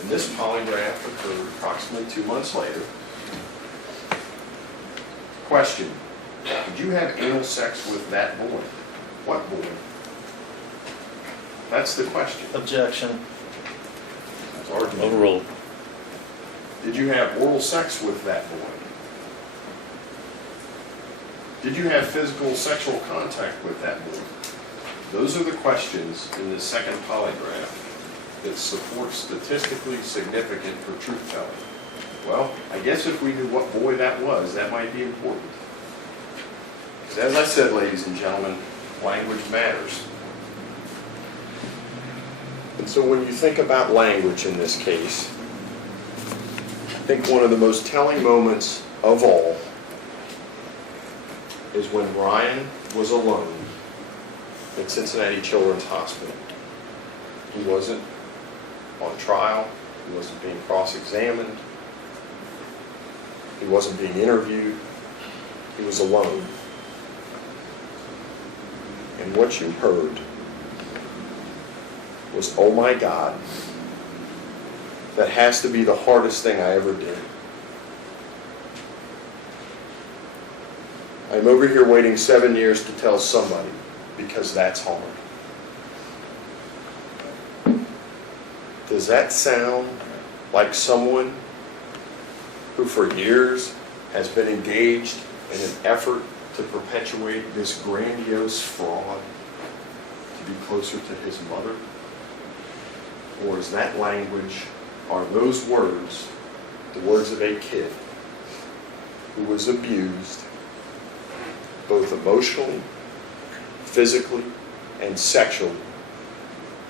And this polygraph occurred approximately 2 months later. Question: did you have anal sex with that boy? What boy? That's the question. Objection. That's argument. Overruled. Did you have oral sex with that boy? Did you have physical sexual contact with that boy? Those are the questions in the second polygraph that support statistically significant for truth-telling. Well, I guess if we knew what boy that was, that might be important. Because as I said, ladies and gentlemen, language matters. And so when you think about language in this case, I think one of the most telling moments of all is when Ryan was alone at Cincinnati Children's Hospital. He wasn't on trial, he wasn't being cross-examined, he wasn't being interviewed, he was alone. And what you heard was, "Oh my God, that has to be the hardest thing I ever did. I'm over here waiting 7 years to tell somebody because that's hard." Does that sound like someone who for years has been engaged in an effort to perpetuate this grandiose fraud to be closer to his mother? Or is that language, are those words, the words of a kid who was abused both emotionally, physically, and sexually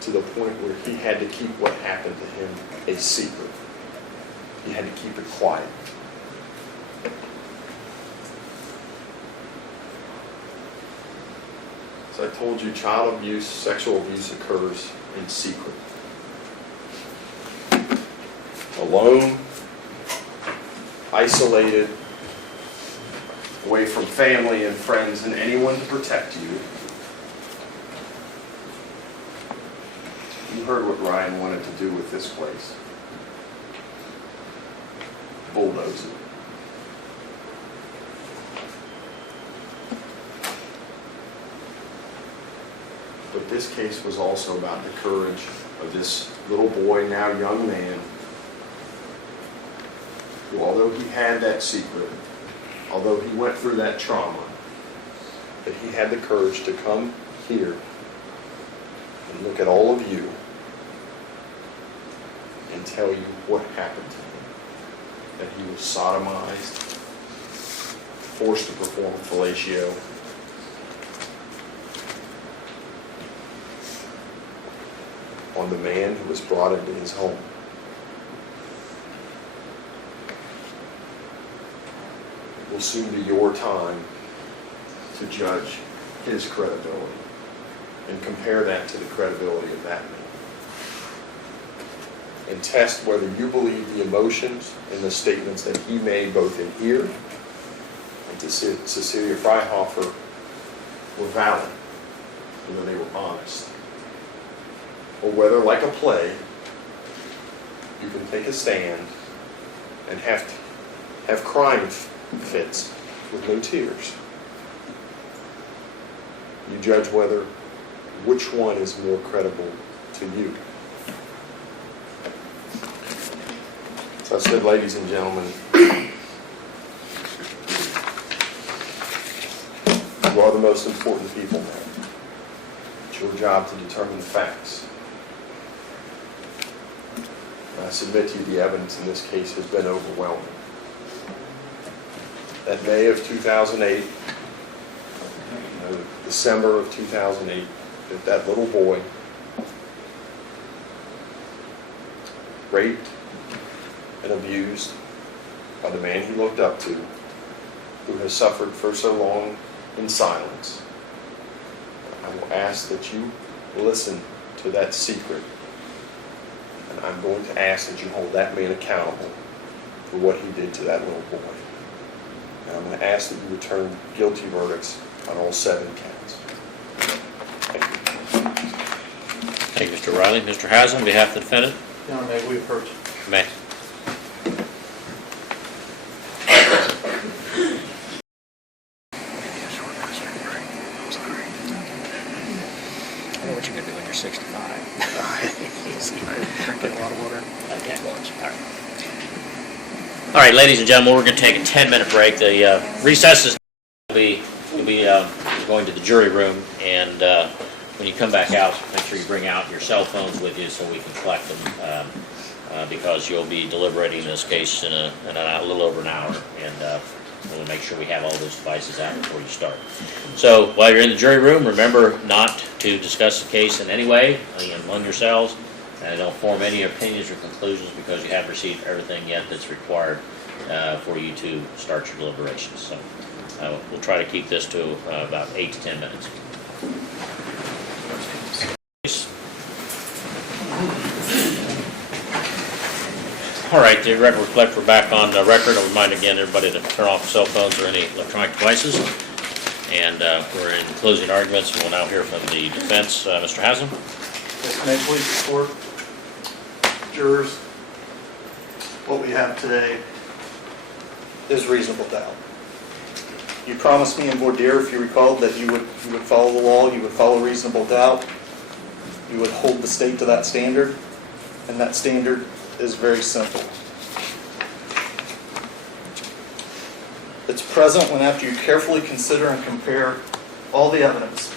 to the point where he had to keep what happened to him a secret? He had to keep it quiet. As I told you, child abuse, sexual abuse occurs in secret. Alone, isolated, away from family and friends and anyone to protect you. You heard what Ryan wanted to do with this place. Bulldoze it. But this case was also about the courage of this little boy, now young man, who, although he had that secret, although he went through that trauma, that he had the courage to come here and look at all of you and tell you what happened to him. That he was sodomized, forced to perform fellatio, on the man who was brought into his home. It will soon be your time to judge his credibility and compare that to the credibility of that man. And test whether you believe the emotions and the statements that he made both in here and to Cecilia Freihofer were valid, whether they were honest. Or whether, like a play, you can take a stand and have crying fits with no tears. You judge which one is more credible to you. As So I said, ladies and gentlemen, you are the most important people now. It's your job to determine the facts. And I submit to you the evidence in this case has been overwhelming. That May of 2008, December of 2008, that little boy raped and abused by the man he looked up to, who has suffered for so long in silence. I will ask that you listen to that secret, and I'm going to ask that you hold that man accountable for what he did to that little boy. And I'm going to ask that you return guilty verdicts on all 7 counts. Thank you, Mr. Riley. Mr. Haslam, on behalf of the defendant? Your Honor, may we approach? May. I know what you're going to do when you're 65. Drinking a lot of water. Okay. All right, ladies and gentlemen, we're going to take a 10-minute break. The recess will be going to the jury room, and when you come back out, make sure you bring out your cell phones with you so we can collect them, because you'll be deliberating this case in a little over an hour, and we'll make sure we have all those devices out before you start. So while you're in the jury room, remember not to discuss the case in any way among yourselves, and don't form any opinions or conclusions because you haven't received everything yet that's required for you to start your deliberations. So we'll try to keep this to about 8 to 10 minutes. All right, the record reflect we're back on record. I'll remind again everybody to turn off cell phones or any electronic devices. And we're in closing arguments, and we'll now hear from the defense. Mr. Haslam? Yes, may I please report? Jurors, what we have today is reasonable doubt. You promised me in voir dire, if you recall, that you would follow the law, you would follow reasonable doubt, you would hold the state to that standard, and that standard is very simple. It's present when after you carefully consider and compare all the evidence,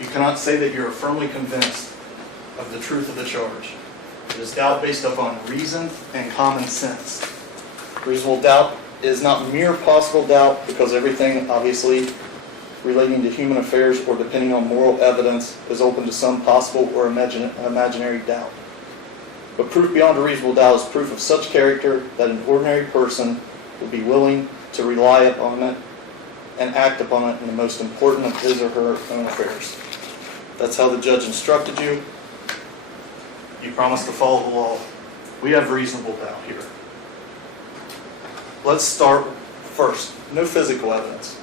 you cannot say that you are firmly convinced of the truth of the charge. It is doubt based upon reason and common sense. Reasonable doubt is not mere possible doubt, because everything obviously relating to human affairs or depending on moral evidence is open to some possible or imaginary doubt. But proof beyond a reasonable doubt is proof of such character that an ordinary person would be willing to rely upon it and act upon it in the most important of his or her own affairs. That's how the judge instructed you. You promised to follow the law. We have reasonable doubt here. Let's start first. No physical evidence.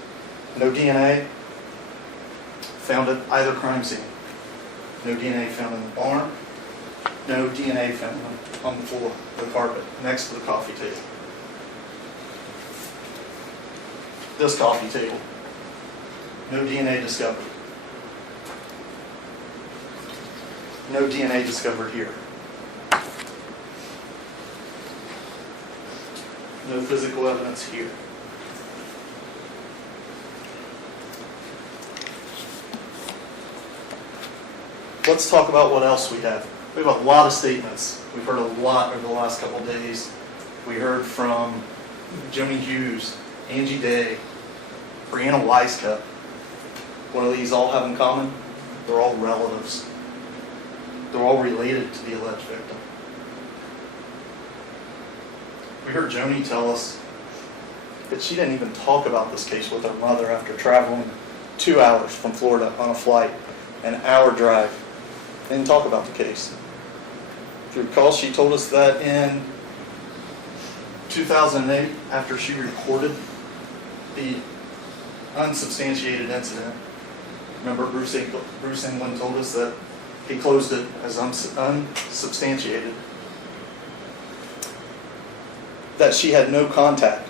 No DNA found at either crime scene. No DNA found in the barn. No DNA found on the floor, the carpet, next to the coffee table. This coffee table. No DNA discovered. No DNA discovered here. No physical evidence here. Let's talk about what else we have. We have a lot of statements. We've heard a lot over the last couple of days. We heard from Joni Hughes, Angie Day, Brianna Weiskup. What do these all have in common? They're all relatives. They're all related to the alleged victim. We heard Joni tell us that she didn't even talk about this case with her mother after traveling 2 hours from Florida on a flight, an hour drive. They didn't talk about the case. If you recall, she told us that in 2008, after she reported the unsubstantiated incident. Remember, Bruce England told us that he closed it as unsubstantiated. That she had no contact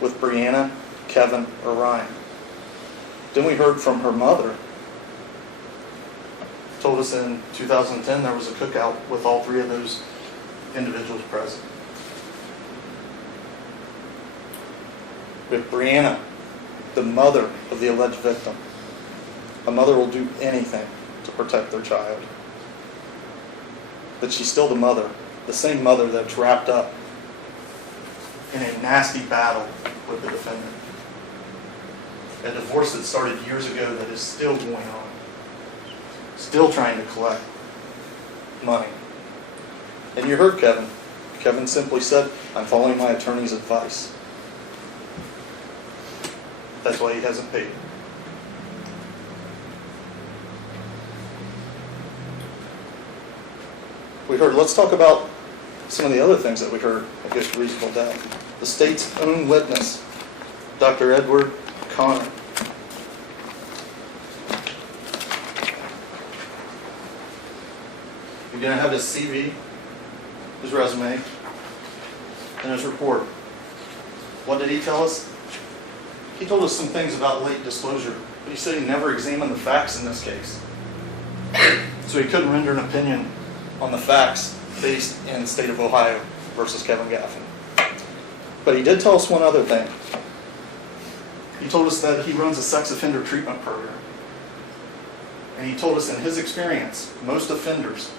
with Brianna, Kevin, or Ryan. Then we heard from her mother. Told us in 2010 there was a cookout with all 3 of those individuals present. With Brianna, the mother of the alleged victim, a mother will do anything to protect their child. But she's still the mother, the same mother that's wrapped up in a nasty battle with the defendant. A divorce that started years ago that is still going on. Still trying to collect money. And you heard Kevin. Kevin simply said, I'm following my attorney's advice. That's why he hasn't paid. We heard, let's talk about some of the other things that we heard against reasonable doubt. The state's own witness, Dr. Edward Connor. You're going to have his CV, his resume, and his report. What did he tell us? He told us some things about late disclosure, but he said he never examined the facts in this case. So he couldn't render an opinion on the facts based in the state of Ohio versus Kevin Gaffin. But he did tell us one other thing. He told us that he runs a sex offender treatment program. And he told us in his experience, most offenders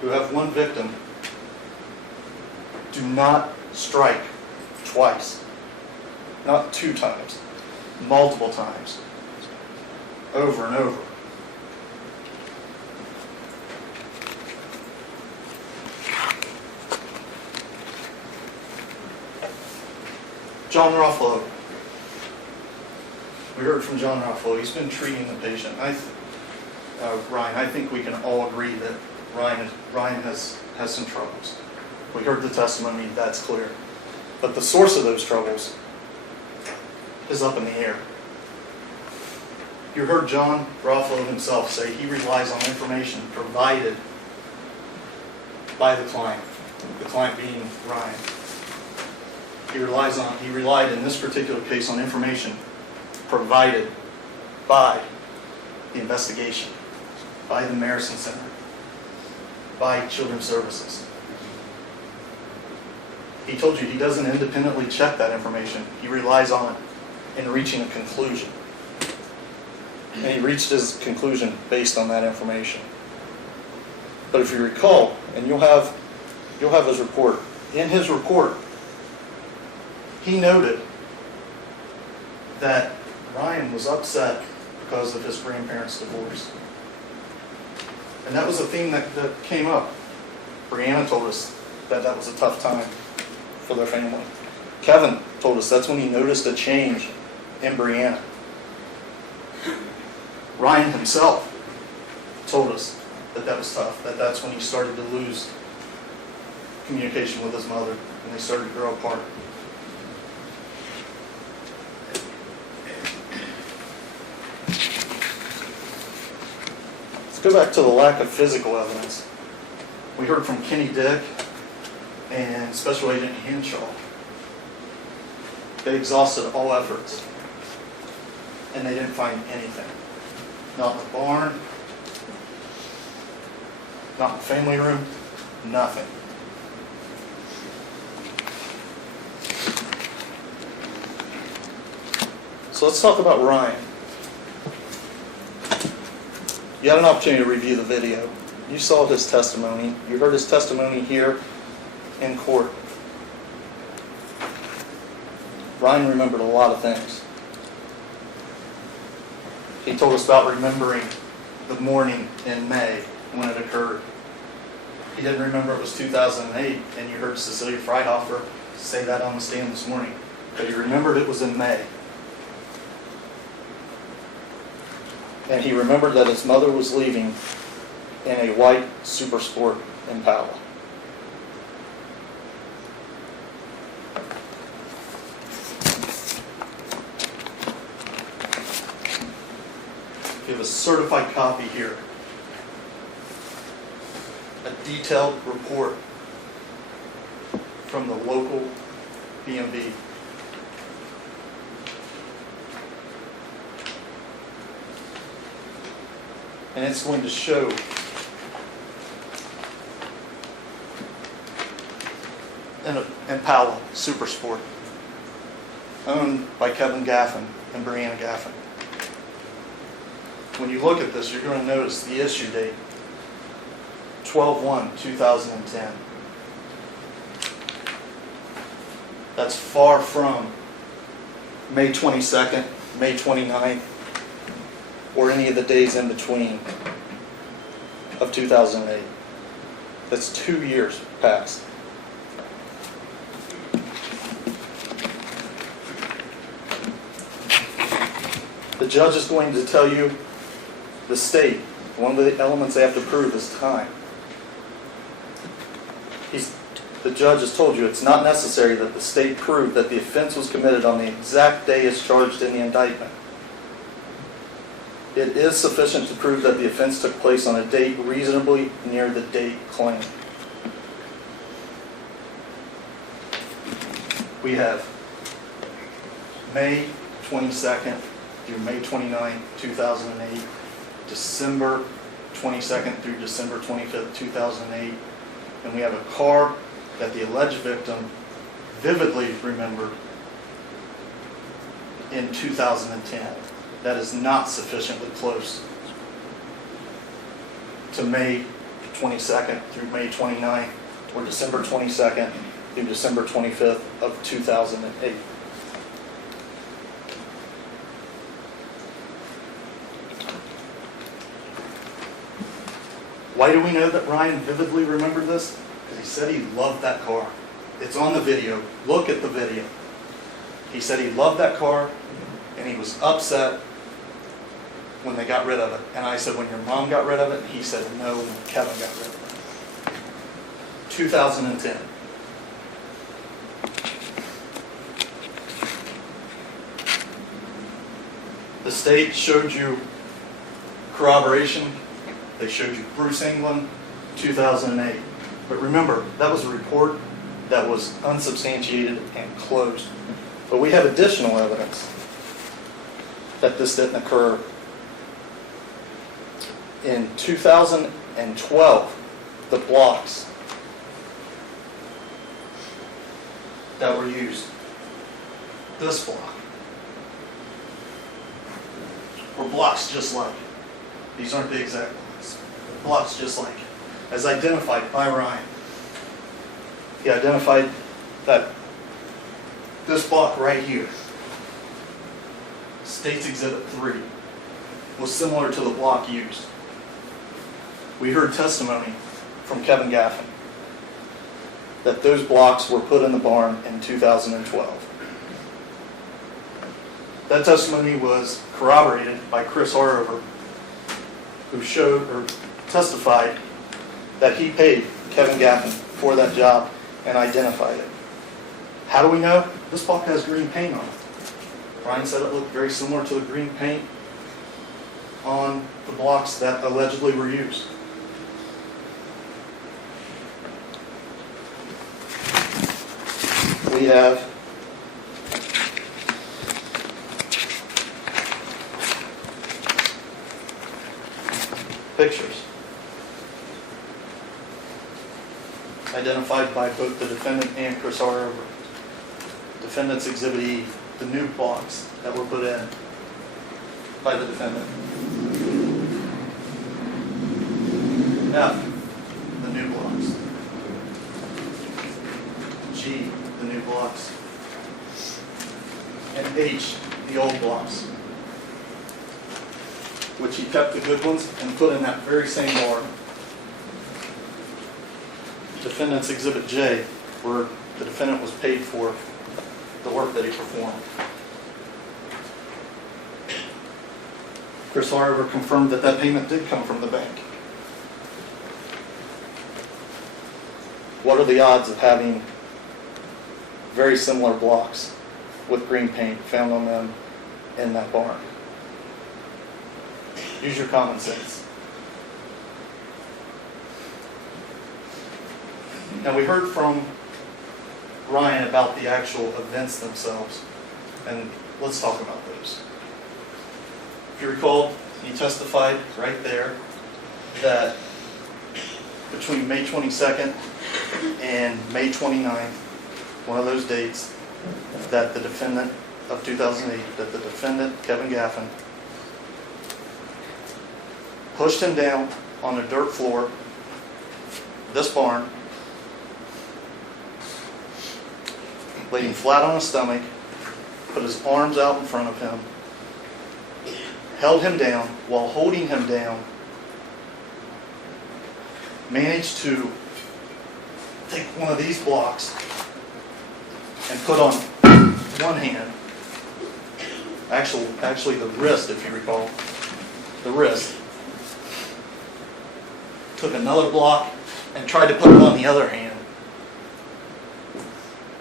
who have one victim do not strike twice. Not 2 times. Multiple times. Over and over. John Ruffalo. We heard from John Ruffalo. He's been treating the patient. Ryan, I think we can all agree that Ryan has some troubles. We heard the testimony, that's clear. But the source of those troubles is up in the air. You heard John Ruffalo himself say he relies on information provided by the client being Ryan. He relied in this particular case on information provided by the investigation, by the Marison Center, by Children's Services. He told you he doesn't independently check that information. He relies on it in reaching a conclusion. And he reached his conclusion based on that information. But if you recall, and you'll have his report. In his report, he noted that Ryan was upset because of his grandparents' divorce. And that was a theme that came up. Brianna told us that was a tough time for their family. Kevin told us that's when he noticed a change in Brianna. Ryan himself told us that was tough, that's when he started to lose communication with his mother and they started to grow apart. Let's go back to the lack of physical evidence. We heard from Kenny Dick and Special Agent Henshaw. They exhausted all efforts and they didn't find anything. Not in the barn, not in the family room, nothing. So let's talk about Ryan. You had an opportunity to review the video. You saw his testimony. You heard his testimony here in court. Ryan remembered a lot of things. He told us about remembering the morning in May when it occurred. He didn't remember it was 2008, and you heard Cecilia Freihofer say that on the stand this morning. But he remembered it was in May. And he remembered that his mother was leaving in a white Super Sport Impala. We have a certified copy here. A detailed report from the local BMV. And it's going to show an Impala Super Sport, owned by Kevin Gaffin and Brianna Gaffin. When you look at this, you're going to notice the issue date, 12/1/2010. That's far from May 22nd, May 29th, or any of the days in between of 2008. That's 2 years past. The judge is going to tell you, the state, one of the elements they have to prove is time. The judge has told you it's not necessary that the state prove that the offense was committed on the exact day as charged in the indictment. It is sufficient to prove that the offense took place on a date reasonably near the date claimed. We have May 22nd through May 29th, 2008, December 22nd through December 25th, 2008, and we have a car that the alleged victim vividly remembered in 2010. That is not sufficiently close to May 22nd through May 29th, or December 22nd through December 25th of 2008. Why do we know that Ryan vividly remembered this? Because he said he loved that car. It's on the video. Look at the video. He said he loved that car, and he was upset when they got rid of it. And I said, when your mom got rid of it? And he said, no, when Kevin got rid of it. 2010. The state showed you corroboration. They showed you Bruce England, 2008. But remember, that was a report that was unsubstantiated and closed. But we have additional evidence that this didn't occur. In 2012, the blocks that were used, this block, were blocks just like it. These aren't the exact blocks. Blocks just like it, as identified by Ryan. He identified that this block right here, State's Exhibit 3, was similar to the block used. We heard testimony from Kevin Gaffin that those blocks were put in the barn in 2012. That testimony was corroborated by Chris Harover, who showed or testified that he paid Kevin Gaffin for that job and identified it. How do we know? This block has green paint on it. Ryan said it looked very similar to the green paint on the blocks that allegedly were used. We have pictures identified by both the defendant and Chris Harover. Defendant's Exhibit E, the new blocks that were put in by the defendant. F, the new blocks. G, the new blocks. And H, the old blocks, which he kept the good ones and put in that very same barn. Defendant's Exhibit J, where the defendant was paid for the work that he performed. Chris Harover confirmed that that payment did come from the bank. What are the odds of having very similar blocks with green paint found on them in that barn? Use your common sense. Now, we heard from Ryan about the actual events themselves, and let's talk about those. If you recall, he testified right there that between May 22nd and May 29th, one of those dates that the defendant of 2008, that the defendant, Kevin Gaffin, pushed him down on the dirt floor, this barn, laid him flat on his stomach, put his arms out in front of him, held him down. While holding him down, managed to take one of these blocks and put on one hand, actually the wrist, if you recall, the wrist, took another block and tried to put it on the other hand.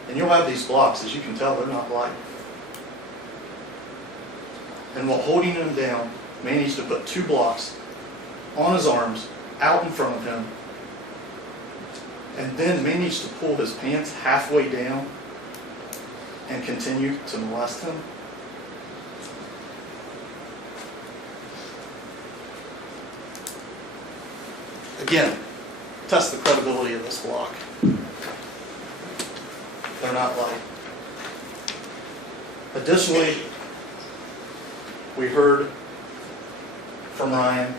And you'll have these blocks, as you can tell, they're not light. And while holding him down, managed to put 2 blocks on his arms, out in front of him, and then managed to pull his pants halfway down and continue to molest him. Again, test the credibility of this block. They're not light. Additionally, we heard from Ryan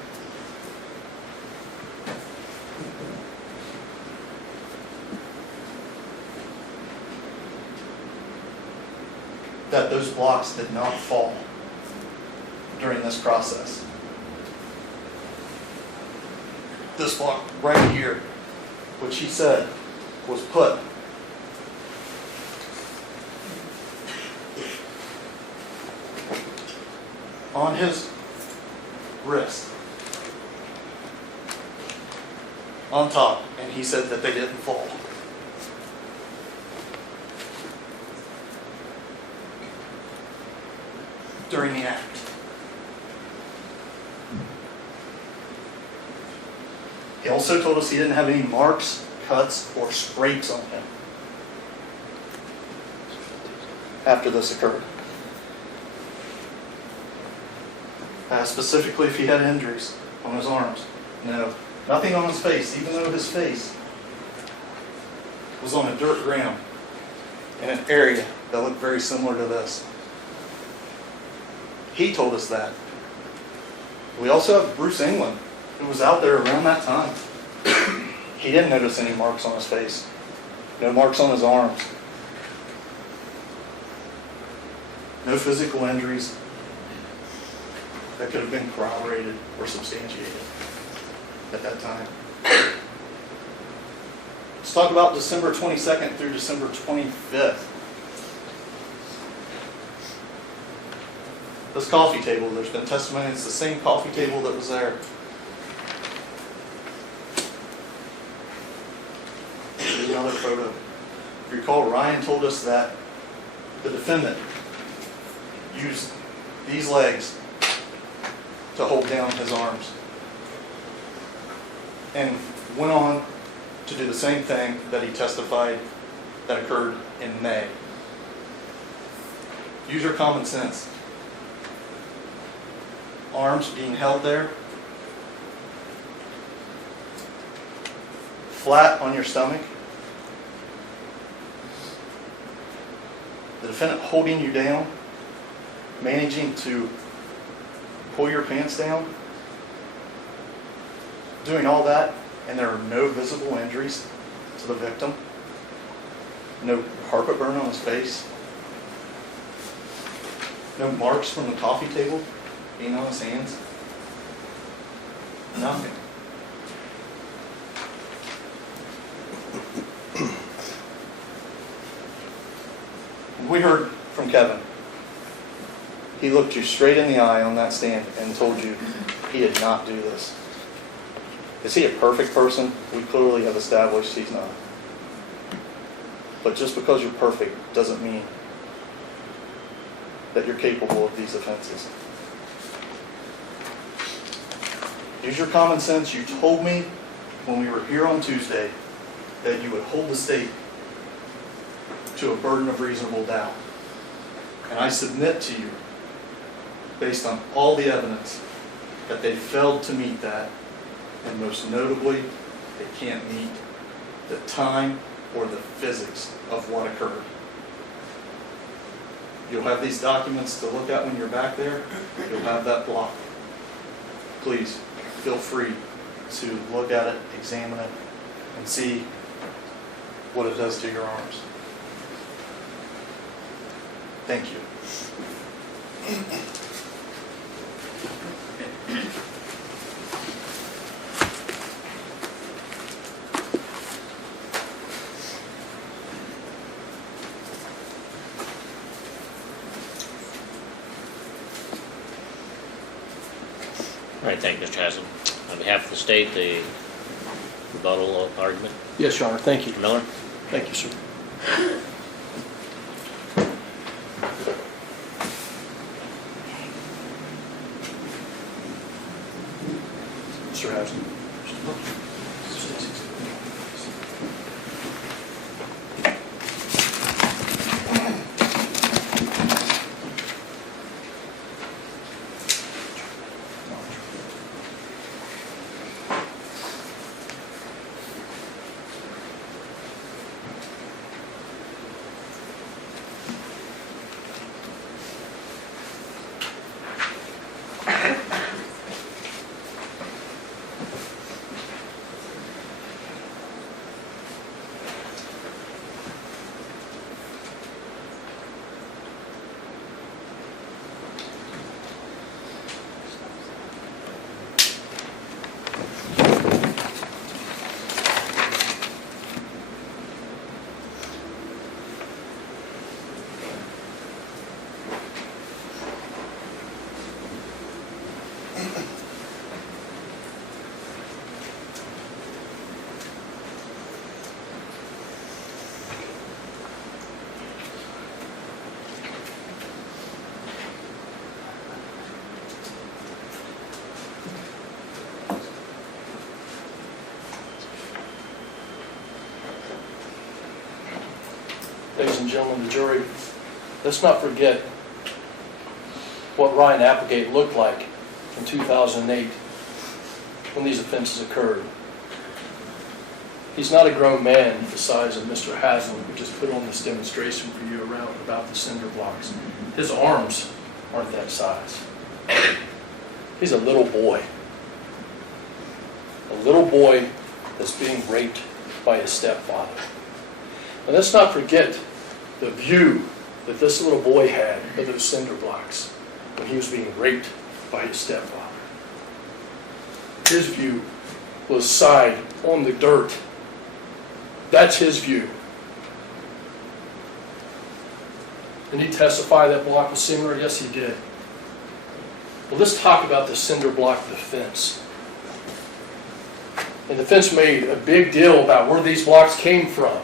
that those blocks did not fall during this process. This block right here, which he said was put on his wrist, on top, and he said that they didn't fall. During the act. He also told us he didn't have any marks, cuts, or scrapes on him after this occurred. Specifically, if he had injuries on his arms. No, nothing on his face, even though his face was on a dirt ground in an area that looked very similar to this. He told us that. We also have Bruce England, who was out there around that time. He didn't notice any marks on his face, no marks on his arms, no physical injuries that could have been corroborated or substantiated at that time. Let's talk about December 22nd through December 25th. This coffee table, there's been testimony, it's the same coffee table that was there. Here's another photo. If you recall, Ryan told us that the defendant used these legs to hold down his arms and went on to do the same thing that he testified that occurred in May. Use your common sense. Arms being held there, flat on your stomach, the defendant holding you down, managing to pull your pants down, doing all that, and there are no visible injuries to the victim, no carpet burn on his face, no marks from the coffee table being on his hands, nothing. We heard from Kevin. He looked you straight in the eye on that stand and told you he did not do this. Is he a perfect person? We clearly have established he's not. But just because you're perfect doesn't mean that you're capable of these offenses. Use your common sense. You told me when we were here on Tuesday that you would hold the state to a burden of reasonable doubt. And I submit to you, based on all the evidence, that they failed to meet that, and most notably, they can't meet the time or the physics of what occurred. You'll have these documents to look at when you're back there. You'll have that block. Please, feel free to look at it, examine it, and see what it does to your arms. Thank you. All right, thank you, Mr. Haslam. On behalf of the state, the rebuttal argument, Yes, Your Honor, thank you. Mr. Miller? Thank you, sir. Mr. Haslam. Ladies and gentlemen of the jury, let's not forget what Ryan Applegate looked like in 2008 when these offenses occurred. He's not a grown man the size of Mr. Haslam, who just put on this demonstration for you around about the cinder blocks. His arms aren't that size. He's a little boy. A little boy that's being raped by his stepfather. And let's not forget the view that this little boy had of those cinder blocks when he was being raped by his stepfather. His view was side on the dirt. That's his view. Did he testify that block was similar? Yes, he did. Well, let's talk about the cinder block defense. And the defense made a big deal about where these blocks came from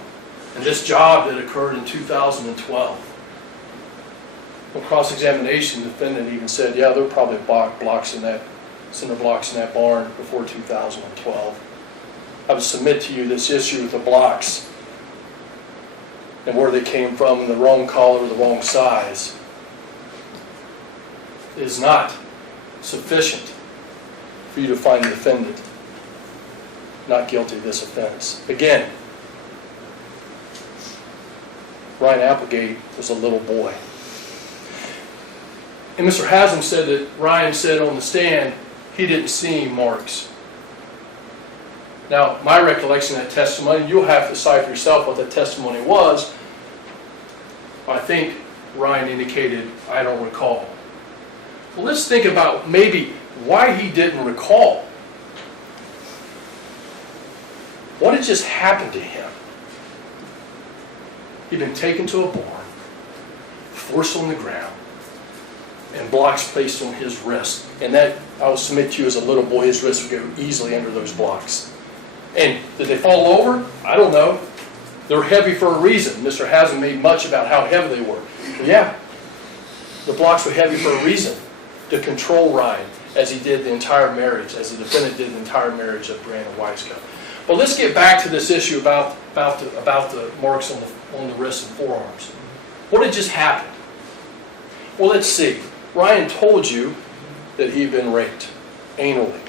and this job that occurred in 2012. On cross-examination, the defendant even said, yeah, there were probably blocks in that, cinder blocks in that barn before 2012. I would submit to you this issue with the blocks and where they came from and the wrong color, the wrong size is not sufficient for you to find the defendant not guilty of this offense. Again, Ryan Applegate was a little boy. And Mr. Haslam said that Ryan said on the stand he didn't see marks. Now, my recollection of that testimony, you'll have to decide for yourself what that testimony was. I think Ryan indicated, I don't recall. Well, let's think about maybe why he didn't recall. What had just happened to him? He'd been taken to a barn, forced on the ground, and blocks placed on his wrist. And that, I will submit to you, as a little boy, his wrist would go easily under those blocks. And did they fall over? I don't know. They're heavy for a reason. Mr. Haslam made much about how heavy they were. Yeah, the blocks were heavy for a reason, to control Ryan, as he did the entire marriage, as the defendant did the entire marriage of Brandon Weiska. But let's get back to this issue about the marks on the wrists and forearms. What had just happened? Well, let's see. Ryan told you that he had been raped anally.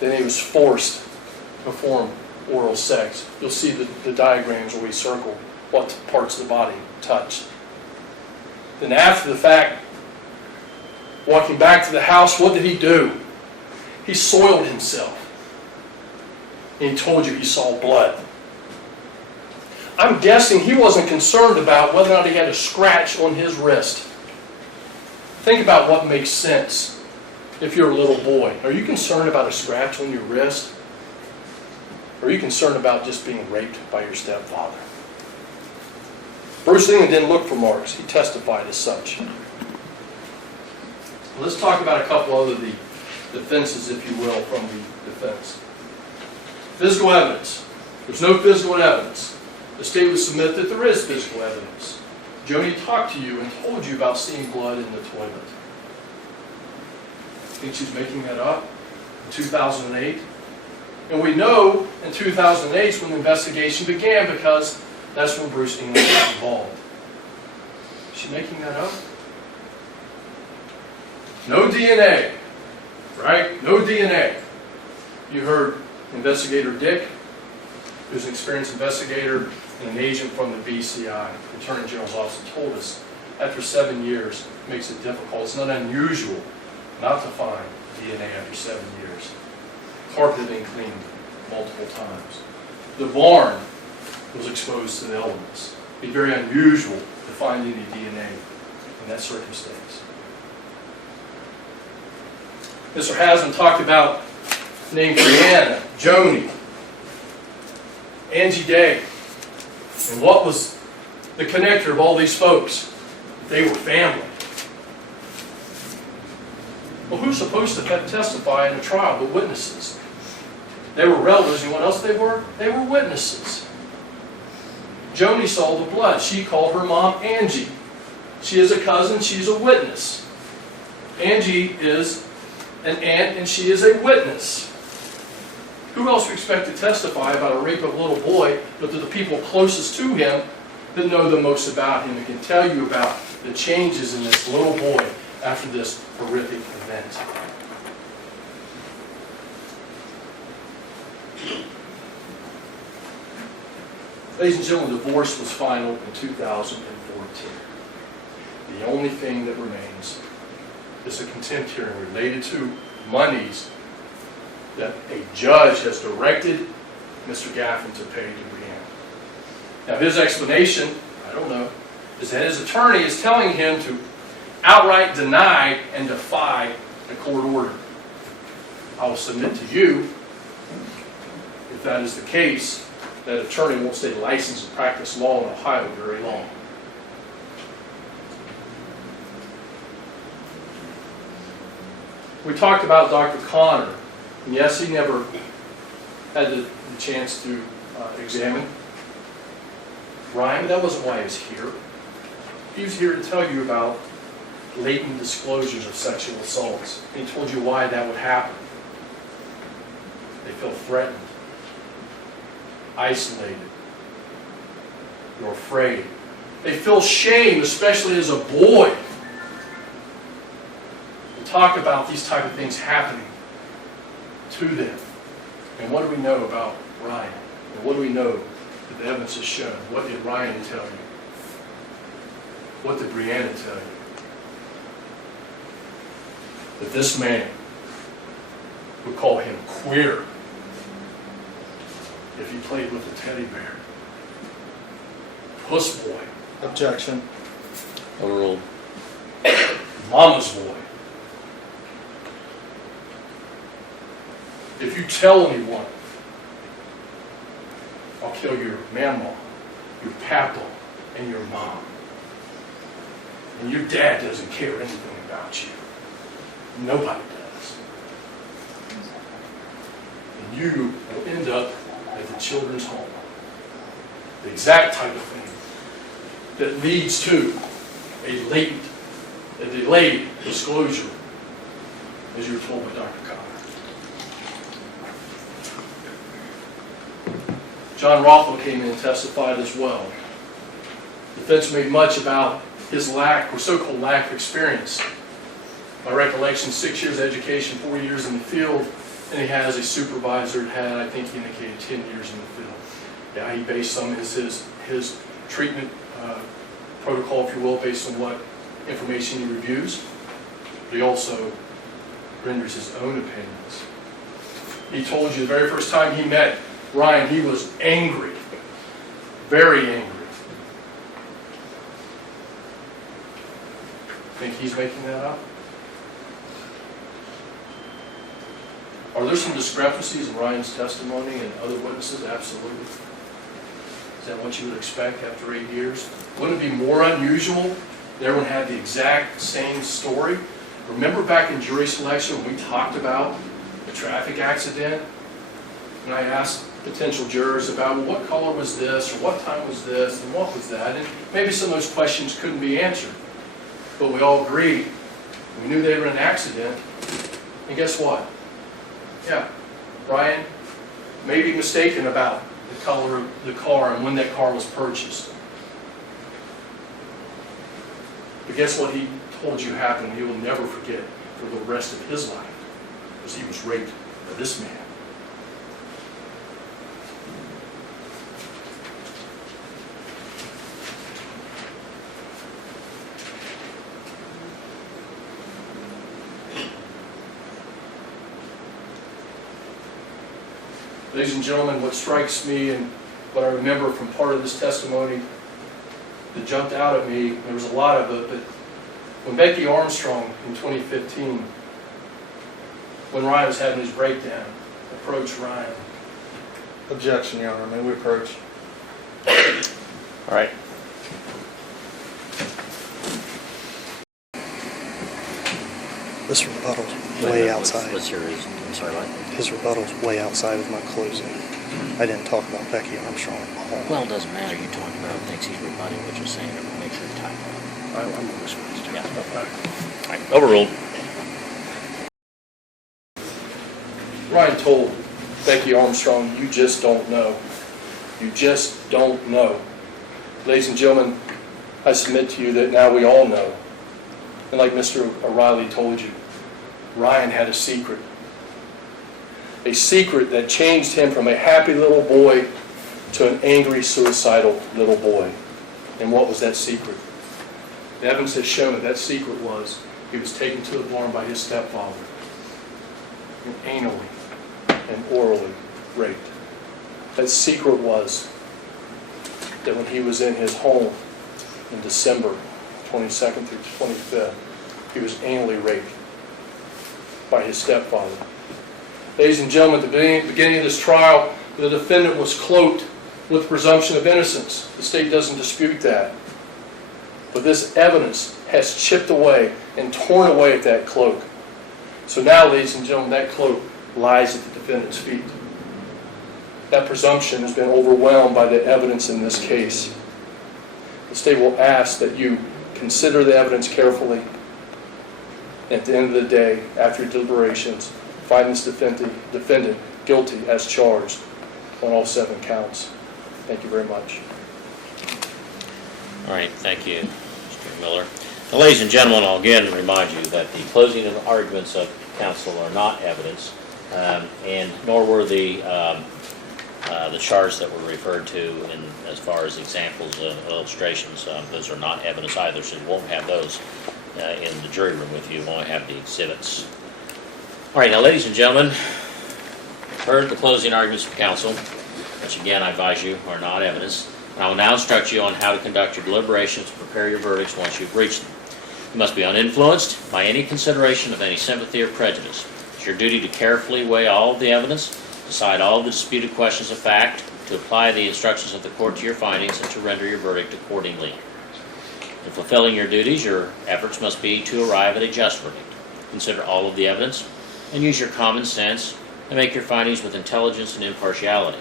Then he was forced to perform oral sex, you'll see the diagrams where we circle what parts of the body touched. Then after the fact, walking back to the house, what did he do? He soiled himself. And he told you he saw blood. I'm guessing he wasn't concerned about whether or not he had a scratch on his wrist. Think about what makes sense if you're a little boy. Are you concerned about a scratch on your wrist? Or are you concerned about just being raped by your stepfather? Bruce England didn't look for marks. He testified as such. Let's talk about a couple other defenses, if you will, from the defense. Physical evidence. There's no physical evidence. The state would submit that there is physical evidence. Joni talked to you and told you about seeing blood in the toilet. Think she's making that up? In 2008? And we know in 2008 is when the investigation began, because that's when Bruce England got involved. Is she making that up? No DNA, right? No DNA. You heard Investigator Dick, who's an experienced investigator and an agent from the BCI, the Attorney General's office, told us after 7 years it makes it difficult. It's not unusual not to find DNA after 7 years. Carpet had been cleaned multiple times. The barn was exposed to the elements. It'd be very unusual to find any DNA in that circumstance. Mr. Haslam talked about named Brianna, Joni, Angie Day, and what was the connector of all these folks? They were family. Well, who's supposed to testify in a trial but witnesses? They were relatives. You know what else they were? They were witnesses. Joni saw the blood. She called her mom Angie. She is a cousin. She's a witness. Angie is an aunt, and she is a witness. Who else we expect to testify about a rape of a little boy, but to the people closest to him that know the most about him and can tell you about the changes in this little boy after this horrific event? Ladies and gentlemen, divorce was final in 2014. The only thing that remains is a contempt hearing related to monies that a judge has directed Mr. Gaffin to pay to Brianna. Now his explanation, I don't know, is that his attorney is telling him to outright deny and defy a court order. I will submit to you, if that is the case, that attorney won't stay licensed to practice law in Ohio very long. We talked about Dr. Connor, and yes, he never had the chance to examine Ryan, but that wasn't why he was here. He was here to tell you about latent disclosures of sexual assaults, and he told you why that would happen. They feel threatened, isolated, they're afraid. They feel shame, especially as a boy. Talk about these type of things happening to them. And what do we know about Ryan? And what do we know that the evidence has shown? What did Ryan tell you? What did Brianna tell you? That this man would call him queer if he played with a teddy bear. Puss boy. Objection. Overruled. Mama's boy. If you tell anyone, I'll kill your mama, your papa, and your mom. And your dad doesn't care anything about you. Nobody does. And you will end up at the children's home. The exact type of thing that leads to a delayed disclosure, as you were told by Dr. Connor. John Rothwell came in and testified as well. The defense made much about his lack, or so-called lack of experience. My recollection, 6 years education, 4 years in the field, and he has a supervisor that had, I think he indicated 10 years in the field. Yeah, he based some of his treatment protocol, if you will, based on what information he reviews, but he also renders his own opinions. He told you the very first time he met Ryan, he was angry, very angry. Think he's making that up? Are there some discrepancies in Ryan's testimony and other witnesses? Absolutely. Is that what you would expect after 8 years? Wouldn't it be more unusual that everyone had the exact same story? Remember back in jury selection when we talked about the traffic accident? And I asked potential jurors about, well, what color was this, or what time was this, and what was that? And maybe some of those questions couldn't be answered. But we all agreed. We knew they were in an accident. And guess what? Yeah, Ryan may be mistaken about the color of the car and when that car was purchased. But guess what he told you happened? He will never forget for the rest of his life, because he was raped by this man. Ladies and gentlemen, what strikes me and what I remember from part of this testimony that jumped out at me, there was a lot of it, but when Becky Armstrong in 2015, when Ryan was having his breakdown, approached Ryan. Objection, Your Honor. May we approach? All right. This rebuttal's way outside. What's your reason? I'm sorry, what? His rebuttal's way outside of my closing. I didn't talk about Becky Armstrong at all. Well, it doesn't matter. You're talking about things he's rebutting, what you're saying, and make sure you time it. I'm always supposed to. Yeah. All right. Overruled. Ryan told Becky Armstrong, you just don't know. You just don't know. Ladies and gentlemen, I submit to you that now we all know. And like Mr. O'Reilly told you, Ryan had a secret. A secret that changed him from a happy little boy to an angry, suicidal little boy. And what was that secret? The evidence has shown that secret was he was taken to the barn by his stepfather and anally and orally raped. That secret was that when he was in his home in December 22nd through 25th, he was anally raped by his stepfather. Ladies and gentlemen, at the beginning of this trial, the defendant was cloaked with presumption of innocence. The state doesn't dispute that. But this evidence has chipped away and torn away at that cloak. So now, ladies and gentlemen, that cloak lies at the defendant's feet. That presumption has been overwhelmed by the evidence in this case. The state will ask that you consider the evidence carefully. At the end of the day, after deliberations, find this defendant guilty as charged on all 7 counts. Thank you very much. All right, thank you, Mr. Miller. Now, ladies and gentlemen, I'll again remind you that the closing arguments of counsel are not evidence, and nor were the charts that were referred to in as far as examples of illustrations. Those are not evidence either, so you won't have those in the jury room with you. You won't have the exhibits. All right, now, ladies and gentlemen, heard the closing arguments of counsel, which again I advise you are not evidence. I will now instruct you on how to conduct your deliberations and prepare your verdicts once you've reached them. You must be uninfluenced by any consideration of any sympathy or prejudice. It's your duty to carefully weigh all of the evidence, decide all of the disputed questions of fact, to apply the instructions of the court to your findings, and to render your verdict accordingly. In fulfilling your duties, your efforts must be to arrive at a just verdict. Consider all of the evidence and use your common sense and make your findings with intelligence and impartiality,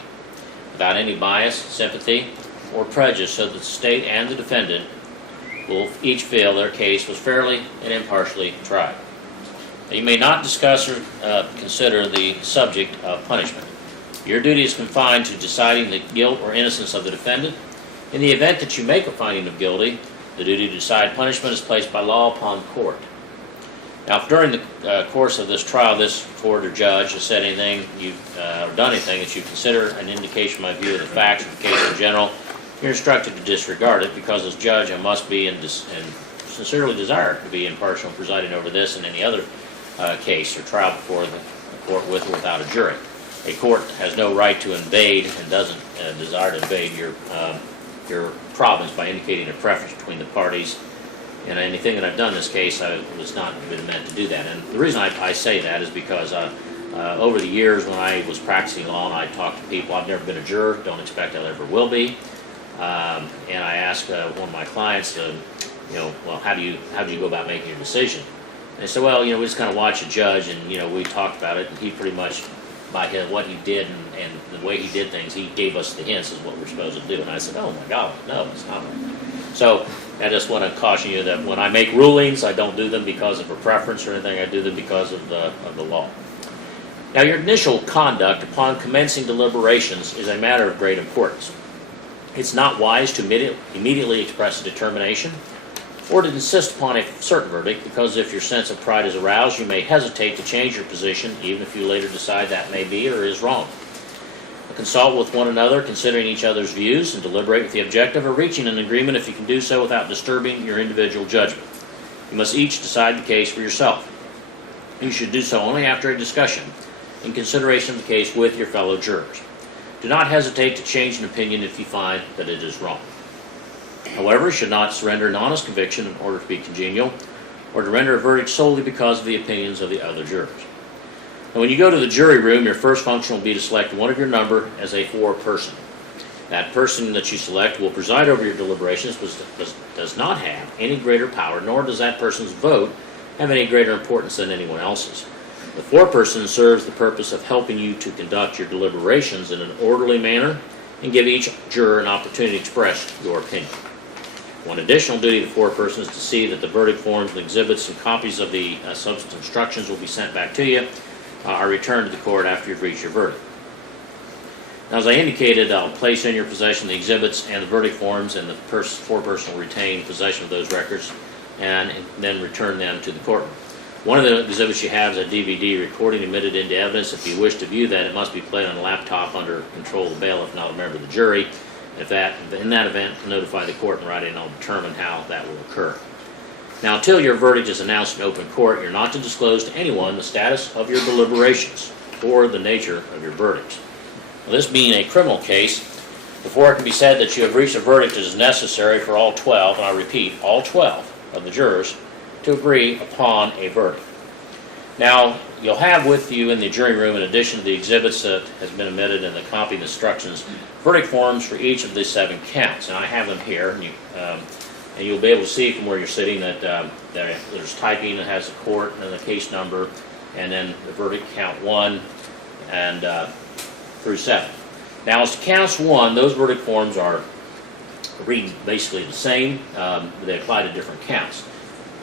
without any bias, sympathy, or prejudice, so that the state and the defendant will each feel their case was fairly and impartially tried. Now, you may not discuss or consider the subject of punishment. Your duty is confined to deciding the guilt or innocence of the defendant. In the event that you make a finding of guilty, the duty to decide punishment is placed by law upon the court. Now, if during the course of this trial, this court or judge has said anything, or done anything that you consider an indication, in my view, of the facts of the case in general, you're instructed to disregard it, because as judge, I must be and sincerely desire to be impartial in presiding over this and any other case or trial before the court with or without a jury. A court has no right to invade and doesn't desire to invade your province by indicating a preference between the parties. And anything that I've done in this case, I was not been meant to do that. And the reason I say that is because over the years when I was practicing law and I talked to people, I've never been a juror, don't expect I ever will be. And I asked one of my clients, well, how do you go about making your decision? And they said, well, we just kind of watch a judge, and we talked about it, and he pretty much, by what he did and the way he did things, he gave us the hints as what we're supposed to do. And I said, oh my God, no, it's not. So I just want to caution you that when I make rulings, I don't do them because of a preference or anything. I do them because of the law. Now, your initial conduct upon commencing deliberations is a matter of great importance. It's not wise to immediately express a determination or to insist upon a certain verdict, because if your sense of pride is aroused, you may hesitate to change your position, even if you later decide that may be or is wrong. Consult with one another, considering each other's views, and deliberate with the objective of reaching an agreement if you can do so without disturbing your individual judgment. You must each decide the case for yourself. You should do so only after a discussion in consideration of the case with your fellow jurors. Do not hesitate to change an opinion if you find that it is wrong. However, you should not surrender an honest conviction in order to be congenial, or to render a verdict solely because of the opinions of the other jurors. Now, when you go to the jury room, your first function will be to select one of your number as a foreperson. That person that you select will preside over your deliberations, but does not have any greater power, nor does that person's vote have any greater importance than anyone else's. The foreperson serves the purpose of helping you to conduct your deliberations in an orderly manner and give each juror an opportunity to express your opinion. One additional duty of the foreperson is to see that the verdict forms and exhibits and copies of the substantive instructions will be sent back to you, are returned to the court after you've reached your verdict. Now, as I indicated, I'll place in your possession the exhibits and the verdict forms, and the foreperson will retain possession of those records and then return them to the courtroom. One of the exhibits you have is a DVD recording admitted into evidence. If you wish to view that, it must be played on a laptop under control of the bailiff, not a member of the jury. In that event, notify the court in writing, and I'll determine how that will occur. Now, until your verdict is announced in open court, you're not to disclose to anyone the status of your deliberations or the nature of your verdicts. Now, this being a criminal case, before it can be said that you have reached a verdict, it is necessary for all 12, and I repeat, all 12 of the jurors to agree upon a verdict. Now, you'll have with you in the jury room, in addition to the exhibits that has been omitted and the copy of the instructions, verdict forms for each of the 7 counts. And I have them here, and you'll be able to see from where you're sitting that there's typing that has the court and the case number, and then the verdict count 1 and through 7. Now, as to counts 1, those verdict forms are read basically the same, but they apply to different counts.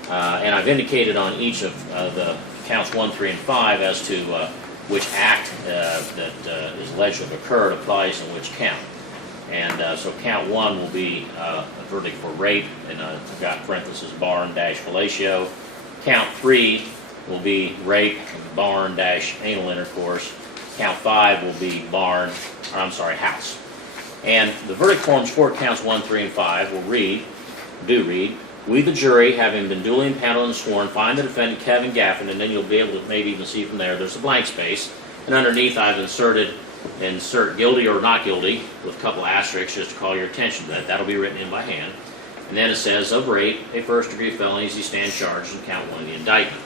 And I've indicated on each of the counts 1, 3, and 5 as to which act that is alleged to have occurred applies in which count. And so count 1 will be a verdict for rape, and I've got parenthesis barn dash fellatio. Count 3 will be rape, barn dash anal intercourse. Count 5 will be house. And the verdict forms for counts 1, 3, and 5 will read, we the jury, having been duly impaneled and sworn, find the defendant Kevin Gaffin, and then you'll be able to maybe even see from there's a blank space, and underneath I've insert guilty or not guilty with a couple asterisks just to call your attention to that. That'll be written in by hand. And then it says, of rape, a first-degree felony, as he stands charged in count 1 of the indictment.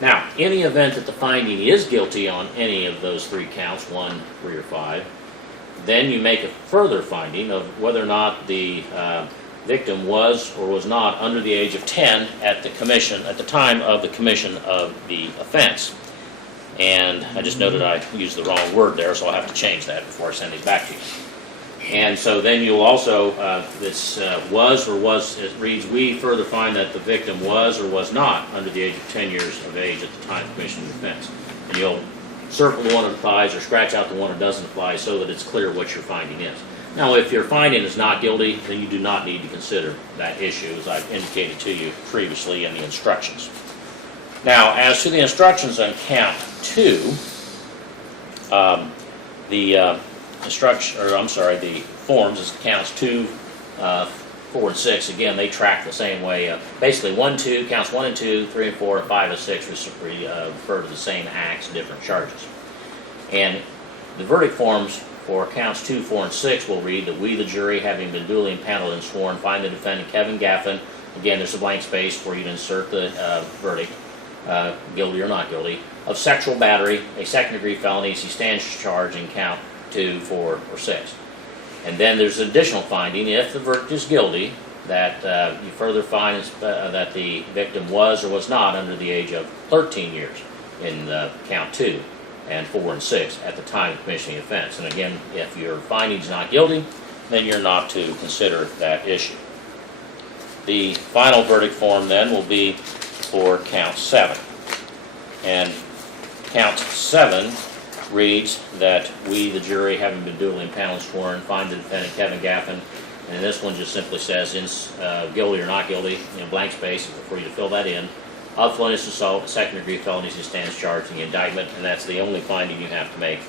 Now, in the event that the finding is guilty on any of those 3 counts, 1, 3, or 5, then you make a further finding of whether or not the victim was or was not under the age of 10 at the time of the commission of the offense. And I just noted I used the wrong word there, so I'll have to change that before I send these back to you. And so then you'll also, it reads, we further find that the victim was or was not under the age of 10 years of age at the time of commission of the offense. And you'll circle the one that applies or scratch out the one that doesn't apply so that it's clear what your finding is. Now, if your finding is not guilty, then you do not need to consider that issue, as I've indicated to you previously in the instructions. Now, as to the instructions on count 2, the the forms, as counts 2, 4, and 6, again, they track the same way. Basically, 1, 2, counts 1 and 2, 3 and 4, and 5 and 6 refer to the same acts, different charges. And the verdict forms for counts 2, 4, and 6 will read that we, the jury, having been duly impaneled and sworn, find the defendant Kevin Gaffin. Again, there's a blank space for you to insert the verdict, guilty or not guilty, of sexual battery, a second-degree felony as he stands charged in count 2, 4, or 6. And then there's additional finding, if the verdict is guilty, that you further find that the victim was or was not under the age of 13 years in count 2 and 4 and 6 at the time of committing the offense. And again, if your finding is not guilty, then you're not to consider that issue. The final verdict form then will be for count 7. And count 7 reads that we, the jury, having been duly impaneled and sworn, find the defendant Kevin Gaffin. And this one just simply says guilty or not guilty, blank space for you to fill that in, of felonious assault, second-degree felonies, he stands charged in the indictment, and that's the only finding you have to make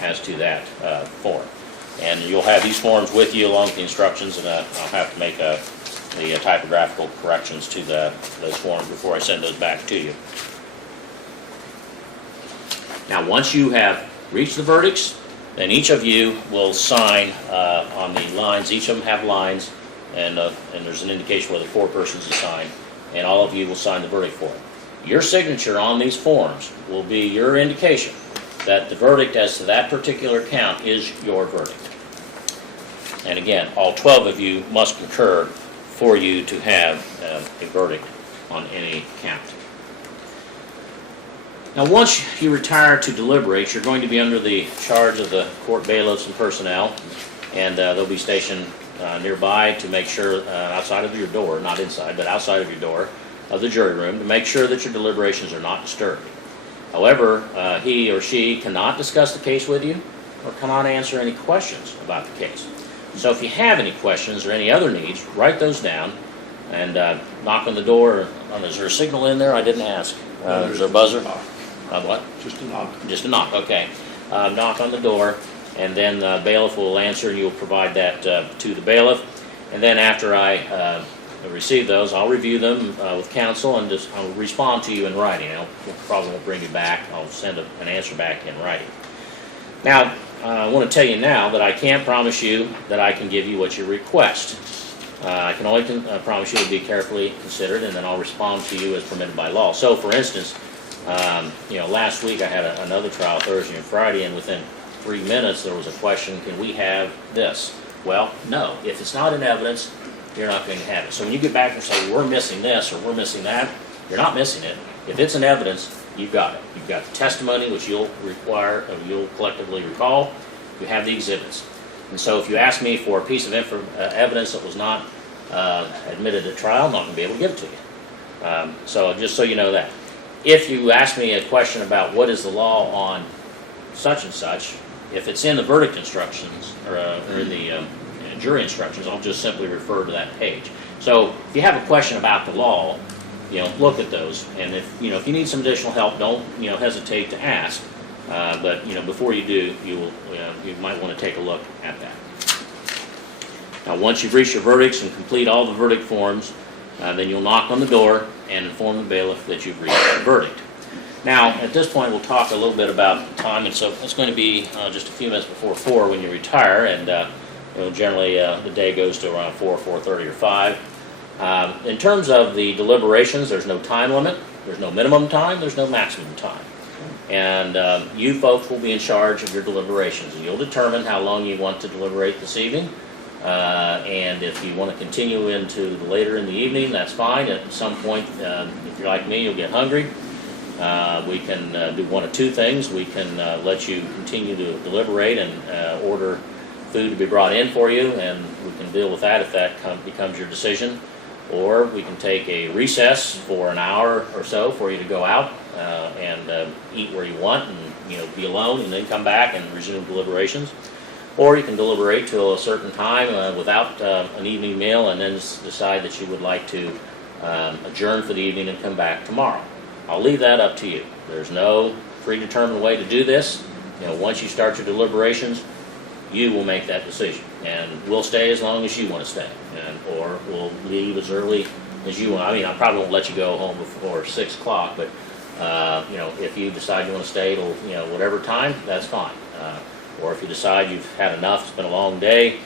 as to that form. And you'll have these forms with you along with the instructions, and I'll have to make the typographical corrections to those forms before I send those back to you. Now, once you have reached the verdicts, then each of you will sign on the lines. Each of them have lines, and there's an indication where the forepersons assign, and all of you will sign the verdict form. Your signature on these forms will be your indication that the verdict as to that particular count is your verdict. And again, all 12 of you must concur for you to have a verdict on any count. Now, once you retire to deliberate, you're going to be under the charge of the court bailiffs and personnel, and they'll be stationed nearby to make sure, outside of your door, not inside, but outside of your door, of the jury room, to make sure that your deliberations are not disturbed. However, he or she cannot discuss the case with you or cannot answer any questions about the case. So if you have any questions or any other needs, write those down and knock on the door. Is there a signal in there? I didn't ask. Is there a buzzer? What? Just a knock. Just a knock, okay. Knock on the door, and then the bailiff will answer, and you'll provide that to the bailiff. And then after I receive those, I'll review them with counsel, and I'll respond to you in writing. I probably won't bring you back. I'll send an answer back in writing. Now, I want to tell you now that I can't promise you that I can give you what you request. I can only promise you to be carefully considered, and then I'll respond to you as permitted by law. So, for instance, last week I had another trial Thursday and Friday, and within 3 minutes there was a question, can we have this? Well, no. If it's not in evidence, you're not going to have it. So when you get back and say, we're missing this or we're missing that, you're not missing it. If it's in evidence, you've got it. You've got the testimony, which you'll collectively recall. You have the exhibits. And so if you ask me for a piece of evidence that was not admitted at trial, I'm not going to be able to give it to you. So just so you know that. If you ask me a question about what is the law on such and such, if it's in the verdict instructions or in the jury instructions, I'll just simply refer to that page. So if you have a question about the law, look at those. And if you need some additional help, don't hesitate to ask. But before you do, you might want to take a look at that. Now, once you've reached your verdicts and complete all the verdict forms, then you'll knock on the door and inform the bailiff that you've reached the verdict. Now, at this point, we'll talk a little bit about time, and so it's going to be just a few minutes before 4 when you retire, and generally the day goes to around 4, 4:30, or 5. In terms of the deliberations, there's no time limit, there's no minimum time, there's no maximum time. And you folks will be in charge of your deliberations, and you'll determine how long you want to deliberate this evening. And if you want to continue into later in the evening, that's fine. At some point, if you're like me, you'll get hungry. We can do one of two things. We can let you continue to deliberate and order food to be brought in for you, and we can deal with that if that becomes your decision. Or we can take a recess for an hour or so for you to go out and eat where you want and be alone, and then come back and resume deliberations. Or you can deliberate till a certain time without an evening meal, and then decide that you would like to adjourn for the evening and come back tomorrow. I'll leave that up to you. There's no predetermined way to do this. Once you start your deliberations, you will make that decision. And we'll stay as long as you want to stay, or we'll leave as early as you want. I mean, I probably won't let you go home before 6 o'clock, but, if you decide you want to stay till, whatever time, that's fine. Or if you decide you've had enough, it's been a long day,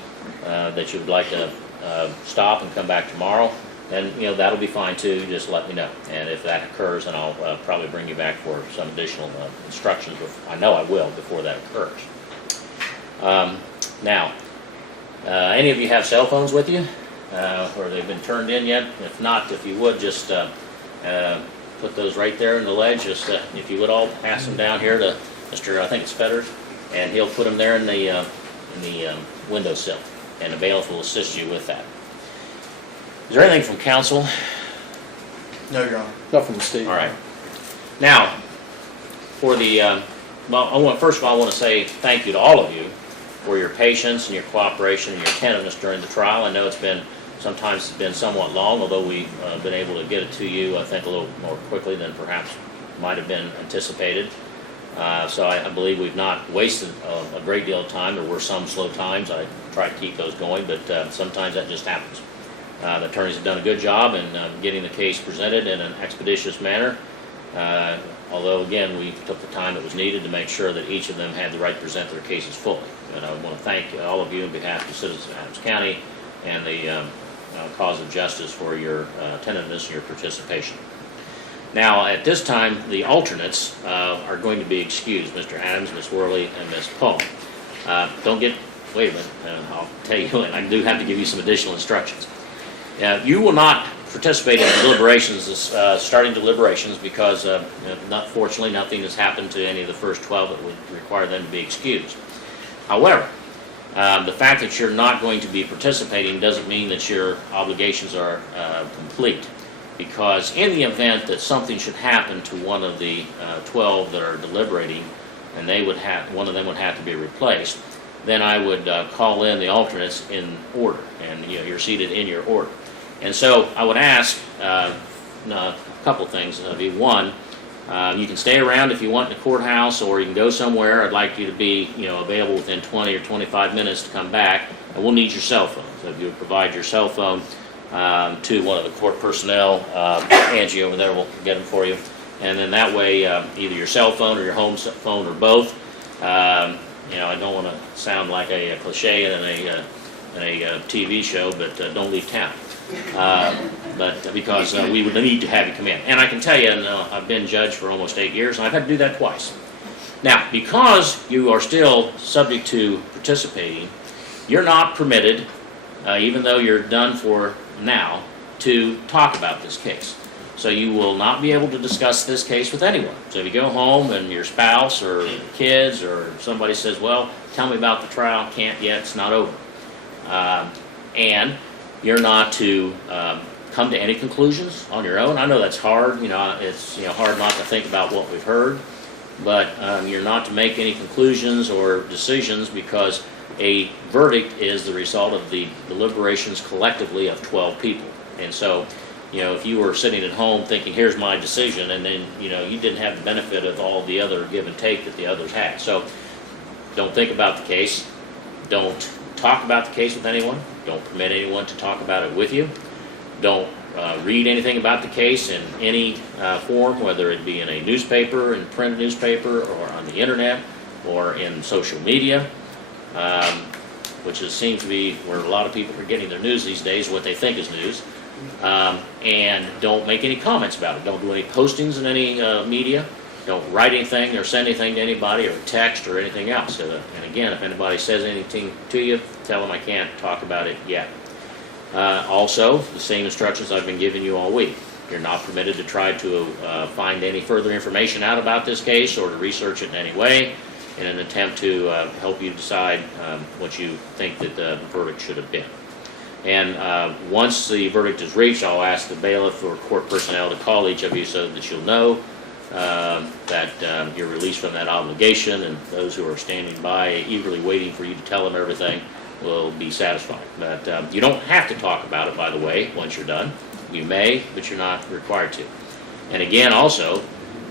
that you would like to stop and come back tomorrow, then, that'll be fine too. Just let me know. And if that occurs, then I'll probably bring you back for some additional instructions. I know I will before that occurs. Now, any of you have cell phones with you? Or they've been turned in yet? If not, if you would, just put those right there in the ledge. Just if you would all pass them down here to Mr. I think it's Fetters, and he'll put them there in the windowsill, and the bailiff will assist you with that. Is there anything from council? No, Your Honor. Not from the state. All right. Now, for the first of all, I want to say thank you to all of you for your patience and your cooperation and your attentiveness during the trial. I know sometimes it's been somewhat long, although we've been able to get it to you, I think, a little more quickly than perhaps might have been anticipated. So I believe we've not wasted a great deal of time. There were some slow times. I try to keep those going, but sometimes that just happens. The attorneys have done a good job in getting the case presented in an expeditious manner. Although, again, we took the time that was needed to make sure that each of them had the right to present their cases fully. And I want to thank all of you on behalf of the citizens of Adams County and the cause of justice for your attentiveness and your participation. Now, at this time, the alternates are going to be excused, Mr. Adams, Ms. Worley, and Ms. Paul. Wait a minute, I'll tell you, and I do have to give you some additional instructions. You will not participate in deliberations, starting deliberations, because fortunately nothing has happened to any of the first 12 that would require them to be excused. However, the fact that you're not going to be participating doesn't mean that your obligations are complete, because in the event that something should happen to one of the 12 that are deliberating, and one of them would have to be replaced, then I would call in the alternates in order, and you're seated in your order. And so I would ask a couple things of you. One, you can stay around if you want in the courthouse, or you can go somewhere. I'd like you to be available within 20 or 25 minutes to come back, and we'll need your cell phone. So if you would provide your cell phone to one of the court personnel, Angie over there will get them for you. And then that way, either your cell phone or your home phone or both. I don't want to sound like a cliche in a TV show, but don't leave town. But because we would need to have you come in. And I can tell you, I've been judge for almost 8 years, and I've had to do that twice. Now, because you are still subject to participating, you're not permitted, even though you're done for now, to talk about this case. So you will not be able to discuss this case with anyone. So if you go home and your spouse or kids or somebody says, well, tell me about the trial, can't yet, it's not over. And you're not to come to any conclusions on your own. I know that's hard. It's hard not to think about what we've heard, but you're not to make any conclusions or decisions, because a verdict is the result of the deliberations collectively of 12 people. And so, if you were sitting at home thinking, here's my decision, and then you didn't have the benefit of all the other give and take that the others had. So don't think about the case. Don't talk about the case with anyone. Don't permit anyone to talk about it with you. Don't read anything about the case in any form, whether it be in a newspaper, in print newspaper, or on the internet, or in social media, which seems to be where a lot of people are getting their news these days, what they think is news. And don't make any comments about it. Don't do any postings in any media. Don't write anything or send anything to anybody, or text or anything else. And again, if anybody says anything to you, tell them I can't talk about it yet. Also, the same instructions I've been giving you all week. You're not permitted to try to find any further information out about this case, or to research it in any way in an attempt to help you decide what you think that the verdict should have been. And once the verdict is reached, I'll ask the bailiff or court personnel to call each of you so that you'll know that you're released from that obligation, and those who are standing by eagerly waiting for you to tell them everything will be satisfied. But you don't have to talk about it, by the way, once you're done. You may, but you're not required to. And again, also,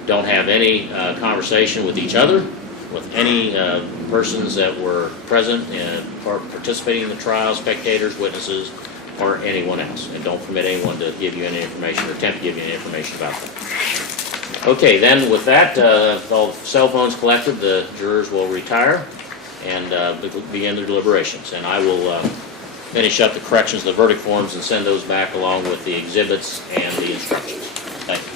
don't have any conversation with each other, with any persons that were present or participating in the trial, spectators, witnesses, or anyone else. And don't permit anyone to give you any information or attempt to give you any information about them. Okay, then with that, all cell phones collected, the jurors will retire and begin their deliberations. And I will finish up the corrections of the verdict forms and send those back along with the exhibits and the instructions. Thank you.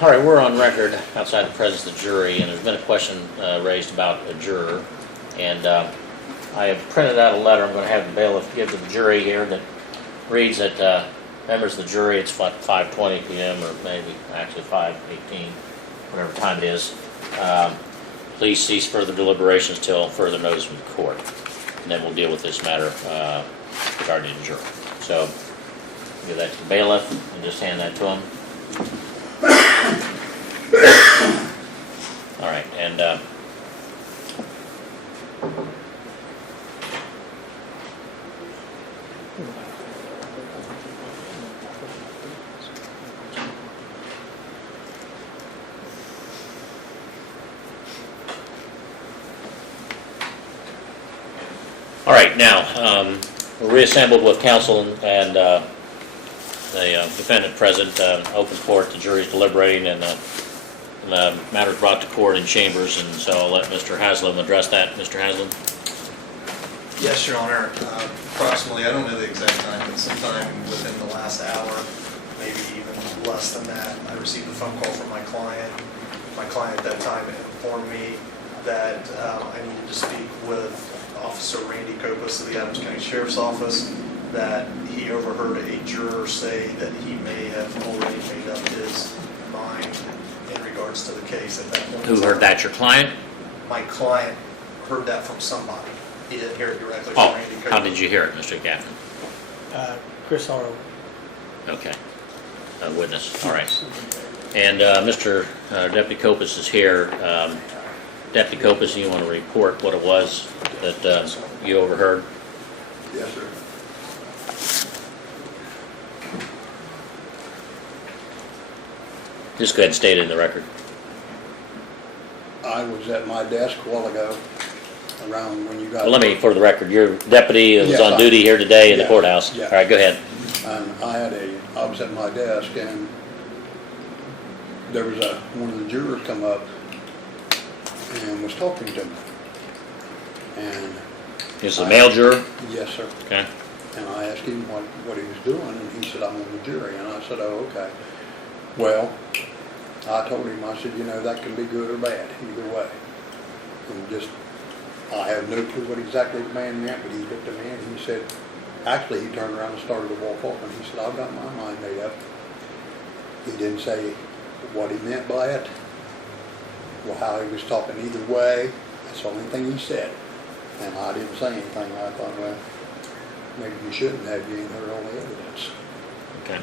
All right, we're on record outside the presence of the jury, and there's been a question raised about a juror. And I have printed out a letter I'm going to have the bailiff give to the jury here that reads that members of the jury, it's what, 5:20 p.m. or maybe actually 5:18, whatever time it is, please cease further deliberations till further notice from the court. And then we'll deal with this matter regarding the jury. So give that to the bailiff and just hand that to him. All right, and all right, now, we're reassembled with counsel and the defendant present, open court, the jury's deliberating, and the matter's brought to court in chambers, and so I'll let Mr. Haslam address that. Mr. Haslam? Yes, Your Honor. Approximately, I don't know the exact time, but sometime within the last hour, maybe even less than that, I received a phone call from my client. My client at that time informed me that I needed to speak with Officer Randy Copas of the Adams County Sheriff's Office, that he overheard a juror say that he may have already made up his mind in regards to the case at that point. Who heard that, your client? My client heard that from somebody. He didn't hear it directly from Randy Copas. How did you hear it, Mr. Gaffin? Chris Harlow. Okay, a witness, all right. And Mr. Deputy Copas is here. Deputy Copas, you want to report what it was that you overheard? Yes, sir. Just go ahead and state it in the record. I was at my desk a while ago, around when you got... Well, let me, for the record, your deputy is Yes, on duty here today in the yeah, courthouse. yeah. All right, go ahead. And I was at my desk, and there was one of the jurors come up and was talking to me. And This is a male juror? yes, sir. Okay. And I asked him what he was doing, and he said, I'm on the jury. And I said, oh, okay. Well, I told him, I said, you know, that can be good or bad, either way. And just, I have no clue what exactly the man meant, but he looked at me and he said, actually, he turned around and started to walk off, and he said, I've got my mind made up. He didn't say what he meant by it, or how he was talking either way. That's the only thing he said. And I didn't say anything. I thought, well, maybe you shouldn't have. You ain't heard all the evidence. Okay.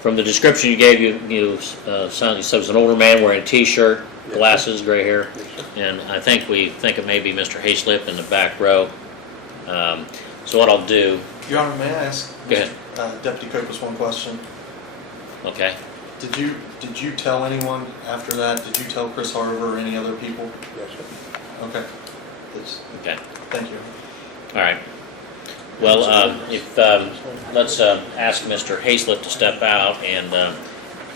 From the description you gave, you said it was an older man wearing a T-shirt, Yes, glasses, gray hair, Yes, sir. and I think it may be Mr. Hayslip in the back row. So what I'll do, Your Honor, may I ask go ahead. Deputy Copas one question? Okay. Did you tell anyone after that? Did you tell Chris Harver or any other people? Yes, sir. Okay. Okay. Thank you. All right. Well, let's ask Mr. Hayslip to step out, and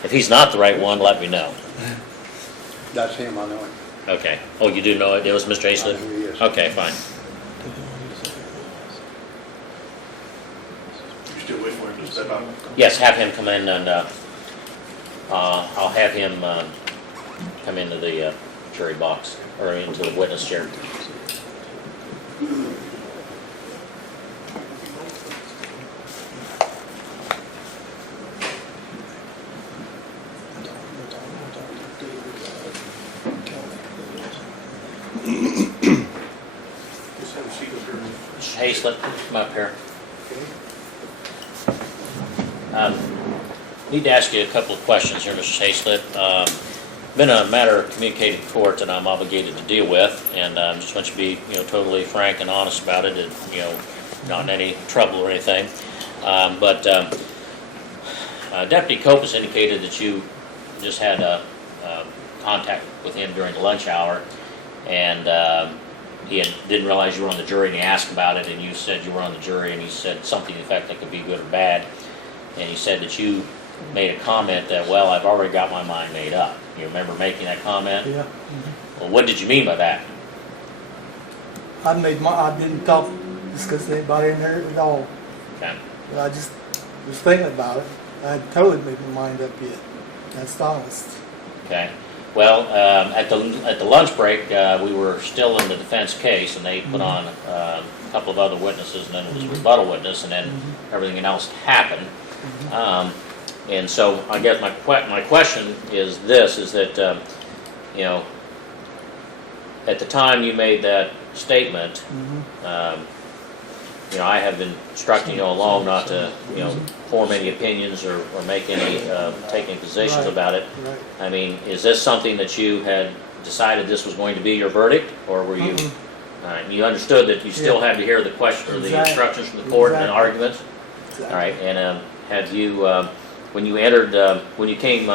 if he's not the right one, let me know. That's him, I know him. Okay. Oh, you do know it? It was Mr. I Hayslip? know who he is. Okay, fine. You still wait for him to step out? Yes, have him come in, and I'll have him come into the jury box, or into the witness chair. Mr. Hayslip, come up here. Need to ask you a couple of questions here, Mr. Hayslip. Been a matter of communicating to court that I'm obligated to deal with, and just want you to be, totally frank and honest about it, and, not in any trouble or anything. But Deputy Copus indicated that you just had contact with him during the lunch hour, and didn't realize you were on the jury, and he asked about it, and you said you were on the jury, and he said something to the effect that could be good or bad, and he said that you made a comment that, well, I've already got my mind made up. You remember making that comment? Yeah. Well, what did you mean by that? I didn't talk, discuss anybody in there at all. Okay. But I just was thinking about it. I hadn't totally made my mind up yet. That's honest. Okay. Well, at the lunch break, we were still in the defense case, and they put on a couple of other witnesses, and then it was a rebuttal witness, and then everything else happened. And so I guess my question is this: is that you know, at the time you made that statement, you know, I have been instructing you all along not to, you know, form any opinions or make any take any positions about it. Right. I mean, is this something that you had decided this was going to be your verdict, or were you? All right, you understood that you still had to hear the question or the instructions from the court and arguments. All right, and have you, when you entered, when you came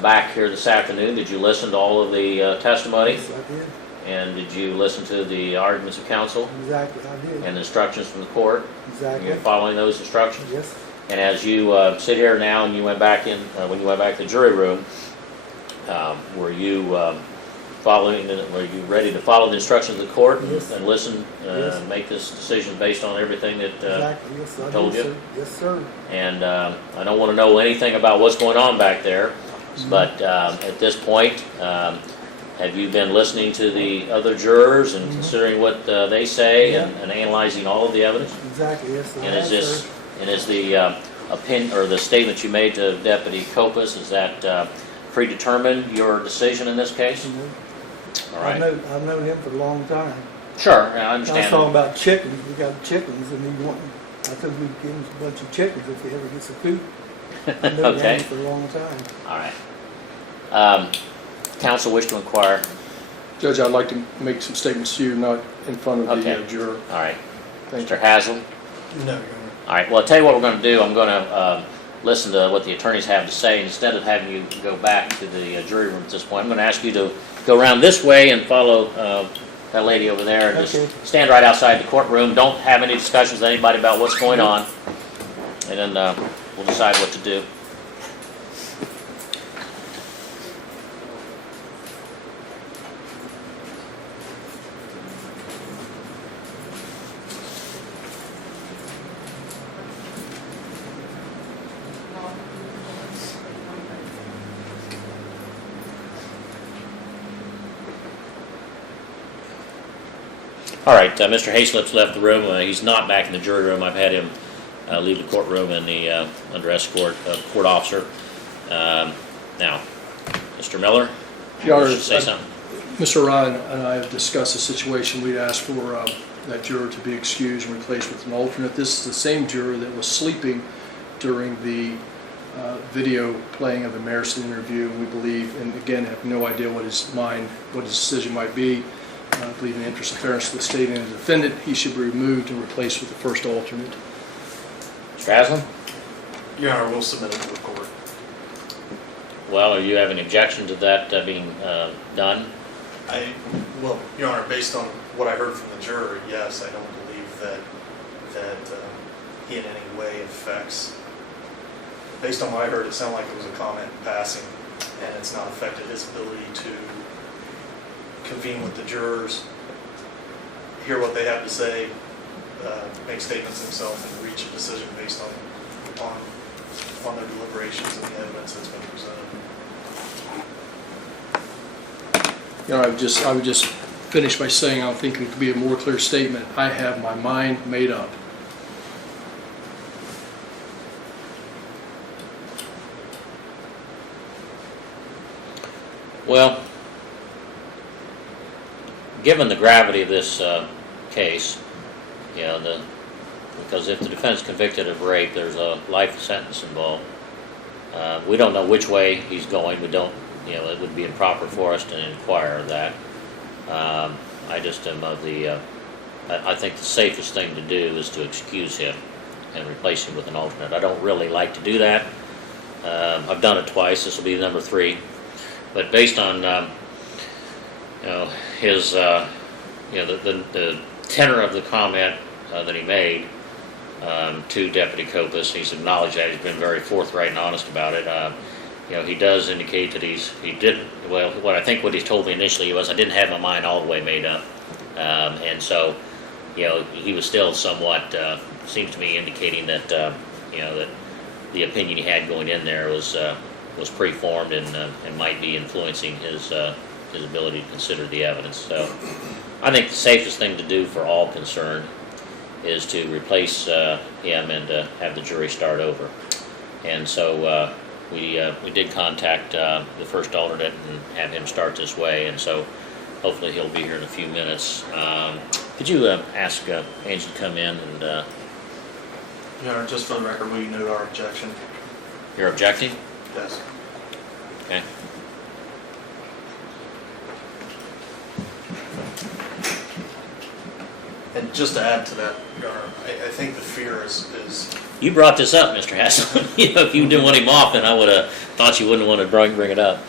back here this afternoon, did you listen to all of the testimony? Yes, I did. And did you listen to the arguments of counsel Exactly, I did. and the instructions from the court? Exactly. You're following those instructions? Yes. And as you sit here now and you went back in, when you went back to the jury room, were you were you ready to follow the instructions of the court Yes. and listen Yes. and make this decision based on everything that Exactly, yes, I told did, you? sir. Yes, sir. And I don't want to know anything about what's going on back there, but at this point, have you been listening to the other jurors and considering what they say and analyzing all of the evidence? Exactly, yes, I And have, is this, sir. and is the opinion, or the statement you made to Deputy Copus, is that predetermined your decision in this case? All right. I've known him for a long time. Sure, I I was understand. talking about chickens. We got chickens, and he wanted. I said we'd give him a bunch of chickens if he ever gets a coop. I've known Okay. him for a long time. All right. Counsel wish to inquire. Judge, I'd like to make some statements to you, not in front of the Okay. juror. All right. Thank Mr. Haslam? No, Your Honor. All right, well, I'll tell you what we're going to do. I'm going to listen to what the attorneys have to say. Instead of having you go back to the jury room at this point, I'm going to ask you to go around this way and follow that lady over there. And Okay. just stand right outside the courtroom. Don't have any discussions with anybody about what's going on. And then we'll decide what to do. All right, Mr. Hayslip's left the room. He's not back in the jury room. I've had him leave the courtroom in the under escort of the court officer. Now, Mr. Miller, Your Honor, you should say something. Mr. Ryan and I have discussed the situation. We'd asked for that juror to be excused and replaced with an alternate. This is the same juror that was sleeping during the video playing of the Marison interview. We believe, and again, have no idea what his decision might be. I believe in the interest of fairness to the state and the defendant, he should be removed and replaced with the first alternate. Mr. Haslam? Your Honor, we'll submit it to the court. Well, are you having an objection to that being done? Well, Your Honor, based on what I heard from the juror, yes, I don't believe that he in any way affects. Based on what I heard, it sounded like it was a comment in passing, and it's not affected his ability to convene with the jurors, hear what they have to say, make statements himself, and reach a decision based on their deliberations and the evidence that's been presented. You know, I would just finish by saying I don't think it could be a more clear statement. I have my mind made up. Well, given the gravity of this case, you know, because if the defendant's convicted of rape, there's a life sentence involved. We don't know which way he's going. We don't, you know, it would be improper for us to inquire of that. I just am of the, I think the safest thing to do is to excuse him and replace him with an alternate. I don't really like to do that. I've done it twice. This will be number 3. But based on his the tenor of the comment that he made to Deputy Copas, he's acknowledged that. He's been very forthright and honest about it. He does indicate that what I think what he told me initially was I didn't have my mind all the way made up, and so he was still somewhat seems to me indicating that that the opinion he had going in there was preformed and might be influencing his ability to consider the evidence. So I think the safest thing to do for all concerned is to replace him and have the jury start over. And so we did contact the first alternate and have him start this way, and so hopefully he'll be here in a few minutes. Could you ask Angie to come in and... Your Honor, just for the record, we note our objection. You're objecting? Yes. Okay. And just to add to that, Your Honor, I think the fear is You brought this up, Mr. Haslam. If you didn't want him off, then I would have thought you wouldn't want to bring it up.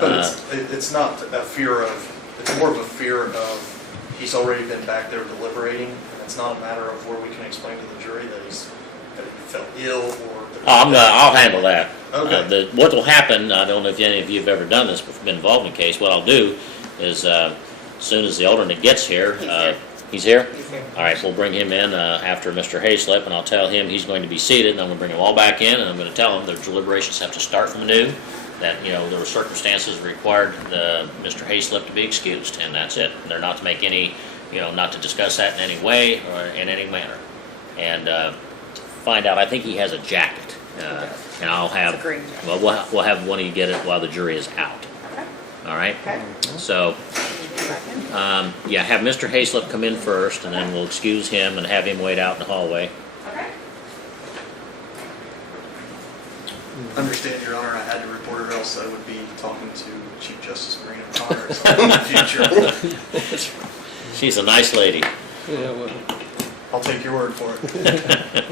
but it's not a fear of, it's more of a fear of he's already been back there deliberating, and it's not a matter of where we can explain to the jury that he felt ill or... I'll handle that. Okay. What will happen, I don't know if any of you have ever done this, been involved in a case, what I'll do is as soon as the alternate gets here... He's here? All right, we'll bring him in after Mr. Hayslip, and I'll tell him he's going to be seated, and I'm going to bring them all back in, and I'm going to tell them their deliberations have to start from anew, that, there were circumstances that required Mr. Hayslip to be excused, and that's it. They're not to make any, not to discuss that in any way or in any manner. And find out, I think he has a jacket, and I'll have, we'll have one of you get it while the jury is out. All right? Okay. So... have Mr. Hayslip come in first, and then we'll excuse him and have him wait out in the hallway. Okay. Understand, Your Honor, I had to report or else I would be talking to Chief Justice Marina Connors in the future. She's a nice lady. Yeah, well, I'll take your word for it.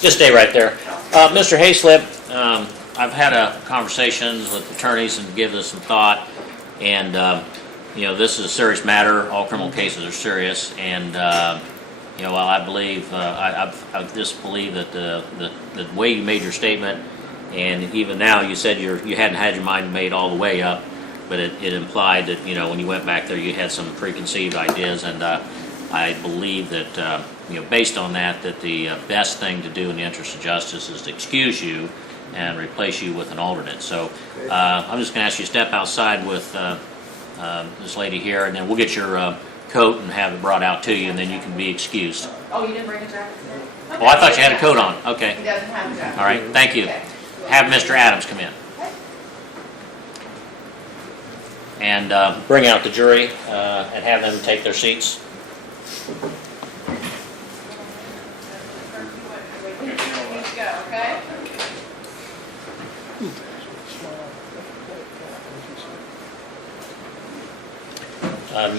Just stay right there. Mr. Hayslip, I've had a conversations with attorneys and given this some thought, and this is a serious matter. All criminal cases are serious, and while I believe I just believe that the way you made your statement, and even now you said you hadn't had your mind made all the way up, but it implied that when you went back there you had some preconceived ideas, and I believe that based on that the best thing to do in the interest of justice is to excuse you and replace you with an alternate. So I'm just going to ask you to step outside with this lady here, and then we'll get your coat and have it brought out to you, and then you can be excused. Oh, you didn't bring a jacket today? Oh, I thought you had a coat on. Okay. He doesn't have a jacket. All right. Thank you. Okay. Have Mr. Adams come in. And bring out the jury and have them take their seats. Okay?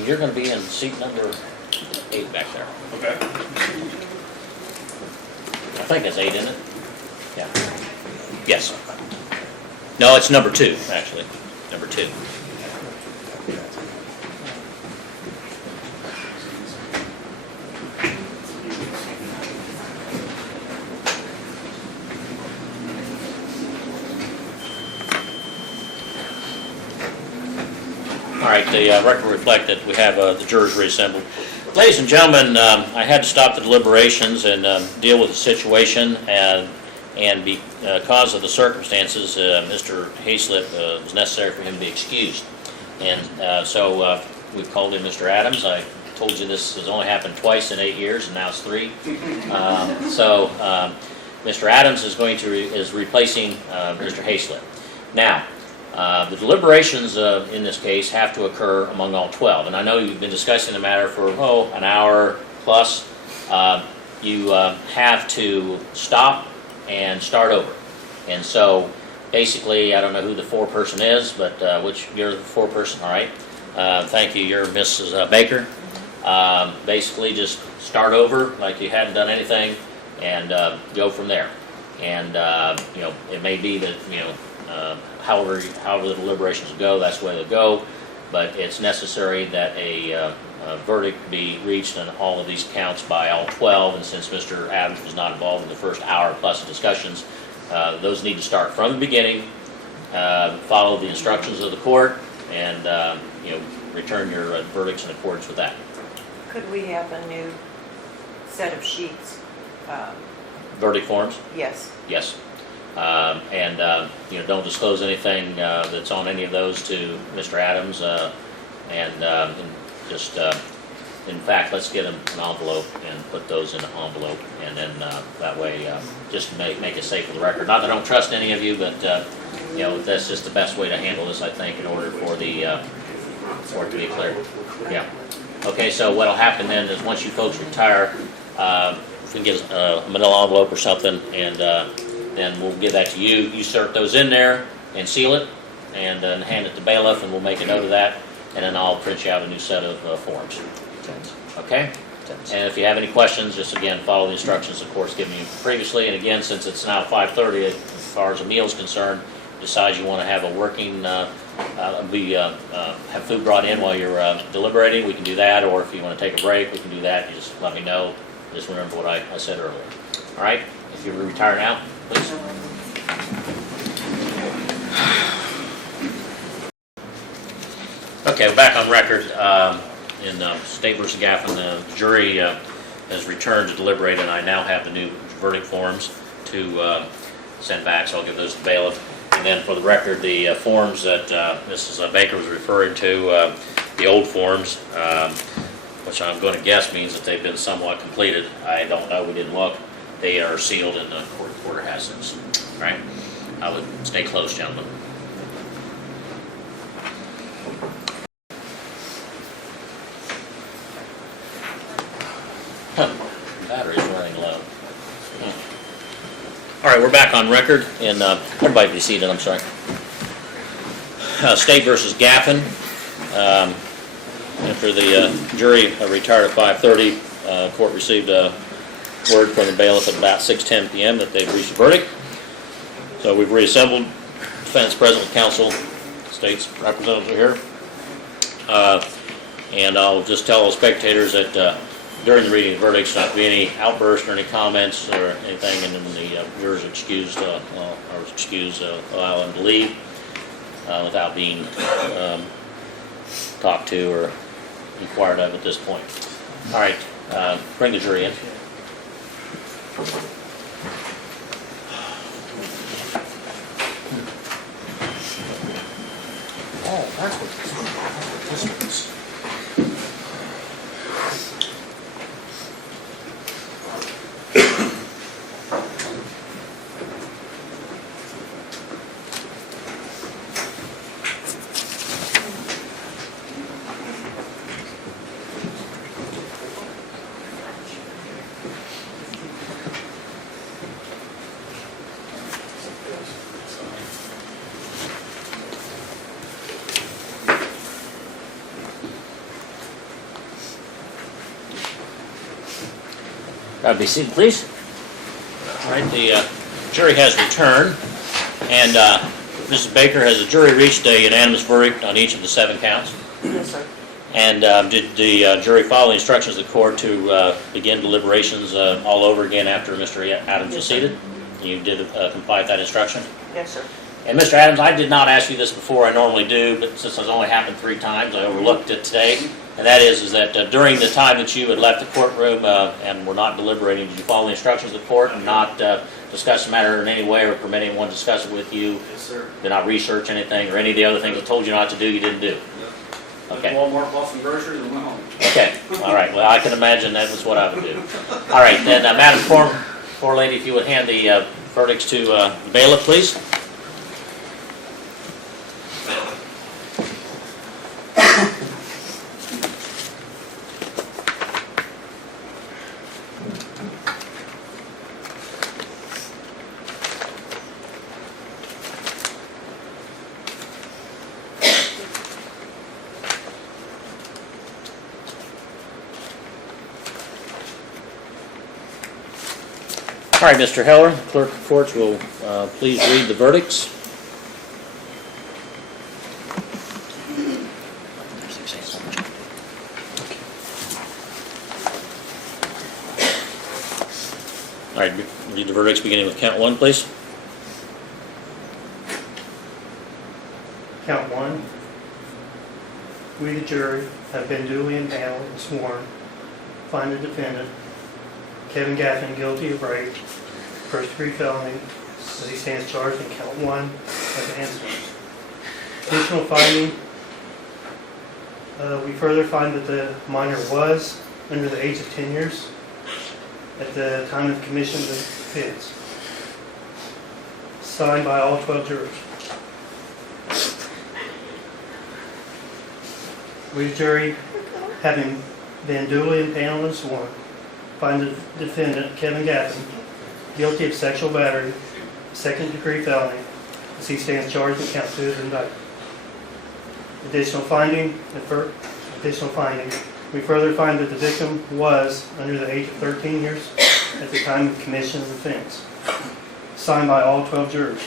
You're going to be in seat number 8 back there. Okay. I think it's 8, isn't it? Yeah. Yes. No, it's number 2, actually. Number 2. All right, the record will reflect that we have the jurors reassembled. Ladies and gentlemen, I had to stop the deliberations and deal with the situation, and because of the circumstances, Mr. Hayslip, it was necessary for him to be excused. And so we've called in Mr. Adams. I told you this has only happened twice in 8 years, and now it's 3. Mr. Adams is replacing Mr. Hayslip. Now, The deliberations in this case have to occur among all 12, and I know you've been discussing the matter for, an hour plus. You have to stop and start over. And so, basically, I don't know who the foreperson is, but you're the foreperson, all right? Thank you, you're Mrs. Baker. Basically, just start over like you hadn't done anything and go from there. And, it may be that, however the deliberations go, that's the way they'll go, but it's necessary that a verdict be reached on all of these counts by all 12, and since Mr. Adams was not involved in the first hour plus of discussions, those need to start from the beginning, follow the instructions of the court, and, return your verdicts in accordance with that. Could we have a new set of sheets? Verdict forms? Yes. Yes. Don't disclose anything that's on any of those to Mr. Adams, in fact, let's get an envelope and put those in an envelope, and then that way, just to make it safe for the record. Not that I don't trust any of you, but that's just the best way to handle this, I think, in order for it to be clear. Yeah. Okay, so what'll happen then is once you folks retire, if we can get a manila envelope or something, and then we'll give that to you. You insert those in there and seal it, and then hand it to bailiff, and we'll make a note of that, and then I'll print you out a new set of forms. Okay? And if you have any questions, just again, follow the instructions the court's given you previously. And again, since it's now 5:30, as far as a meal is concerned, decide you want to have a working, have food brought in while you're deliberating, we can do that. Or if you want to take a break, we can do that. You just let me know. Just remember what I said earlier. All right? If you retire now, please. Okay, we're back on record. In State v. Gaffin, the jury has returned to deliberate, and I now have the new verdict forms to send back, so I'll give those to the bailiff. And then for the record, the forms that Mrs. Baker was referring to, the old forms, which I'm going to guess means that they've been somewhat completed. I don't know, we didn't look. They are sealed, and the court reporter has those. All right? I would stay close, gentlemen. Battery's running low. All right, we're back on record, and everybody be seated, I'm sorry. State versus Gaffin. After the jury retired at 5:30, court received a word from the bailiff at about 6:10 p.m. that they've reached a verdict. So we've reassembled. Defense President, counsel, state's representatives are here. And I'll just tell the spectators that during the reading of the verdicts, not to be any outbursts or any comments or anything, and then the jurors are excused, allow them to leave without being talked to or inquired of at this point. All right, bring the jury in. Oh, that's what this is. Be seated, please. All right, the jury has returned, and Mrs. Baker, has the jury reached a unanimous verdict on each of the 7 counts? Yes, sir. And did the jury follow the instructions of the court to begin deliberations all over again after Mr. Adams was seated? You did comply with that instruction? Yes, sir. And Mr. Adams, I did not ask you this before, I normally do, but since it's only happened 3 times, I overlooked it today. And that is that during the time that you had left the courtroom and were not deliberating, did you follow the instructions of the court and not discuss the matter in any way or permit anyone to discuss it with you? Yes, sir. Did not research anything or any of the other things I told you not to do, you didn't do? Okay. Walmart, bought some groceries, and went home. Okay, all right, well, I can imagine that was what I would do. All right, then, Madam Floor Lady, if you would hand the verdicts to the bailiff, please. right, Mr. Heller, clerk of courts will please read the verdicts. All right, read the verdicts beginning with count one, please. Count one, we the jury have been duly impaneled and sworn, find the defendant, Kevin Gaffin, guilty of rape, first-degree felony, as he stands charged in count one as an incident. Additional finding, we further find that the minor was under the age of 10 years at the time of commission of the offense. Signed by all 12 jurors. We, the jury, having been duly impaneled and sworn, find the defendant, Kevin Gaffin, guilty of sexual battery, second-degree felony, as he stands charged in count 2 of the indictment. Additional finding, we further find that the victim was under the age of 13 years at the time of commission of the offense. Signed by all 12 jurors.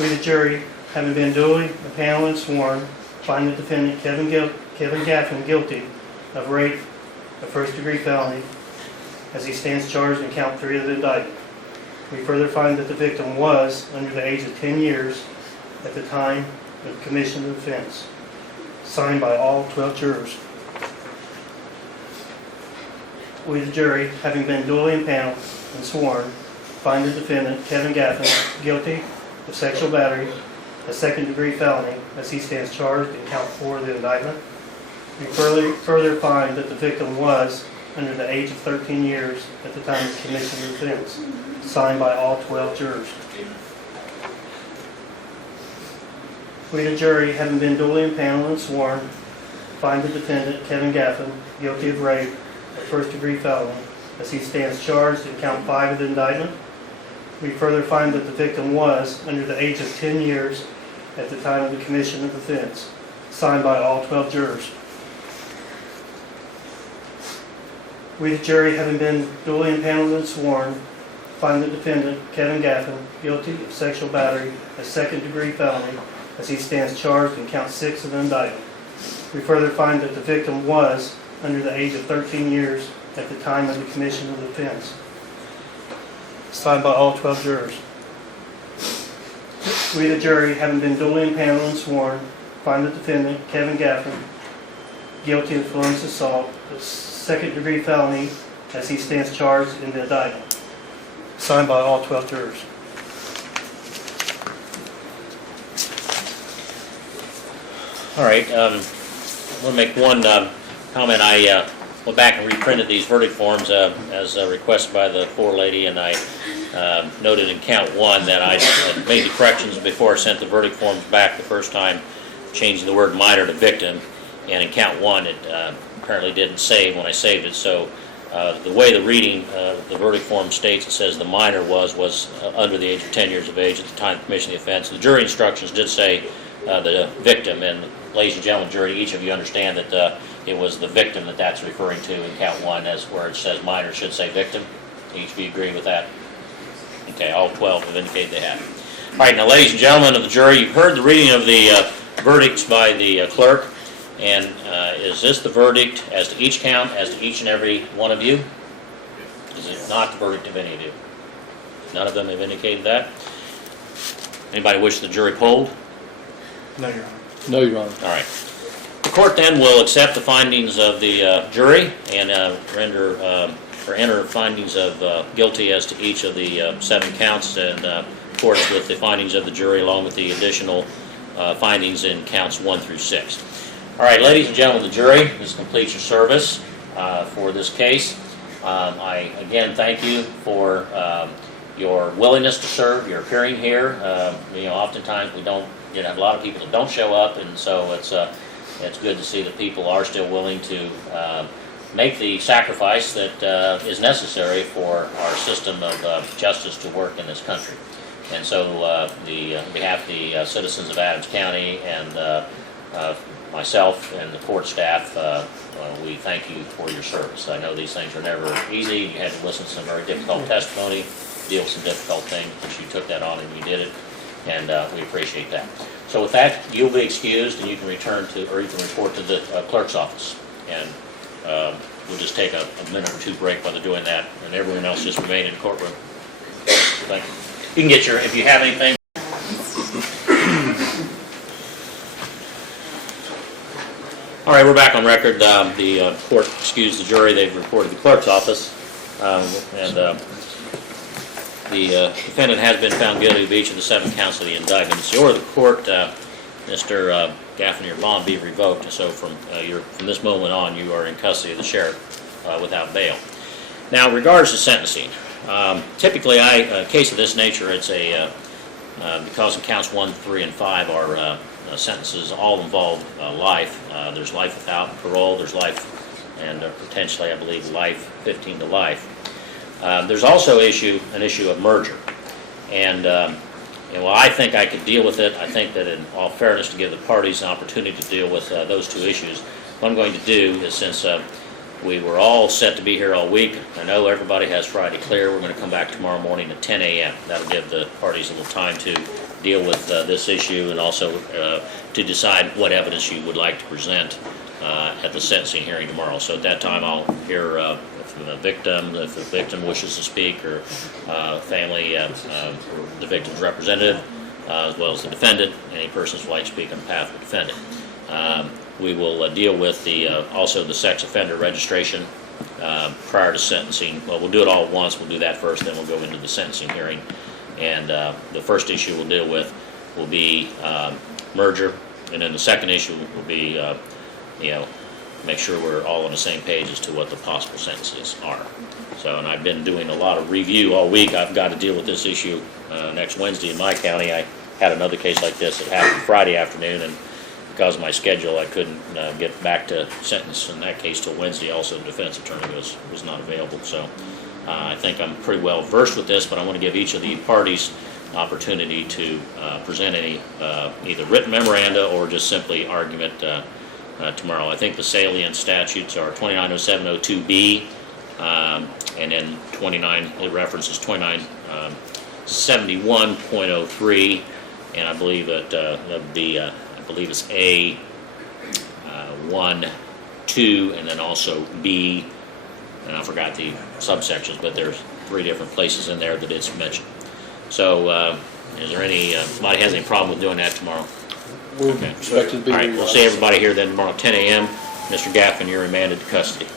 We, the jury, having been duly impaneled and sworn, find the defendant, Kevin Gaffin, guilty of rape, a first-degree felony, as he stands charged in count 3 of the indictment. We further find that the victim was under the age of 10 years at the time of commission of the offense. Signed by all 12 jurors. We, the jury, having been duly impaneled and sworn, find the defendant, Kevin Gaffin, guilty of sexual battery, a second-degree felony, as he stands charged in count 4 of the indictment. We further find that the victim was under the age of 13 years at the time of commission of the offense. Signed by all 12 jurors. We, the jury, having been duly impaneled and sworn, find the defendant, Kevin Gaffin, guilty of rape, a first-degree felony, as he stands charged in count 5 of the indictment. We further find that the victim was under the age of 10 years at the time of the commission of the offense. Signed by all 12 jurors. We, the jury, having been duly impaneled and sworn, find the defendant, Kevin Gaffin, guilty of sexual battery, a second-degree felony, as he stands charged in count 6 of the indictment. We further find that the victim was under the age of 13 years at the time of the commission of the offense. Signed by all 12 jurors. We, the jury, having been duly impaneled and sworn, find the defendant, Kevin Gaffin, guilty of felonious assault, a second-degree felony, as he stands charged in the indictment. Signed by all 12 jurors. All right, I want to make one comment. I went back and reprinted these verdict forms as requested by the poor lady, and I noted in count 1 that I had made the corrections before I sent the verdict forms back the first time, changing the word minor to victim, and in count 1 it apparently didn't save when I saved it, so the way the reading the verdict form states, it says the minor was under the age of 10 years of age at the time of commission of the offense. The jury instructions did say the victim, and ladies and gentlemen, jury, each of you understand that it was the victim that's referring to in count 1, as where it says minor should say victim. Each of you agree with that? Okay, all 12 have indicated they have. All right, now ladies and gentlemen of the jury, you've heard the reading of the verdicts by the clerk, and is this the verdict as to each count, as to each and every one of you? Is it not the verdict of any of you? None of them have indicated that? Anybody wish the jury polled? No, Your Honor. No, Your Honor. All right. The court then will accept the findings of the jury and enter findings of guilty as to each of the 7 counts in accordance with the findings of the jury, along with the additional findings in counts 1 through 6. All right, ladies and gentlemen of the jury, this completes your service for this case. I again thank you for your willingness to serve, your appearing here. Oftentimes we don't have a lot of people that don't show up, and so it's good to see that people are still willing to make the sacrifice that is necessary for our system of justice to work in this country. And so on behalf of the citizens of Adams County and myself and the court staff, we thank you for your service. I know these things are never easy. You had to listen to some very difficult testimony, deal with some difficult things, but you took that on and you did it, and we appreciate that. So with that, you'll be excused, and you can return to, or you can report to the clerk's office. And we'll just take a minute or two break while they're doing that, and everyone else just remain in the courtroom. Thank you. You can get your, if you have anything. All right, we're back on record. The court excused the jury. They've reported to the clerk's office. The defendant has been found guilty of each of the 7 counts of the indictment. It's the order of the court, Mr. Gaffin, your bond be revoked. So from this moment on, you are in custody of the sheriff without bail. Now, in regards to sentencing, typically, a case of this nature, it's because in counts 1, 3, and 5 are sentences all involve life. There's life without parole. There's life, and potentially, I believe, life 15 to life. There's also an issue of merger, and while I think I could deal with it, I think that in all fairness, to give the parties an opportunity to deal with those 2 issues, what I'm going to do is, since we were all set to be here all week, I know everybody has Friday clear. We're going to come back tomorrow morning at 10 a.m. That'll give the parties a little time to deal with this issue, and also to decide what evidence you would like to present at the sentencing hearing tomorrow. So at that time, I'll hear from the victim, if the victim wishes to speak, or family, or the victim's representative, as well as the defendant, any persons who like to speak on behalf of the defendant. We will deal with also the sex offender registration prior to sentencing. Well, we'll do it all at once. We'll do that first, then we'll go into the sentencing hearing. And the first issue we'll deal with will be merger, and then the second issue will be, make sure we're all on the same page as to what the possible sentences are. So, and I've been doing a lot of review all week. I've got to deal with this issue next Wednesday in my county. I had another case like this that happened Friday afternoon, and because of my schedule, I couldn't get back to sentence in that case till Wednesday. Also, the defense attorney was not available. So I think I'm pretty well versed with this, but I want to give each of the parties an opportunity to present any either written memoranda or just simply argument tomorrow. I think the salient statutes are 290702B, and then it references 2971.03, and I believe that that'd be I believe it's A, 1, 2, and then also B, and I forgot the subsections, but there's 3 different places in there that it's mentioned. So, is there anybody has any problem with doing that tomorrow? We're expected to be. All right, we'll see everybody here then tomorrow at 10 a.m. Mr. Gaffin, you're remanded to custody.